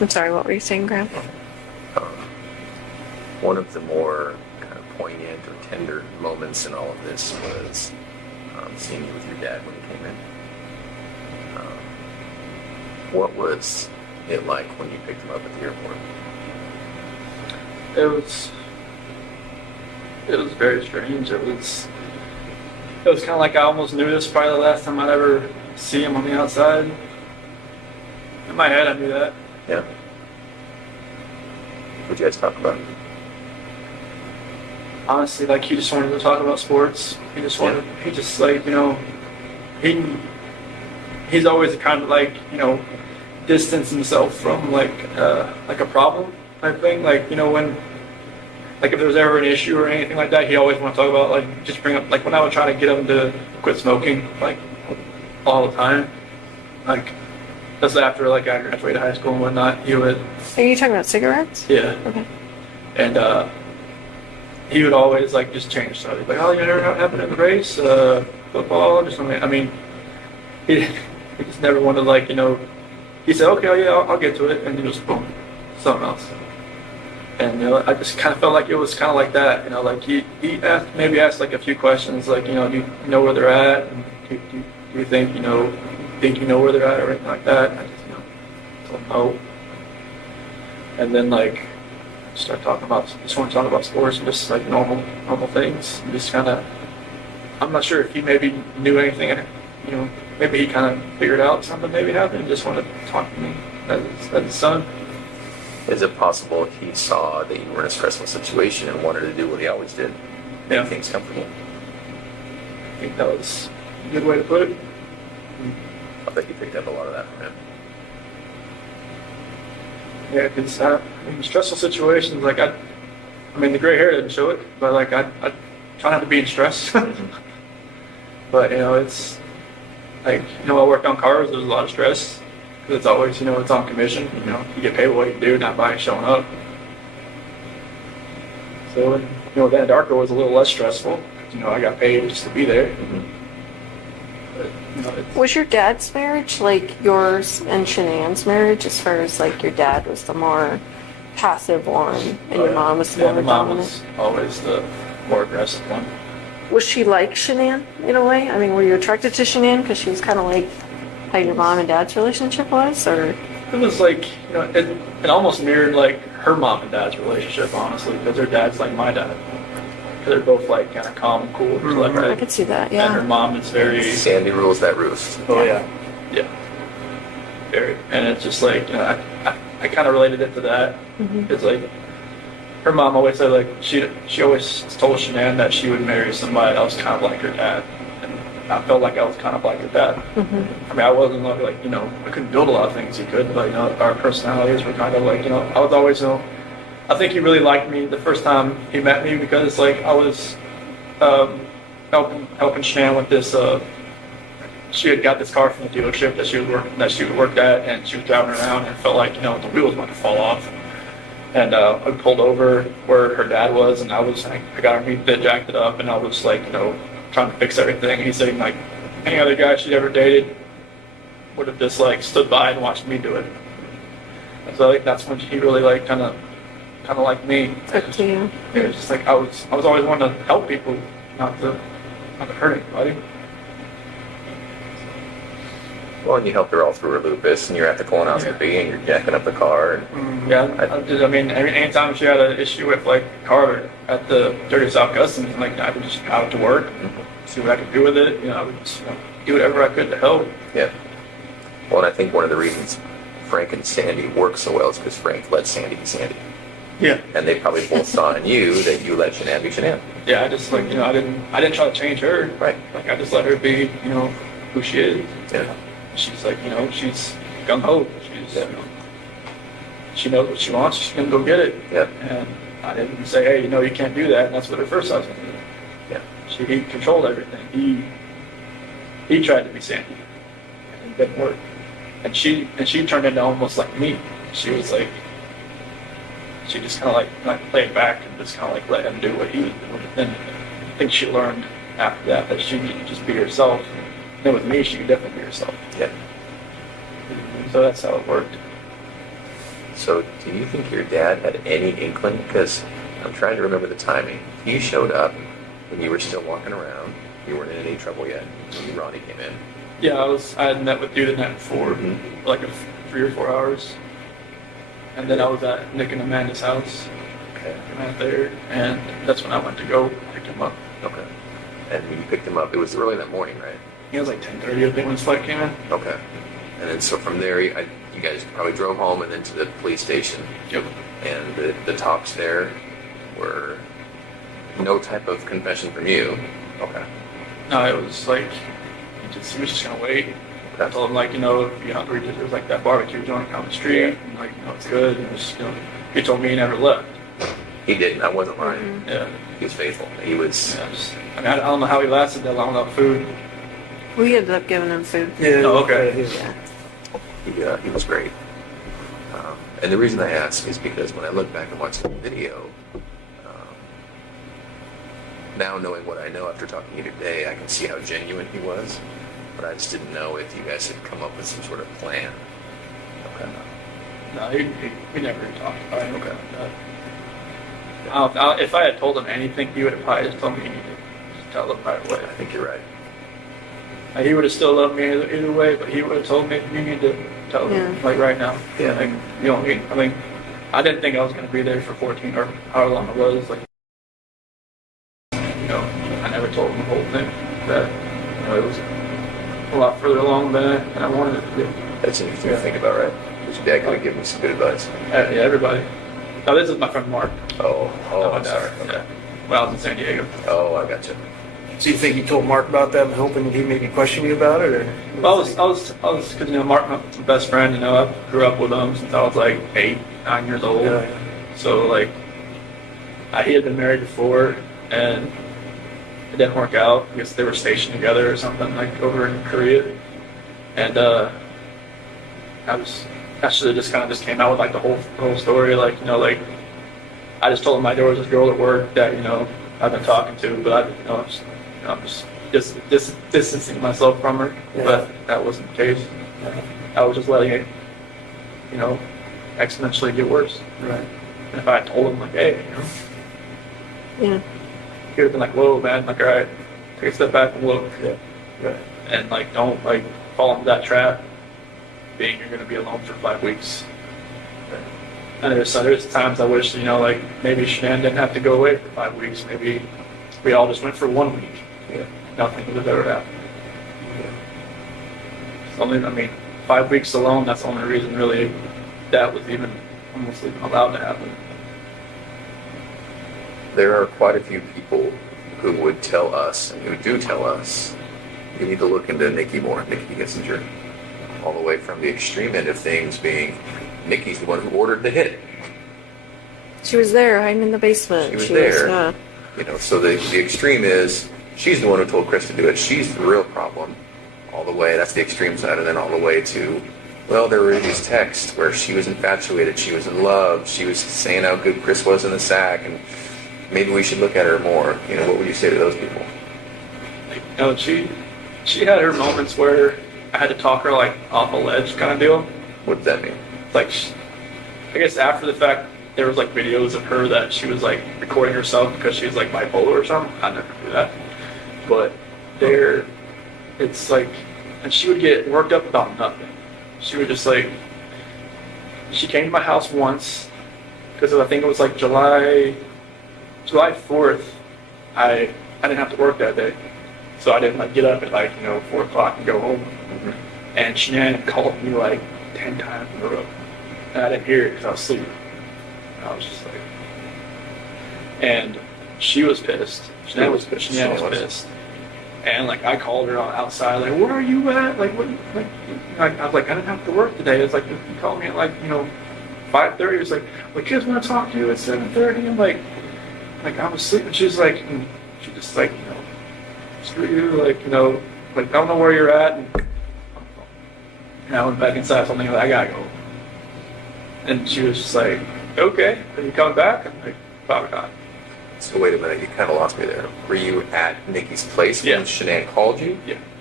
I'm sorry, what were you saying, Graham? One of the more kind of poignant or tender moments in all of this was seeing you with your dad when he came in. What was it like when you picked him up at the airport? It was very strange. It was kind of like I almost knew this was probably the last time I'd ever see him on the outside. In my head, I knew that. Yeah. What'd you guys talk about? Honestly, like, he just wanted to talk about sports. He just wanted, he just, like, you know, he's always kind of, like, you know, distance himself from, like a problem type thing. Like, you know, when, like, if there was ever an issue or anything like that, he always wanted to talk about, like, just bring up, like, when I would try to get him to quit smoking, like, all the time. Like, that's after, like, I graduated high school and whatnot, he would... Are you talking about cigarettes? Yeah. Okay. And, he would always, like, just change stuff. He'd be like, oh, you know what happened in the race? Football, just something. I mean, he just never wanted, like, you know, he said, okay, oh, yeah, I'll get to it. And he just, boom, something else. And, you know, I just kind of felt like it was kind of like that. You know, like, he asked, like, a few questions, like, you know, do you know where they're at? And do you think, you know where they're at or anything like that? I just, you know, told him no. And then, like, just want to talk about sports and just, like, normal things. And just kind of, I'm not sure if he maybe knew anything, you know, maybe he kind of figured out something maybe happened and just wanted to talk to me as his son. Is it possible he saw that you were in a stressful situation and wanted to do what he always did? Make things comfortable? I think that was a good way to put it. I bet you picked up a lot of that from him. Yeah, because in stressful situations, like, I mean, the gray hair didn't show it, but, like, I try not to be in stress. But, you know, it's, like, you know, I worked on cars, there's a lot of stress, because it's always, you know, it's on commission, you know, you get paid what you do, not by showing up. So, you know, that Darko was a little less stressful, because, you know, I got paid just to be there. But, you know, Was your dad's marriage like yours and Shannan's marriage, as far as, like, your dad was the more passive one and your mom was the more my mom dominant? was always the more aggressive one. Was she like Shannan in a way? I mean, were you attracted to Shannan because she was kind of like how your mom and dad's relationship was, or? It was like, you know, it almost mirrored, like, her mom and dad's relationship, honestly, because her dad's like my dad. Because they're both, like, kind of calm and cool. Like, I could see that, yeah. And her mom is very... Sandy rules that roost. Oh, yeah. Yeah. Very. And it's just like, you know, I kind of related it to that. It's like, her mom always said, like, she always told Shannan that she would marry somebody that was kind of like her dad. And I felt like I was kind of like her dad. I mean, I wasn't like, you know, I couldn't build a lot of things he could, but, you know, our personalities were kind of like, you know, I was always, you know, I think he really liked me the first time he met me because, like, I was helping Shannan with this. She had got this car from the dealership that she worked at, and she was driving around and felt like, you know, the wheel was going to fall off. And I pulled over where her dad was, and I got her bit jacked it up, and I was, like, you know, trying to fix everything. He said, like, any other guy she'd ever dated would have just, like, stood by and watched me do it. And so, like, that's when he really, like, kind of like me. Took to you. It was just like I was always wanting to help people, not to hurt anybody. Well, and you helped her all through her lupus, and you're at the colonoscopy, and you're jacking up the car. And I mean, anytime she had an issue with, like, a car at the Dirty South Customs, like, I would just go out to work, see what I could do with it. You know, I would just, you know, do whatever I could to help. Yeah. Well, and I think one of the reasons Frank and Sandy work so well is because Frank let Sandy be Sandy. Yeah. And they probably both saw in you that you let Shannan be Shannan. Yeah, I just, like, you know, I didn't try to change her. Right. Like, I just let her be, you know, who she is. Yeah. She's, like, you know, she's gung-ho. She's, you know, she knows what she wants. She's going to go get it. Yeah. And I didn't say, hey, you know, you can't do that. And that's what her first husband did. Yeah. He controlled everything. He tried to be Sandy. And it didn't work. And she turned into almost like me. She was like, she just kind of like played back and just kind of like let him do what he was doing. And I think she learned after that she could just be herself. And then with me, she could definitely be herself. Yeah. So that's how it worked. So, do you think your dad had any inkling? Because I'm trying to remember the timing. He showed up when you were still walking around. You weren't in any trouble yet when Ronnie came in. Yeah, I had met with you the night before, like 3 or 4 hours. And then I was at Nick and Amanda's house. Okay. I went there, and that's when I went to go pick him up. Okay. And when you picked him up, it was early that morning, right? It was like 10:30, I think, when his flight came in. Okay. And then so from there, you guys probably drove home and then to the police station. Yep. And the talks there were no type of confession from you. Okay. No, it was like, he was just gonna wait. I told him, like, if you're hungry, there's like that barbecue joint down the street, and like, it's good. And just, he told me he never left. He didn't. I wasn't lying. Mm-hmm. Yeah. He was faithful. He was. I don't know how he lasted that long without food. We ended up giving him food. Yeah. Oh, okay. Yeah. He was great. And the reason I ask is because when I look back and watch the video, now knowing what I know after talking to you today, I can see how genuine he was. But I just didn't know if you guys had come up with some sort of plan. Okay. No, he never talked about it. Okay. If I had told him anything, he would have probably just told me to tell him right away. I think you're right. He would have still loved me either way, but he would have told me, you need to tell him, like, right now. Yeah. Like, I didn't think I was going to be there for 14 or however long it was. Like, I never told him the whole thing. That, it was a lot further along than I wanted it to be. That's interesting to think about, right? Because your dad could have given me some good advice. Yeah, everybody. Now, this is my friend Mark. Oh, I'm sorry. Yeah. When I was in San Diego. Oh, I gotcha. So you think you told Mark about that and hoping that he maybe question you about it, or? Well, I was, because Mark, my best friend. I grew up with him since I was like 8, 9 years old. Yeah. So like, he had been married before, and it didn't work out. I guess they were stationed together or something, like over in Korea. And I should have just kind of just came out with like the whole story, like I just told him there was this girl at work that I've been talking to, but I'm just distancing myself from her. Yeah. But that wasn't the case. I was just letting it, exponentially get worse. Right. And if I had told him, like, hey, Yeah. he would have been like, whoa, man, like, all right, take a step back and look. Yeah. Right. And like, don't like fall into that trap, being you're going to be alone for 5 weeks. And there's times I wish, like, maybe Shannan didn't have to go away for 5 weeks. Maybe we all just went for 1 week. Yeah. Nothing would have ever happened. It's 5 weeks alone, that's the only reason really that was even almost allowed to happen. There are quite a few people who would tell us, and who do tell us, you need to look into Nikki more, Nikki Kissinger. All the way from the extreme end of things being Nikki's the one who ordered the hit. She was there, hiding in the basement. She was there. So the extreme is she's the one who told Chris to do it. She's the real problem. All the way, that's the extreme side, and then all the way to, well, there were these texts where she was infatuated, she was in love, she was saying how good Chris was in the sack, and maybe we should look at her more. What would you say to those people? She had her moments where I had to talk her like off a ledge kind of deal. What does that mean? Like, I guess after the fact, there was like videos of her that she was like recording herself because she was like bipolar or something. I never do that. But it's like, and she would get worked up about nothing. She would just like, she came to my house once because I think it was like July 4th. I didn't have to work that day. So I didn't like get up at like 4 o'clock and go home. Mm-hmm. And Shannan called me like 10 times in a row, and I didn't hear it because I was asleep. And I was just like, and she was pissed. Shannan was pissed. Shannan was pissed. And like I called her outside, like, where are you at? Like what? Like I was like, I didn't have to work today. It's like you called me at like 5:30. It's like, well, kids want to talk to you at 7:30. I'm like I was sleeping. She's like, she just like screw you, like I don't know where you're at. And I went back inside, something like, I gotta go. And she was just like, okay, are you coming back? I'm like, probably not. So wait a minute, you kind of lost me there. Were you at Nikki's place when Shannan called you? Yeah.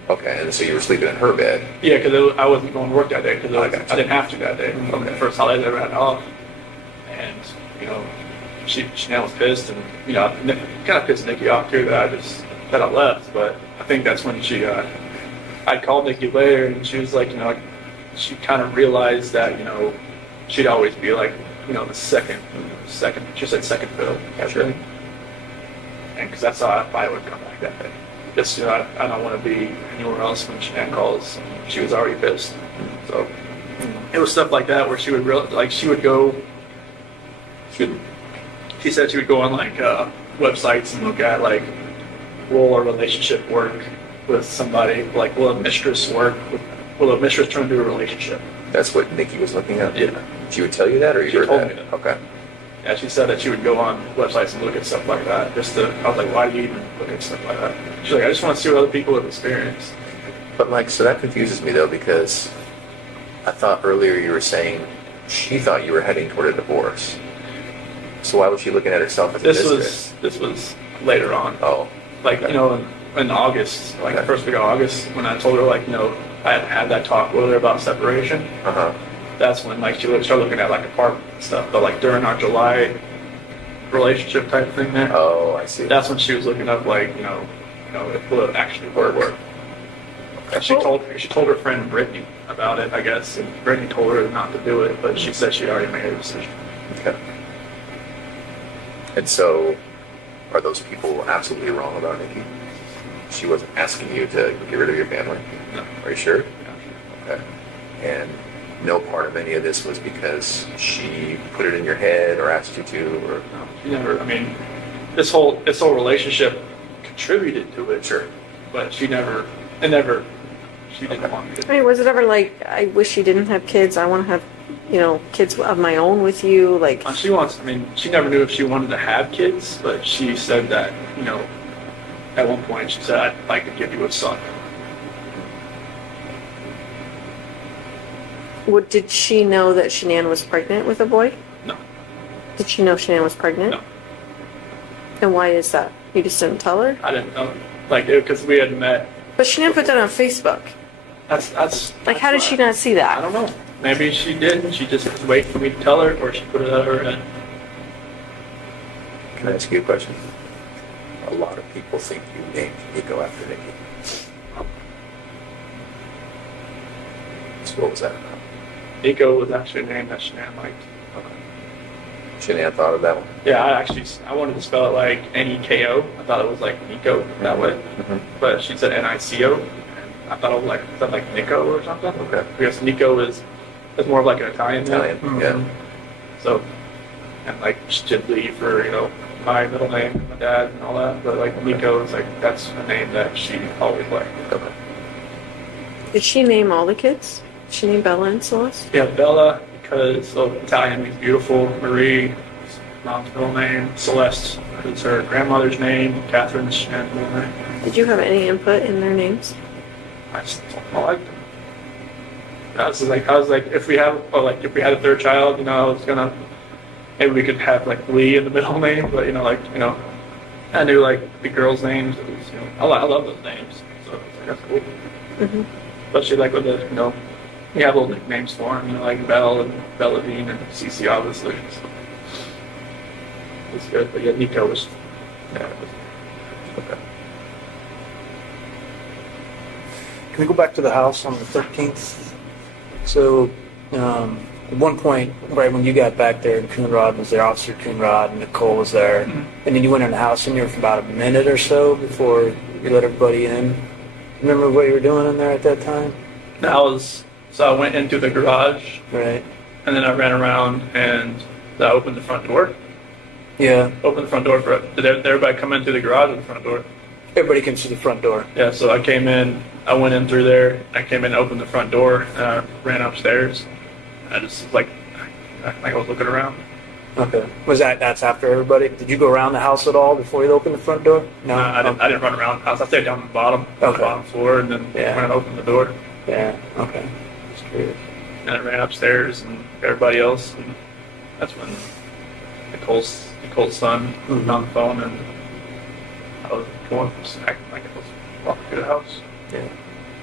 Okay, and so you were sleeping in her bed. Yeah, because I wasn't going to work that day because I I gotcha. didn't have to that day. Okay. The first holiday I ever had off, and Shannan was pissed, and kind of pissed Nikki off too that I left. But I think that's when I called Nikki later, and she was like, she kind of realized that she'd always be like the second. She said second fiddle. Sure. And because that's how I probably would come back that day. Just I don't want to be anywhere else when Shannan calls. She was already pissed. So it was stuff like that where she would go. She said she would go on like websites and look at like, will a relationship work with somebody? Like, will a mistress work? Will a mistress turn into a relationship? That's what Nikki was looking at? Yeah. She would tell you that, or you She heard told that? me that. Okay. Yeah, she said that she would go on websites and look at stuff like that. I was like, why do you even look at stuff like that? She's like, I just want to see what other people have experienced. But like, so that confuses me though, because I thought earlier you were saying she thought you were heading toward a divorce. So why was she looking at herself as a mistress? This was later on. Oh. Like, in August, like the first week of August, when I told her, like, I had that talk with her about separation. Uh-huh. That's when, like, she started looking at, like, apartment stuff. But, like, during our July relationship type thing there. Oh, I see. That's when she was looking up, like, if will it actually work. And she told her friend Brittany about it, I guess. And Brittany told her not to do it, but she said she already made her decision. Okay. And so, are those people absolutely wrong about Nikki? She wasn't asking you to get rid of your family? No. Are you sure? Yeah. Okay. And no part of any of this was because she put it in your head or asked you to, or? No, she never. I mean, this whole relationship contributed to it. Sure. But she didn't want me to. I mean, was it ever like, I wish you didn't have kids, I want to have, kids of my own with you, like... She never knew if she wanted to have kids, but she said that, at one point she said, I'd like to give you a son. Did she know that Shannan was pregnant with a boy? No. Did she know Shannan was pregnant? No. And why is that? You just didn't tell her? I didn't know. Because we had met. But Shannan put that on Facebook. That's like, how did she not see that? I don't know. Maybe she did. She just was waiting for me to tell her, or she put it out of her head. Can I ask you a question? A lot of people think you named Nico after Nikki. So what was that about? Nico was actually a name that Shannan liked. Okay. Shannan thought of that one? Yeah, I wanted to spell it like N-E-K-O. I thought it was like Nico that way. Mm-hmm. But she said N-I-C-O. And I thought it was like Nico or something. Okay. Because Nico is more of like an Italian name. Yeah. So, and like Chidley for, my middle name, my dad and all that. But like Nico is like, that's a name that she always liked. Okay. Did she name all the kids? Did she name Bella and Celeste? Yeah, Bella, because Italian means beautiful. Marie, mom's middle name. Celeste is her grandmother's name. Catherine's Shannan's middle name. Did you have any input in their names? I liked them. I was like, if we had a third child, I was gonna, maybe we could have like Lee in the middle name, but I knew like the girls' names. It was, I love those names, so that's cool. Mm-hmm. Especially like with the, we have little nicknames for them, like Belle and Belladine and Cece, obviously. So it's good, but yeah, Nico was, Okay. Can we go back to the house on the 13th? So, at one point, right when you got back there, Coonrod was there, Officer Coonrod, and Nicole was there, and then you went in the house and you were for about a minute or so before you let everybody in. Remember what you were doing in there at that time? So I went into the garage, Right. and then I ran around and I opened the front door. Yeah. Opened the front door did everybody come in through the garage or the front door? Everybody comes through the front door. Yeah, so I came in, I went in through there, I came in and opened the front door, and I ran upstairs. I just, like I was looking around. Okay. That's after everybody? Did you go around the house at all before you opened the front door? No, I didn't run around the house. I stayed down on the bottom, on the bottom floor, and then went and opened the door. Yeah, okay. Just curious. And I ran upstairs and everybody else, and that's when Nicole's son was on the phone, and I was acting like I was walking through the house. Yeah.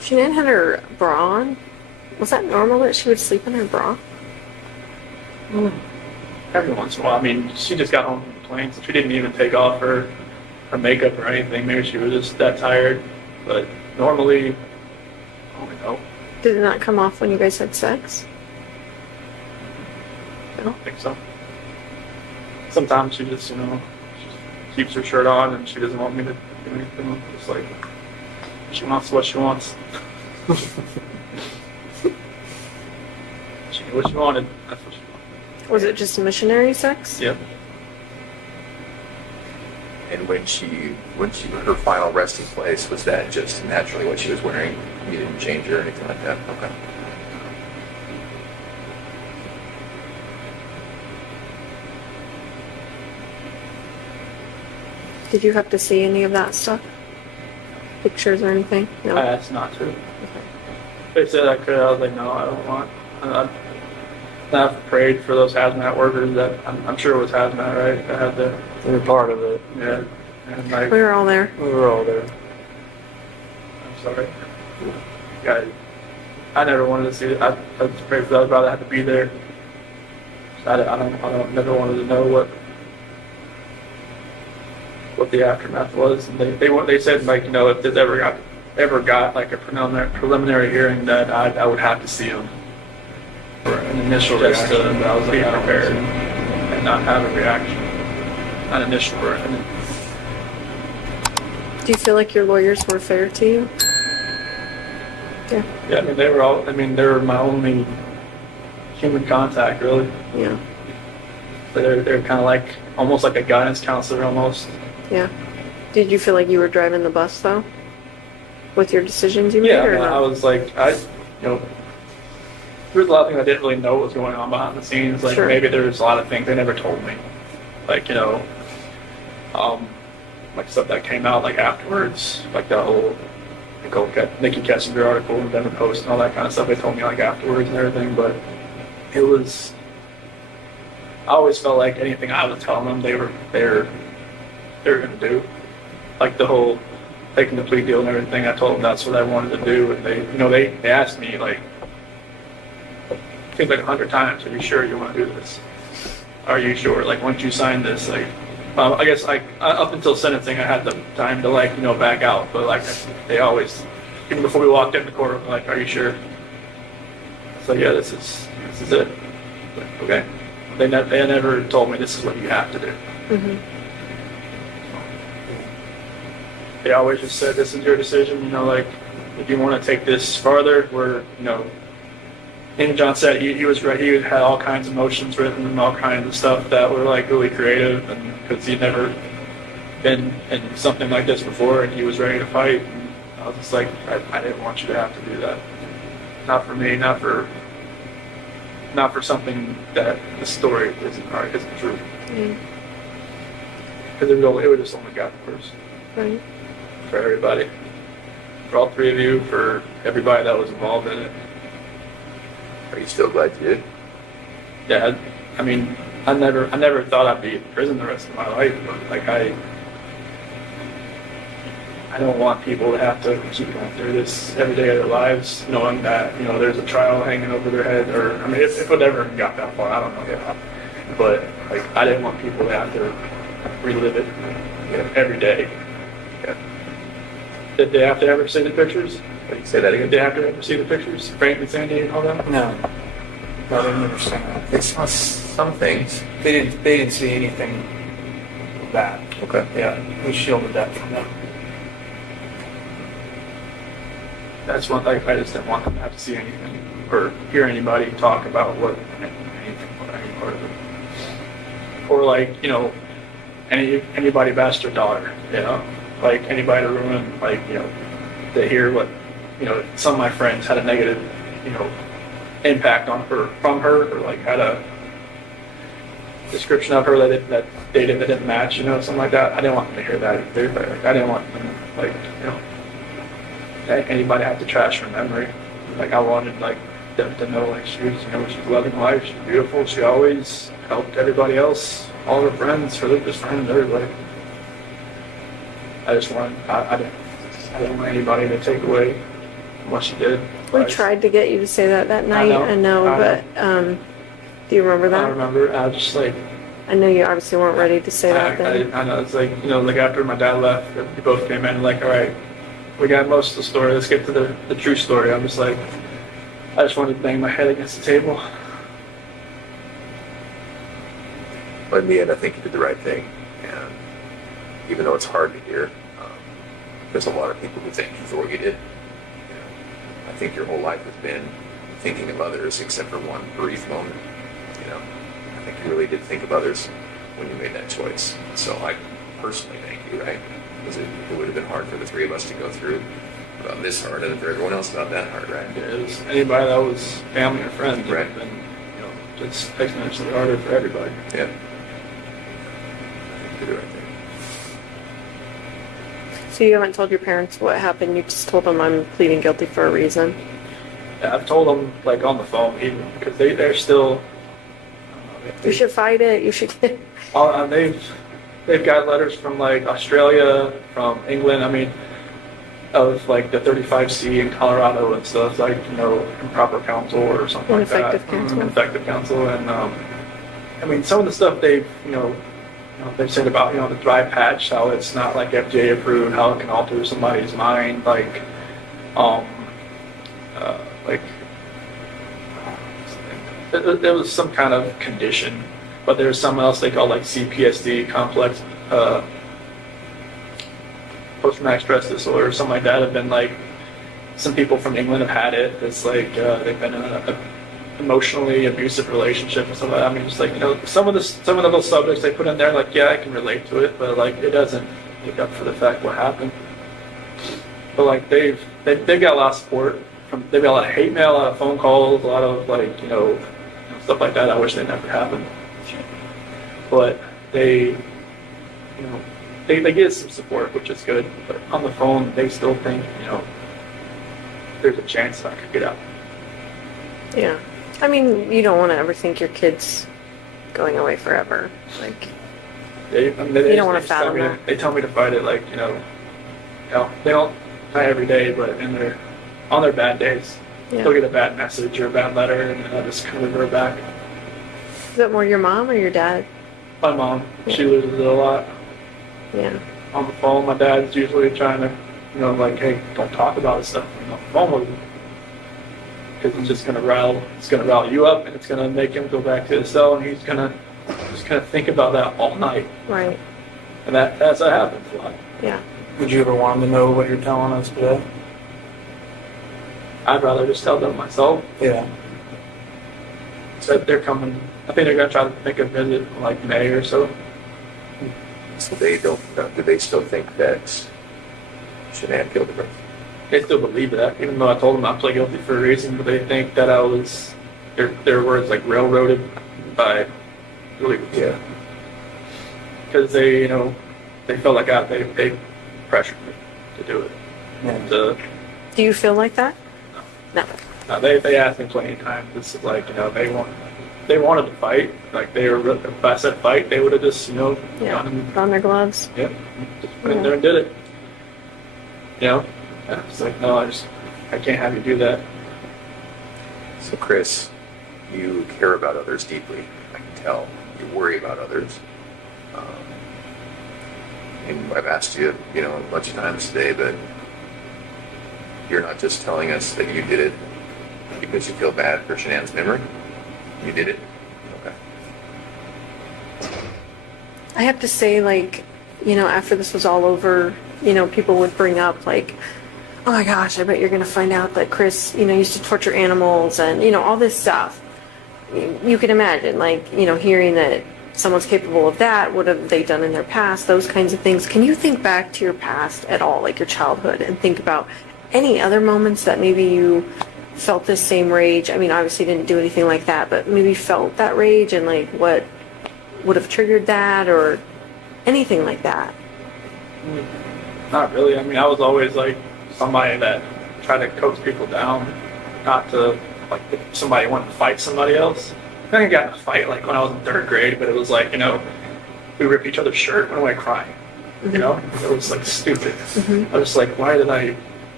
Shannan had her bra on. Was that normal that she would sleep in her bra? Every once in a while. I mean, she just got home from the plane, so she didn't even take off her makeup or anything. Maybe she was just that tired. But normally, I don't know. Did it not come off when you guys had sex? I don't think so. Sometimes she just, she keeps her shirt on and she doesn't want me to do anything. Just like, she wants what she wants. She knew what she wanted. That's what she wanted. Was it just missionary sex? Yep. And when her final resting place, was that just naturally what she was wearing? You didn't change her or anything like that? Okay. Did you have to see any of that stuff? Pictures or anything? No. I asked not to. They said I could. I was like, no, I don't want. I prayed for those hazmat workers that I'm sure it was hazmat, right? That had the. They were part of it. Yeah. And like, We were all there. We were all there. I'm sorry. Yeah, I never wanted to see it. I prayed for that. I'd rather have to be there. I never wanted to know what the aftermath was. And they said, like, if this ever got like a preliminary hearing, that I would have to see them for an initial reaction. I was like, prepared and not have a reaction, not initial reaction. Do you feel like your lawyers were fair to you? Yeah. Yeah, I mean, they were my only human contact, really. Yeah. They're kind of like, almost like a guidance counselor, almost. Yeah. Did you feel like you were driving the bus, though? With your decisions you made, Yeah, or I no? was like, there was a lot of things I didn't really know what was going on behind the scenes. Like, Sure. maybe there was a lot of things they never told me. Like, like stuff that came out, like, afterwards. Like, that whole Nikki Kessinger article in Denver Post and all that kind of stuff. They told me, like, afterwards and everything. But it was... I always felt like anything I was telling them, they were going to do. Like, the whole taking the plea deal and everything, I told them that's what I wanted to do. And they asked me, like, I think like 100 times, are you sure you want to do this? Are you sure? Like, once you sign this, like, I guess, like, up until sentencing, I had the time to, like, back out. But, like, they always, even before we walked into court, like, are you sure? So, yeah, this is it. Like, okay. They never told me this is what you have to do. Mm-hmm. They always just said, this is your decision, like, if you want to take this farther, and John said he was right. He had all kinds of motions written and all kinds of stuff that were, like, really creative, and because he'd never been in something like this before, and he was ready to fight. And I was just like, I didn't want you to have to do that. Not for me, not for something that the story isn't true. Mm. Because it would just only got worse. Right. For everybody, for all three of you, for everybody that was involved in it. Are you still glad you did? Yeah, I mean, I never thought I'd be in prison the rest of my life, but like I don't want people to have to keep going through this every day of their lives, knowing that there's a trial hanging over their head, or I mean, if it ever got that far, I don't know yet. But like, I didn't want people to have to relive it every day. Yeah. Did they have to ever see the pictures? Can you say that again? Did they have to ever see the pictures? Frank and Sandy and all that? No. I didn't understand that. It's some things. They didn't see anything of that. Okay. Yeah, we shielded that from them. That's one thing. I just didn't want them to have to see anything or hear anybody talk about any part of it. Or like, anybody bashed their daughter, like anybody to ruin, like, to hear what, some of my friends had a negative, impact on her, from her, or like had a description of her that didn't match, something like that. I didn't want them to hear that either. Like, I didn't want them, like, anybody have to trash her memory. Like, I wanted, like, them to know, like, she was, she's loving life, she's beautiful, she always helped everybody else, all her friends, her religious friends, everybody. I just wanted, I didn't want anybody to take away what she did. We tried to get you to say that night. I know, but do you remember that? I remember. I was just like, I know you obviously weren't ready to say that then. I know. It's like, you know, like after my dad left, we both came in like, all right, we got most of the story. Let's get to the true story. I'm just like, I just wanted to bang my head against the table. But in the end, I think you did the right thing. And even though it's hard to hear, there's a lot of people who thank you for what you did. You know, I think your whole life has been thinking of others, except for one brief moment. You know, I think you really did think of others when you made that choice. So I personally thank you, right? Because it would have been hard for the three of us to go through about this hard, and for everyone else about that hard, right? Yeah, it was anybody that was family or friends, right? And you know, it's exponentially harder for everybody. Yeah. You did the right thing. So you haven't told your parents what happened? You just told them I'm pleading guilty for a reason? Yeah, I've told them like on the phone, even because they're still. You should fight it. You should get. They've got letters from like Australia, from England. I mean, of like the 35C in Colorado and stuff, like, you know, improper counsel or something like that. Ineffective counsel. Ineffective counsel, and I mean, some of the stuff they've they've said about, you know, the dry patch, how it's not like FDA approved, how it can alter somebody's mind, like there was some kind of condition, but there's something else they call like CPSD, complex post-traumatic stress disorder, something like that. Have been like, some people from England have had it. It's like they've been in an emotionally abusive relationship and stuff like that. I mean, just like, you know, some of those subjects they put in there, like, yeah, I can relate to it, but like it doesn't make up for the fact what happened. But like they've got a lot of support from, they've got a lot of hate mail, a lot of phone calls, a lot of like, you know, stuff like that. I wish they never happened, but they get some support, which is good. But on the phone, they still think, you know, there's a chance that I could get out. Yeah. I mean, you don't want to ever think your kid's going away forever. Like, you don't want to fathom that. They tell me to fight it, like, you know, they don't, not every day, but on their bad days, they'll get a bad message or a bad letter, and I'll just kind of revert back. Is that more your mom or your dad? My mom. She loses it a lot. Yeah. On the phone, my dad's usually trying to, you know, like, hey, don't talk about this stuff. You know, phone with him. Because it's just gonna rile you up, and it's gonna make him go back to his cell, and he's gonna think about that all night. Right. And that's what happens a lot. Yeah. Would you ever want them to know what you're telling us today? I'd rather just tell them myself. Yeah. So they're coming. I think they're gonna try to make a visit in like May or so. So they don't. Do they still think that Shannan killed the girl? They still believe that, even though I told them I pled guilty for a reason. But they think that I was, their words, like, railroaded by really. Yeah. Because they, you know, they felt like they pressured me to do it. And do you feel like that? No. No. They asked me plenty of times. This is like, you know, they wanted to fight. Like, if I said fight, they would have just, you know, put on their gloves. Yep. Just went in there and did it. You know? Yeah, it's like, no, I can't have you do that. So, Chris, you care about others deeply. I can tell. You worry about others. And I've asked you, you know, a bunch of times today, but you're not just telling us that you did it because you feel bad for Shannan's memory. You did it. Okay. I have to say, like, you know, after this was all over, you know, people would bring up, like, oh my gosh, I bet you're going to find out that Chris, you know, used to torture animals and, you know, all this stuff. You can imagine, like, you know, hearing that someone's capable of that, what have they done in their past, those kinds of things. Can you think back to your past at all, like your childhood, and think about any other moments that maybe you felt this same rage? I mean, obviously you didn't do anything like that, but maybe felt that rage, and like what would have triggered that, or anything like that? Not really. I mean, I was always like somebody that tried to coax people down, not to, like, if somebody wanted to fight somebody else. I think I got in a fight like when I was in 3rd grade, but it was like, you know, we ripped each other's shirt, went away crying. You know, it was like stupid. I was just like, why did I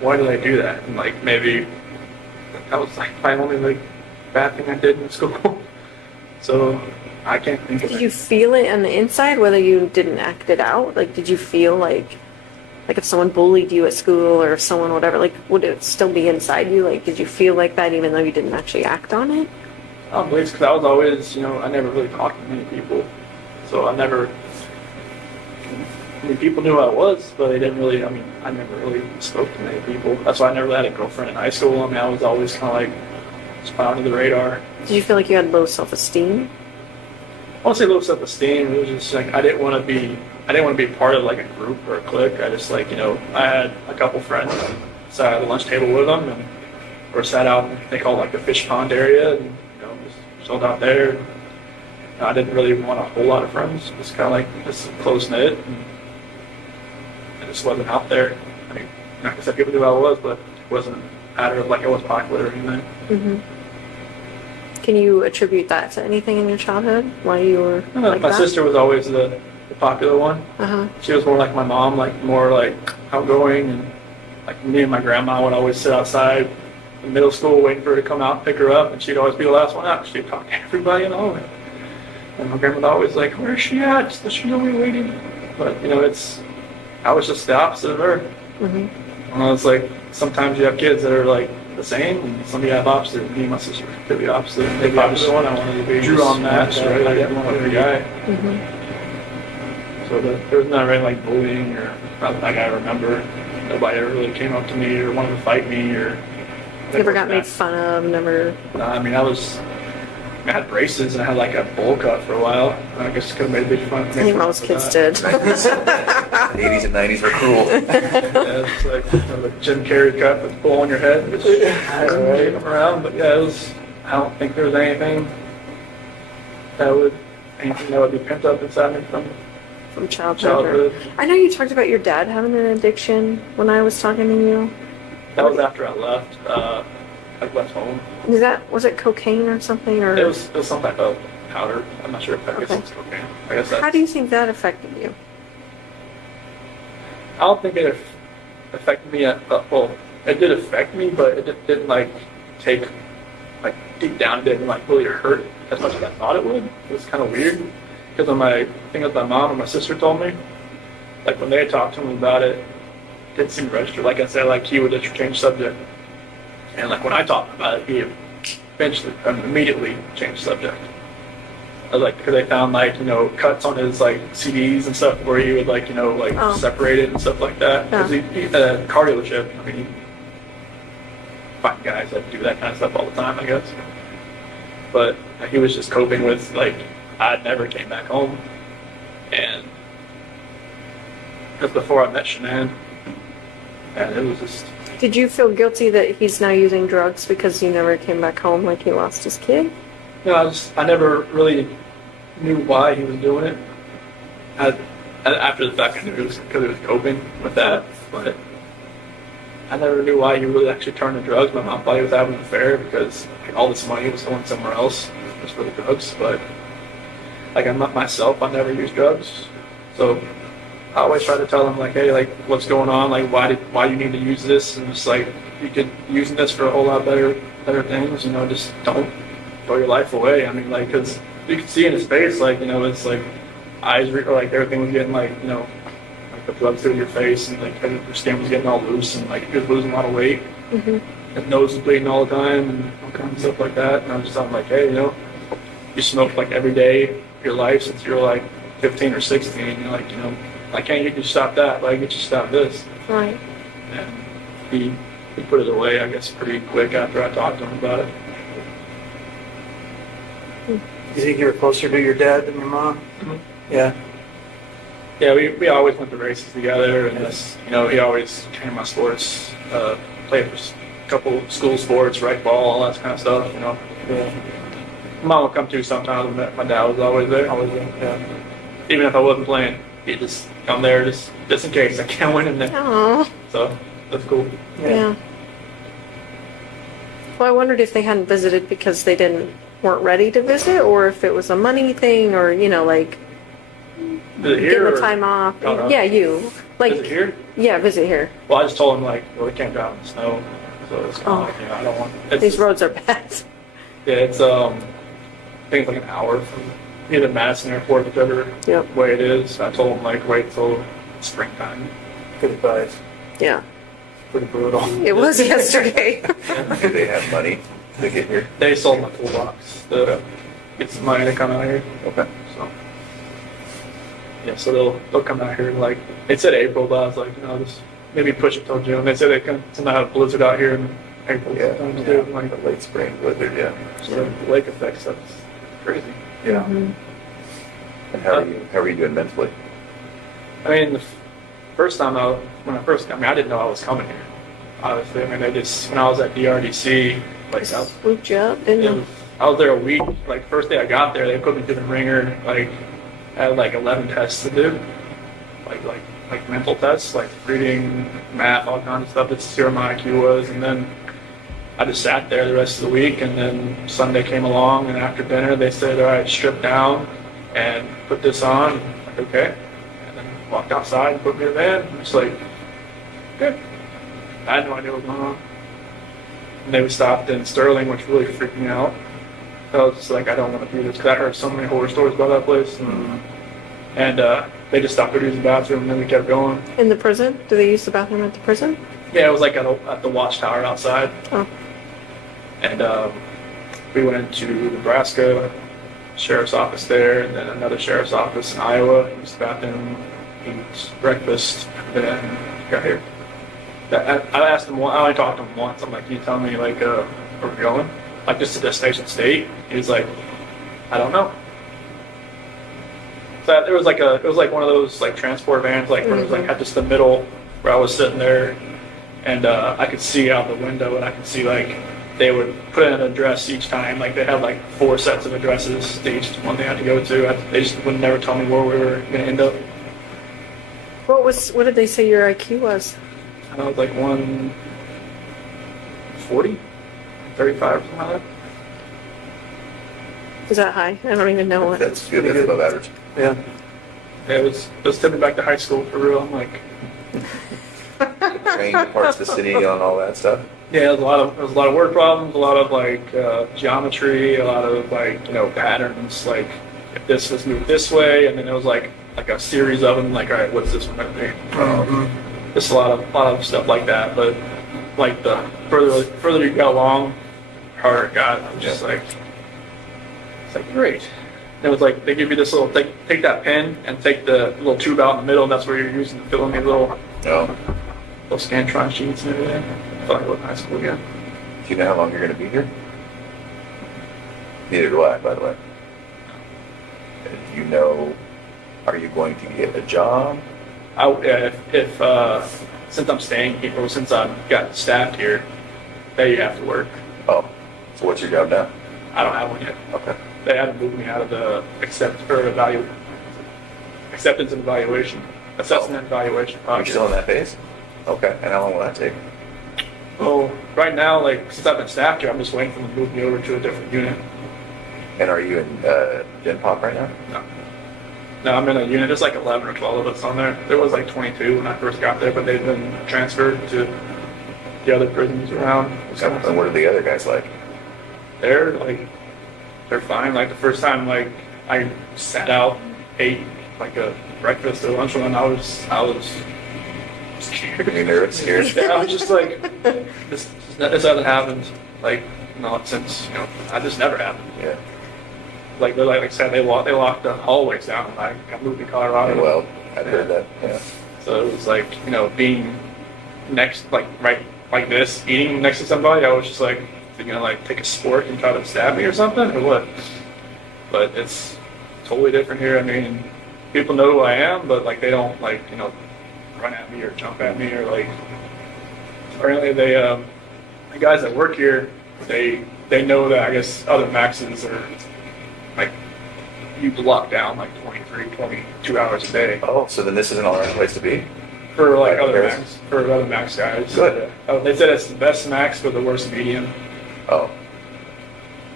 why did I do that? And like maybe that was like my only like bad thing I did in school. So I can't think of Did it. you feel it on the inside, whether you didn't act it out? Like, did you feel like if someone bullied you at school or if someone whatever, like, would it still be inside you? Like, did you feel like that even though you didn't actually act on it? I don't believe, because I was always, I never really talked to many people. So I mean, people knew who I was, but they didn't really, I never really spoke to many people. That's why I never had a girlfriend in high school. I mean, I was always kind of like, just fly under the radar. Did you feel like you had low self-esteem? I won't say low self-esteem. It was just like I didn't want to be part of like a group or a clique. I just like I had a couple friends. I sat at the lunch table with them, or sat out. They call it like the fish pond area, and just chilled out there. I didn't really want a whole lot of friends. Just kind of like just close knit. I just wasn't out there. I mean, like I said, people knew who I was, but it wasn't a matter of like I was popular or anything. Mm-hmm. Can you attribute that to anything in your childhood? Why you were like my that? sister was always the popular one. Uh-huh. She was more like my mom, like more like outgoing, and like me and my grandma would always sit outside in middle school waiting for her to come out and pick her up, and she'd always be the last one out. She'd talk to everybody in the hallway. And my grandma would always like, "Where's she at? Just let she know we're waiting." But I was just the opposite of her. Mm-hmm. And it's like sometimes you have kids that are like the same, and some of you have opposite. Me and my sister could be opposite. Maybe I was the one I wanted to be. Drew on that, right? I didn't want to be a guy. Mm-hmm. So there was not really like bullying or not like I remember. Nobody ever really came up to me or wanted to fight me or. Never got made fun of. Never. I had braces and I had like a bowl cut for a while. I guess could have made a big fun. I think most kids did. The 80s and 90s were cruel. Yeah, it's like the Jim Carrey cut with bowl on your head. Which I didn't them around, but yeah, it was. I don't think there was anything that would be pent up inside me from childhood. I know you talked about your dad having an addiction when I was talking to you. That was after I left. I left home. Was it cocaine or something, or it was some type of powder. I'm not sure if I guess it was cocaine. I guess how do you think that affected you? I don't think it affected me. Well, it did affect me, but it didn't like take like deep down. It didn't like really hurt as much as I thought it would. It was kind of weird because of my thing with my mom and my sister told me. Like when they talked to him about it, it didn't seem to register. Like I said, like he would just change subject. And like when I talked about it, he immediately changed subject. I was like, because they found like cuts on his like CDs and stuff where he would like separate it and stuff like that. Because he at a car dealership, he find guys that do that kind of stuff all the time, I guess. But he was just coping with like I never came back home, and because before I met Shannan, and it was just. Did you feel guilty that he's now using drugs because you never came back home, like he lost his kid? No, I never really knew why he was doing it. After the fact, I knew it was because he was coping with that, but I never knew why he really actually turned to drugs. My mom thought he was having an affair because all this money was going somewhere else just for the drugs. But like myself, I never used drugs, so I always try to tell him like, hey, like what's going on? Like why you need to use this? And just like you could using this for a whole lot better things. Just don't throw your life away. I mean, like because you could see in his face, like it's like eyes like everything was getting like like the blood through your face, and like your skin was getting all loose, and like he was losing a lot of weight. Mm-hmm. His nose was bleeding all the time, and all kinds of stuff like that. And I was just like, hey, you smoked like every day of your life since you were like 15 or 16. You're like, I can't get you to stop that, but I get you to stop this. Right. And he put it away, I guess, pretty quick after I talked to him about it. You think you were closer to your dad than your mom? Mm-hmm. Yeah. Yeah, we always went to races together, and he always came to my sports, played for a couple school sports, right ball, all that kind of stuff. Yeah. Mom would come too sometimes, but my dad was always there. Yeah. Even if I wasn't playing, he'd just come there just in case I can't win in there. Aww. So that's cool. Yeah. Well, I wondered if they hadn't visited because they weren't ready to visit, or if it was a money thing, or like Is it here getting or the time off. Oh, no. Yeah, you. Like, Is it here? yeah, visit here. Well, I just told him like, well, we can't drive in the snow, so it's kind of like, I don't want. These roads are bad. Yeah, it's I think it's like an hour from either Madison Airport, whichever way it is. I told him like wait till springtime. 55. Yeah. Pretty brutal. It was yesterday. Do they have money to get here? They sold my toolbox to get some money to come out here. Okay. So yeah, so they'll come out here like they said April, but I was like, just maybe push it till June. They said they can somehow have a blizzard out here in April. Yeah, Sometimes too. Like the late spring blizzard, yeah. so the lake effect stuff's crazy. Yeah. And how are you doing mentally? I mean, the first time when I first came, I didn't know I was coming here. Obviously, I mean, when I was at DRDC, like I swooped you up, didn't you? I was there a week. Like first day I got there, they put me through the ringer. Like I had like 11 tests to do, like mental tests, like reading, math, all kinds of stuff to see where my IQ was, and then I just sat there the rest of the week. And then Sunday came along, and after dinner they said, "All right, strip down and put this on." I'm like, okay. And then walked outside and put me in the van. I'm just like, good. I had no idea what was going on. And they stopped in Sterling, which really freaked me out. I was just like, I don't want to do this because I heard so many horror stories about that place. And they just stopped to use the bathroom, and then we kept going. In the prison? Do they use the bathroom at the prison? Yeah, it was like at the watchtower outside. Oh. And we went into Nebraska, sheriff's office there, and then another sheriff's office in Iowa. Used the bathroom, eat breakfast, and then got here. I asked him, I only talked to him once. I'm like, can you tell me like where we're going? Like just to Destination State? He was like, I don't know. So it was like one of those like transport vans, like where it was like at just the middle where I was sitting there, and I could see out the window, and I could see like they would put in an address each time. Like they had like 4 sets of addresses to each one they had to go to. They just would never tell me where we were gonna end up. What did they say your IQ was? I was like 140, 35 or something like that. Is that high? I don't even know what. That's good. That's above average. Yeah. It was taking me back to high school for real. I'm like, Trained parts of the city on all that stuff. yeah, there was a lot of word problems, a lot of like geometry, a lot of like patterns. Like if this was moved this way, and then it was like a series of them. Like, all right, what's this one gonna be? Just a lot of stuff like that. But like the further you got along, harder it got. I'm just like, it's like great. And it was like they give you this little take that pen and take the little tube out in the middle, and that's where you're using to fill in these little Scantron sheets and everything. I felt like I was in high school again. Do you know how long you're going to be here? Neither do I, by the way. Do you know, are you going to get a job? If since I'm staying here, or since I've got staffed here, that you have to work. Oh, so what's your job now? I don't have one yet. Okay. They haven't moved me out of the acceptance and evaluation assessment and evaluation You're project. still in that phase? Okay. And how long will that take? Well, right now, like since I've been staffed here, I'm just waiting for them to move me over to a different unit. And are you in Gen Pop right now? No, I'm in a unit. There's like 11 or 12 of us on there. There was like 22 when I first got there, but they've been transferred to the other prisons around. And what are the other guys like? They're fine. Like the first time, like I sat out and ate like a breakfast or lunch one, I was scared. You're nervous, scared? Yeah, I was just like, this hasn't happened. Like, since I just never happened. Yeah. Like I said, they locked the hallways down when I moved to Colorado. Well, I've heard that. Yeah. So it was like being next, like right like this, eating next to somebody. I was just like, they're gonna like take a spork and try to stab me or something or what? But it's totally different here. I mean, people know who I am, but like they don't like run at me or jump at me or like. Apparently, the guys that work here, they know that I guess other maxes are like you lock down like 22 hours a day. Oh, so then this isn't all right place to be? For like other max guys. Good. They said it's the best max but the worst medium. Oh.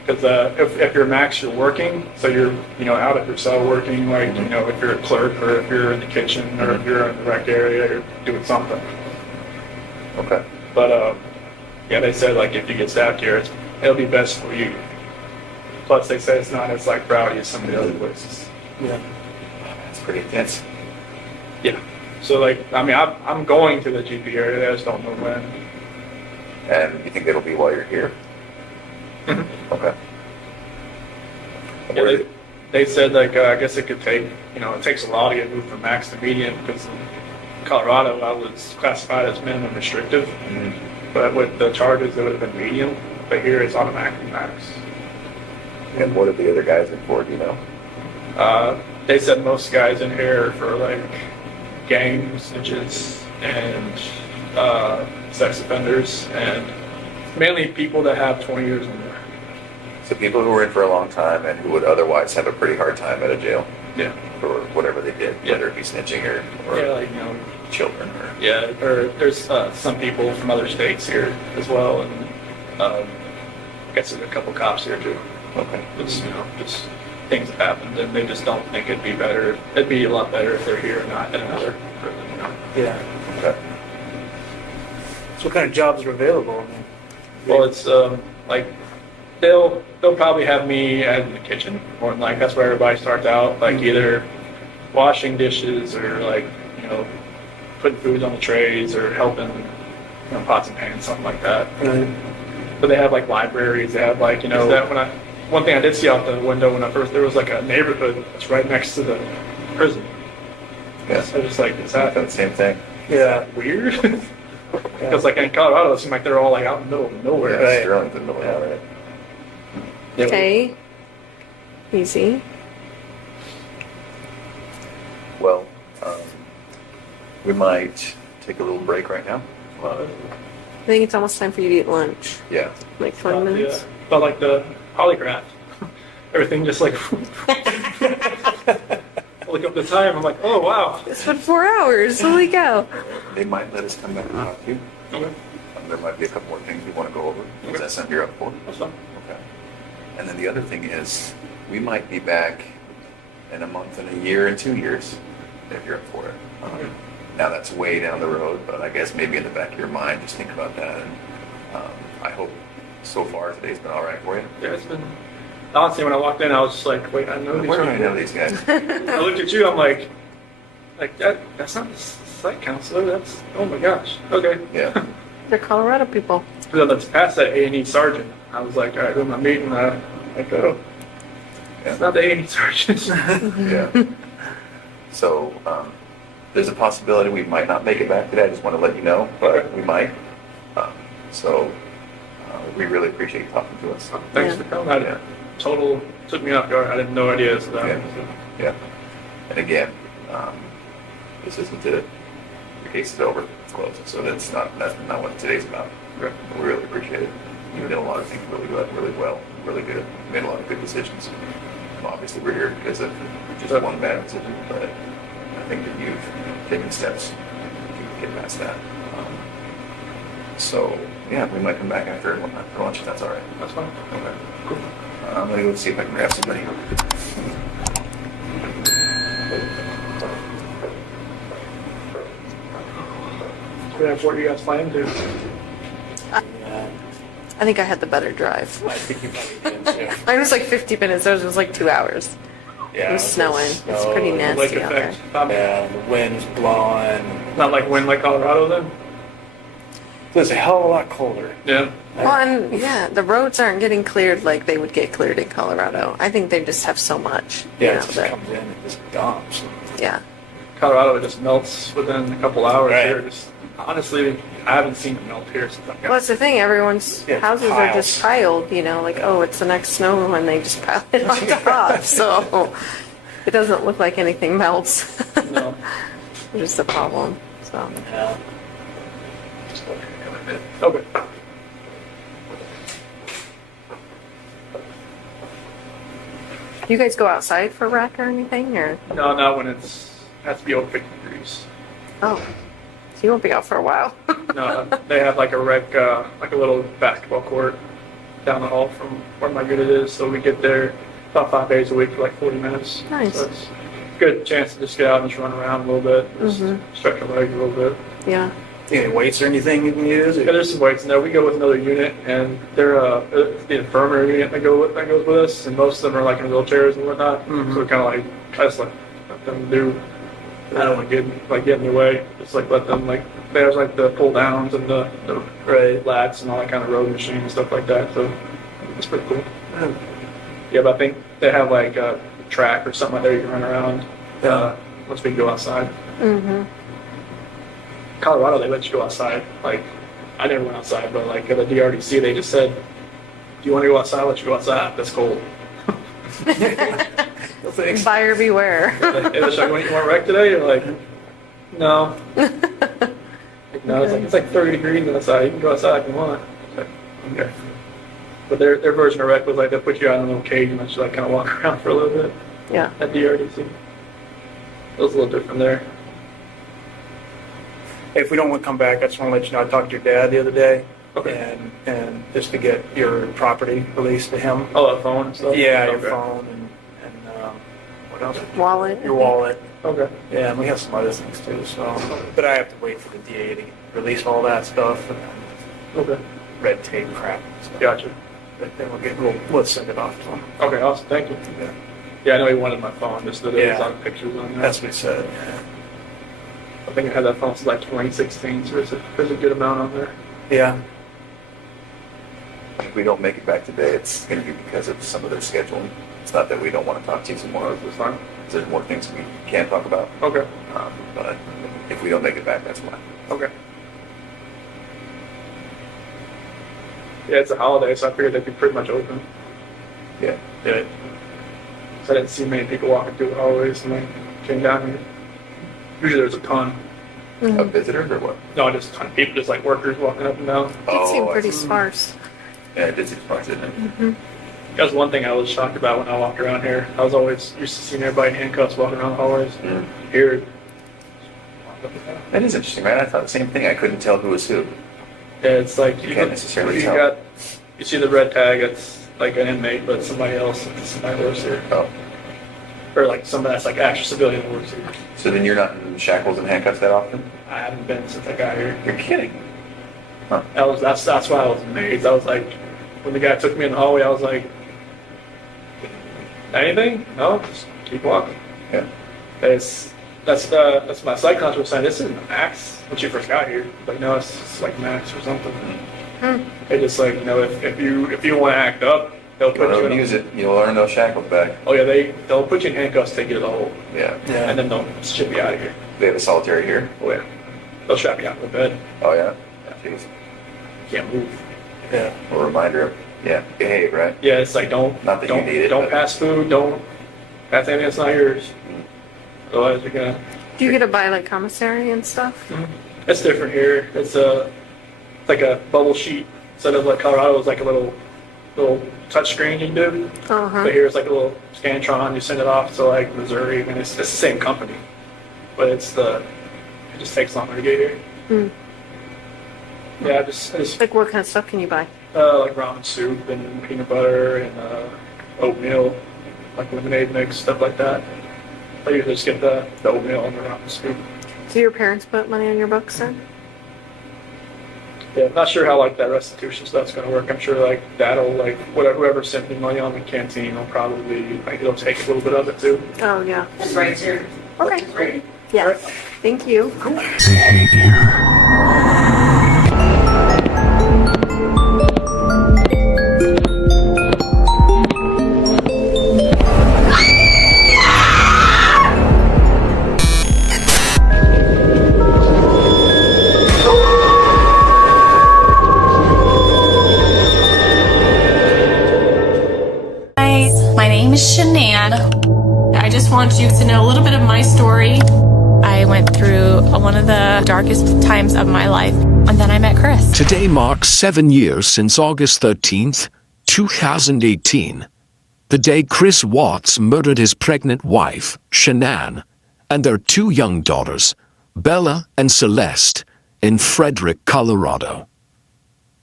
Because if you're max, you're working, so you're out at your cell working, like if you're a clerk or if you're in the kitchen or if you're in the rec area, you're doing something. Okay. But yeah, they said like if you get stabbed here, it'll be best for you. Plus, they said it's not as like rowdy as some of the other places. Yeah. That's pretty intense. Yeah. So like, I mean, I'm going to the GP area. I just don't know when. And you think it'll be while you're here? Okay. Yeah, they said like I guess it could take it takes a while to get moved from max to medium because in Colorado I was classified as minimum restrictive, but with the charges it would have been medium. But here it's automatically max. And what are the other guys in for? Do you know? They said most guys in here are for like gang snitches and sex offenders and mainly people that have 20 years in there. So people who were in for a long time and who would otherwise have a pretty hard time at a jail. Yeah. For whatever they did, whether it be snitching or yeah, like children or or there's some people from other states here as well, and I guess there's a couple cops here too. Okay. It's just things that happened, and they just don't think it'd be better. It'd be a lot better if they're here and not in another prison. Yeah. Okay. So what kind of jobs are available? I mean, Well, it's like they'll probably have me in the kitchen, or like that's where everybody starts out, like either washing dishes or like putting food on the trays or helping pots and pans, something like that. Right. But they have like libraries. They have like that one thing I did see out the window when I first there was like a neighborhood that's right next to the prison. Yeah. So just like is that the same thing. Yeah, weird. Because like in Colorado, it seems like they're all like out in the middle of nowhere. Yeah, Sterling's in the middle of nowhere. Okay. Easy. Well, we might take a little break right now. I think it's almost time for you to eat lunch. Yeah. Like 20 minutes. But like the polygraph, everything just like look up the time. I'm like, oh wow. It's been 4 hours. Holy cow. They might let us come back and talk to you. Okay. There might be a couple more things we want to go over. Is that something you're up for? That's fine. Okay. And then the other thing is, we might be back in a month and a year and 2 years, if you're up for it. Now that's way down the road, but I guess maybe in the back of your mind, just think about that. And I hope so far today's been all right for you. Yeah, it's been. Honestly, when I walked in, I was just like, wait, I know these Where do people. I know these guys? I looked at you, I'm like that's not the site counselor. That's oh my gosh. Okay. Yeah. They're Colorado people. So let's pass that A&E sergeant. I was like, all right, who am I meeting? I go. It's not the A&E sergeant. Yeah. So there's a possibility we might not make it back today. I just want to let you know, but we might. So we really appreciate you talking to us. Thanks for coming. Total took me off guard. I had no idea. So that Yeah. And again, this isn't it. Your case is over. It's closed. So that's not what today's about. Okay. We really appreciate it. You did a lot of things really well, really good. Made a lot of good decisions. Obviously, we're here because of just one bad decision, but I think that you've taken steps to get past that. So, yeah, we might come back after lunch if that's all right. That's fine. Okay. Cool. I'm going to go see if I can grab somebody. That's what you guys plan to. I think I had the better drive. I think you probably did too. Mine was like 50 minutes. Ours was like 2 hours. Yeah, It was snowing. It's pretty nasty Lake out there. effect. Yeah, the wind's blowing. Not like wind like Colorado then? It was a hell of a lot colder. Yeah. Well, and yeah, the roads aren't getting cleared like they would get cleared in Colorado. I think they just have so much. Yeah, you it know, just that- comes in and just dumps. yeah. Colorado it just melts within a couple hours Right. here. Just honestly, I haven't seen it melt here since I've Well, got that's the thing. Everyone's Yeah, houses are just piled, you know, like, oh, it's the next snow and they just pile it on top. So it doesn't look like anything melts. no. Which is the problem. So Yeah. Okay. do you guys go outside for rec or anything, or No, not when has to be over 50 degrees. oh, so you won't be out for a while. No, they have like a rec, like a little basketball court down the hall from where my unit is, so we get there about 5 days a week for like 40 minutes. Nice. So it's a good chance to just get out and just run around a little bit, just stretch our legs a little bit. Yeah. Any weights or anything you can use? Yeah, there's some weights in there. We go with another unit, and they're the infirmary unit that goes with us, and most of them are like in wheelchairs and whatnot. So kind of like I just let them do. I don't want to get in their way. Just like let them like there's like the pull downs and the lats and all that kind of road machine and stuff like that. So it's pretty cool. Yeah, but I think they have like a track or something like that you can run around once we can go outside. Colorado, they let you go outside. Like, I never went outside, but like at the DRDC, they just said, "Do you want to go outside? Let you go outside. That's cold." No thanks. Buyer beware. Like, hey, should I go you want wreck today? You're like, no. Like, no, it's like 30 degrees outside. You can go outside if you want. Like, okay. But their version of wreck was like they put you out in a little cage and let you like kind of walk around for a little bit. Yeah. At DRDC. It was a little different there. Hey, if we don't want to come back, I just want to let you know I talked to your dad the other day. Okay. And just to get your property released to him. Oh, that phone and stuff? Yeah, Okay. your phone and what else? Wallet. Your wallet. Okay. Yeah, and we have some other things too. So, but I have to wait for the DA to release all that stuff and Okay. red tape crap. So, Gotcha. but then we'll send it off to him. Okay, awesome. Thank you. Yeah. Yeah, I know he wanted my phone, just that it was Yeah. on pictures on there. That's what he said. I think I had that phone since like 2016, so there's a good amount on there. Yeah. If we don't make it back today, it's going to be because of some of their scheduling. It's not that we don't want to talk to you some more. It's fine. There's more things we can talk about. Okay. But if we don't make it back, that's why. Okay. Yeah, it's a holiday, so I figured they'd be pretty much open. Yeah. Yeah. So I didn't see many people walking through the hallways and I came down here. Usually there's a ton. Of visitors or what? No, just a ton of people, just like workers walking up and down. It seemed I pretty see. sparse. Yeah, it did seem sparse, didn't it? That was one thing I was shocked about when I walked around here. I was always used to seeing everybody in handcuffs walking around the hallways. Here, That is interesting, right? I thought the same thing. I couldn't tell who was who. yeah, it's like You can't necessarily you tell. You see the red tag, it's like an inmate, but somebody else, somebody works here. Oh. Or like somebody that's like actual civilian that works here. So then you're not in shackles and handcuffs that often? I haven't been since I got here. You're kidding. Huh. That's why I was amazed. I was like, when the guy took me in the hallway, I was like, anything? No, just keep walking. Yeah. That's my psychologist was saying. This isn't the max when she first got here. Like no, it's like max or something. They just like if you want to act up, they'll put you in. Use it. You'll learn those shackles back. Oh yeah, they'll put you in handcuffs, take you to the hole, Yeah. and then they'll ship you out of here. They have a solitary here? Oh yeah, they'll strap you out in the bed. Oh, yeah? Jeez. Can't move. Yeah. A reminder of, behave, right? Yeah, it's like don't Not that you need it, don't but- pass food, don't pass anything that's not yours. Otherwise you're gonna. Do you get to buy like commissary and stuff? It's different here. It's like a bubble sheet instead of like Colorado is like a little touch screen you can do. But here it's like a little Scantron. You send it off to like Missouri, and it's the same company, but it just takes longer to get here. Yeah, I just Like what kind of stuff can you buy? like ramen soup and peanut butter and oatmeal, like lemonade mix, stuff like that. I usually just get the oatmeal and the ramen soup. Do your parents put money on your books then? Yeah, I'm not sure how like that restitution stuff's gonna work. I'm sure like that'll like whoever sent me money on the canteen will probably like it'll take a little bit of it too. Oh yeah. It's right here. Okay. It's right. Yeah. Thank you. They hate you. My name is Shannan. I just want you to know a little bit of my story. I went through one of the darkest times of my life, and then I met Chris. Today marks 7 years since August 13th, 2018. The day Chris Watts murdered his pregnant wife, Shannan, and their 2 young daughters, Bella and Celeste, in Frederick, Colorado.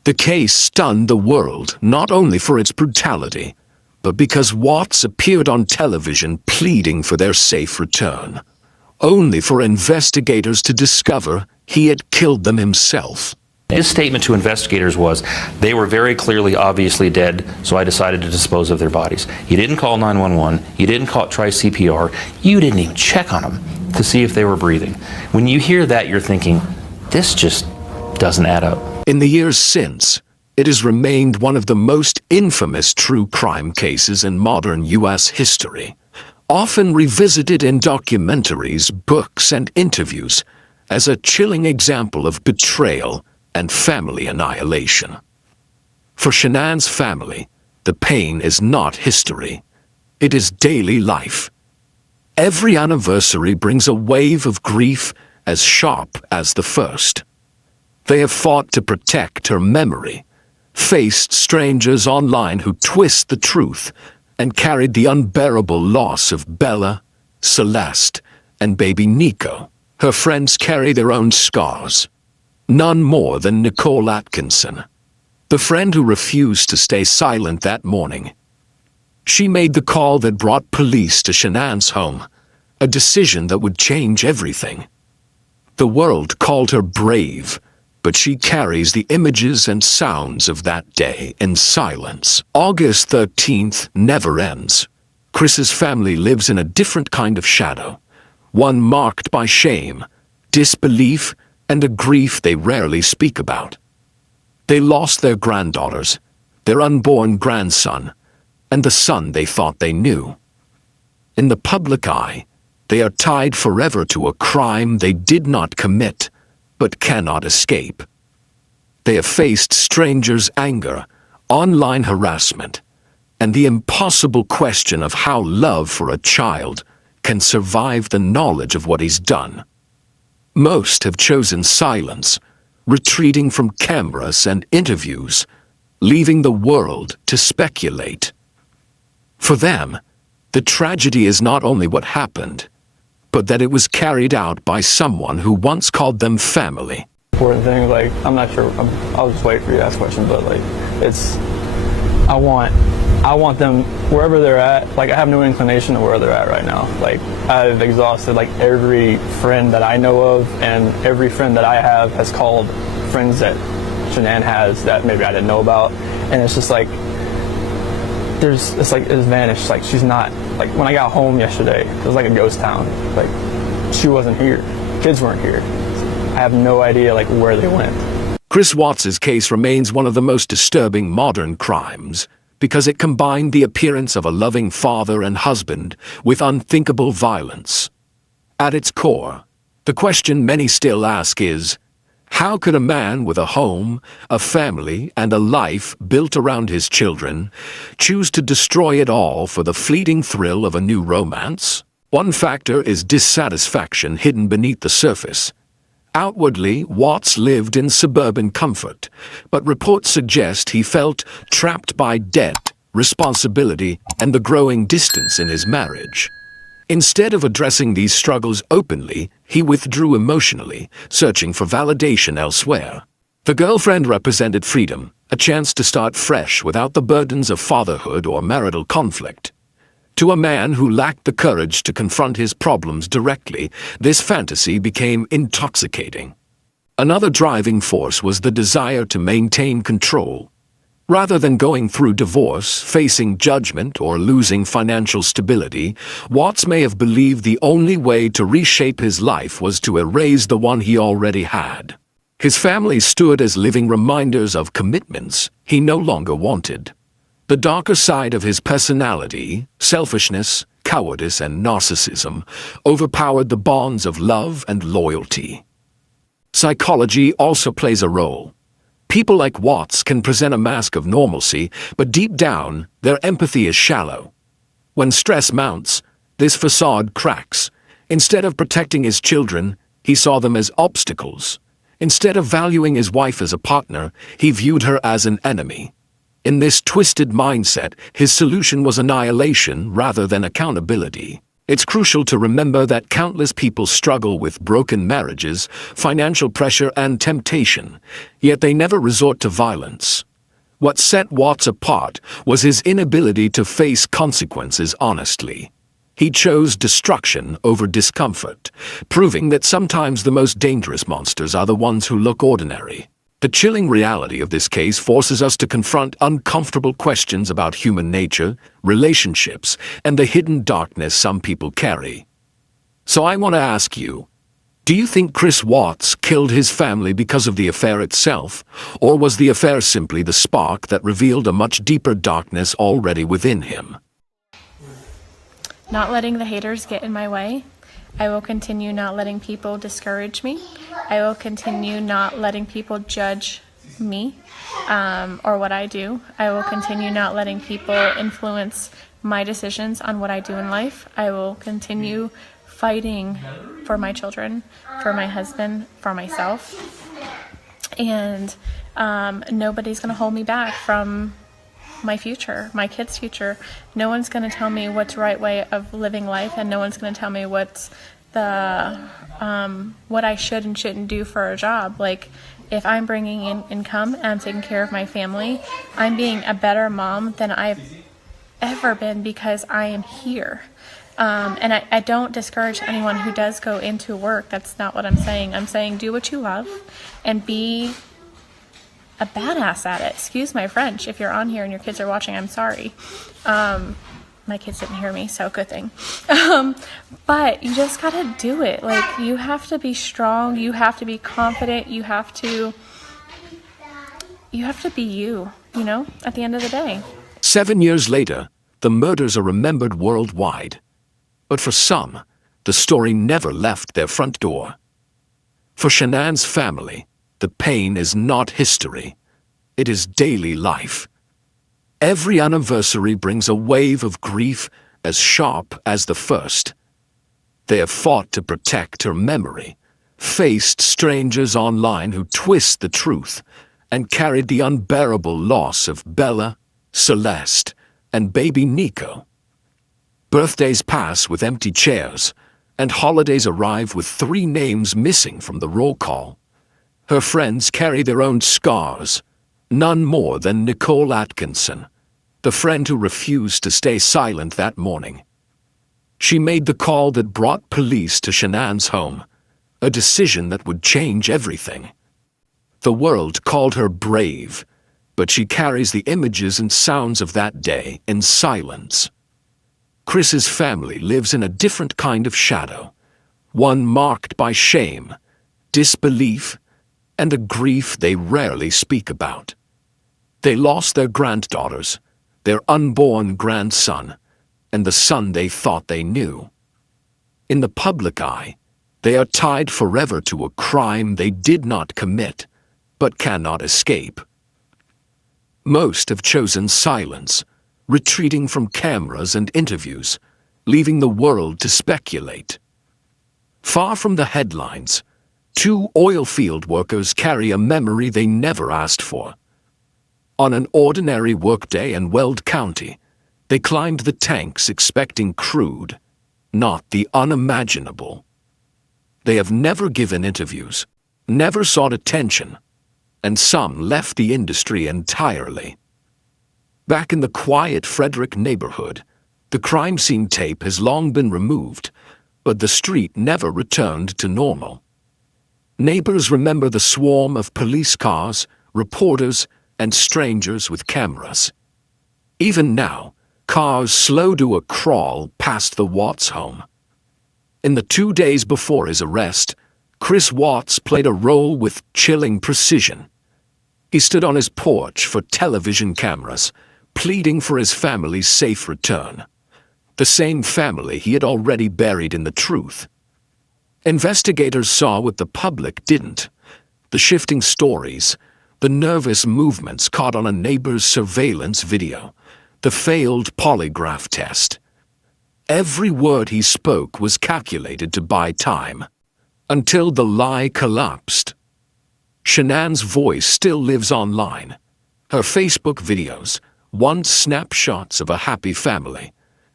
The case stunned the world not only for its brutality, but because Watts appeared on television pleading for their safe return, only for investigators to discover he had killed them himself. His statement to investigators was, they were very clearly, obviously dead, so I decided to dispose of their bodies. You didn't call 911, you didn't try CPR, you didn't even check on them to see if they were breathing. When you hear that, you're thinking, this just doesn't add up. In the years since, it has remained one of the most infamous true crime cases in modern U.S. history, often revisited in documentaries, books, and interviews as a chilling example of betrayal and family annihilation. For Shannan's family, the pain is not history. It is daily life. Every anniversary brings a wave of grief as sharp as the first. They have fought to protect her memory, faced strangers online who twist the truth, and carried the unbearable loss of Bella, Celeste, and baby Nico. Her friends carry their own scars. None more than Nicole Atkinson, the friend who refused to stay silent that morning. She made the call that brought police to Shannan's home, a decision that would change everything. The world called her brave, but she carries the images and sounds of that day in silence. August 13th never ends. Chris's family lives in a different kind of shadow, one marked by shame, disbelief, and a grief they rarely speak about. They lost their granddaughters, their unborn grandson, and the son they thought they knew. In the public eye, they are tied forever to a crime they did not commit, but cannot escape. They have faced strangers' anger, online harassment, and the impossible question of how love for a child can survive the knowledge of what he's done. Most have chosen silence, retreating from cameras and interviews, leaving the world to speculate. For them, the tragedy is not only what happened, but that it was carried out by someone who once called them family. Important thing, like, I'm not sure, I'll just wait for you to ask a question, but like, it's, I want them, wherever they're at, like, I have no inclination to where they're at right now. Like, I've exhausted, like, every friend that I know of, and every friend that I have has called friends that Shannan has that maybe I didn't know about, and it's just like, it's like, it's vanished. Like, she's not, like, when I got home yesterday, it was like a ghost town. Like, she wasn't here. Kids weren't here. I have no idea, like, where they went. Chris Watts' case remains one of the most disturbing modern crimes because it combined the appearance of a loving father and husband with unthinkable violence. At its core, the question many still ask is, how could a man with a home, a family, and a life built around his children choose to destroy it all for the fleeting thrill of a new romance? One factor is dissatisfaction hidden beneath the surface. Outwardly, Watts lived in suburban comfort, but reports suggest he felt trapped by debt, responsibility, and the growing distance in his marriage. Instead of addressing these struggles openly, he withdrew emotionally, searching for validation elsewhere. The girlfriend represented freedom, a chance to start fresh without the burdens of fatherhood or marital conflict. To a man who lacked the courage to confront his problems directly, this fantasy became intoxicating. Another driving force was the desire to maintain control. Rather than going through divorce, facing judgment, or losing financial stability, Watts may have believed the only way to reshape his life was to erase the one he already had. His family stood as living reminders of commitments he no longer wanted. The darker side of his personality, selfishness, cowardice, and narcissism, overpowered the bonds of love and loyalty. Psychology also plays a role. People like Watts can present a mask of normalcy, but deep down, their empathy is shallow. When stress mounts, this facade cracks. Instead of protecting his children, he saw them as obstacles. Instead of valuing his wife as a partner, he viewed her as an enemy. In this twisted mindset, his solution was annihilation rather than accountability. It's crucial to remember that countless people struggle with broken marriages, financial pressure, and temptation, yet they never resort to violence. What set Watts apart was his inability to face consequences honestly. He chose destruction over discomfort, proving that sometimes the most dangerous monsters are the ones who look ordinary. The chilling reality of this case forces us to confront uncomfortable questions about human nature, relationships, and the hidden darkness some people carry. So I want to ask you, do you think Chris Watts killed his family because of the affair itself, or was the affair simply the spark that revealed a much deeper darkness already within him? Not letting the haters get in my way. I will continue not letting people discourage me. I will continue not letting people judge me or what I do. I will continue not letting people influence my decisions on what I do in life. I will continue fighting for my children, for my husband, for myself. And nobody's going to hold me back from my future, my kids' future. No one's going to tell me what's the right way of living life, and no one's going to tell me what's what I should and shouldn't do for a job. Like, if I'm bringing in income and I'm taking care of my family, I'm being a better mom than I've ever been because I am here. And I don't discourage anyone who does go into work. That's not what I'm saying. I'm saying do what you love and be a badass at it. Excuse my French. If you're on here and your kids are watching, I'm sorry. My kids didn't hear me, so good thing. But you just gotta do it. Like, you have to be strong. You have to be confident. You have to be you know, at the end of the day. 7 years later, the murders are remembered worldwide. But for some, the story never left their front door. For Shannan's family, the pain is not history. It is daily life. Every anniversary brings a wave of grief as sharp as the first. They have fought to protect her memory, faced strangers online who twist the truth, and carried the unbearable loss of Bella, Celeste, and baby Nico. Birthdays pass with empty chairs, and holidays arrive with 3 names missing from the roll call. Her friends carry their own scars, none more than Nicole Atkinson, the friend who refused to stay silent that morning. She made the call that brought police to Shannan's home, a decision that would change everything. The world called her brave, but she carries the images and sounds of that day in silence. Chris's family lives in a different kind of shadow, one marked by shame, disbelief, and a grief they rarely speak about. They lost their granddaughters, their unborn grandson, and the son they thought they knew. In the public eye, they are tied forever to a crime they did not commit, but cannot escape. Most have chosen silence, retreating from cameras and interviews, leaving the world to speculate. Far from the headlines, 2 oil field workers carry a memory they never asked for. On an ordinary workday in Weld County, they climbed the tanks expecting crude, not the unimaginable. They have never given interviews, never sought attention, and some left the industry entirely. Back in the quiet Frederick neighborhood, the crime scene tape has long been removed, but the street never returned to normal. Neighbors remember the swarm of police cars, reporters, and strangers with cameras. Even now, cars slow to a crawl past the Watts home. In the 2 days before his arrest, Chris Watts played a role with chilling precision. He stood on his porch for television cameras, pleading for his family's safe return. The same family he had already buried in the truth. Investigators saw what the public didn't: the shifting stories, the nervous movements caught on a neighbor's surveillance video, the failed polygraph test. Every word he spoke was calculated to buy time, until the lie collapsed. Shannan's voice still lives online. Her Facebook videos, once snapshots of a happy family,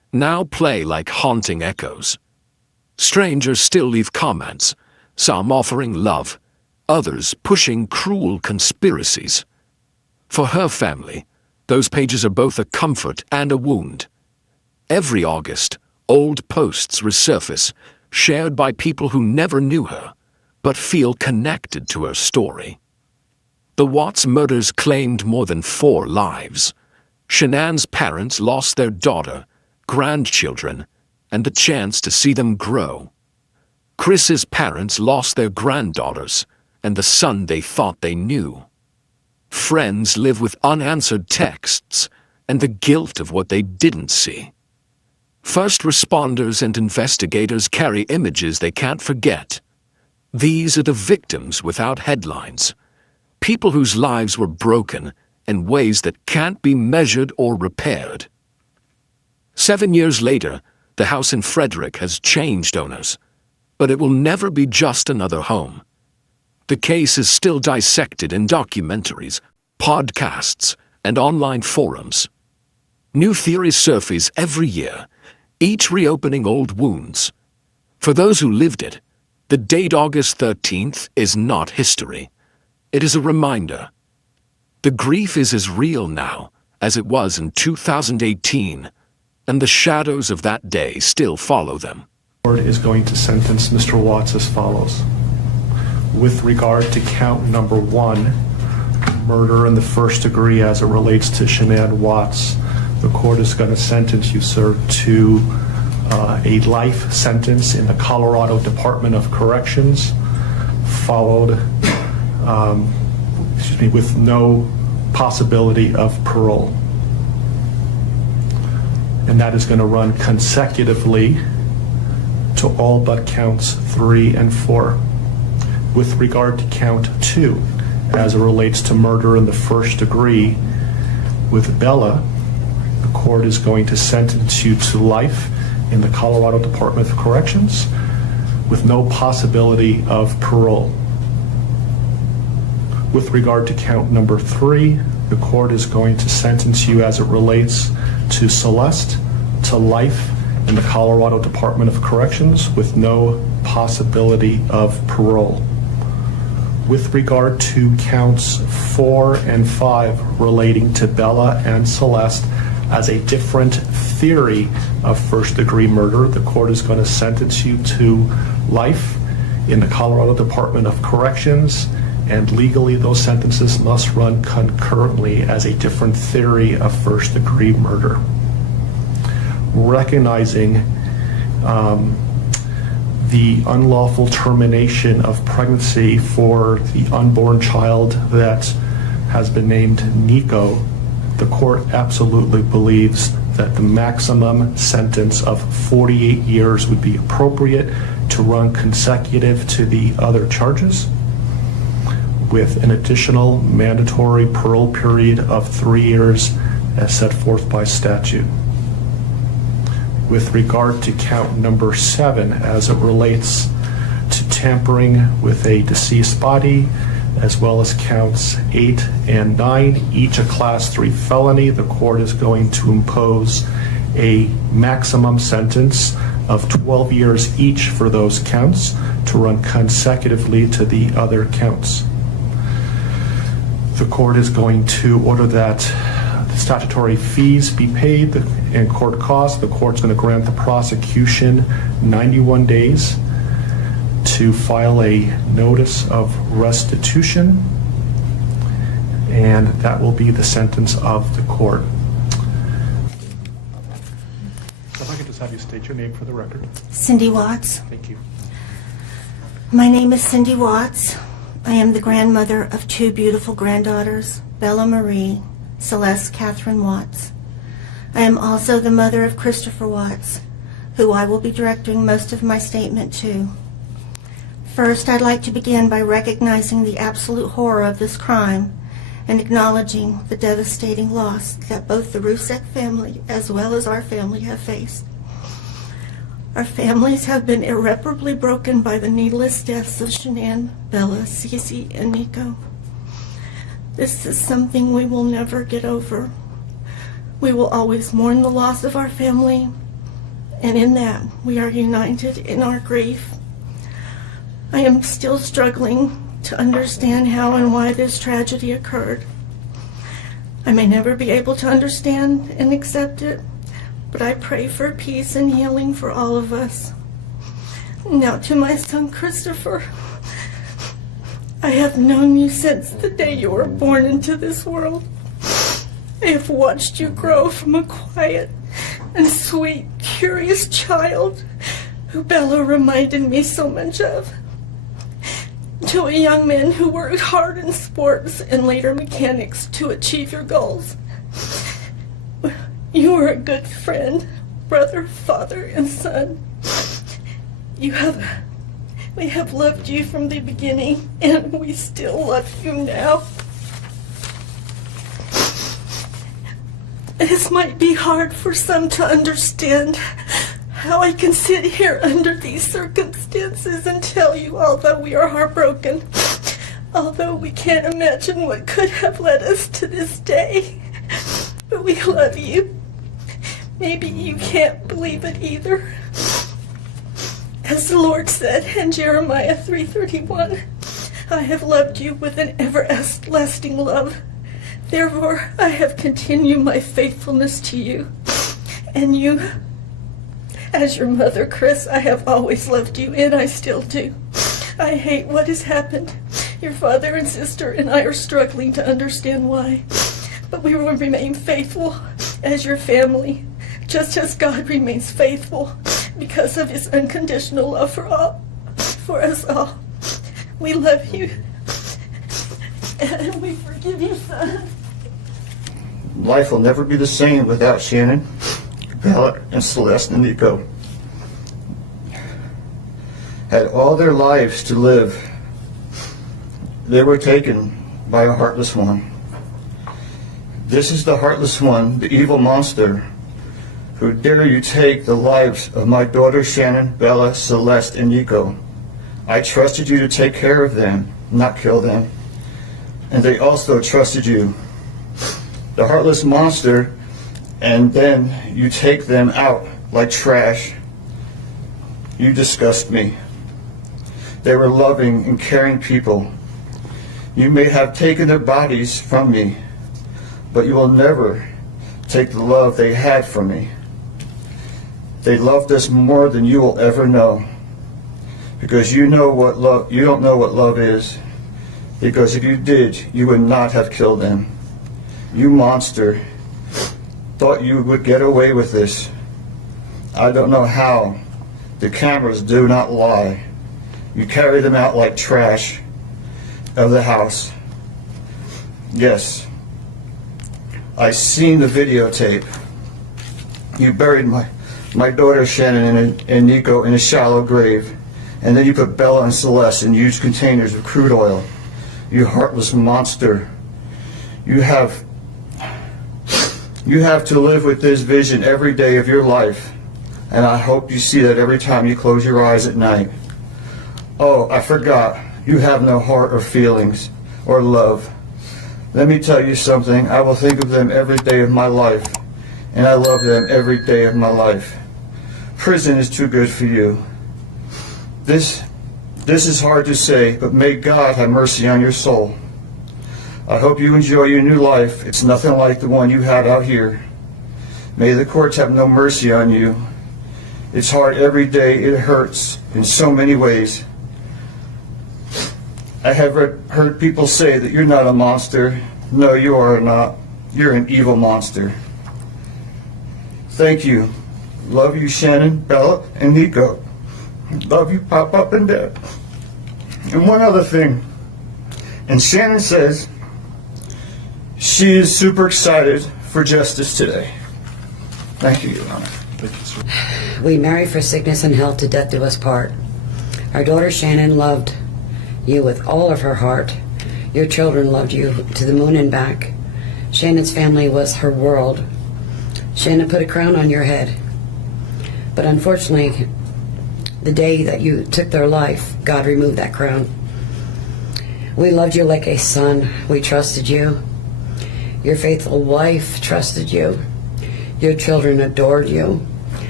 now play like haunting echoes. Strangers still leave comments, some offering love, others pushing cruel conspiracies. For her family, those pages are both a comfort and a wound. Every August, old posts resurface, shared by people who never knew her, but feel connected to her story. The Watts murders claimed more than 4 lives. Shannan's parents lost their daughter, grandchildren, and the chance to see them grow. Chris's parents lost their granddaughters and the son they thought they knew. Friends live with unanswered texts and the guilt of what they didn't see. First responders and investigators carry images they can't forget. These are the victims without headlines, people whose lives were broken in ways that can't be measured or repaired. 7 years later, the house in Frederick has changed owners, but it will never be just another home. The case is still dissected in documentaries, podcasts, and online forums. New theories surface every year, each reopening old wounds. For those who lived it, the date August 13th is not history. It is a reminder. The grief is as real now as it was in 2018, and the shadows of that day still follow them. The court is going to sentence Mr. Watts as follows. With regard to count number 1, murder in the first degree as it relates to Shannan Watts, the court is going to sentence you, sir, to a life sentence in the Colorado Department of Corrections, followed, with no possibility of parole. And that is going to run consecutively to all but counts 3 and 4. With regard to count 2, as it relates to murder in the first degree with Bella, the court is going to sentence you to life in the Colorado Department of Corrections with no possibility of parole. With regard to count number 3, the court is going to sentence you as it relates to Celeste to life in the Colorado Department of Corrections with no possibility of parole. With regard to counts 4 and 5 relating to Bella and Celeste as a different theory of first-degree murder, the court is going to sentence you to life in the Colorado Department of Corrections, and legally those sentences must run concurrently as a different theory of first-degree murder. Recognizing the unlawful termination of pregnancy for the unborn child that has been named Nico, the court absolutely believes that the maximum sentence of 48 years would be appropriate to run consecutive to the other charges, with an additional mandatory parole period of 3 years as set forth by statute. With regard to count number 7, as it relates to tampering with a deceased body, as well as counts 8 and 9, each a class 3 felony, the court is going to impose a maximum sentence of 12 years each for those counts to run consecutively to the other counts. The court is going to order that the statutory fees be paid and court costs. The court's going to grant the prosecution 91 days to file a notice of restitution, and that will be the sentence of the court. If I could just have you state your name for the record. Cindy Watts. Thank you. My name is Cindy Watts. I am the grandmother of 2 beautiful granddaughters, Bella Marie, Celeste Catherine Watts. I am also the mother of Christopher Watts, who I will be directing most of my statement to. First, I'd like to begin by recognizing the absolute horror of this crime and acknowledging the devastating loss that both the Rusek family as well as our family have faced. Our families have been irreparably broken by the needless deaths of Shannan, Bella, Cece, and Nico. This is something we will never get over. We will always mourn the loss of our family, and in that we are united in our grief. I am still struggling to understand how and why this tragedy occurred. I may never be able to understand and accept it, but I pray for peace and healing for all of us. Now to my son Christopher, I have known you since the day you were born into this world. I have watched you grow from a quiet and sweet, curious child who Bella reminded me so much of, to a young man who worked hard in sports and later mechanics to achieve your goals. You are a good friend, brother, father, and son. We have loved you from the beginning, and we still love you now. This might be hard for some to understand, how I can sit here under these circumstances and tell you, although we are heartbroken, although we can't imagine what could have led us to this day, but we love you. Maybe you can't believe it either. As the Lord said in Jeremiah 3:31, I have loved you with an everlasting love. Therefore, I have continued my faithfulness to you. And you, as your mother, Chris, I have always loved you, and I still do. I hate what has happened. Your father and sister and I are struggling to understand why. But we will remain faithful as your family, just as God remains faithful because of his unconditional love for us all. We love you, and we forgive you, son. Life will never be the same without Shannan, Bella, and Celeste and Nico. Had all their lives to live. They were taken by a heartless one. This is the heartless one, the evil monster, who dare you take the lives of my daughters Shannan, Bella, Celeste, and Nico. I trusted you to take care of them, not kill them. And they also trusted you. The heartless monster, and then you take them out like trash. You disgust me. They were loving and caring people. You may have taken their bodies from me, but you will never take the love they had from me. They loved us more than you will ever know, because you don't know what love is, because if you did, you would not have killed them. You monster, thought you would get away with this. I don't know how. The cameras do not lie. You carry them out like trash of the house. Yes, I seen the videotape. You buried my daughter Shannan and Nico in a shallow grave, and then you put Bella and Celeste in huge containers of crude oil. You heartless monster. You have to live with this vision every day of your life, and I hope you see that every time you close your eyes at night. Oh, I forgot. You have no heart or feelings or love. Let me tell you something. I will think of them every day of my life, and I love them every day of my life. Prison is too good for you. This is hard to say, but may God have mercy on your soul. I hope you enjoy your new life. It's nothing like the one you had out here. May the courts have no mercy on you. It's hard every day. It hurts in so many ways. I have heard people say that you're not a monster. No, you are not. You're an evil monster. Thank you. Love you, Shannan, Bella, and Nico. Love you, Pop and Dad. And one other thing. And Shannan says she is super excited for justice today. Thank you, Your Honor. We marry for sickness and health, to death do us part. Our daughter Shannan loved you with all of her heart. Your children loved you to the moon and back. Shannan's family was her world. Shannan put a crown on your head. But unfortunately, the day that you took their life, God removed that crown. We loved you like a son. We trusted you. Your faithful wife trusted you. Your children adored you.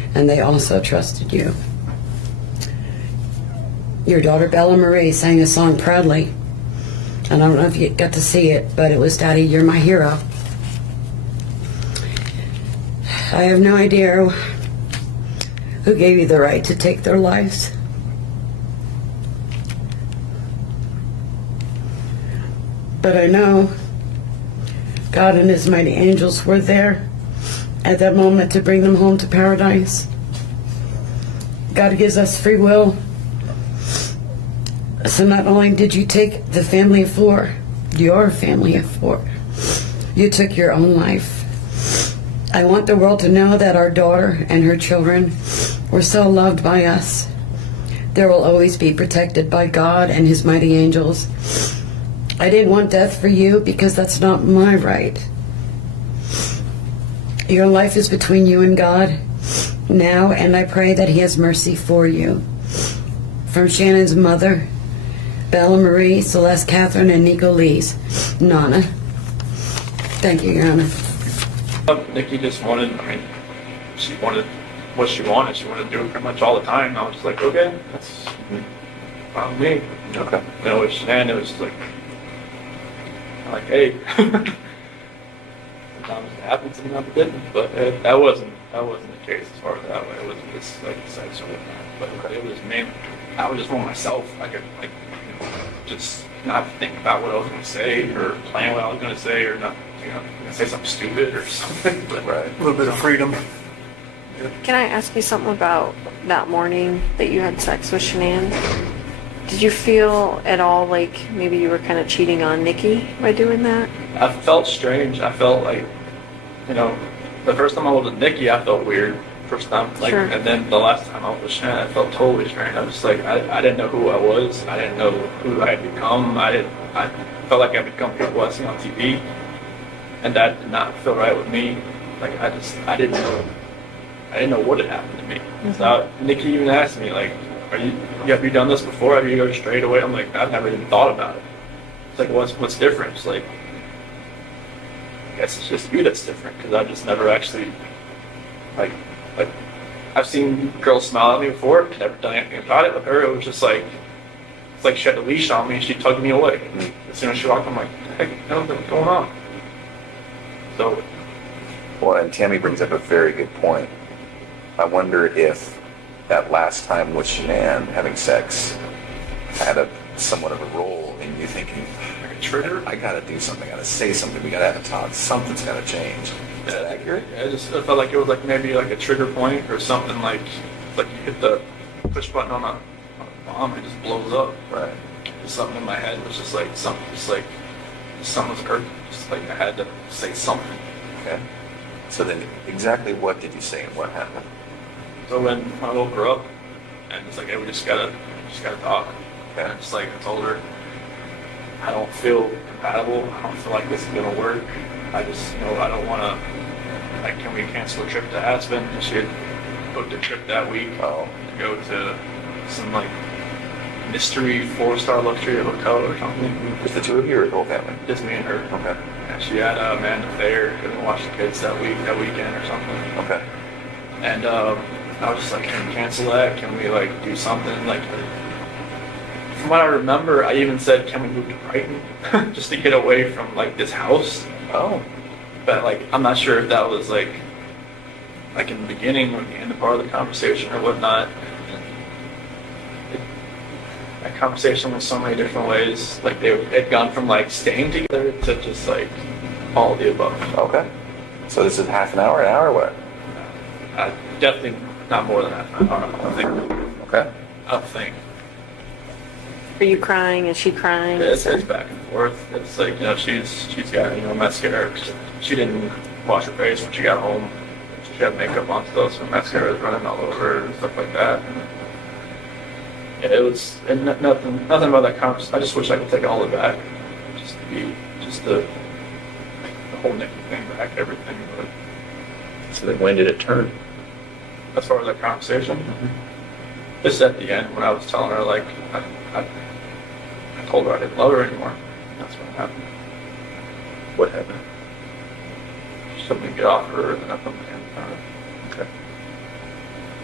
and they also trusted you. Your daughter Bella Marie sang a song proudly, and I don't know if you got to see it, but it was Daddy, You're My Hero. I have no idea who gave you the right to take their lives. But I know God and His mighty angels were there at that moment to bring them home to paradise. God gives us free will. So not only did you take the family of four, your family of four, you took your own life. I want the world to know that our daughter and her children were so loved by us. There will always be protected by God and His mighty angels. I didn't want death for you because that's not my right. Your life is between you and God now, and I pray that He has mercy for you. From Shannan's mother, Bella Marie, Celeste Catherine, and Nico Lee's Nana. Thank you, Your Honor. Nikki just wanted, she wanted what she wanted. She wanted to do it pretty much all the time. I was just like, okay, that's fine with me. Okay. With Shannan, it was just like, hey. Sometimes it happens, sometimes it didn't. But that wasn't the case as far as that way. It wasn't just like sex or whatnot. But it was mainly, I was just want myself. I could just not think about what I was going to say or plan what I was going to say or not, say something stupid or something. But Right. a little bit of freedom. Can I ask you something about that morning that you had sex with Shannan? Did you feel at all like maybe you were kind of cheating on Nikki by doing that? I felt strange. I felt like, the first time I was with Nikki, I felt weird. First time, Sure. And then the last time I was with Shannan, I felt totally strange. I was just like, I didn't know who I was. I didn't know who I had become. I felt like I had become people I see on TV, and that did not feel right with me. Like I didn't know what had happened to me. Mm-hmm. So Nikki even asked me like, have you done this before? Have you go straight away? I'm like, I've never even thought about it. It's like, what's different? It's like, I guess it's just you that's different because I just never actually, like, I've seen girls smile at me before, never done anything about it. With her, it was just like, it's like she had a leash on me and she tugged me away. As soon as she walked, I'm like, heck, what's going on? So. Well, and Tammy brings up a very good point. I wonder if that last time with Shannan having sex had somewhat of a role in you thinking, Like a trigger? I gotta do something, I gotta say something, we gotta have a talk, something's gotta change. Is that accurate? Yeah, I felt like it was like maybe like a trigger point or something like you hit the push button on a bomb and it just blows up. Right. Something in my head was just like something was occurred. Just like I had to say something. Okay. So then exactly what did you say and what happened? So when I woke her up and it's like, hey, we just gotta talk. Okay. And it's like I told her I don't feel compatible. I don't feel like this is gonna work. I just I don't wanna can we cancel a trip to Aspen? And she had booked a trip that week to go to some mystery 4-star luxury hotel or something. Just the two of you or the whole family? Just me and her. Okay. And she had Amanda Thayer, couldn't watch the kids that weekend or something. Okay. And I was just like, can we cancel that? Can we do something? From what I remember, I even said, can we move to Brighton just to get away from this house? Oh. But I'm not sure if that was in the beginning or the end of part of the conversation or whatnot. That conversation went so many different ways. They had gone from staying together to just all of the above. Okay. So this is half an hour, what? Definitely not more than half an hour. I think. Okay. I think. Are you crying? Is she crying? It's back and forth. It's she's got mascara. She didn't wash her face when she got home. She had makeup on still, so mascara was running all over her and stuff like that. Yeah, it was nothing about that conversation. I just wish I could take all of it back, just the whole Nikki thing back, everything. But So then when did it turn? as far as that conversation, just at the end when I was telling her I told her I didn't love her anymore. That's what happened. What happened? She told me to get off her, and then I put my hand on her. Okay.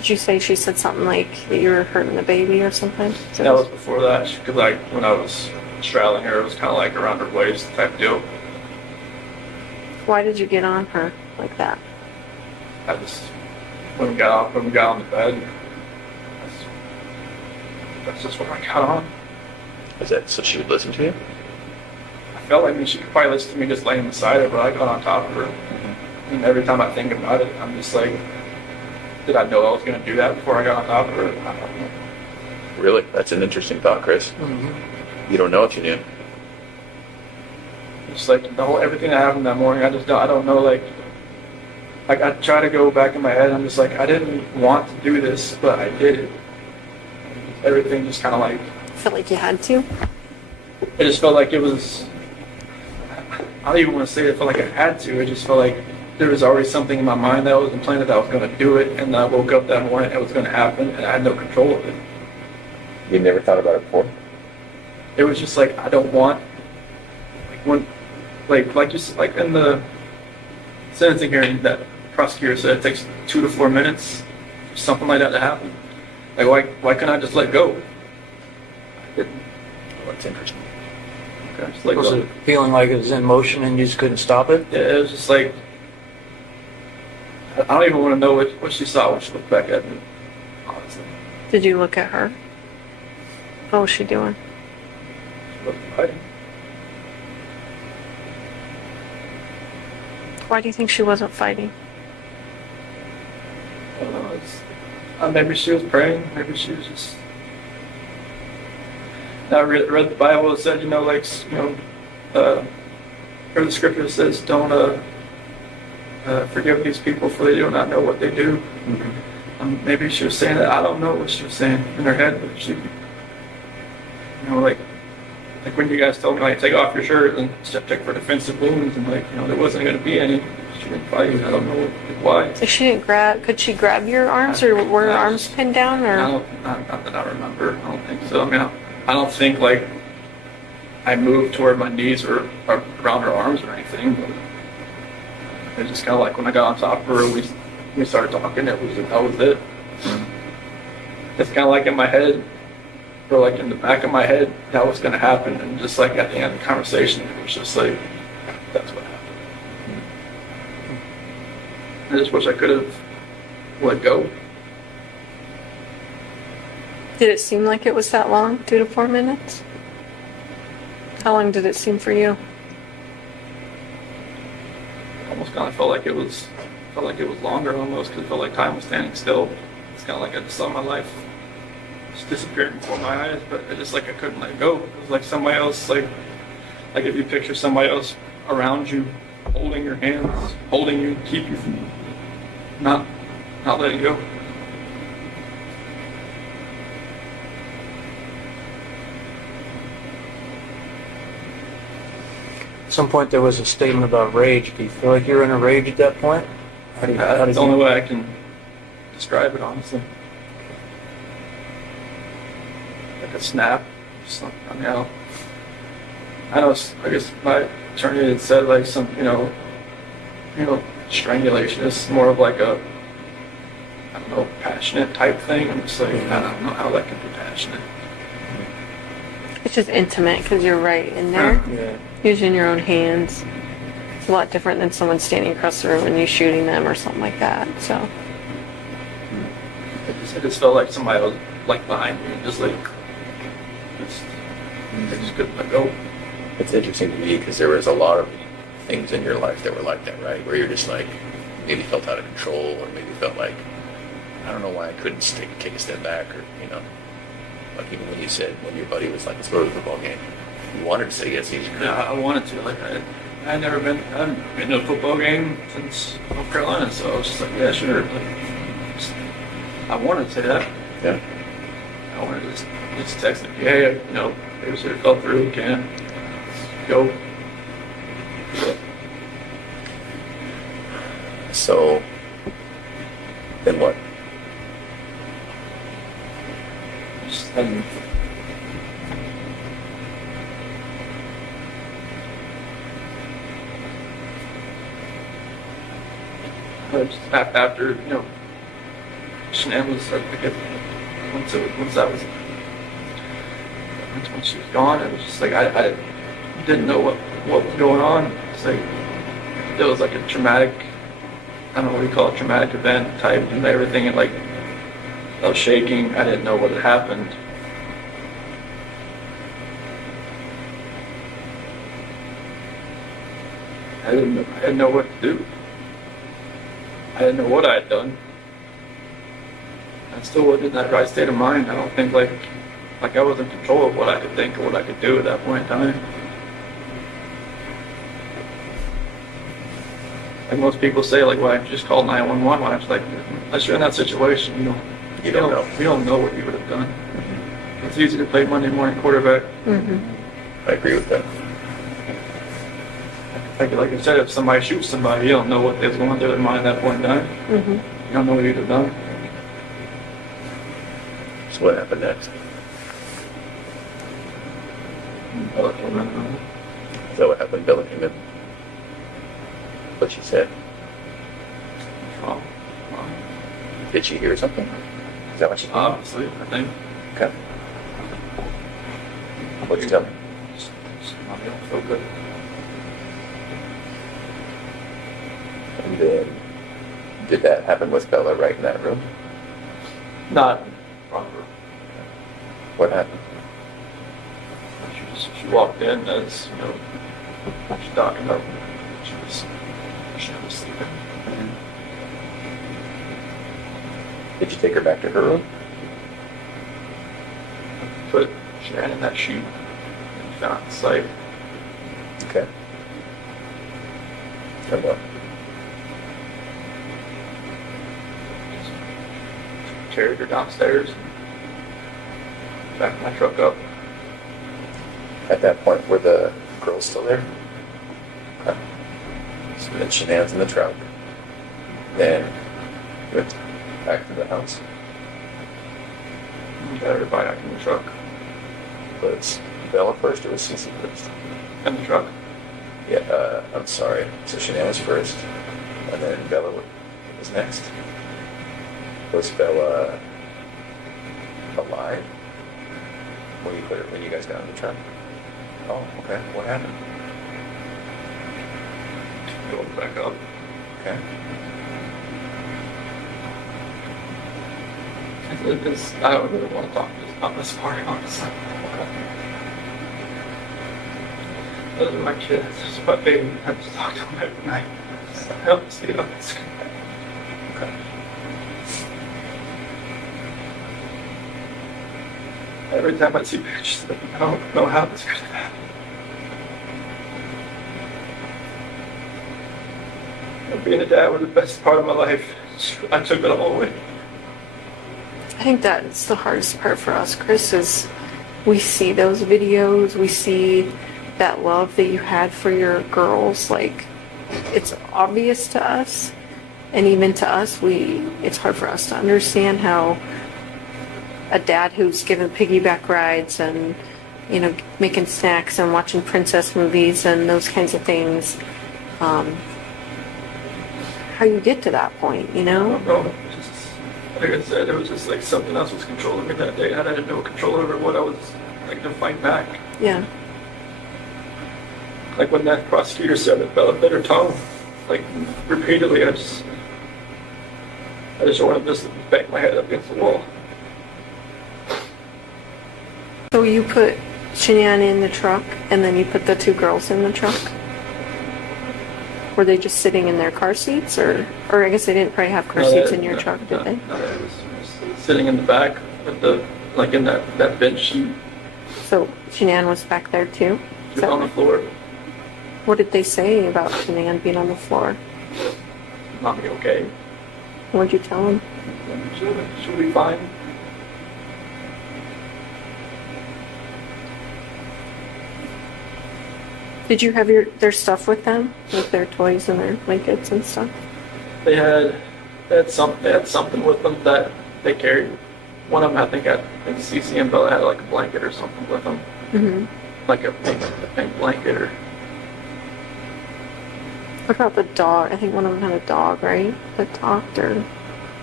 Did you say she said something like that you were hurting the baby or something? That was before that, because like when I was straddling her, it was kind of like around her waist type deal. Why did you get on her like that? I just when we got on the bed, that's just what I got on. Is that so she would listen to you? I felt like she could probably listen to me just laying beside her, but I got on top of her. And every time I think about it, I'm just like, did I know I was going to do that before I got on top of her? I don't know. Really? That's an interesting thought, Chris. You don't know if you knew. Just like the whole everything that happened that morning, I don't know. Like I try to go back in my head. I'm just like, I didn't want to do this, but I did it. Everything just kind of like. Felt like you had to? It just felt like it was. I don't even want to say it felt like I had to. It just felt like there was already something in my mind that was implanted that I was going to do it, and I woke up that morning and it was going to happen, and I had no control of it. You never thought about it before? It was just like I don't want, like when, like just like in the sentencing hearing, that prosecutor said it takes 2 to 4 minutes, for something like that to happen. Like why can't I just let go? I didn't. Well, that's interesting. Okay, just let Was go. it feeling like it was in motion and you just couldn't stop it? Yeah, it was just like I don't even want to know what she saw when she looked back at me. Honestly, Did you look at her? What was she doing? she looked fighting. Why do you think she wasn't fighting? I don't know. Maybe she was praying. Maybe she was just. I read the Bible. It said, like, or the scripture says, don't forgive these people for they do not know what they do. Maybe she was saying that. I don't know what she was saying in her head, but she, like when you guys told me, like, take off your shirt and check for defensive wounds, and there wasn't going to be any. She didn't fight. I don't know why. So she didn't grab. Could she grab your arms, or were her arms pinned down, or? Not that I remember. I don't think so. I mean, I don't think like I moved to where my knees were around her arms or anything. But it just kind of like when I got on top of her, we started talking. That was it. It's kind of like in my head, or like in the back of my head, that was going to happen. And just like at the end of the conversation, it was just like, that's what happened. I just wish I could have let go. Did it seem like it was that long? 2 to 4 minutes? How long did it seem for you? Almost kind of felt like it was longer almost, because it felt like time was standing still. It's kind of like I just saw my life just disappearing before my eyes, but it just like I couldn't let go. It was like somebody else, like if you picture somebody else around you, holding your hands, holding you, keep you from not letting go. At some point there was a statement about rage. Do you feel like you were in a rage at that point? That's the only way I can describe it, honestly. Like a snap. I know. I guess my attorney had said like some, strangulation is more of like a, I don't know, passionate type thing. I'm just like, I don't know how that can be passionate. It's just intimate because you're right in there, using your own hands. It's a lot different than someone standing across the room and you shooting them or something like that. So I just felt like somebody was like behind me, and just like, I just couldn't let go. It's interesting to me because there was a lot of things in your life that were like that, right? Where you're just like, maybe felt out of control, or maybe felt like, I don't know why I couldn't take a step back, or, like even when you said, when your buddy was like, let's go to the football game, you wanted to say yes, you just couldn't. Yeah, I wanted to. Like, I hadn't been to a football game since North Carolina, so I was just like, yeah, sure. Like, I wanted to say that. Yeah. I wanted to just text him, hey, babysitter fell through, can go. Yeah. So, then what? Just, after, Shannan was, once she was gone, it was just like, I didn't know what was going on. It's like, it was like a traumatic, I don't know what you call it, traumatic event type, and everything, and like, I was shaking, I didn't know what had happened. I didn't know what to do. I didn't know what I had done. I still wasn't in that right state of mind. I don't think like I was in control of what I could think or what I could do at that point in time. Like most people say, like, why don't you just call 911? When I was like, unless you're in that situation, you don't know what you would have done. It's easy to play Monday morning quarterback. I agree with that. Like I said, if somebody shoots somebody, you don't know what they was going through their mind at that point in time. You don't know what you'd have done. So what happened next? Bella came in. Is that what happened? Bella came in. What she said? Wrong. Did she hear something? Is that what she said? Obviously, I think. Okay. What'd you tell me? I don't feel good. And then, did that happen with Bella right in that room? Not proper. What happened? She walked in as, she's talking about she was sleeping. Did you take her back to her room? Put Shannan in that chute and found the site. Okay. And what? Carried her downstairs, backed my truck up. At that point, were the girls still there? Okay. So then Shannan's in the truck. Then you went back to the house. Got her back in the truck. Was Bella first or was Cece first? In the truck? Yeah, I'm sorry. So Shannan was first, and then Bella was next. Was Bella alive when you guys got in the truck? Oh, okay. What happened? Going back up. Okay. I don't really want to talk about this part, honestly. Okay. Those are my kids. This is my baby. I just talk to them every night. I don't see them. Okay. Every time I see pictures of them, I don't know how this could have happened. Being a dad was the best part of my life. I took it all away. I think that's the hardest part for us, Chris, is we see those videos, we see that love that you had for your girls, like, it's obvious to us, and even to us, it's hard for us to understand how a dad who's given piggyback rides and, making snacks and watching princess movies and those kinds of things, how you get to that point, I don't know. Like I said, it was just like something else was controlling me that day. I had no control over what I was like to fight back. Yeah. Like when that prosecutor said that Bella bit her tongue, like repeatedly, I just wanted to just bang my head up against the wall. So you put Shannan in the truck, and then you put the two girls in the truck? Were they just sitting in their car seats, or I guess they didn't probably have car seats in your truck, did they? No, it was sitting in the back with in that bench seat. So Shannan was back there too? She was on the floor. What did they say about Shannan being on the floor? Not be okay. What'd you tell them? She'll be fine. Did you have their stuff with them, like their toys and their blankets and stuff? They had something with them that they carried. One of them, I think Cece and Bella had like a blanket or something with them. Mm-hmm. Like a pink blanket or. What about the dog? I think one of them had a dog, right? That talked, or.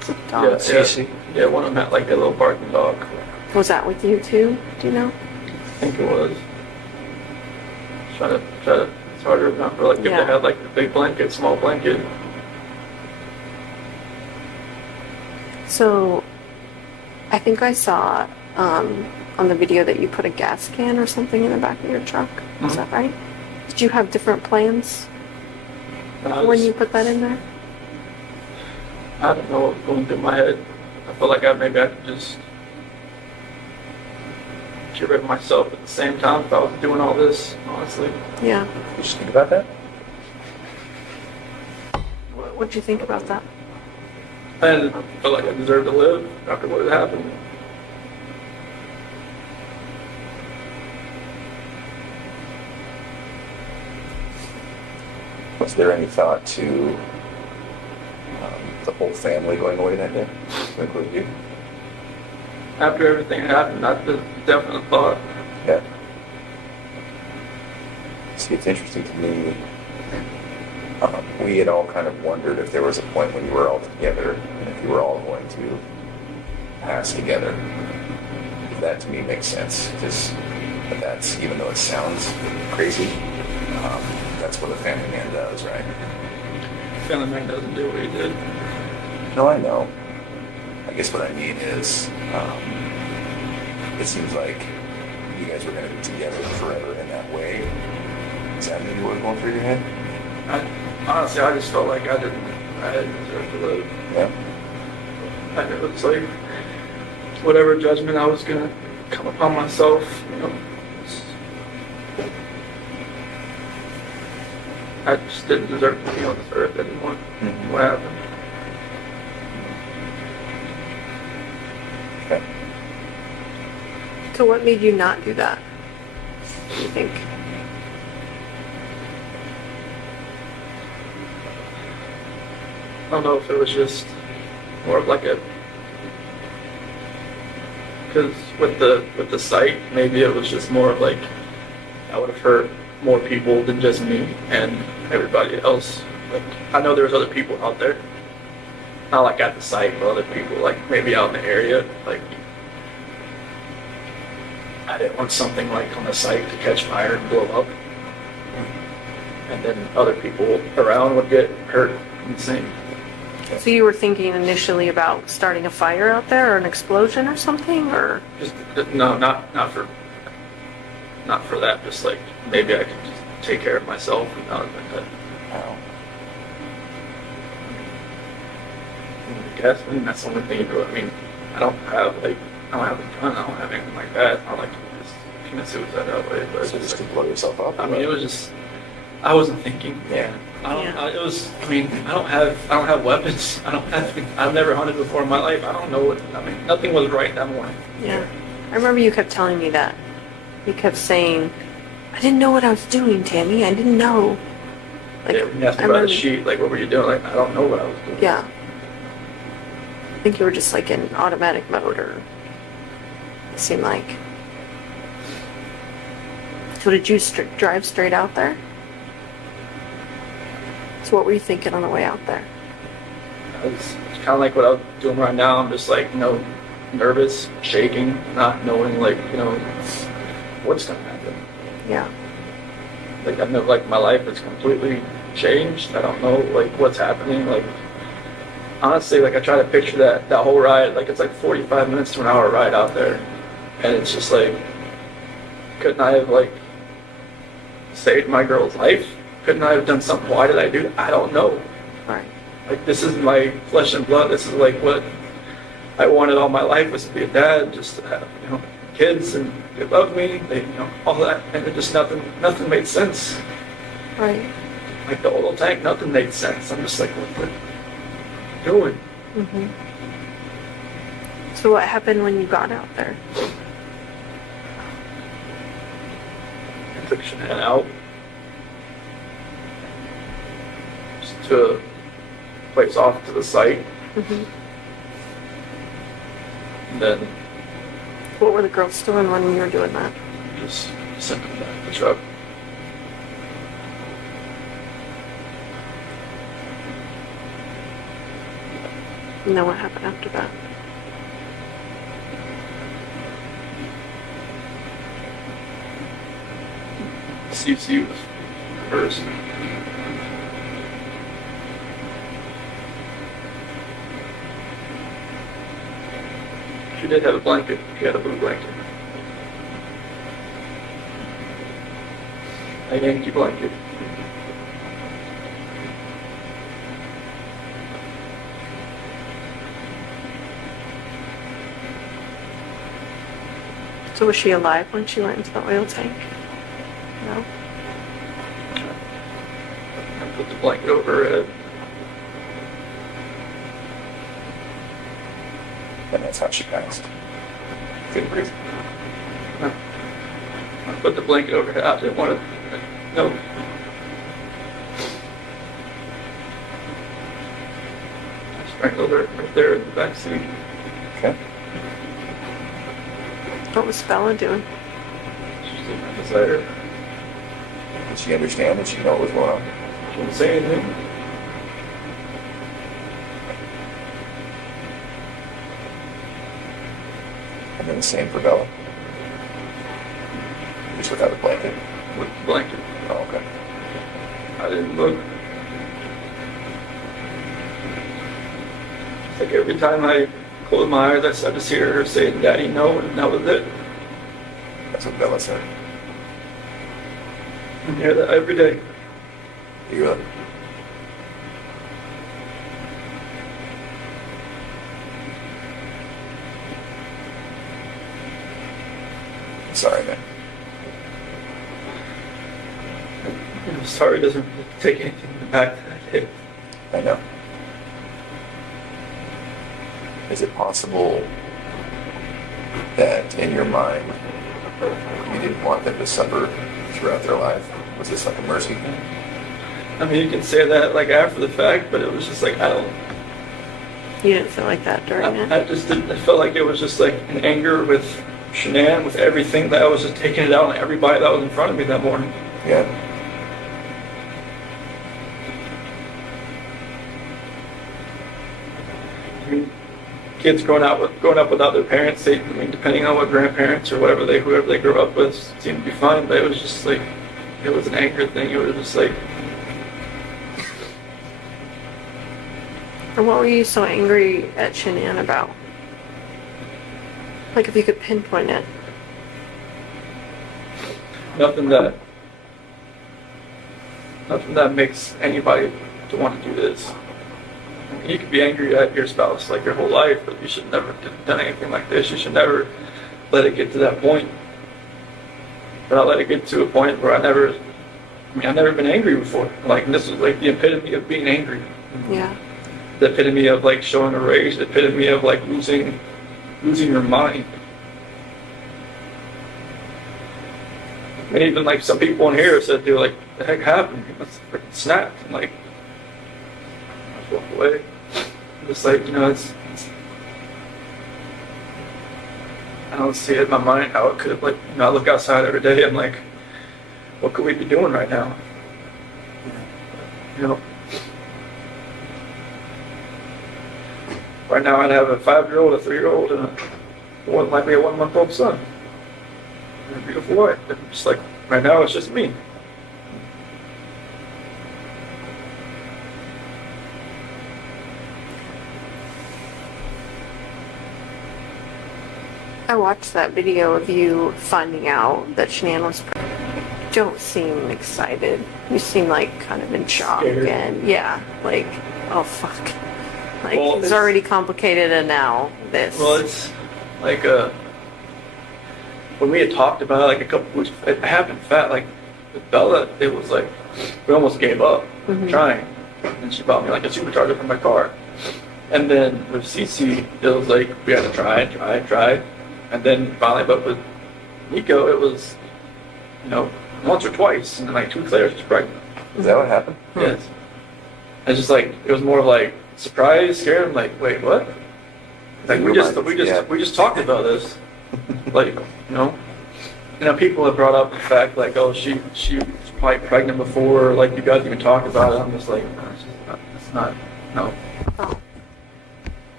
dogs. Yeah, one of them had like a little barking dog. Was that with you too? Do you know? I think it was. It's hard to remember. Like if Yeah. they had like the big blanket, small blanket. So, I think I saw on the video that you put a gas can or something in the back of your truck. Is that right? Did you have different plans when you put that in there? I don't know what was going through my head. I felt like maybe I could just get rid of myself at the same time if I was doing all this, honestly. Yeah. You just think about that? What'd you think about that? And I felt like I deserved to live after what had happened. Was there any thought to the whole family going away that day, to include you? After everything happened, that's the definite thought. Yeah. See, it's interesting to me. We had all kind of wondered if there was a point when you were all together and if you were all going to pass together. That to me makes sense, because that's, even though it sounds crazy, that's what a family man does, right? Family man doesn't do what he did. No, I know. I guess what I mean is, it seems like you guys were going to be together forever in that way. Is that maybe what was going through your head? Honestly, I just felt like I didn't deserve to live. Yeah. And it was like, whatever judgment I was going to come upon myself, I just didn't deserve to be on this earth anymore. What happened? Okay. So what made you not do that? Do you think? I don't know if it was just more of like a, because with the site, maybe it was just more of like, I would have hurt more people than just me and everybody else. Like, I know there was other people out there, not like at the site, but other people like maybe out in the area. Like, I didn't want something like on the site to catch fire and blow up, and then other people around would get hurt in the same. So you were thinking initially about starting a fire out there, or an explosion or something, or? Just no, not for that. Just like maybe I could just take care of myself and not like that. Wow. I guess that's the only thing you do. I mean, I don't have a gun. I don't have anything like that. I don't like to just commit suicide that way. But So just to blow yourself up? I mean, it was just, I wasn't thinking. Yeah. It was. I mean, I don't have weapons. I've never hunted before in my life. I don't know what. I mean, nothing was right that morning. Yeah. I remember you kept telling me that. You kept saying, I didn't know what I was doing, Tammy. I didn't know. Like, Yeah, when you asked me about the sheet, like, what were you doing? Like, I don't know what I was doing. Yeah. I think you were just like in automatic mode, or it seemed like. So did you drive straight out there? So what were you thinking on the way out there? It's kind of like what I'm doing right now. I'm just like, nervous, shaking, not knowing like, what's gonna happen. Yeah. Like I know, like my life is completely changed. I don't know like what's happening. Like honestly, like I try to picture that whole ride. Like it's like 45 minutes to an hour ride out there, and it's just like, couldn't I have like saved my girl's life? Couldn't I have done something? Why did I do that? I don't know. Right. Like this is my flesh and blood. This is like what I wanted all my life, was to be a dad, just to have kids, and they love me. They all that, and it just nothing made sense. Right. Like the oil tank, nothing made sense. I'm just like, what are you doing? Mm-hmm. So what happened when you got out there? I took Shannan out just to a place off to the site. Mm-hmm. And then What were the girls doing when you were doing that? just sent them back to the truck. And then what happened after that? CC was first. She did have a blanket. She had a blue blanket. A Yankee blanket. So was she alive when she went into the oil tank? No. I put the blanket over her head. And that's how she passed. Couldn't breathe. I put the blanket over her head. I didn't want to. No. I strangled her right there in the back seat. Okay. What was Bella doing? She's sitting right beside her. Did she understand? Did she know what was going on? She didn't say anything. And then the same for Bella. Just without a blanket. With the blanket. Oh, okay. I didn't look. It's like every time I closed my eyes, I just hear her saying, "Daddy, no," and that was it. That's what Bella said. I hear that every day. You really? Sorry, man. I'm sorry, it doesn't take anything back that I did. I know. Is it possible that in your mind you didn't want them to suffer throughout their life? Was this like a mercy thing? I mean, you can say that like after the fact, but it was just like, I don't. You didn't feel like that during it? I just didn't. I felt like it was just like an anger with Shannan, with everything, that I was just taking it out on everybody that was in front of me that morning. Yeah. I mean, kids growing up without their parents, I mean, depending on what grandparents or whoever they grew up with, seemed to be fine. But it was just like, it was an anger thing. It was just like. Or what were you so angry at Shannan about? Like if you could pinpoint it. Nothing that makes anybody to want to do this. I mean, you could be angry at your spouse like your whole life, but you should never have done anything like this. You should never let it get to that point. But I let it get to a point where I've never been angry before. Like, and this was like the epitome of being angry. Yeah. The epitome of like showing a rage. The epitome of like losing your mind. And even like some people in here said, "Dude, like, the heck happened? You must have freaking snapped." And like, I just walked away. Just like, it's I don't see it in my mind how it could have, like, I look outside every day. I'm like, what could we be doing right now? Right now I'd have a 5-year-old, a 3-year-old, and one might be a 1-month-old son. And a beautiful wife. And just like, right now it's just me. I watched that video of you finding out that Shannan was pregnant. You don't seem excited. You seem like kind of in shock. Scared. And yeah, like, oh fuck. Like, Well, it's already complicated and now this. Well, it's like when we had talked about it, like a couple weeks, it happened fat. Like with Bella, it was like we almost gave up trying, and she bought me like a supercharger for my car. And then with Cece, it was like we had to try, and then finally, but with Nico, it was once or twice, and then like 2 weeks later, she's pregnant. Is that what happened? Yes. It's just like it was more of like surprise, scared. I'm like, wait, what? Like we just talked about this. Like, people have brought up the fact like, oh, she was probably pregnant before, like you guys even talked about it. I'm just like, no, it's not, no. Oh.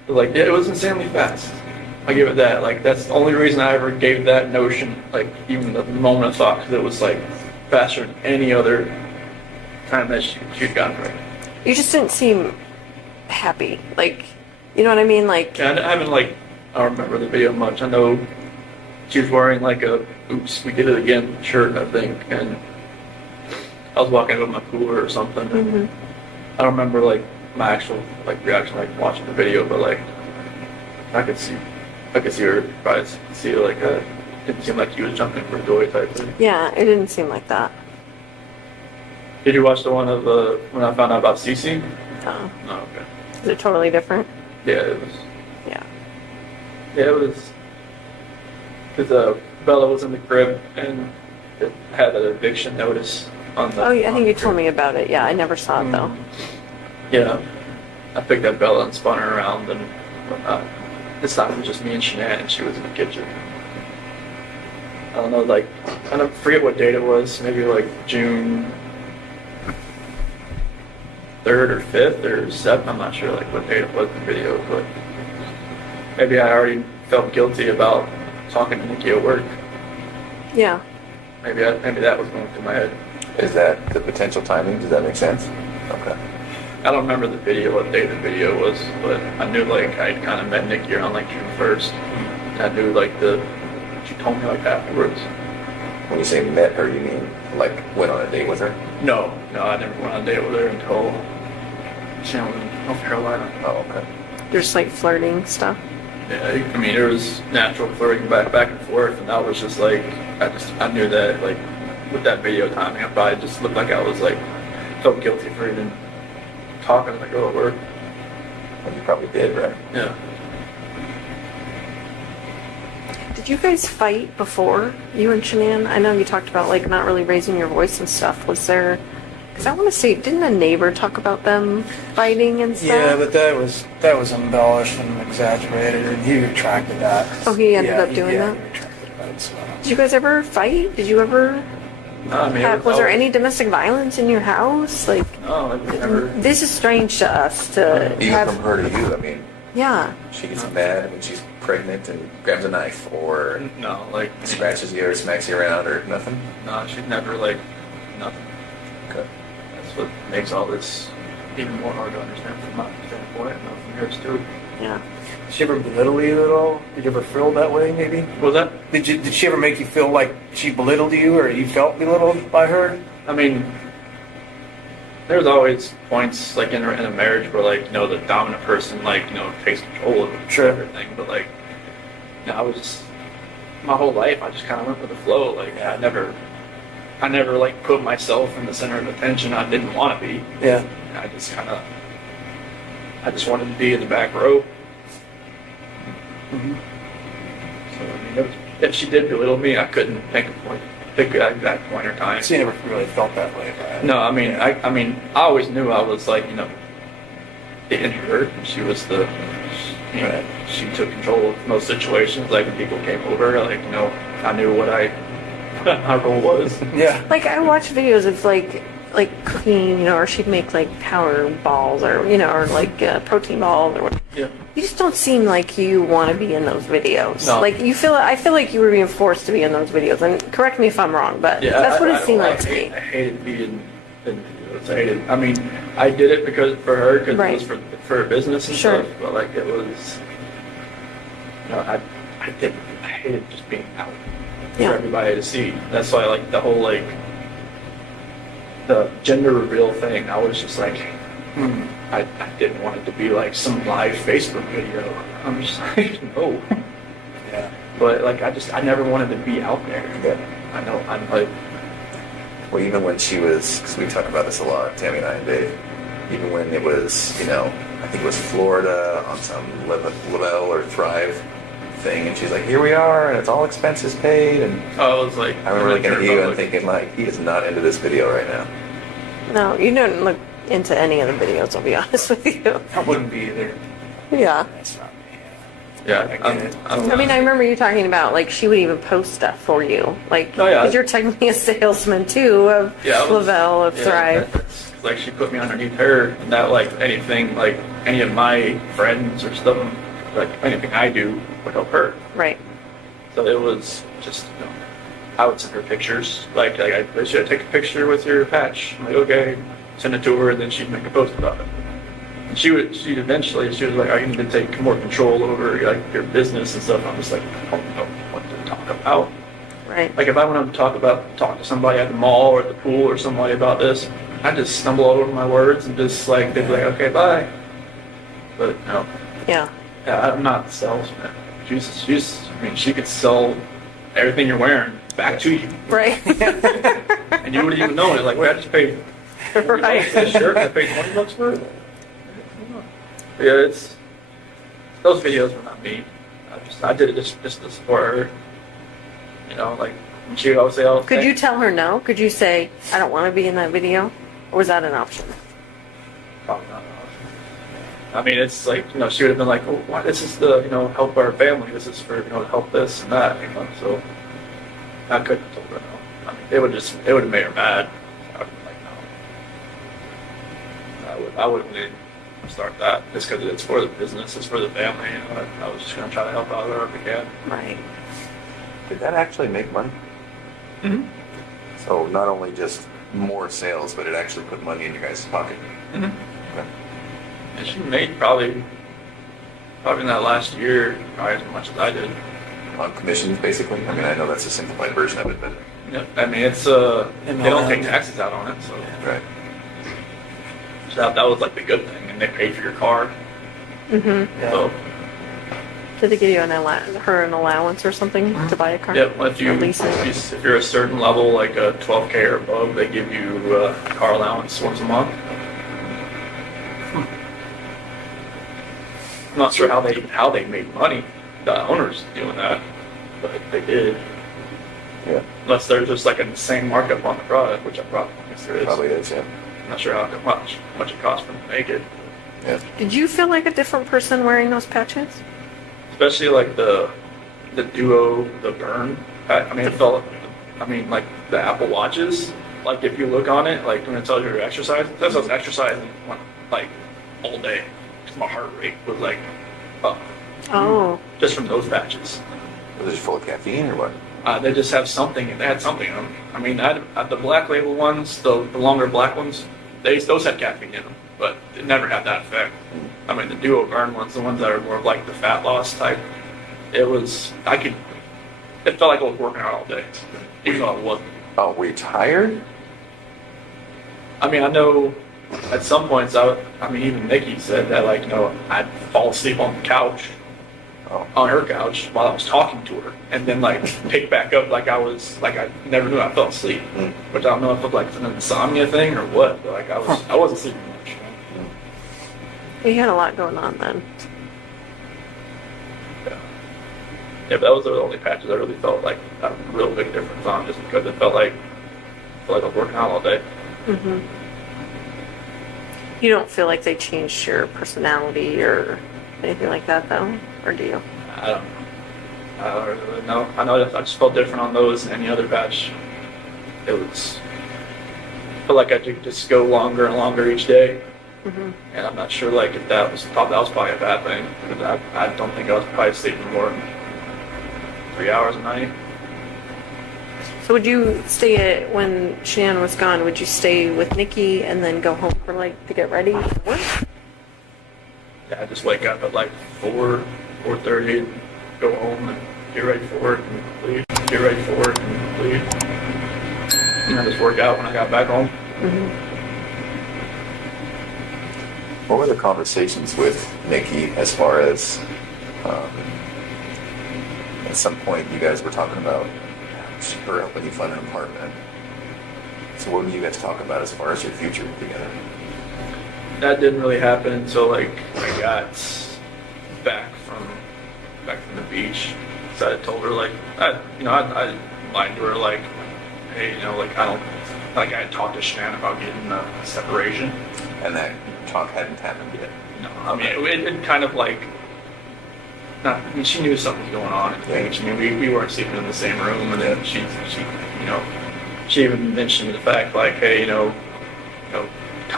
Like, it was insanely fast. I give it that. Like, that's the only reason I ever gave that notion, like, even the moment of thought, because it was, like, faster than any other time that she'd gotten pregnant. You just didn't seem happy. Like, you know what I mean? Like, Yeah, I haven't, like, I don't remember the video much. I know she was wearing, like, a oops, we did it again shirt, I think, and I was walking with my cooler or something. And I don't remember, like, my actual, like, reaction, like, watching the video, but, like, I could see her probably see, like, it didn't seem like she was jumping for joy type thing. yeah, it didn't seem like that. Did you watch the one of when I found out about Cece? Oh. Oh, okay. Is it totally different? Yeah, it was. Yeah. Yeah, it was. Because Bella was in the crib and it had an eviction notice on the. Oh, yeah, I think you told me about it. Yeah, I never saw it though. Yeah, I picked up Bella and spun her around, and this time it was just me and Shannan, and she was in the kitchen. I don't know, like, I don't forget what date it was. Maybe like June 3rd or 5th or 7th. I'm not sure like what date it was in the video, but maybe I already felt guilty about talking to Nikki at work. Yeah. Maybe that was going through my head. Is that the potential timing? Does that make sense? Okay. I don't remember the video, what day the video was, but I knew like I'd kind of met Nikki around like June 1st. And I knew like she told me like afterwards. When you say met her, you mean like went on a date with her? No, I never went on a date with her until Shannan was in North Carolina. Oh, okay. Just like flirting stuff. Yeah, I mean, there was natural flirting back and forth, and that was just like, I knew that, like, with that video timing, I probably just looked like I was, like, felt guilty for even talking to the girl at work. Well, you probably did, right? Yeah. Did you guys fight before, you and Shannan? I know you talked about, like, not really raising your voice and stuff. Was there... Because I want to say, didn't a neighbor talk about them fighting and stuff? Yeah, but that was embellished and exaggerated, and he retracted that. Oh, he ended up doing that? He retracted that, so. Did you guys ever fight? Did you ever... No, I mean, was there any domestic violence in your house? Like, no, I've never... This is strange to us to Even have... from her to you, I mean, Yeah. she gets mad when she's pregnant and grabs a knife, or No, like... scratches you or smacks you around, or nothing? No, she'd never, like, nothing. Okay. That's what makes all this even more hard to understand from my standpoint, and from yours too. Yeah. Did she ever belittle you at all? Did you ever feel that way, maybe? What was that? Did she ever make you feel like she belittled you, or you felt belittled by her? I mean, there's always points, like, in a marriage where, like, you know, the dominant person, like, you know, takes control of everything, but, like, you know, I was just, my whole life, I just kind of went with the flow. Like, I never, like, put myself in the center of attention I didn't want to be. Yeah. I just wanted to be in the back row. Mm-hmm. So, I mean, if she did belittle me, I couldn't pick an exact point or time. So you never really felt that way about it? No, I mean, I always knew I was, like, you know, the introvert. She was you know, she took control of most situations. Like, when people came over, like, you know, I knew what our role was. Yeah. Like, I watch videos of, like cooking, you know, or she'd make, like, power balls or, you know, or, like, protein balls or whatever. Yeah. You just don't seem like you want to be in those videos. No. Like, I feel like you were being forced to be in those videos. And correct me if I'm wrong, but Yeah, that's what it seemed like to me. I hated being in videos. I mean, I did it for her, because Right. it was for her business and Sure. stuff. But, like, it was, you know, I hated just being out Yeah. for everybody to see. That's why, like, the whole, like, the gender reveal thing, I was just like, I didn't want it to be like some live Facebook video. I'm just like, no. Yeah. But, like, I never wanted to be out there. Yeah. I know, I'm like, Well, even when she was, because we talk about this a lot, Tammy and I and Dave, even when it was, you know, I think it was Florida on some Lavelle or Thrive thing, and she's like, here we are, and it's all expenses paid, and I was like, I remember looking at you and thinking, like, he is not into this video right now. No, you don't look into any of the videos, I'll be honest with you. I wouldn't be either. Yeah. That's not me. yeah, I get it. I mean, I remember you talking about, like, she would even post stuff for you. Like, Oh, yeah. because you're technically a salesman, too, of Yeah, I was- Lavelle, of yeah, Thrive. that's like she put me underneath her, and that like anything, like any of my friends or stuff, like anything I do would help her. Right. So it was just, you know, I would send her pictures. Like should I take a picture with your patch? I'm like, okay, send it to her, and then she'd make a post about it. And she was like, I need to take more control over like your business and stuff. I'm just like, I don't know what to talk about. Right. Like if I went to talk to somebody at the mall or at the pool or somebody about this, I'd just stumble all over my words and just like, they'd be like, okay, bye. But no. Yeah. Yeah, I'm not the salesman. I mean, she could sell everything you're wearing back to you. Right. And you wouldn't even know it. Like, wait, I just paid Right. for this shirt, I paid $20 for it. Yeah, those videos were not me. I did it just to support her. You know, like, she would always say, oh, Could you tell her no? Could you say, I don't want to be in that video? Or was that an option? Probably not. I mean, it's like, you know, she would have been like, oh, why, this is to, you know, help our family. This is for, you know, to help this and that, you know, so I couldn't have told her no. I mean, it would have made her mad. I would have been like, no. I wouldn't really start that just because it's for the business, it's for the family, you know. I was just going to try to help out wherever I can. Right. Did that actually make money? Mm-hmm. So not only just more sales, but it actually put money in your guys' pocket. Mm-hmm. Okay. And she made probably in that last year, probably as much as I did. On commissions, basically? I mean, I know that's a simplified version of it, but... Yeah, I mean, it's, they don't take taxes out on it, so. Right. So that was like the good thing, and they paid for your car. Mm-hmm. So, Did they give you her an allowance or something to buy a car? yeah, well, if Or lease it? if you're a certain level, like a 12K or above, they give you a car allowance once a month. I'm not sure how they made money, the owners doing that, but they did. Yeah. Unless there's just like an insane markup on the product, which I probably guess there is. Probably is, yeah. I'm not sure how much it costs for them to make it. Yeah. Did you feel like a different person wearing those patches? Especially like the Duo, the Burn. I mean, it felt. I mean, like the Apple Watches. Like if you look on it, like when it tells you your exercise, it says I was exercising like all day. My heart rate was like up. Oh. Just from those patches. Was it full of caffeine or what? They just have something. They had something in them. I mean, the black label ones, the longer black ones, those had caffeine in them, but it never had that effect. I mean, the Duo Burn ones, the ones that are more of like the fat loss type, it felt like I was working out all day, even though I wasn't. Oh, were you tired? I mean, I know at some points, even Nikki said that, like, you know, I'd fall asleep on the couch, on her couch while I was talking to her, and then like pick back up like I never knew I fell asleep, which I don't know if it's like an insomnia thing or what, but like I wasn't sleeping much. You had a lot going on then. Yeah, but that was the only patches I really felt like a real big difference on, just because it felt like I was working out all day. Mm-hmm. You don't feel like they changed your personality or anything like that, though? Or do you? I don't know. I don't really know. I know I just felt different on those than any other batch. I felt like I could just go longer and longer each day. Mm-hmm. And I'm not sure like if that was probably a bad thing. Because I don't think I was probably sleeping more than 3 hours a night. So would you stay when Shannan was gone, would you stay with Nikki and then go home to get ready for work? Yeah, I just wake up at like 4:30, go home and get ready for work and leave. Get ready for work and leave. And I just work out when I got back home. Mm-hmm. What were the conversations with Nikki as far as at some point you guys were talking about her helping you fund an apartment? So what did you guys talk about as far as your future together? That didn't really happen until like I got back from the beach. So I told her like I lied to her like, hey, you know, like I had talked to Shannan about getting a separation. And that talk hadn't happened yet. No, I mean it kind of like. I mean, she knew something was going on at the beach. I mean, we weren't sleeping in the same room, and then she even mentioned the fact like, hey,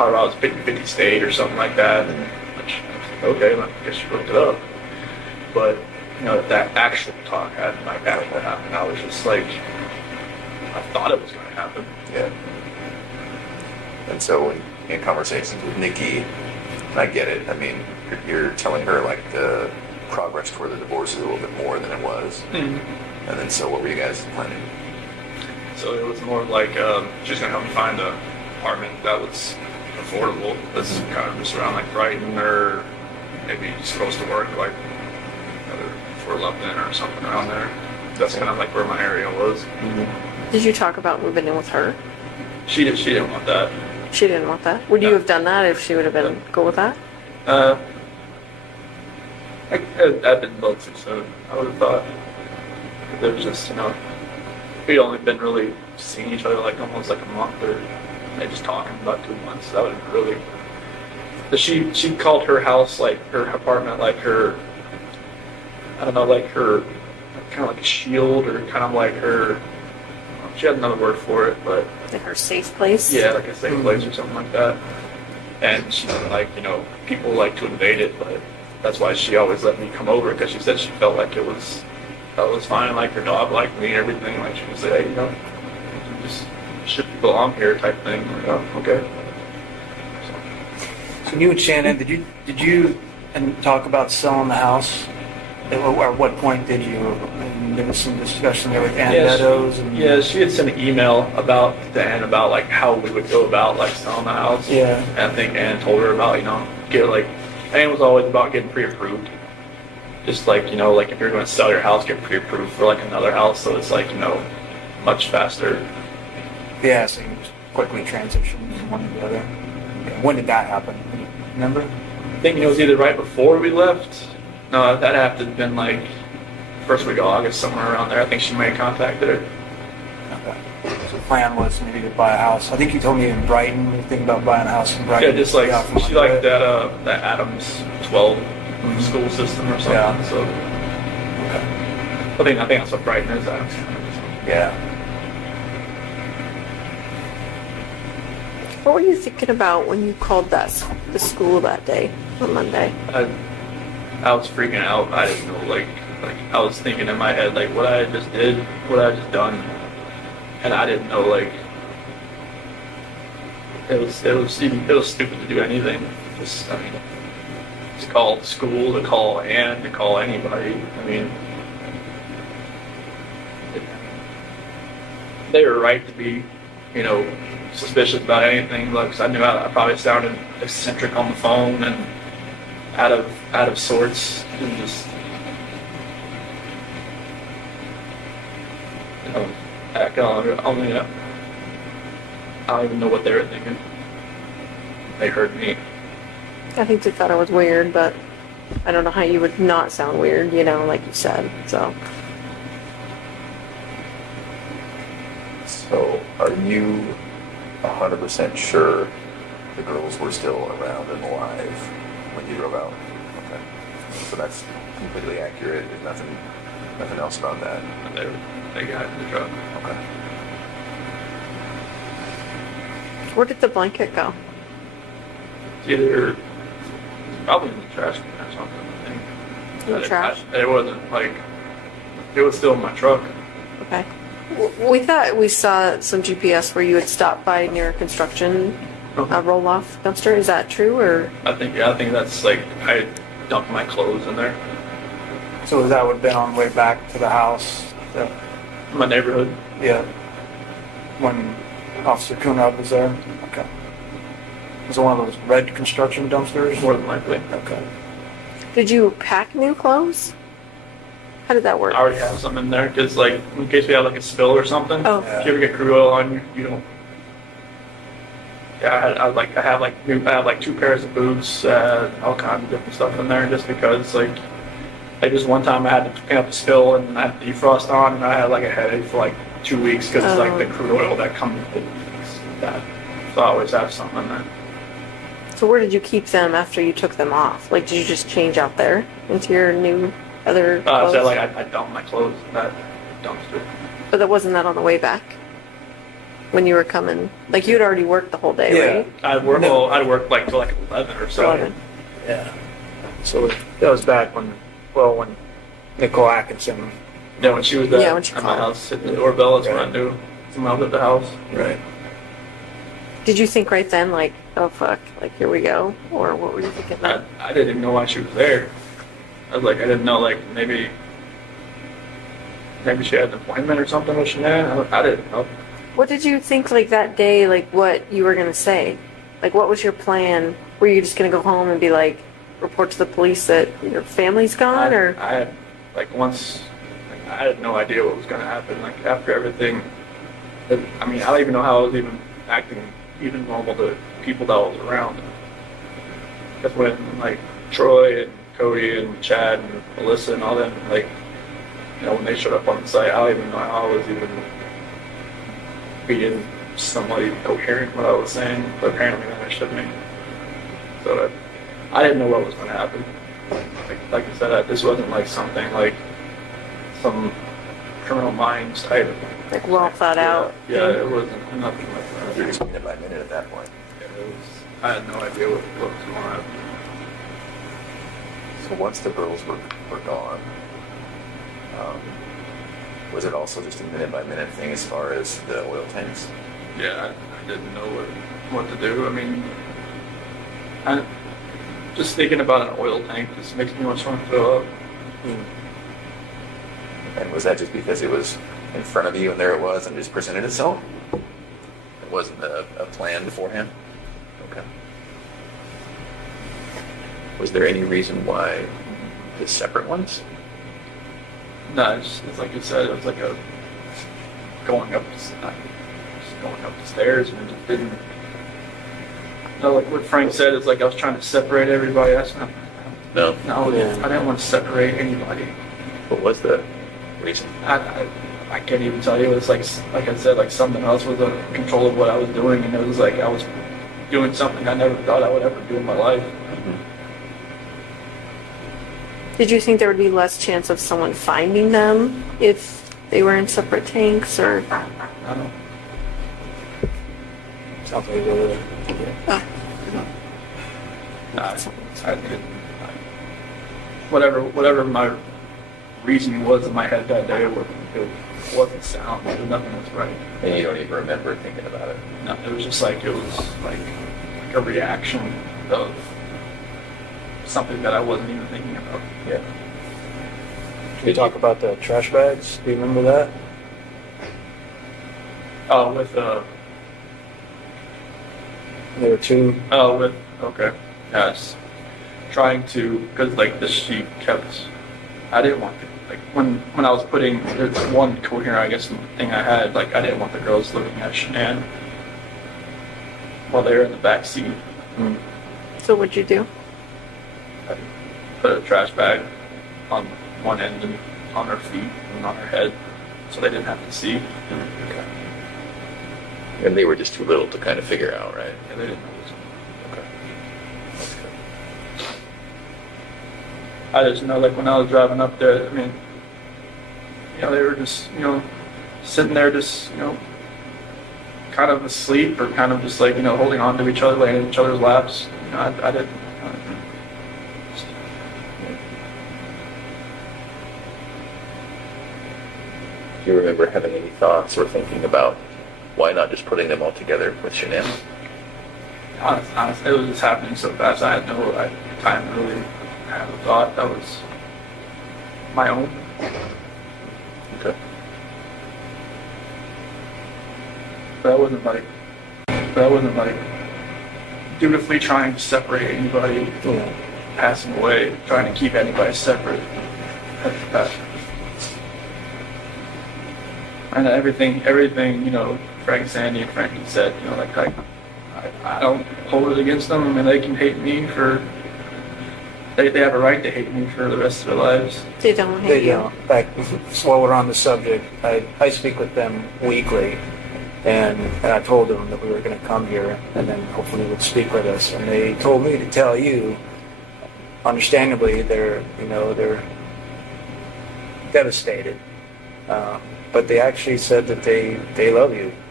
Colorado's 50-50 state or something like that. And which, okay, well, I guess you looked it up. But, you know, that actual talk hadn't like actually happened. I was just like, I thought it was going to happen. Yeah. And so in conversations with Nikki, and I get it, I mean, you're telling her like the progress toward the divorce is a little bit more than it was. Mm-hmm. And then so what were you guys planning? So it was more of like, she's going to help me find an apartment that was affordable. That's kind of just around like Brighton or maybe just close to work, like for Lupton or something around there. That's kind of like where my area was. Mm-hmm. Did you talk about moving in with her? She didn't want that. She didn't want that. Would you have done that if she would have been cool with that? I'd been both too soon. I would have thought. There was just, you know, we'd only been really seeing each other like almost like a month, or they just talking about 2 months. That would have really. She called her house like her apartment like her. I don't know, like her, kind of like a shield, or kind of like her. She had another word for it, but Like her safe place? yeah, like a safe place or something like that. And she didn't like, you know, people like to invade it, but that's why she always let me come over, because she said she felt like it was fine, like her dog liked me and everything. Like she would say, hey, you know, you just ship people along here type thing. I'm like, oh, okay. So you and Shannan, did you and talk about selling the house? At what point did you? And there was some discussion there with Aunt Meadows. Yeah, she had sent an email about like how we would go about like selling the house. Yeah. And I think Ann told her about, you know, Ann was always about getting pre-approved. Just like, you know, like if you're going to sell your house, get pre-approved for like another house, so it's like, you know, much faster. Yeah, so you can just quickly transition from one to the other. Okay. When did that happen? Remember? I think it was either right before we left. No, that had to have been like first week of August, somewhere around there. I think she may have contacted her. Okay. So the plan was maybe to buy a house. I think you told me in Brighton, you're thinking about buying a house in Brighton. Yeah, just like Yeah, she liked that Adams 12 school system or something. Yeah. So Okay. I think that's what Brighton is. Adams. Yeah. What were you thinking about when you called the school that day, on Monday? I was freaking out. I didn't know, like I was thinking in my head, like what I just did, what I just done, and I didn't know, like it was stupid to do anything. Just call the school, to call Ann, to call anybody. I mean, they were right to be, you know, suspicious about anything. Like, 'cause I knew I probably sounded eccentric on the phone and out of sorts, and just, you know, I don't even know what they were thinking. They heard me. I think they thought I was weird, but I don't know how you would not sound weird, you know, like you said, so. So are you 100% sure the girls were still around and alive when you drove out? Okay. So that's completely accurate. There's nothing else about that. They got in the truck. Okay. Where did the blanket go? It's probably in the trash can or something, I think. In the trash? It wasn't like, it was still in my truck. Okay. We thought we saw some GPS where you had stopped by near a construction roll-off dumpster. Is that true, or? I think that's like, I dumped my clothes in there. So that would have been on the way back to the house? My neighborhood. Yeah. When Officer Kunab was there? Okay. Was it one of those red construction dumpsters? More than likely. Okay. Did you pack new clothes? How did that work? I already have some in there, because like, in case we have like a spill or something. Oh. If you ever get crude oil on you, you don't. Yeah, I have like 2 pairs of boots, all kinds of different stuff in there, just because like just one time I had to clean up a spill and I had defrost on, and I had like a headache for like 2 weeks because it's like the crude oil that comes with that. So I always have something in there. So where did you keep them after you took them off? Like, did you just change out there into your new other clothes? So like I dumped my clothes in that dumpster. But that wasn't that on the way back? when you were coming? Like you'd already worked the whole day, right? I'd work. Well, I'd work like till like 11 or so. 11. Yeah. So that was back when Nicole Atkinson. Yeah, when she was Yeah, when she at my called. house hitting the doorbell, that's when I Right. knew someone was at the house. Right. Did you think right then, like, oh fuck, like here we go, or what were you thinking then? I didn't even know why she was there. I was like, I didn't know, like maybe she had an appointment or something with Shannan. I didn't know. What did you think, like, that day, like, what you were gonna say? Like, what was your plan? Were you just gonna go home and be like, report to the police that your family's gone, or? I had, like, once, like, I had no idea what was going to happen. Like, after everything, I mean, I don't even know how I was even acting even normal to people that I was around. Because when, like, Troy and Cody and Chad and Melissa and all them, like, you know, when they showed up on the site, I don't even know how I was even being somebody coherent what I was saying, but apparently that I should me. So I didn't know what was going to happen. Like I said, this wasn't like something like some Criminal Minds type. Like, well thought out. Yeah, it wasn't nothing like that. You're just minute by minute at that point. Yeah, I had no idea what was going on. So once the girls were gone, was it also just a minute by minute thing as far as the oil tanks? Yeah, I didn't know what to do. I mean, just thinking about an oil tank just makes me want to throw up. And was that just because it was in front of you and there it was and just presented itself? It wasn't a plan beforehand? Okay. Was there any reason why the separate ones? No, it's like you said, it was like a going up the stairs, and it just didn't. No, like what Frank said, it's like I was trying to separate everybody. That's not. No. No, I didn't want to separate anybody. What was the reason? I can't even tell you. It's like I said, like something else was in control of what I was doing, and it was like I was doing something I never thought I would ever do in my life. Did you think there would be less chance of someone finding them if they were in separate tanks, or? I don't know. Sounds like it. I didn't. Whatever my reasoning was in my head that day, it wasn't sound. Nothing was right. And you don't even remember thinking about it? No, it was just like a reaction of something that I wasn't even thinking about. Yeah. Can we talk about the trash bags? Do you remember that? Oh, with There were two. okay. Yes. Trying to, because like the sheet kept, I didn't want to, like when I was putting, there's one coherent, I guess, thing I had, like I didn't want the girls looking at Shannan while they were in the back seat. So what'd you do? I put a trash bag on one end and on her feet and on her head, so they didn't have to see. Okay. And they were just too little to kind of figure out, right? Yeah, they didn't know this. Okay. That's good. I just know, like when I was driving up there, I mean, you know, they were just, you know, sitting there just, you know, kind of asleep or kind of just like, you know, holding on to each other, laying in each other's laps. You know, I didn't. Do you remember having any thoughts or thinking about why not just putting them all together with Shannan? Honestly, it was just happening so fast. I had no time to really have a thought that was my own. Okay. But I wasn't like dutifully trying to separate anybody passing away, trying to keep anybody separate. And everything, you know, Frank, Sandy, and Frankie said, you know, like I don't hold it against them. I mean, they can hate me for. They have a right to hate me for the rest of their lives. They don't hate They you. don't. In fact, while we're on the subject, I speak with them weekly, and I told them that we were going to come here and then hopefully would speak with us. And they told me to tell you, understandably, they're devastated. But they actually said that they love you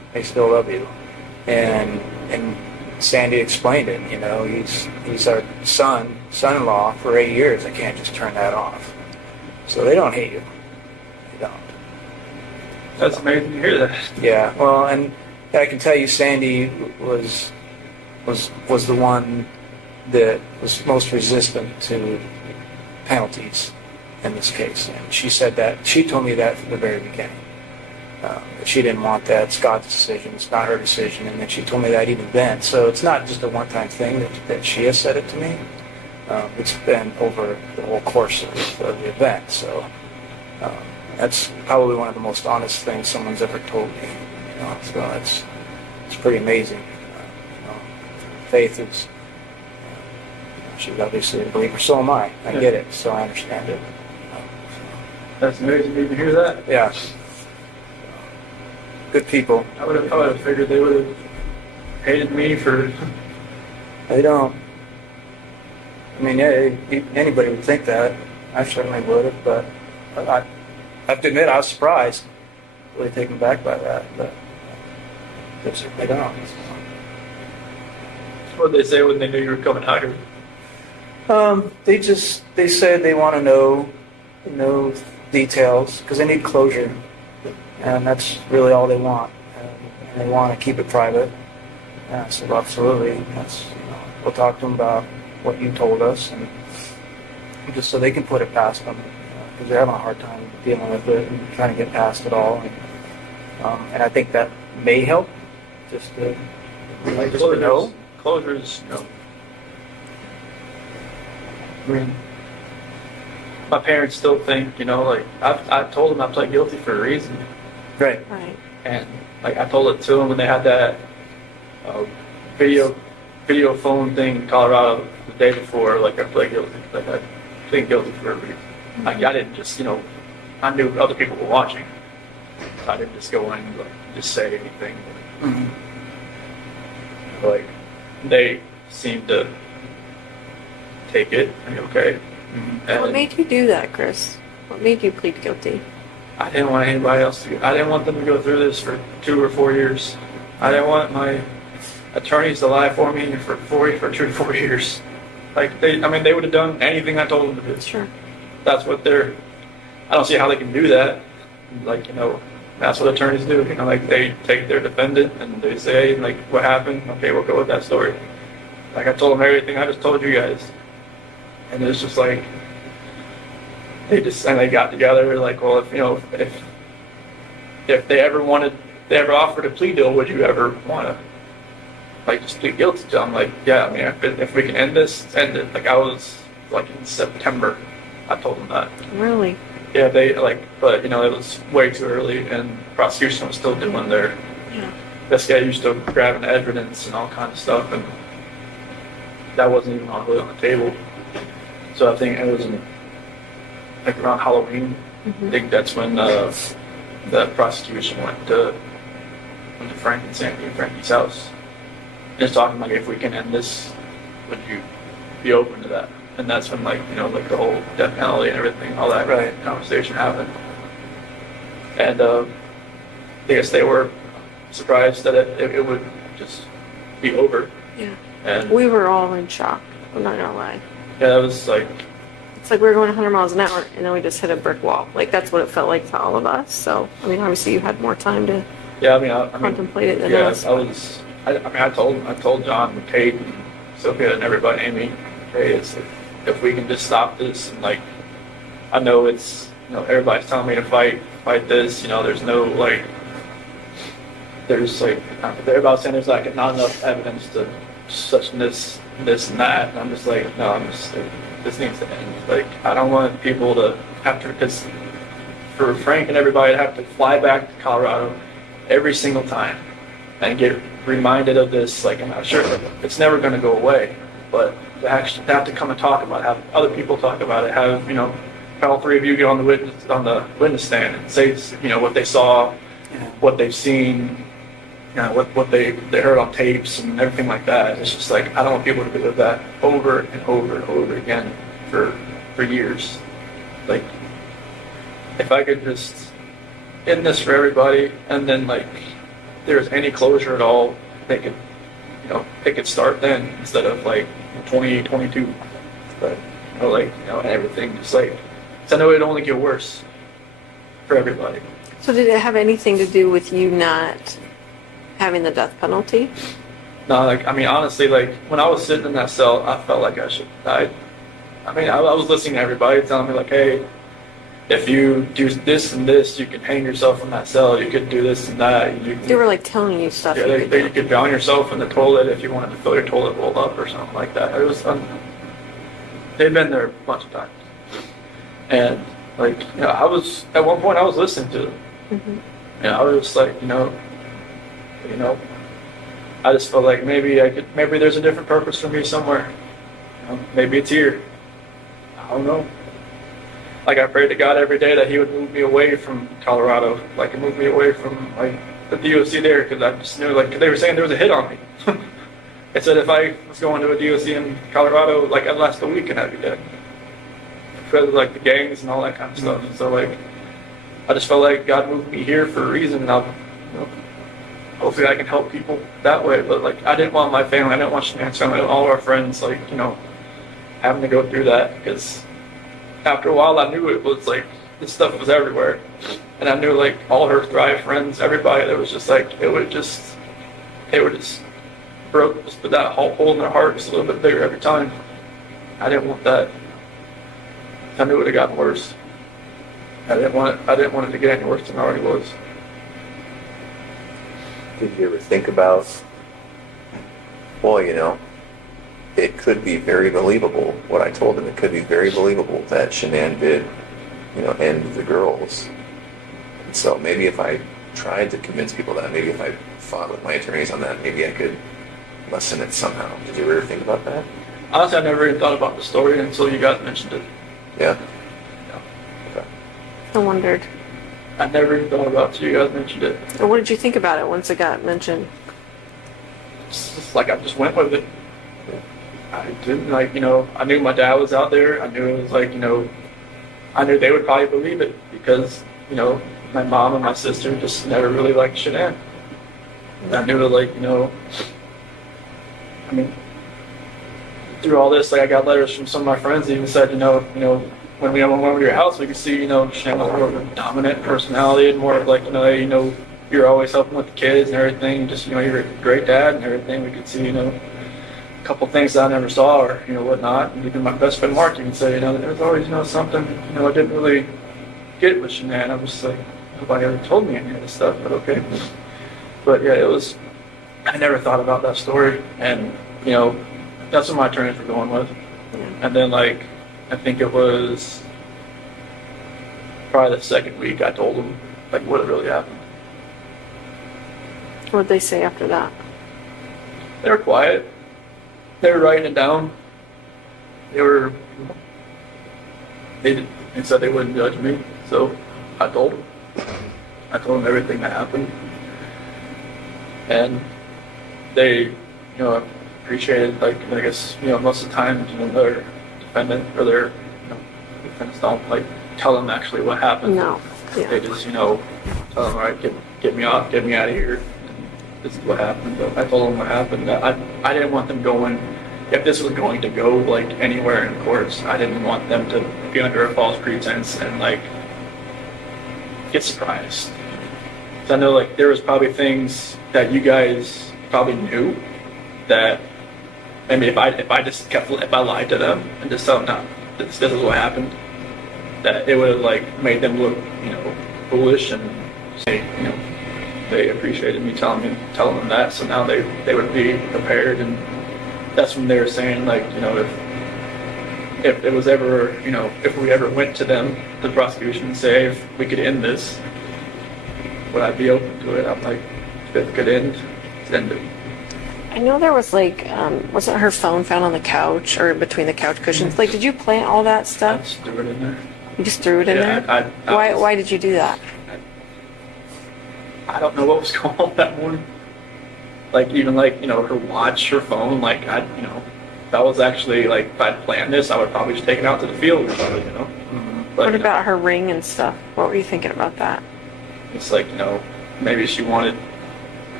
They still love you. And Sandy explained it. You know, he's our son-in-law for 8 years. I can't just turn that off. So they don't hate you. They don't. That's amazing to hear that. Yeah. Well, and I can tell you, Sandy was the one that was most resistant to penalties in this case. And she said that. She told me that from the very beginning. That she didn't want that. It's God's decision. It's not her decision. And then she told me that even then. So it's not just a one-time thing that she has said it to me. It's been over the whole course of the event. So that's probably one of the most honest things someone's ever told me. You know, so it's pretty amazing. You know, faith is. She's obviously a believer. So am I. I get it. So I understand it. That's amazing to even hear that. Yeah. Good people. I would have figured they would have hated me for. They don't. I mean, yeah, anybody would think that. I certainly would have, but I have to admit I was surprised, really taken back by that. But they certainly don't. What did they say when they knew you were coming out here? They said they want to know details because they need closure, and that's really all they want. And they want to keep it private. Yeah, so absolutely, we'll talk to them about what you told us, and just so they can put it past them, because they're having a hard time dealing with it and trying to get past it all. And I think that may help, just to know. Closures, you know. I mean, my parents still think, you know, like I told them I pled guilty for a reason. Right. Right. And like I told it to them when they had that video phone thing in Colorado the day before. Like I pled guilty. Like I plead guilty for a reason. Like I didn't just, you know, I knew other people were watching. So I didn't just go in and like, just say anything. Mm-hmm. Like they seemed to take it. I mean, okay. And What made you do that, Chris? What made you plead guilty? I didn't want anybody else to. I didn't want them to go through this for 2 or 4 years. I didn't want my attorneys to lie for me for 2 or 4 years. Like they would have done anything I told them to do. Sure. That's what they're. I don't see how they can do that. Like, you know, that's what attorneys do. You know, like they take their defendant and they say, like, what happened? Okay, we'll go with that story. Like I told them everything I just told you guys. And it's just like they got together like, well, if you know, if they ever offered a plea deal, would you ever want to like just plead guilty to them? Like, yeah, I mean, if we can end this, end it. Like I was like in September, I told them that. Really? Yeah, they like, but you know, it was way too early, and prosecution was still doing their investigating, still grabbing evidence and all kinds of stuff, and that wasn't even really on the table. So I think it was like around Halloween. I think that's when the prosecution went to Frank and Sandy and Frankie's house. And just talking like, if we can end this, would you be open to that? And that's when like, you know, like the whole death penalty and everything, all that conversation happened. And I guess they were surprised that it would just be over. Yeah. And we were all in shock. I'm not gonna lie. Yeah, it was like. It's like we were going 100 miles an hour, and then we just hit a brick wall. Like that's what it felt like to all of us. So I mean, obviously you had more time to. Yeah, I contemplate it than yeah, us. I told John and Kate and Sophia and everybody, Amy, hey, it's if we can just stop this, and like, I know it's, you know, everybody's telling me to fight this, you know, there's no like, there's like, everybody's saying there's like not enough evidence to such this and that, and I'm just like, no, this needs to end. Like, I don't want people to have to, because for Frank and everybody to have to fly back to Colorado every single time and get reminded of this, like, I'm not sure, it's never going to go away, but to actually have to come and talk about it, have other people talk about it, have, you know, all three of you get on the witness stand and say, you know, what they saw, what they've seen, you know, what they heard on tapes and everything like that. It's just like, I don't want people to live that over and over and over again for years. Like, if I could just end this for everybody, and then like there's any closure at all, they could, it could start then instead of like 2022. But and everything just like, 'cause I know it'd only get worse for everybody. So did it have anything to do with you not having the death penalty? No, honestly, when I was sitting in that cell, I felt like I should have died. I was listening to everybody telling me like, hey, if you do this and this, you can hang yourself in that cell. You could do this and that. They were like telling you stuff. Yeah, you could drown yourself in the toilet if you wanted to fill your toilet bowl up or something like that. It was, they've been there a bunch of times, and I was at one point I was listening to them. Mm-hmm. I was just like, I just felt like maybe there's a different purpose for me somewhere. Maybe it's here. I don't know. I prayed to God every day that He would move me away from Colorado, move me away from the DOC there, because I just knew they were saying there was a hit on me. It said if I was going to a DOC in Colorado, I'd last a week and I'd be dead. Because of the gangs and all that kind of stuff. So I just felt like God moved me here for a reason, and hopefully I can help people that way. But I didn't want my family, I didn't want Shannan's family, all of our friends, having to go through that, because after a while I knew it was this stuff was everywhere, and I knew all her Thrive friends, everybody, that was just it would just broke, just put that hole in their heart just a little bit bigger every time. I didn't want that. I knew it would have gotten worse. I didn't want it to get any worse than it already was. Did you ever think about, it could be very believable, what I told him, it could be very believable that Shannan did, end the girls. And so maybe if I tried to convince people that, maybe if I fought with my attorneys on that, maybe I could lessen it somehow. Did you ever think about that? Honestly, I never even thought about the story until you guys mentioned it. Yeah? Okay. I wondered. I never even thought about it until you guys mentioned it. And what did you think about it once it got mentioned? It's just I just went with it. I didn't I knew my dad was out there. I knew it was I knew they would probably believe it because, my mom and my sister just never really liked Shannan. And I knew through all this, I got letters from some of my friends that even said, when we went to your house, we could see, Shannan was more of a dominant personality and more of you're always helping with the kids and everything. Just, you're a great dad and everything. We could see, a couple things that I never saw or, whatnot. And even my best friend Mark even said, there's always, something, I didn't really get with Shannan. I was just nobody ever told me any of this stuff, but okay. But yeah, I never thought about that story. And, that's what my attorneys were going with. And then, I think it was probably the second week I told them, what had really happened. What did they say after that? They were quiet. They were writing it down. They said they wouldn't judge me, so I told them. I told them everything that happened. And they, appreciated, I guess, most of the time, their defendant or their, defendants don't, tell them actually what happened. No. Yeah. They just, tell them, all right, get me out of here. And this is what happened. But I told them what happened. I didn't want them going, if this was going to go, anywhere in courts, I didn't want them to be under a false pretense and, get surprised. So I know, there was probably things that you guys probably knew that maybe if I lied to them and just told them, no, this is what happened, that it would have made them look, foolish and say, they appreciated me telling them that, so now they would be prepared. And that's when they were saying if it was ever, if we ever went to them, the prosecution, and say if we could end this, would I be open to it? I'm if it could end, end it. I know there was wasn't her phone found on the couch or between the couch cushions? Did you plant all that I stuff? just threw it in there. You just threw it in there? Why did you do that? I don't know what was going on that morning. Even her watch, her phone, if I was actually if I'd planned this, I would probably just take it out to the field or something, But, What about her ring and stuff? What were you thinking about that? It's maybe she wanted,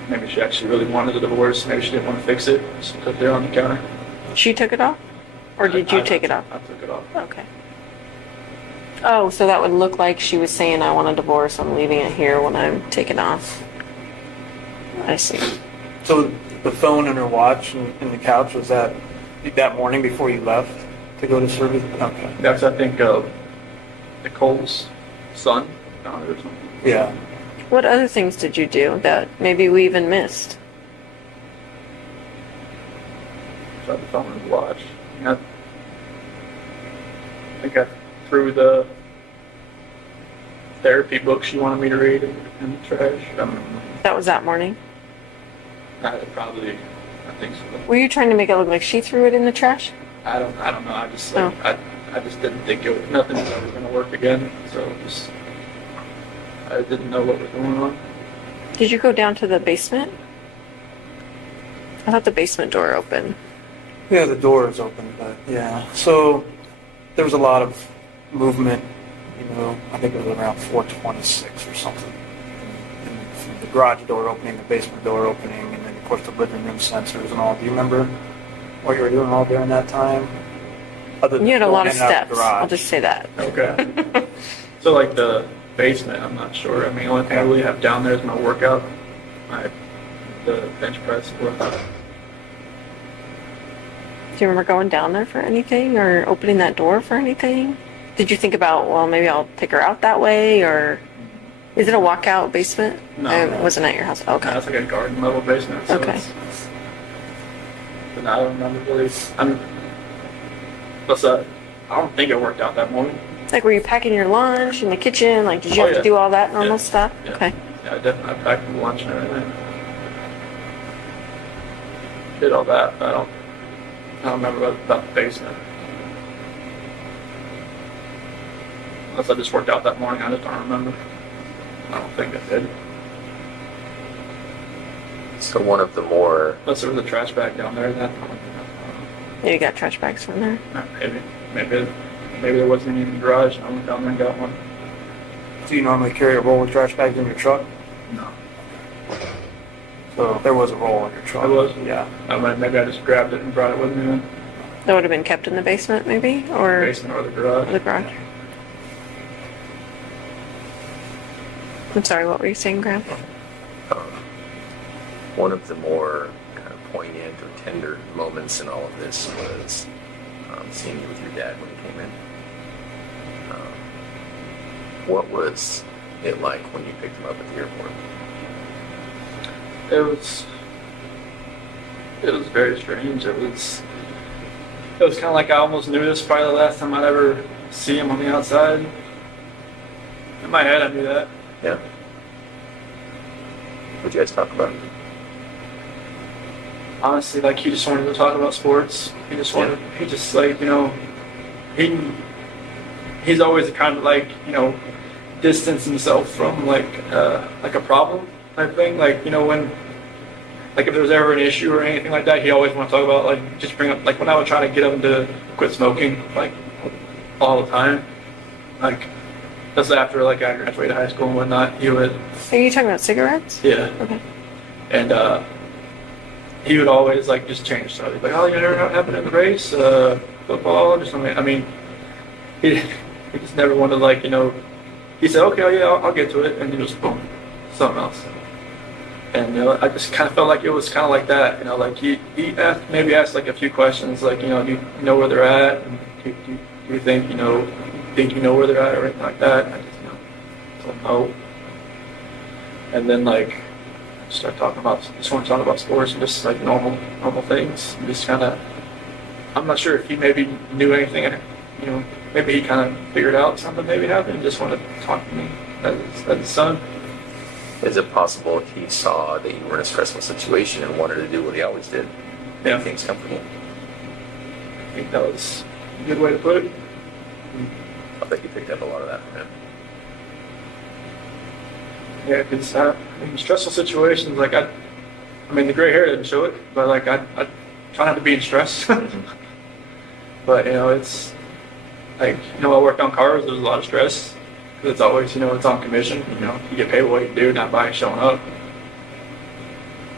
maybe she actually really wanted a divorce. Maybe she didn't want to fix it. Just put it there on the counter. She took it off? Or did you take it off? I took it off. Okay. Oh, so that would look like she was saying, I want a divorce, I'm leaving it here when I'm taken off. I see. So the phone and her watch and the couch, was that morning before you left to go to service? Okay. That's, I think, Nicole's son found it or something. Yeah. What other things did you do that maybe we even missed? Tried the phone and the watch. I think I threw the therapy book she wanted me to read in the trash. I don't know. That was that morning? I think so. Were you trying to make it look like she threw it in the trash? I don't know. I just Oh. I just didn't think nothing was ever going to work again. So I didn't know what was going on. Did you go down to the basement? I thought the basement door opened. Yeah, the door is open, but yeah. So there was a lot of movement, I think it was around 4:26 or something. And the garage door opening, the basement door opening, and then of course the living room sensors and all. Do you remember what you were doing all during that time? Other than You had a going lot of in and out the steps. garage? I'll just say that. Okay. So like the basement, I'm not sure. I mean, the only thing I really have down there is my workout, the bench press workout. Do you remember going down there for anything or opening that door for anything? Did you think about, well, maybe I'll take her out that way, or is it a walkout basement? No. It wasn't at your house. Okay. No, it's like a garden level basement. So Okay. But I don't remember really. Plus, I don't think it worked out that morning. Like, were you packing your lunch in the kitchen? Like, did you Oh, have yeah. to do all that normal Yeah. stuff? Yeah. Okay. Yeah, I definitely packed my lunch and everything. Did all that, but I don't remember about the basement. Unless I just worked out that morning, I just don't remember. I don't think I did. So one of the more Unless there was a trash bag down there at that point. Yeah, you got trash bags from there. Maybe there wasn't any in the garage. I went down there and got one. Do you normally carry a roll of trash bags in your truck? No. So there was a roll in your truck. There was? Yeah. Maybe I just grabbed it and brought it with me in That would have been kept in the basement, maybe? the Or basement or the garage. the garage. I'm sorry, what were you saying, Graham? one of the more kind of poignant or tender moments in all of this was seeing you with your dad when he came in. What was it like when you picked him up at the airport? It was very strange. It was kind of like I almost knew this was probably the last time I'd ever see him on the outside. In my head, I knew that. Yeah. What'd you guys talk about? Honestly, like, he just wanted to talk about sports. He just wanted, he just, like, he's always the kind of, like, distance himself from, like a problem type thing. Like, when, like, if there was ever an issue or anything like that, he always wanted to talk about, like, just bring up, like, when I would try to get him to quit smoking, like, all the time. Like, that's after, like, I graduated high school and whatnot, he would... Are you talking about cigarettes? Yeah. Okay. And, he would always, like, just change stuff. He'd be like, oh, you never know what happened in the race? Football? Just something. I mean, he just never wanted, like, he said, okay, yeah, I'll get to it. And he just, boom, something else. And, I just kind of felt like it was kind of like that. Like, he asked, like, a few questions, like, do you know where they're at? And do you think, you know where they're at or anything like that? And I just, told no. And then, like, just want to talk about sports and just, like, normal things. And just kind of, I'm not sure if he maybe knew anything, maybe he kind of figured out something maybe happened and just wanted to talk to me as his son. Is it possible he saw that you were in a stressful situation and wanted to do what he always did? Yeah. Make things comfortable? I think that was a good way to put it. I bet you picked up a lot of that from him. Yeah, because stressful situations, like, the gray hair didn't show it, but, like, I try not to be in stress. But, it's, like, I worked on cars, there's a lot of stress. It's always, it's on commission. You get paid what you do, not by showing up.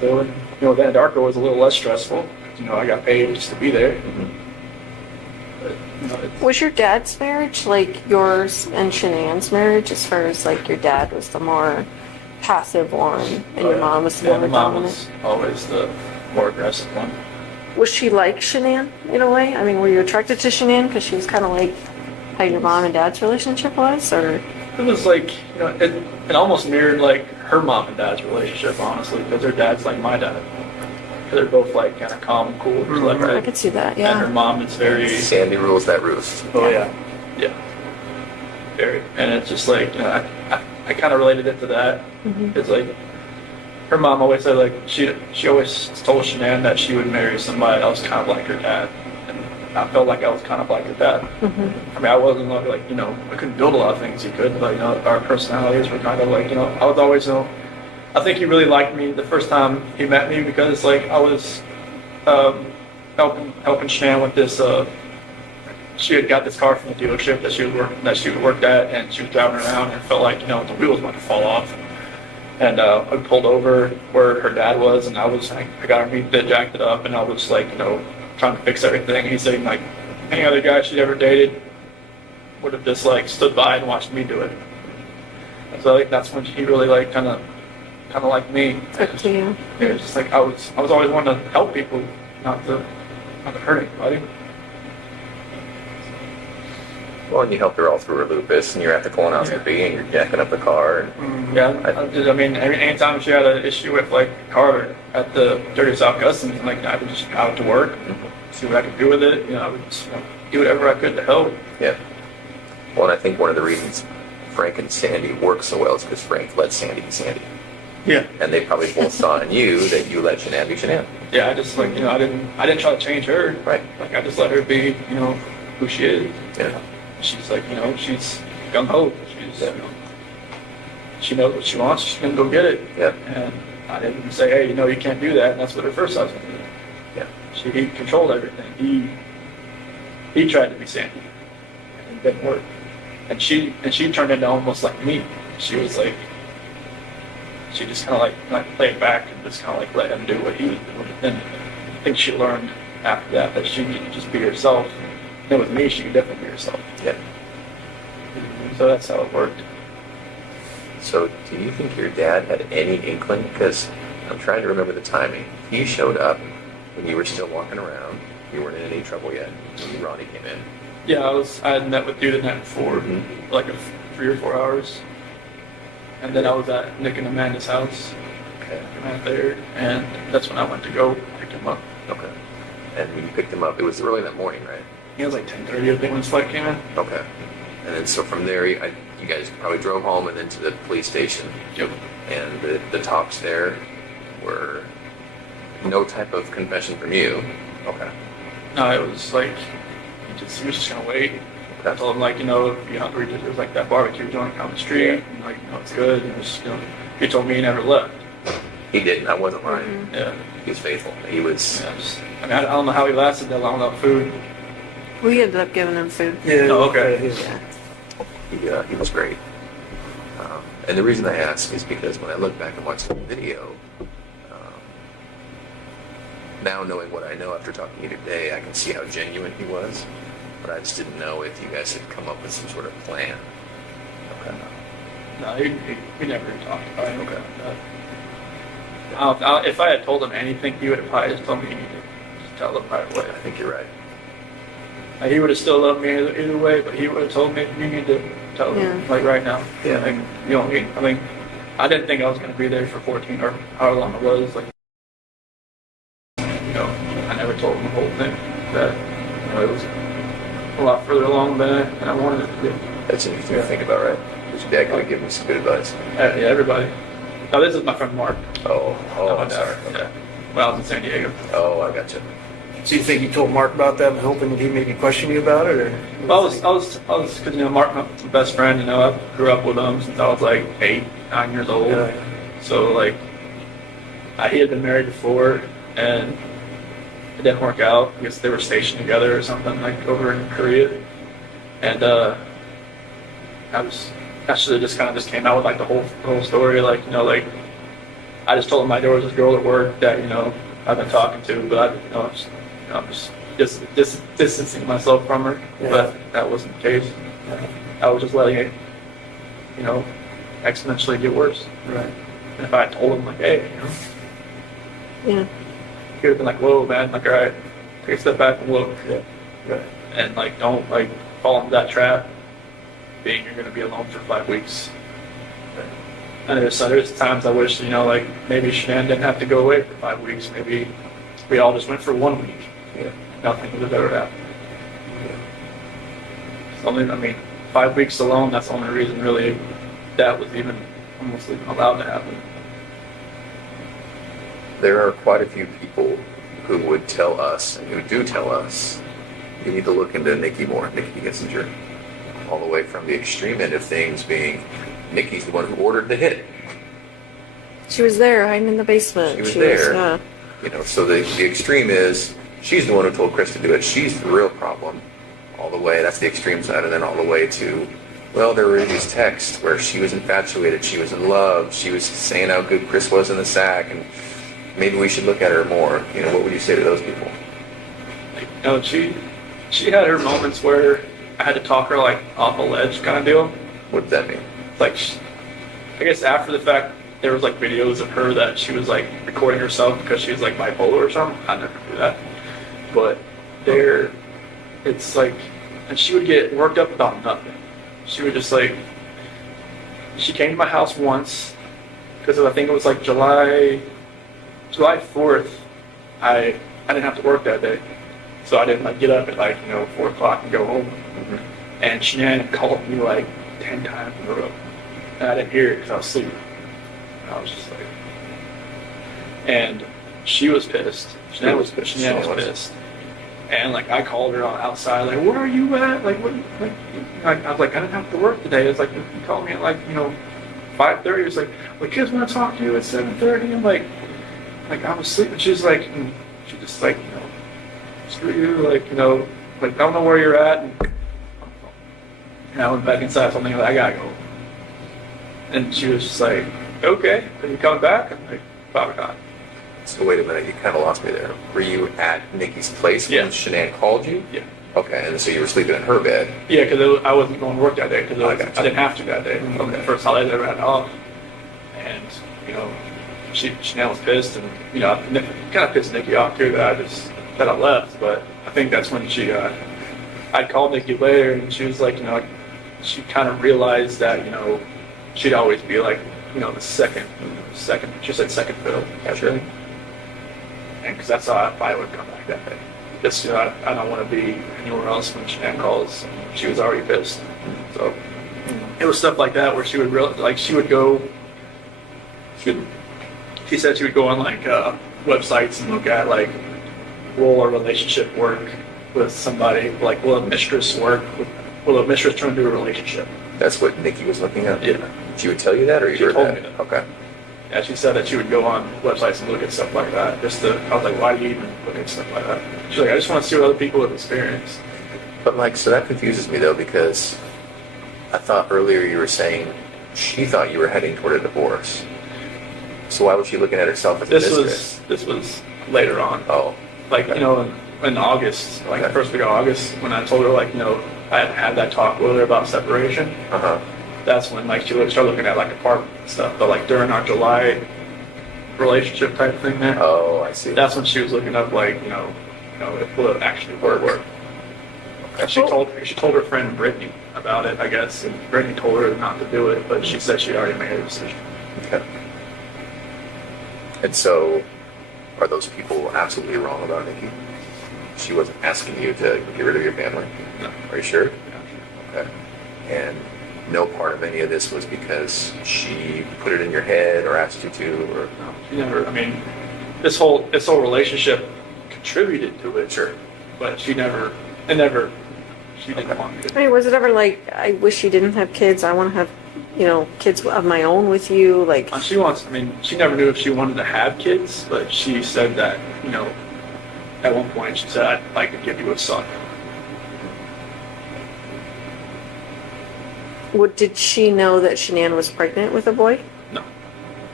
So, and, you know, the Anadarko was a little less stressful. You know, I got paid just to be there. But, you know, Was your dad's marriage like yours and Shanann's marriage, as far as like your dad was the more passive one and your mom was the yeah, more my mom dominant? was always the more aggressive one. Was she like Shanann in a way? I mean, were you attracted to Shanann because she was kind of like how your mom and dad's relationship was, or? It was like, you know, it almost mirrored like her mom and dad's relationship, honestly, because her dad's like my dad. They're both like kind of calm and cool and collected. I could see that, yeah. And her mom is very... Sandy rules that roost. Oh, yeah. Yeah. Very. And it's just like, you know, I kind of related it to that. It's like, her mom always said, like, she always told Shanann that she would marry somebody that was kind of like her dad. And I felt like I was kind of like her dad. I mean, I wasn't like, you know, I couldn't build a lot of things he could, but, you know, our personalities were kind of like, you know, I was always, you know, I think he really liked me the first time he met me because, like, I was helping Shanann with this. She had got this car from the dealership that she worked at, and she was driving around and felt like, you know, the wheel was about to fall off. And I pulled over where her dad was, and I got her meat jacked it up, and I was like, you know, trying to fix everything. He's saying like any other guy she'd ever dated would have just like stood by and watched me do it. And so like that's when he really like kind of like me. Took to you. It was just like I was always wanting to help people, not to hurt anybody. Well, and you helped her all through her lupus, and you're at the colonoscopy, and you're jacking up the car. And Yeah, I mean, anytime she had an issue with like car at the Dirty South Customs, like I would just go out to work, see what I could do with it. You know, I would just, you know, do whatever I could to help. Yeah. Well, and I think one of the reasons Frank and Sandy work so well is because Frank let Sandy be Sandy. Yeah. And they probably both saw in you that you let Shanann be Shanann. Yeah, I just like, you know, I didn't try to change her. Right. Like I just let her be, you know, who she is. Yeah. She's like, you know, she's gung ho. She's, you know, she knows what she wants. She's gonna go get it. Yeah. And I didn't say, hey, you know, you can't do that. And that's what her first husband did. Yeah. He controlled everything. He tried to be Sandy, and it didn't work. And she turned into almost like me. She was like, she just kind of like played back and just kind of like let him do what he was doing. And I think she learned after that she could just be herself. And with me, she could definitely be herself. Yeah. So that's how it worked. So do you think your dad had any inkling? Because I'm trying to remember the timing. He showed up when you were still walking around. You weren't in any trouble yet when Ronnie came in. Yeah, I had met with you the night before, like 3 or 4 hours. And then I was at Nick and Amanda's house. Okay. Right there, and that's when I went to go pick him up. Okay. And when you picked him up, it was early that morning, right? It was like 10:30, I think, when his flight came in. Okay. And then so from there, you guys probably drove home and then to the police station. Yep. And the talks there were no type of confession from you. Okay. No, it was like, he was just gonna wait. I told him, like, you know, if you're hungry, there's like that barbecue joint down the street, and like, you know, it's good. And just, you know, he told me he never left. He didn't. I wasn't lying. Yeah. He was faithful. He was. Yeah, I mean, I don't know how he lasted that long without food. We ended up giving him food. Yeah. Oh, okay. Yeah. He was great. And the reason I ask is because when I look back and watch the video, now knowing what I know after talking to you today, I can see how genuine he was. But I just didn't know if you guys had come up with some sort of plan. Okay. No, he never talked about it. Okay. If I had told him anything, he would have probably just told me, you need to just tell him right away. I think you're right. He would have still loved me either way, but he would have told me, you need to tell him, like, right now. Yeah. Like, you know, I mean, I didn't think I was going to be there for 14 or however long it was. Like, you know, I never told him the whole thing. That, you know, it was a lot further along than I wanted it to be. That's interesting to think about, right? Because your dad could have given me some good advice. Yeah, everybody. Now, this is my friend Mark. Oh, I'm sorry. Yeah. When I was in San Diego. Oh, I got you. So you think you told Mark about that, hoping that he maybe questioned you about it, or? Well, I was, because, you know, Mark, my best friend, you know, I grew up with him since I was like 8, 9 years old. Yeah. So, like, he had been married before, and it didn't work out. I guess they were stationed together or something, like, over in Korea. And, I should have just kind of just came out with, like, the whole story, like, you know, like, I just told him like there was this girl at work that I've been talking to, but I'm just distancing myself from her. Yeah. But that wasn't the case. I was just letting it exponentially get worse. Right. And if I had told him like, hey, Yeah. he would have been like, whoa, man, like, all right, take a step back and look. Yeah. Right. And like, don't like fall into that trap being you're going to be alone for 5 weeks. And there's times I wish, like maybe Shannan didn't have to go away for 5 weeks. Maybe we all just went for 1 week. Yeah. Nothing would have ever happened. It's only, 5 weeks alone, that's the only reason really that was even almost even allowed to happen. There are quite a few people who would tell us, and who do tell us, you need to look into Nikki more, Nikki Gissinger. All the way from the extreme end of things being, Nikki's the one who ordered the hit. She was there. I'm in the basement. She was there. So the extreme is, she's the one who told Chris to do it. She's the real problem. All the way, that's the extreme side, and then all the way to, well, there were these texts where she was infatuated, she was in love, she was saying how good Chris was in the sack, and maybe we should look at her more. What would you say to those people? She had her moments where I had to talk her like off a ledge kind of deal. What does that mean? Like, I guess after the fact, there was like videos of her that she was like recording herself because she was like bipolar or something. I never do that. But it's like, and she would get worked up about nothing. She would just like, she came to my house once because I think it was like July 4th. I didn't have to work that day. So I didn't like get up at like 4 o'clock and go home. Mm-hmm. And Shannan called me like 10 times in a row, and I didn't hear it because I was sleeping. I was just like, and she was pissed. Shannan was pissed. And like I called her outside, like, where are you at? Like what? Like I was like, I didn't have to work today. It's like you called me at like 5:30. It's like, well, kids want to talk to you at 7:30. I'm like I was sleeping. She's like, she just like screw you, like I don't know where you're at. And I went back inside. I told me, I gotta go. And she was just like, okay, are you coming back? I'm like, probably not. So wait a minute, you kind of lost me there. Were you at Nikki's place when Shannan called you? Yeah. Okay, and so you were sleeping in her bed. Yeah, because I wasn't going to work that day because I didn't have to that day. Okay. The first holiday I ever had off. And, Shannan was pissed, and, kind of pissed Nikki off too that I left. But I think that's when I called Nikki later, and she was like, she kind of realized that, she'd always be like, the second, she said second fiddle. Sure. And because that's how I would come back that day. Just, I don't want to be anywhere else when Shannan calls. She was already pissed. So it was stuff like that where she would she said she would go on like websites and look at like, will a relationship work with somebody? Like, will a mistress work? Will a mistress turn into a relationship? That's what Nikki was looking at? Yeah. She would tell you that, or you heard told that? me that. Okay. Yeah, she said that she would go on websites and look at stuff like that. I was like, why do you even look at stuff like that? She's like, I just want to see what other people have experienced. But so that confuses me though, because I thought earlier you were saying she thought you were heading toward a divorce. So why was she looking at herself as a mistress? This was later on. Oh. Like, okay. In August, like okay. the first week of August, when I told her, like, I had had that talk with her about separation. Uh-huh. That's when, like, she started looking at, like, apartment and stuff. But, like, during our July relationship type thing there. Oh, I see. That's when she was looking up, like, it will actually work. Okay. She told her friend Brittany about it, I guess, and Brittany told her not to do it, but she said she already made a decision. Okay. And so, are those people absolutely wrong about Nikki? She wasn't asking you to get rid of your family? No. Are you sure? Yeah. Okay. And no part of any of this was because she put it in your head or asked you to, or? No, she never. I mean, this whole relationship contributed to it. Sure. But she didn't want me to. I mean, was it ever like, I wish you didn't have kids, I want to have, kids of my own with you, like? She never knew if she wanted to have kids, but she said that, at one point she said, I'd like to give you a son. Did she know that Shannan was pregnant with a boy? No.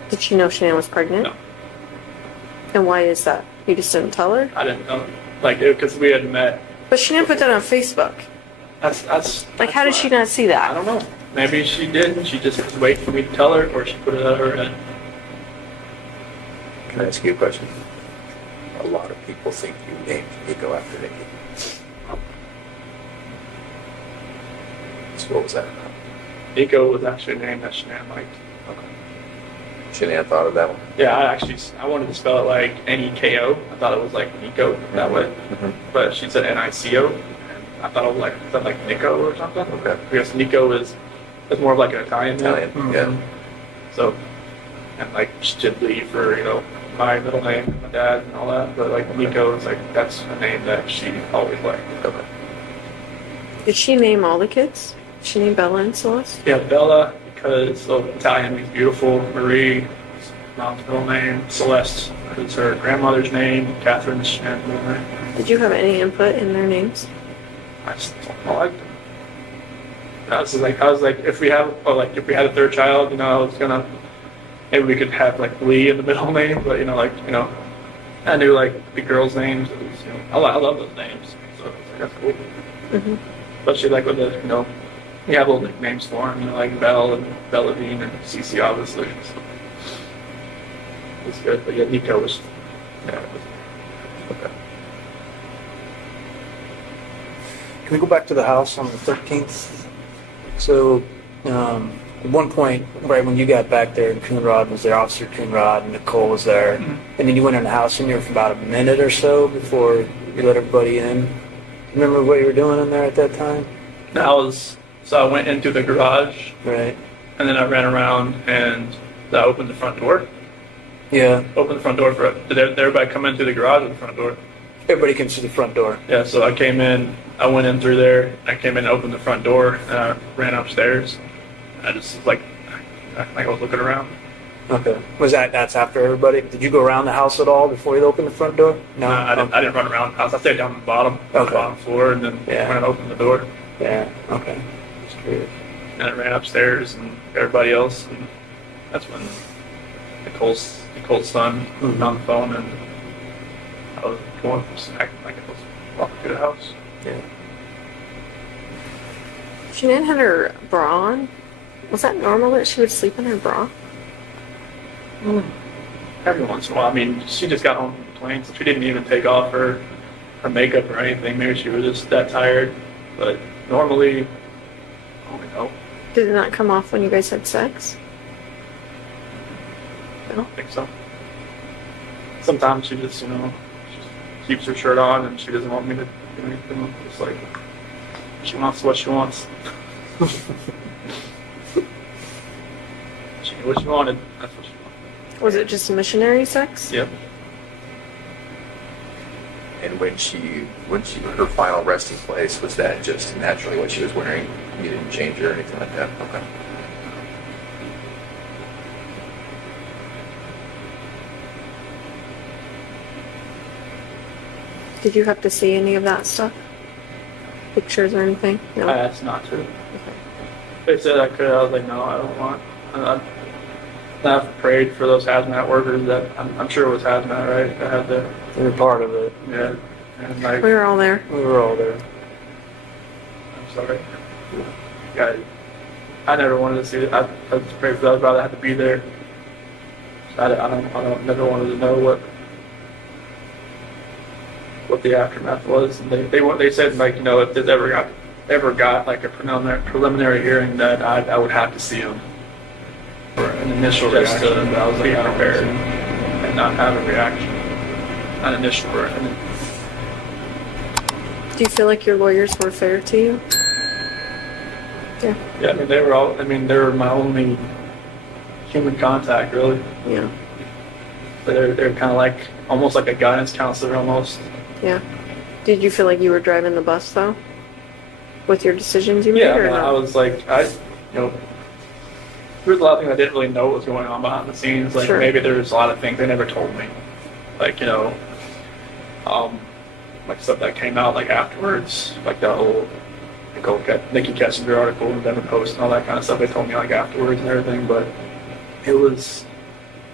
Did she know Shannan was pregnant? No. And why is that? You just didn't tell her? I didn't know. Like, because we had met. But Shannan put that on Facebook. That's how did she not see that? I don't know. Maybe she did, and she just was waiting for me to tell her, or she put it out of her head. Can I ask you a question? A lot of people think you named Nico after Nikki. So what was that about? Nico was actually a name that Shannan liked. Okay. Shannan thought of that one? Yeah, I wanted to spell it like N-E-K-O. I thought it was like Nico that way. But she said N-I-C-O. And I thought it was like Nico or something. Okay. Because Nico is more of like an Italian name. Yeah. So, and like she did leave for, my middle name, my dad, and all that. But like Nico is like, that's a name that she always liked. Okay. Did she name all the kids? Did she name Bella and Celeste? Yeah, Bella, because Italian means beautiful. Marie, mom's middle name. Celeste is her grandmother's name. Catherine's Shannan's middle name. Did you have any input in their names? I just liked them. I was like, if we had a third child, I was gonna, maybe we could have like Lee in the middle name, but I knew like the girls' names. It was, I love those names, so I was like, that's cool. Mm-hmm. Especially like with the, we have little nicknames for them, like Belle and Belladine and Cece, obviously. So it's good, but yeah, Nico was, Okay. Can we go back to the house on the 13th? So, at one point, right when you got back there, and Coonrod was there, Officer Coonrod, and Nicole was there, and then you went in the house in there for about a minute or so before you let everybody in. Remember what you were doing in there at that time? So I went into the garage, right, and then I ran around and I opened the front door. Yeah. Opened the front door did everybody come in through the garage or the front door? Everybody comes through the front door. Yeah, so I came in, I went in through there, I came in and opened the front door, and I ran upstairs. I just like I was looking around. Okay. That's after everybody? Did you go around the house at all before you opened the front door? No, I didn't run around the house. I stayed down on the bottom floor, and then went and opened the door. Yeah. Okay. Just curious. And I ran upstairs, and everybody else, and that's when Nicole's son was on the phone, and I was going, acting like I was walking through the house. Yeah. Shannan had her bra on. Was that normal that she would sleep in her bra? Every once in a while. I mean, she just got home from the plane, so she didn't even take off her makeup or anything. Maybe she was just that tired. But normally, I don't know. Did it not come off when you guys had sex? I don't think so. Sometimes she just, she keeps her shirt on and she doesn't want me to do anything. It's like, she wants what she wants. She knew what she wanted. That's what she wanted. Was it just missionary sex? Yep. And when her final resting place, was that just naturally what she was wearing? You didn't change her or anything like that? Okay. Did you have to see any of that stuff? Pictures or anything? No. I asked not to. They said I could. I was like, no, I don't want. I've prayed for those hazmat workers that I'm sure it was hazmat, right? I had the. You were part of it. Yeah. And like, We were all there. We were all there. I'm sorry. Yeah, I never wanted to see it. I just prayed for that. I'd rather have to be there. I never wanted to know what the aftermath was. And they said, like, if this ever got like a preliminary hearing, that I would have to see him for an initial reaction. I was like, prepared and not have a reaction, an initial reaction. Do you feel like your lawyers were fair to you? Yeah. Yeah, they were my only human contact, really. Yeah. They're kind of like, almost like a guidance counselor, almost. Yeah. Did you feel like you were driving the bus, though? With your decisions you made, Yeah, or no? I was like, there was a lot of things I didn't really know what was going on behind the scenes. Like, Sure. maybe there was a lot of things they never told me. Like, like stuff that came out, like, afterwards. Like, the whole Nikki Kessinger article in Denver Post and all that kind of stuff. They told me, like, afterwards and everything. But it was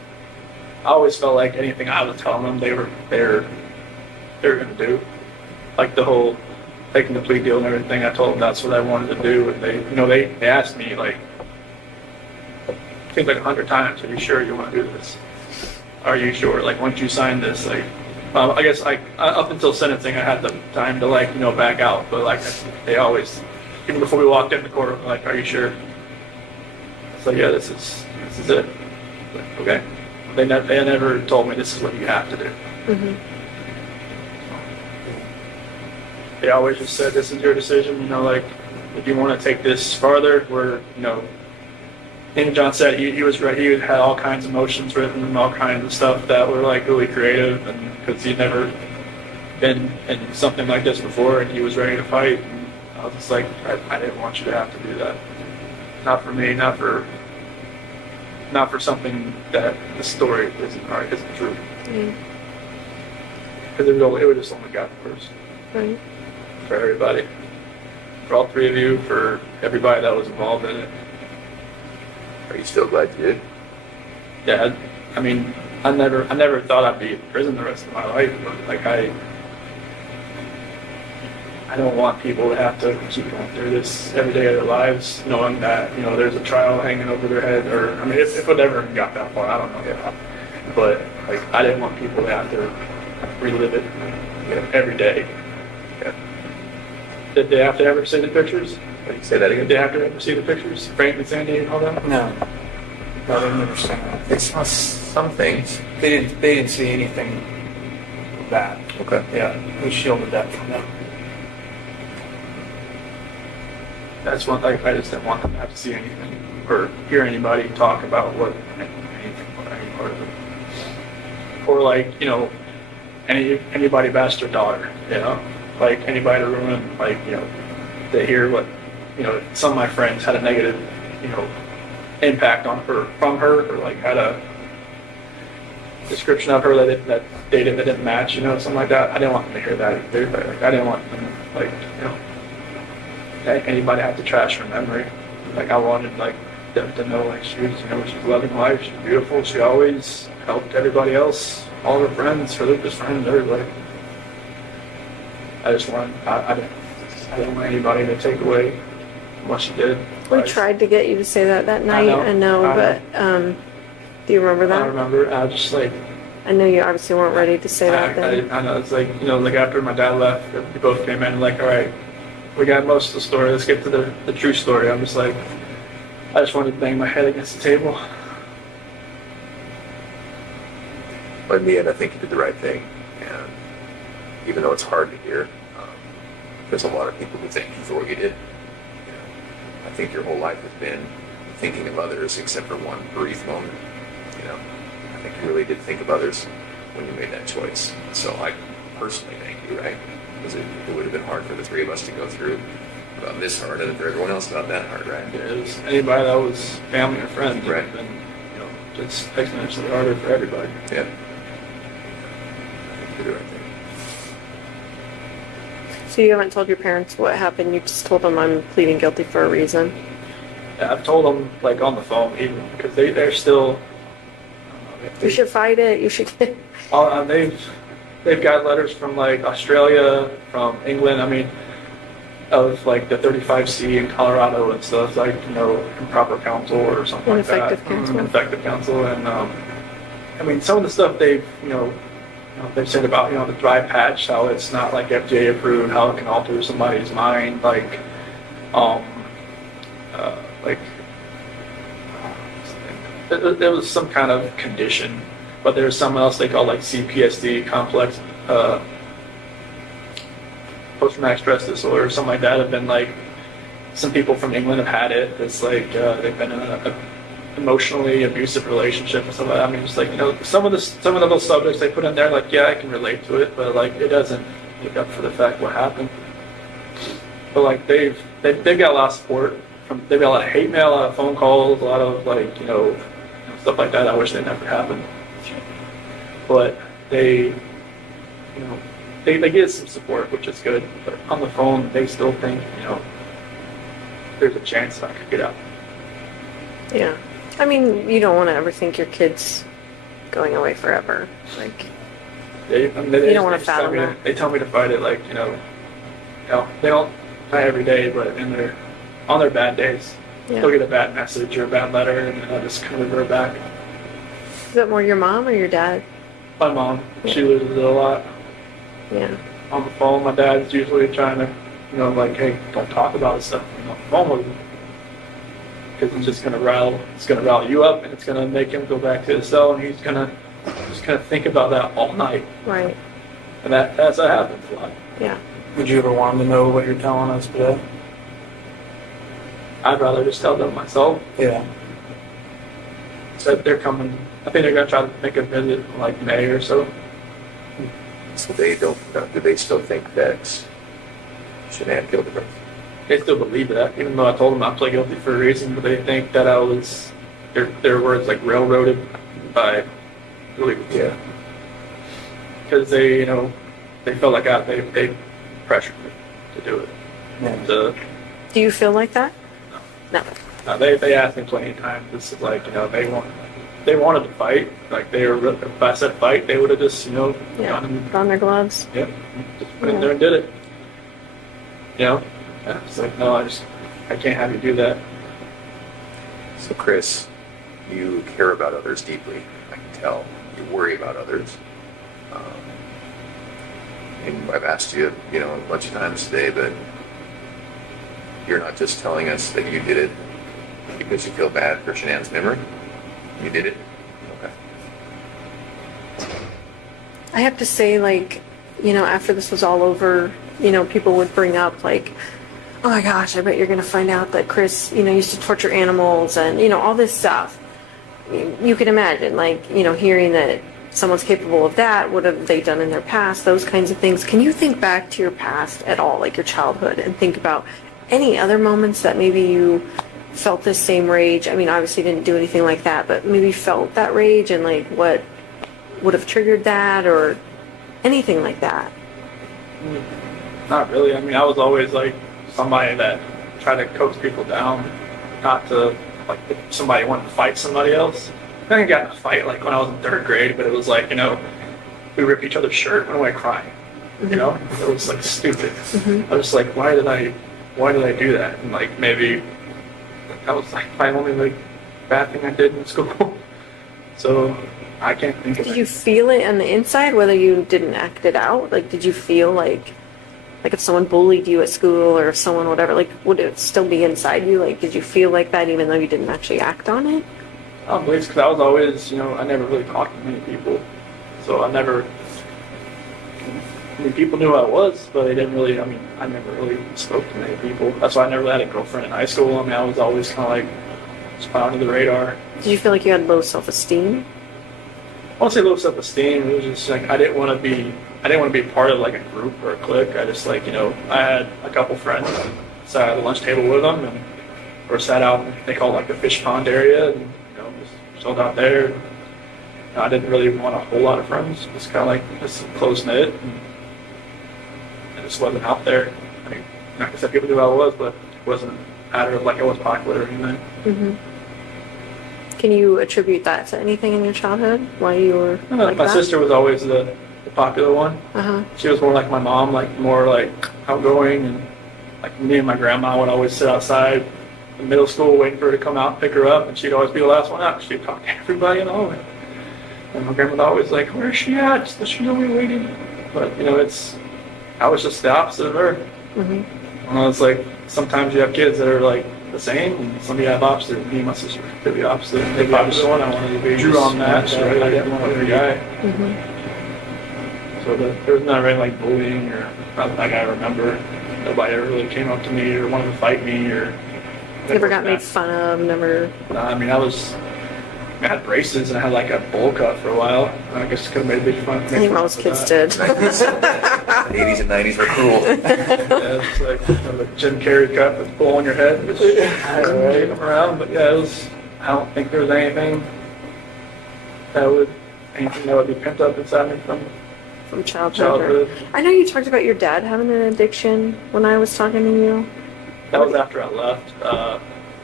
I always felt like anything I was telling them, they were going to do. Like the whole taking the plea deal and everything, I told them that's what I wanted to do, and they asked me like, I think like 100 times, are you sure you want to do this? Are you sure? Like once you sign this, like, I guess like up until sentencing, I had the time to like back out, but like they always, even before we walked in the court, like, are you sure? So yeah, this is it. Like, okay. They never told me this is what you have to do. Mm-hmm. They always just said, this is your decision, like, if you want to take this farther, and John said he was ready. He had all kinds of motions written and all kinds of stuff that were like really creative, and because he'd never been in something like this before, and he was ready to fight. And I was just like, I didn't want you to have to do that. Not for me, not for something that the story isn't true. Because it would just only got worse. Right. For everybody, for all three of you, for everybody that was involved in it. Are you still glad you did? Yeah, I mean, I never thought I'd be in prison the rest of my life, but like I don't want people to have to keep going through this every day of their lives, knowing that there's a trial hanging over their head, or I mean, if it ever got that far, I don't know. Yeah. But like, I didn't want people to have to relive it every day. Yeah. Did they have to ever see the pictures? Say that again. Did they have to ever see the pictures? Frank and Sandy and all that? No, they didn't understand that. It's some things. They didn't see anything bad. Okay. Yeah, we shielded that from them. That's one thing. I just didn't want them to have to see anything or hear anybody talk about any part of it. Or like, anybody bashed their daughter, like anybody to ruin, like, to hear what, some of my friends had a negative, impact on her, from her, or like had a description of her that they didn't match, something like that. I didn't want them to hear that either. Like, I didn't want them, like, anybody have to trash her memory. Like, I wanted, like, them to know, like, she was, she's loving life, she's beautiful, she always helped everybody else, all her friends, her best friends, everybody. I just wanted, I didn't want anybody to take away what she did. We tried to get you to say that night, I know, but do you remember that? I remember. I was just like, I know you obviously weren't ready to say that then. I know, it's like, like after my dad left, we both came in like, all right, we got most of the story, let's get to the true story. I'm just like, I just wanted to bang my head against the table. But in the end, I think you did the right thing. And even though it's hard to hear, there's a lot of people who thank you for what you did. I think your whole life has been thinking of others, except for one brief moment. I think you really did think of others when you made that choice. So I personally thank you, right? Because it would have been hard for the three of us to go through about this hard, and for everyone else about that hard, right? Yeah, it was anybody that was family or friends, right? And just exponentially harder for everybody. Yeah. I think you did the right thing. So you haven't told your parents what happened, you just told them I'm pleading guilty for a reason? Yeah, I've told them, like, on the phone, even, because they're still... You should fight it, you should get... They've got letters from, like, Australia, from England, I mean, of, like, the 35C in Colorado and stuff, like, improper counsel or something like that. Ineffective counsel. Ineffective counsel, and, I mean, some of the stuff they've said about, the dry patch, how it's not, like, FDA approved, how it can alter somebody's mind, like, there was some kind of condition, but there's something else they call, like, CPSD, complex, post-traumatic stress disorder, something like that. Have been, like, some people from England have had it. It's like, they've been in an emotionally abusive relationship and stuff like that. I mean, just like, some of those subjects they put in there, like, yeah, I can relate to it, but like, it doesn't make up for the fact what happened. But like, they've got a lot of support they've got a lot of hate mail, a lot of phone calls, a lot of, like, stuff like that. I wish they never happened, but they get some support, which is good. But on the phone, they still think, there's a chance I could get out. Yeah. I mean, you don't want to ever think your kids going away forever. Like, They, I mean, they, you don't want they to just tell fathom me that. they tell me to fight it, like, they don't fight every day, but on their bad days, Yeah. they'll get a bad message or a bad letter, and then I'll just kind of revert back. Is that more your mom or your dad? My mom, she loses it a lot. Yeah. On the phone, my dad's usually trying to, like, hey, don't talk about this stuff on the phone with him. Because it's just gonna rile you up, and it's gonna make him go back to his cell, and he's gonna think about that all night. Right. And that happens a lot. Yeah. Would you ever want them to know what you're telling us today? I'd rather just tell them myself. Yeah. So they're coming. I think they're gonna try to make a visit in like May or so. So they don't. Do they still think that Shannan killed the girls? They still believe that, even though I told them I pled guilty for a reason, but they think that I was their words like railroaded by illegals. Yeah. Because they felt like they pressured me to do it. Yeah. So, Do you feel like that? No. they asked me plenty of times. This is like they wanted to fight. Like if I said fight, they would have just Yeah. gone and Put on their gloves. just went in there and did it. Yeah, it's like no, I can't have you do that. So Chris, you care about others deeply. I can tell. You worry about others. And I've asked you, a bunch of times today, but you're not just telling us that you did it because you feel bad for Shannan's memory. You did it. Okay. I have to say, like, after this was all over, people would bring up, like, oh my gosh, I bet you're going to find out that Chris, used to torture animals and, all this stuff. You can imagine, like, hearing that someone's capable of that, what have they done in their past, those kinds of things. Can you think back to your past at all, like your childhood, and think about any other moments that maybe you felt this same rage? I mean, obviously you didn't do anything like that, but maybe felt that rage and like what would have triggered that or anything like that? Not really. I mean, I was always like somebody that tried to coax people down, not to like if somebody wanted to fight somebody else. I think I got in a fight like when I was in 3rd grade, but it was like, we ripped each other's shirt and went away crying. Mm-hmm. It was like stupid. Mm-hmm. I was just like, why did I do that? And like maybe that was like my only like bad thing I did in school. So I can't think of it. Did you feel it on the inside, whether you didn't act it out? Like, did you feel like if someone bullied you at school or if someone whatever, like, would it still be inside you? Like, did you feel like that even though you didn't actually act on it? I don't believe because I was always, I never really talked to many people. So I never, people knew who I was, but they didn't really, I never really spoke to many people. That's why I never had a girlfriend in high school. I was always kind of like, just fly under the radar. Did you feel like you had low self-esteem? I won't say low self-esteem. It was just like, I didn't want to be part of like a group or a clique. I just like, I had a couple friends, sat at the lunch table with them or sat out, they call it like the fish pond area, and just chilled out there. I didn't really want a whole lot of friends, just kind of like just close knit. And I just wasn't out there. I mean, like I said, people knew who I was, but it wasn't a matter of like I was popular or anything. Mm-hmm. Can you attribute that to anything in your childhood? Why you were like my that? sister was always the popular one. Uh-huh. She was more like my mom, like more like outgoing, and like me and my grandma would always sit outside in middle school waiting for her to come out and pick her up, and she'd always be the last one out. She'd talk to everybody in the hallway. And my grandma would always like, where's she at? Just let she know we're waiting. But I was just the opposite of her. Mm-hmm. It's like sometimes you have kids that are like the same, and some of you have opposite. Me and my sister could be opposite. Maybe I was the one I wanted to be. Drew on that, so I didn't want to be a guy. Mm-hmm. So there was not really like bullying or nothing like I remember. Nobody ever really came up to me or wanted to fight me or. Never got made fun of. Never. I had braces and I had like a bowl cut for a while. I guess could have made a big fun. I think most kids did. The 80s and 90s were cruel. Yeah, it's like the Jim Carrey cut with the bowl on your head. Which I wave them around, but yeah, it was. I don't think there was anything that would be pent up inside me from childhood. I know you talked about your dad having an addiction when I was talking to you. That was after I left.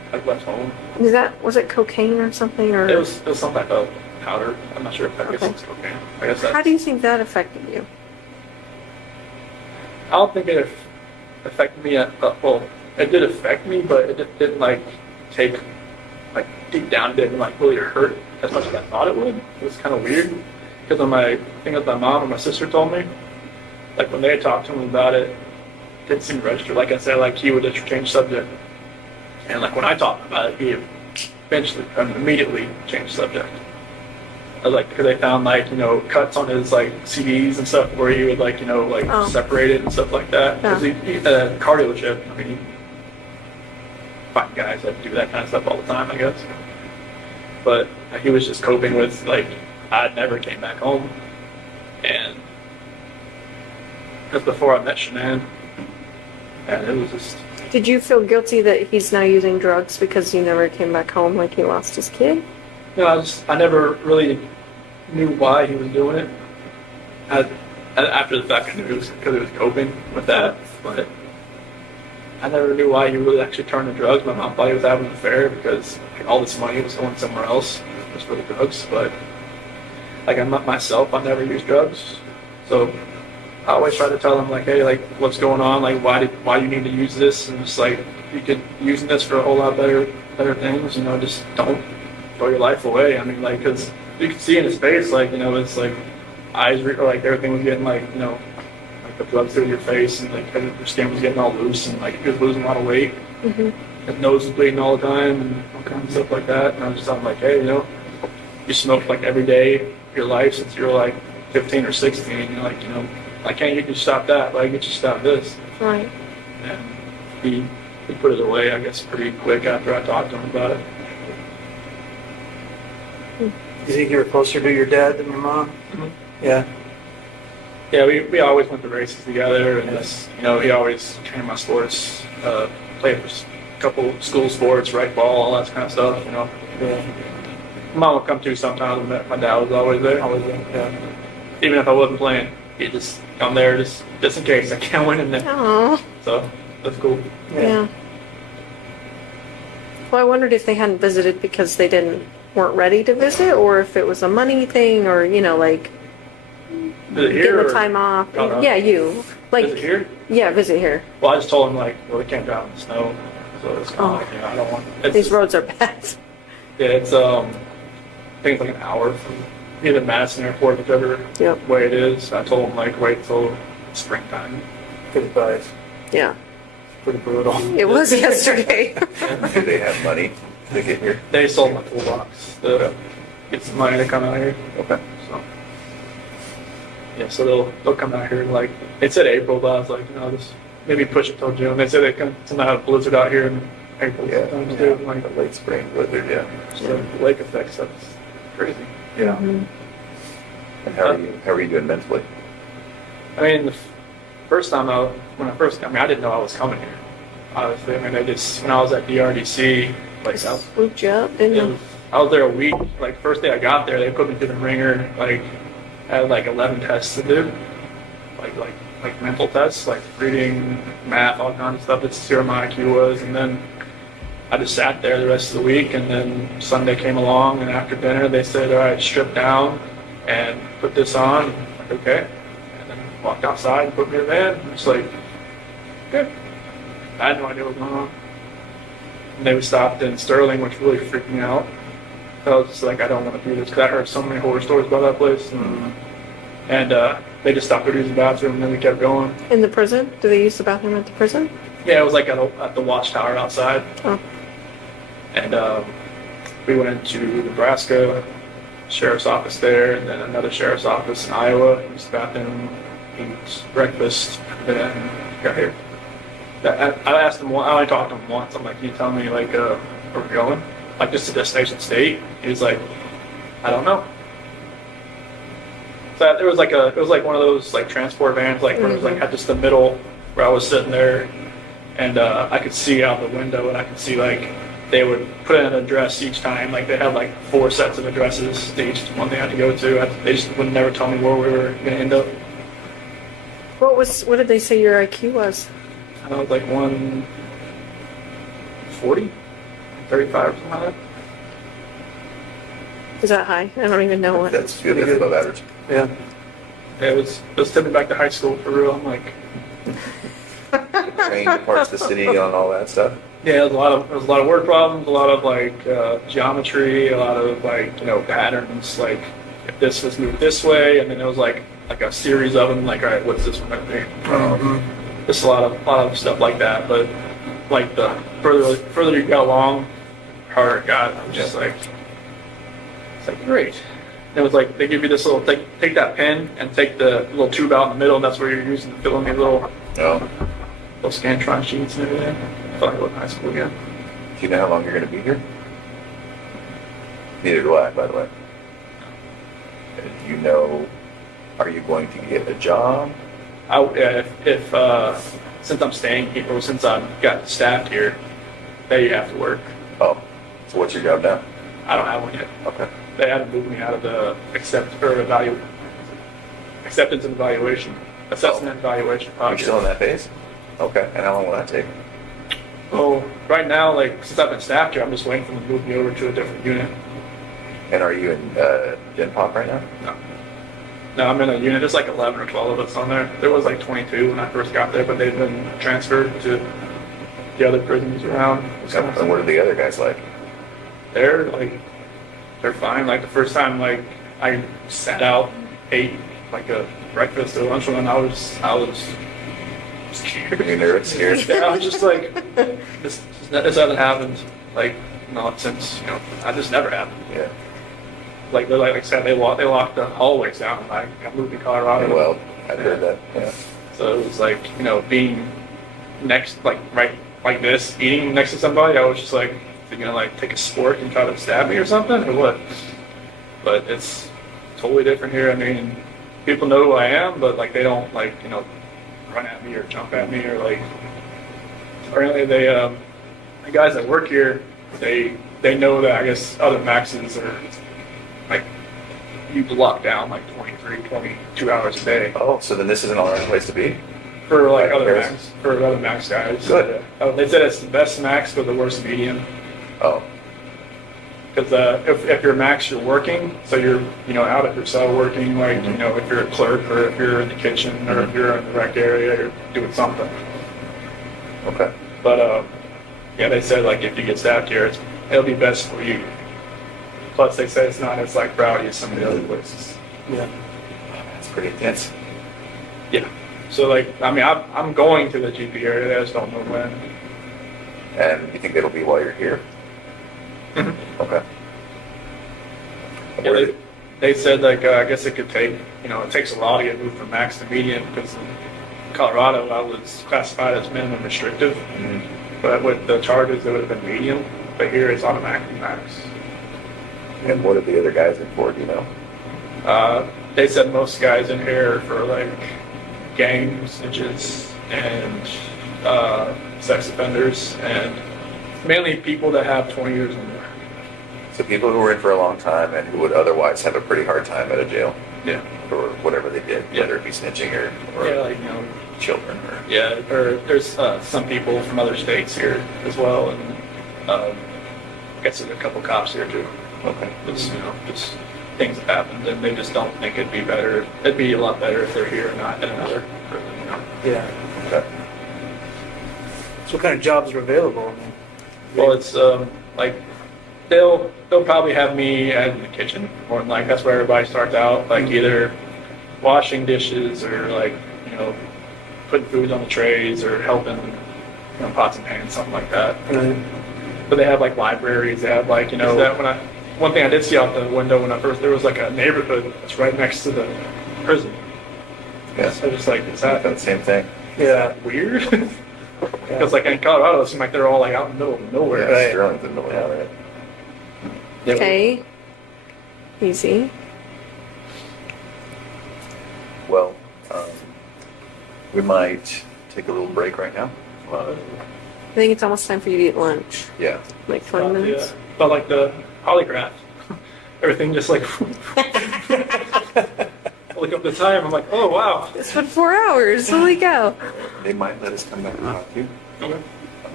like left home. Was it cocaine or something, or? It was some type of powder. I'm not sure if that gets cocaine. I guess that's. How do you think that affected you? I don't think it affected me well, it did affect me, but it didn't like take, like deep down, it didn't like really hurt as much as I thought it would. It was kind of weird because of my thing that my mom and my sister told me. Like when they talked to him about it, it didn't seem to register. Like I said, like he would just change subject. And like when I talked about it, he eventually, immediately changed subject. I was like, because they found like, you know, cuts on his like CDs and stuff where he would like, you know, like separate it and stuff like that. Because he had a car dealership. I mean, he find guys that do that kind of stuff all the time, I guess. But he was just coping with like, I never came back home. And that's before I met Shannan. And it was just. Did you feel guilty that he's now using drugs because he never came back home, like he lost his kid? No, I never really knew why he was doing it. After the fact, I knew it was because he was coping with that, but I never knew why he really actually turned to drugs. My mom thought he was having an affair because like, all this money was going somewhere else, just for the drugs. But like myself, I never used drugs, so I always try to tell him like, hey, like what's going on? Like why you need to use this? And just like you could using this for a whole lot better things. You know, just don't throw your life away. I mean, like, because you can see in his face, like, you know, it's like eyes, like everything was getting like, you know, like the blood through your face, and like your skin was getting all loose, and like he was losing a lot of weight. His nose was bleeding all the time, and all kinds of stuff like that. And I was just like, hey, you know, you smoked like every day of your life since you were like 15 or 16. You're like, you know, I can't get you to stop that, but I can get you to stop this. Right. And he put it away, I guess, pretty quick after I talked to him about it. You think you were closer to your dad than your mom? Yeah. Yeah, we always went to races together, and you know, he always trained my sports, played a couple school sports, right ball, all that kind of stuff. You know, Mom would come to sometimes, and my dad was always there. Yeah. Even if I wasn't playing, he'd just come there just in case I can't win in there. Aww. So that's cool. Yeah. Well, I wondered if they hadn't visited because they weren't ready to visit, or if it was a money thing, or you know, like visit here, getting the time off. Yeah, you like visit here. Yeah, visit here. Well, I just told him like, well, we can't drive in the snow, so it's kind of like, you know, I don't want. These roads are bad. Yeah, it's I think it's like an hour from either Madison Airport, whichever way it is. I told him like, wait till springtime. Good advice. Yeah. Pretty brutal. It was yesterday. Do they have money to get here? They sold my toolbox to get some money to come out here. Okay. So yeah, so they'll come out here like it said April, but I was like, you know, just maybe push it till June. They said they can somehow have a blizzard out here in April sometimes too. Like the late spring blizzard, So the lake effect stuff's crazy. Yeah. And how are you doing mentally? I mean, the first time when I first got, I didn't know I was coming here. Obviously, I mean, when I was at DRDC, like I swooped you up, didn't you? I was there a week. Like first day I got there, they put me through the ringer. Like I had like 11 tests to do, like mental tests, like reading, math, all kinds of stuff to see where my IQ was, and then I just sat there the rest of the week. And then Sunday came along, and after dinner they said, all right, strip down and put this on. I'm like, okay. And then walked outside and put me in the van. I'm just like, okay. I had no idea what was going on. And they stopped in Sterling, which really freaked me out. I was just like, I don't want to do this, because I heard so many horror stories about that place. And they just stopped to use the bathroom, and then we kept going. In the prison? Do they use the bathroom at the prison? Yeah, it was like at the watchtower outside. Oh. And we went to Nebraska, sheriff's office there, and then another sheriff's office in Iowa. Used the bathroom, ate breakfast, and then got here. I asked him, I only talked to him once. I'm like, can you tell me, like, where we're going? Like, just to Destination State? He was like, I don't know. So it was like one of those, like, transport vans, like, where it was, like, at just the middle where I was sitting there, and I could see out the window, and I could see, like, they would put in an address each time. Like, they had, like, 4 sets of addresses to each one they had to go to. They just would never tell me where we were going to end up. What did they say your IQ was? I was like 140. 35 or something like that. Is that high? I don't even know what. That's good. That's above average. Yeah. Yeah, it was tipping back to high school for real. I'm like, Train parts of the city on all that stuff. yeah, there was a lot of word problems, a lot of like geometry, a lot of like patterns. Like if this was moved this way, and then it was like a series of them. Like, all right, what's this one right there? Just a lot of stuff like that. But like the further you got along, harder it got. I'm just like, it's like great. It was like they give you this little take that pen and take the little tube out in the middle, and that's where you're using to fill in these little Scantron sheets and everything. I felt like I was in high school again. Do you know how long you're going to be here? Neither do I, by the way. Do you know, are you going to get a job? If since I'm staying here, or since I've got staffed here, then you have to work. Oh, so what's your job now? I don't have one yet. Okay. They haven't moved me out of the acceptance and evaluation, assessment and evaluation You're project. still in that phase? Okay. And how long will that take? Oh, right now, like since I've been staffed here, I'm just waiting for them to move me over to a different unit. And are you in Gen Pop right now? No, I'm in a unit. There's like 11 or 12 of us on there. There was like 22 when I first got there, but they've been transferred to the other prisons around. And what are the other guys like? They're fine. Like the first time, like I sat out and ate like a breakfast or lunch one, I was scared. You're nervous, scared? Yeah, I was just like, this hasn't happened. Like not since I just never happened. Yeah. Like I said, they locked the hallways down. Like I moved to Colorado. Well, I've heard that. Yeah. So it was like being next, like right like this, eating next to somebody. I was just like, like take a spork and try to stab me or something or what? But it's totally different here. I mean, people know who I am, but like they don't like run at me or jump at me or like. Apparently, the guys that work here, they know that I guess other maxes are like you lock down like 22 hours a day. Oh, so then this isn't all right place to be? For like other max guys. Good. They said it's the best max but the worst medium. Oh. Because if you're max, you're working, so you're out at your cell working, like if you're a clerk or if you're in the kitchen or if you're in the rec area, you're doing something. Okay. But yeah, they said like if you get staffed here, it'll be best for you. Plus, they say it's not as like rowdy as some of the other places. Yeah. That's pretty intense. Yeah. So like, I mean, I'm going to the GP area. I just don't know when. And you think it'll be while you're here? Okay. Yeah, they said like I guess it could take it takes a while to get moved from max to medium because in Colorado I was classified as minimum restrictive, but with the charges it would have been medium. But here it's automatically max. And what are the other guys in for? Do you know? They said most guys in here are for like gang snitches and sex offenders and mainly people that have 20 years or more. So people who were in for a long time and who would otherwise have a pretty hard time at a jail. Yeah. For whatever they did, whether it be snitching or yeah, like children or or there's some people from other states here as well, and I guess there's a couple cops here too. Okay. It's just things that happened, and they just don't think it'd be better. It'd be a lot better if they're here and not in another prison. Yeah. Okay. So what kind of jobs are available? I mean, Well, it's like they'll probably have me in the kitchen, or like that's where everybody starts out, like either washing dishes or like putting food on the trays or helping pots and pans, something like that. But they have like libraries. They have like that one thing I did see out the window when there was like a neighborhood that's right next to the prison. Yeah. So just like is that the same thing? Yeah, weird. Because like in Colorado, it seems like they're all like out in the middle of nowhere. Yeah, Sterling's in the middle of it. Okay. Easy. Well, we might take a little break right now. I think it's almost time for you to eat lunch. Yeah. Like 20 minutes. Yeah. But like the polygraph, everything just like. I look up the time. I'm like, oh wow. It's been 4 hours. Holy cow. They might let us come back and talk to you. Okay.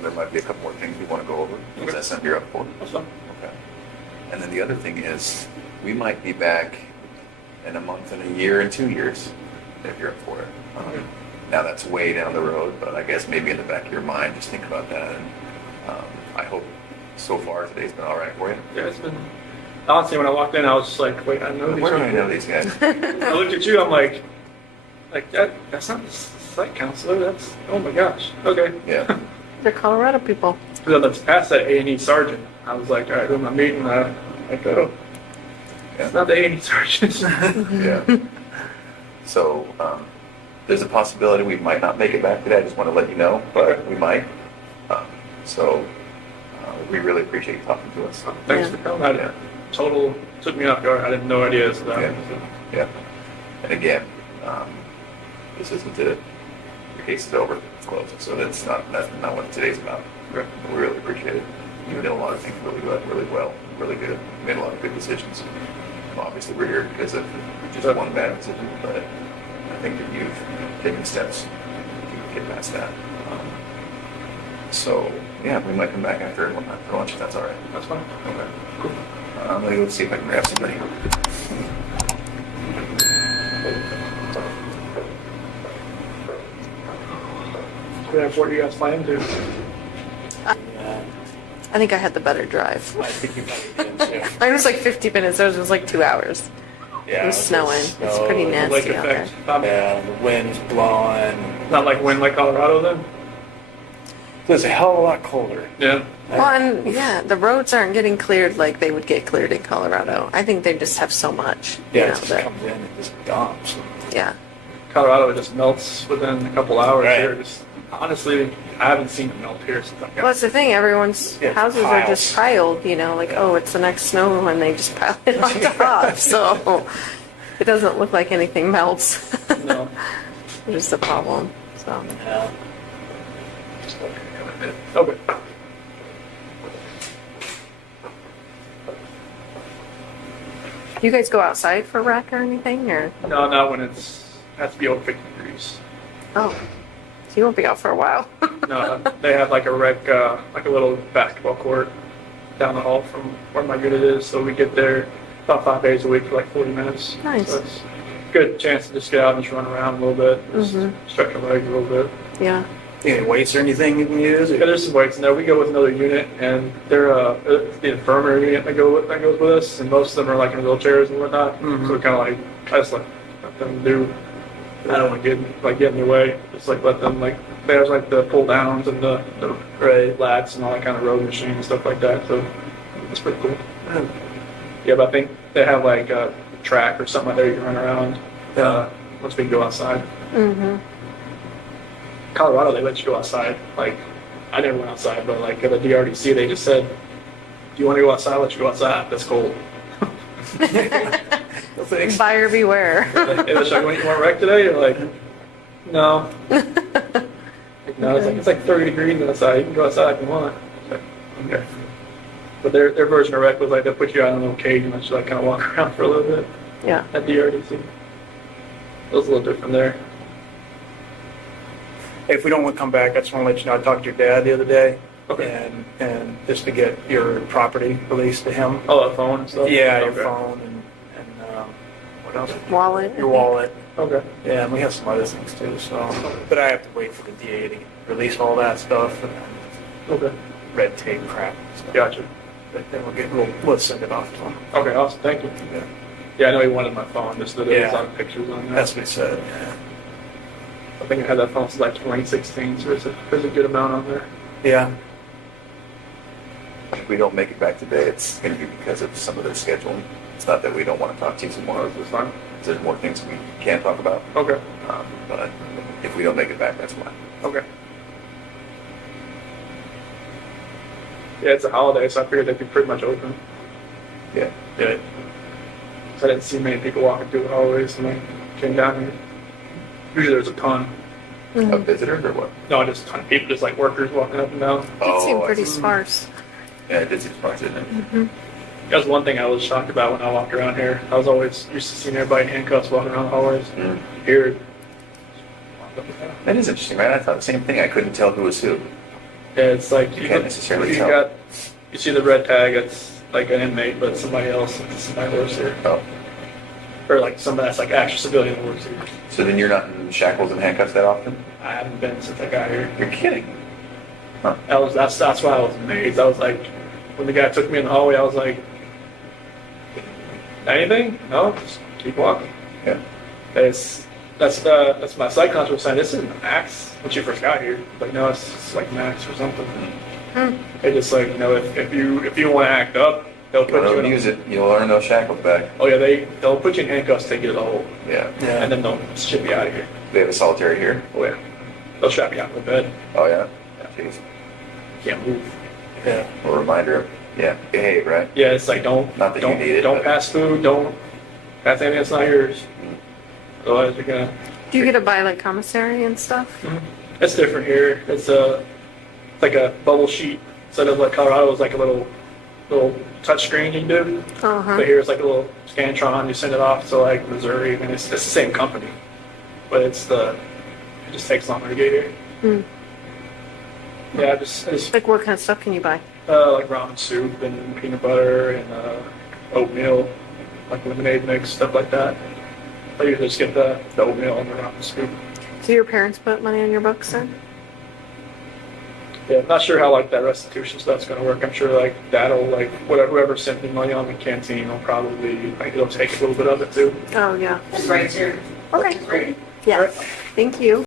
there might be a couple more things we want to go over. Is that something you're up for? That's fine. Okay. And then the other thing is, we might be back in a month and a year and 2 years, if you're up for it. Now that's way down the road, but I guess maybe in the back of your mind, just think about that. And I hope so far today's been all right for you. Yeah, it's been. Honestly, when I walked in, I was just like, wait, I know these Where people. do I know these guys? I looked at you, I'm like that's not the site counselor. That's, oh my gosh. Okay. Yeah. They're Colorado people. So let's pass that A&E sergeant. I was like, all right, who am I meeting? I go, Yeah. it's not the A&E sergeant. Yeah. So there's a possibility we might not make it back today. I just want to let you know, but we might. So we really appreciate you talking to us. Thanks for coming. Total took me off guard. I had no idea. So Yeah. And again, this isn't it. Your case is over. It's closed. So that's not what today's about. We really appreciate it. You did a lot of things really well, really good. You made a lot of good decisions. Obviously, we're here because of just one bad decision, but I think that you've taken steps to get past that. So, yeah, we might come back after lunch if that's all right. That's fine. Okay, cool. Let me go see if I can grab somebody. What are you guys planning to do? I think I had the better drive. I think you probably did too. Mine was like 50 minutes. It was like 2 hours. Yeah, It was snowing. It's pretty Lake nasty out there. effect. Yeah, the wind's blowing. Not like wind like Colorado then? It's a hell of a lot colder. Yeah. Well, and yeah, the roads aren't getting cleared like they would get cleared in Colorado. I think they just have so much. Yeah, you it know, just that, comes in and just dumps. yeah. Colorado it just melts within a couple hours Right. here. Just honestly, I haven't seen it melt here since I've Well, that's the thing. Everyone's Yeah, houses are just piles. piled, you know, like, oh, it's the next snow, and they just pile it on top. So it doesn't look like anything melts. No. Which is the problem. So Yeah. Okay. do you guys go outside for rec or anything, or No, not when it's has to be over 50 degrees. oh, so you won't be out for a while. No, they have like a rec, like a little basketball court down the hall from where my unit is. So we get there about 5 days a week for like 40 minutes. Nice. So it's a good chance to just get out and just run around a little bit, just stretch our legs a little bit. Yeah. Any weights or anything you can use? Yeah, there's some weights in there. We go with another unit, and they're it's the infirmary unit that goes with us, and most of them are like in wheelchairs and whatnot. So we kind of like I just like let them do. I don't want to get in their way. Just like let them like there's like the pull downs and the lats and all that kind of road machine and stuff like that. So it's pretty cool. Yeah, but I think they have like a track or something like that you can run around once we can go outside. Mm-hmm. Colorado, they let you go outside. Like, I never went outside, but like at the DRDC, they just said, "Do you want to go outside? Let you go outside. That's cold." Buyer beware. Like, hey, you want to wreck today? You're like, no. Like, no, it's like 30 degrees outside. You can go outside if you want. It's like, okay. But their version of wreck was like they'll put you out in a little cage and let you like kind of walk around for a little bit. Yeah. At DRDC, it was a little different there. Hey, if we don't want to come back, I just want to let you know I talked to your dad the other day. Okay. And just to get your property released to him. Oh, the phone and stuff. Yeah, Okay. your phone and what else? Wallet. Your wallet. Okay. Yeah, and we have some other things too. So, but I have to wait for the DA to release all that stuff and Okay. red tape crap. So. Gotcha. But then we'll send it off to him. Okay, awesome. Thank you. Yeah. Yeah, I know he wanted my phone just that there was Yeah. a lot of pictures on there. That's what he said. Yeah. I think I had that phone since like 2016, so there's a good amount on there. Yeah. If we don't make it back today, it's going to be because of some of their scheduling. It's not that we don't want to talk to you some more. It's fine. There's more things we can talk about. Okay. But if we don't make it back, that's why. Okay. Yeah, it's a holiday, so I figured they'd be pretty much open. Yeah. Yeah. So I didn't see many people walking through the hallways when I came down here. Usually there's a ton. Of visitors or what? No, just a ton of people, just like workers walking up and down. It seemed I pretty see. sparse. Yeah, it did seem sparse, didn't it? Mm-hmm. That was one thing I was shocked about when I walked around here. I was always used to seeing everybody in handcuffs walking around the hallways. Here, That is interesting, right? I thought the same thing. I couldn't tell who was who. Yeah, it's like You can't necessarily you tell. you see the red tag. It's like an inmate, but somebody else. Somebody works here, Oh. or like somebody that's like actual civilian that works here. So then you're not in shackles and handcuffs that often? I haven't been since I got here. You're kidding. Huh. That's why I was amazed. I was like, when the guy took me in the hallway, I was like, anything? No, just keep walking. Yeah. That's my psych counselor was saying, this isn't the max when she first got here. Like, no, it's like max or something. They just like, you know, if you want to act up, they'll put you Don't in. use it. You'll learn those shackles back. Oh yeah, they'll put you in handcuffs, take you to the hole, Yeah. and then they'll ship you out of here. They have a solitary here? Oh yeah, they'll strap you out in the bed. Oh, yeah? Jeez. Can't move. Yeah. A reminder. Yeah. Behave, right? Yeah, it's like don't Not that you need it, don't but- pass food, don't pass anything that's not yours. Otherwise, you're gonna. Do you get to buy like commissary and stuff? It's different here. It's like a bubble sheet instead of like Colorado is like a little touch screen you can do. Uh-huh. But here it's like a little Scantron. You send it off to like Missouri, and it's the same company, but it just takes longer to get here. Yeah, just Like what kind of stuff can you buy? like ramen soup and peanut butter and oatmeal, like lemonade mix, stuff like that. I usually just get the oatmeal and the ramen soup. Do your parents put money on your books then? Yeah, I'm not sure how like that restitution stuff's gonna work. I'm sure like that'll like whoever sent me money on the canteen will probably like it'll take a little bit of it too. Oh yeah. Right here. Okay. Yeah. Thank you.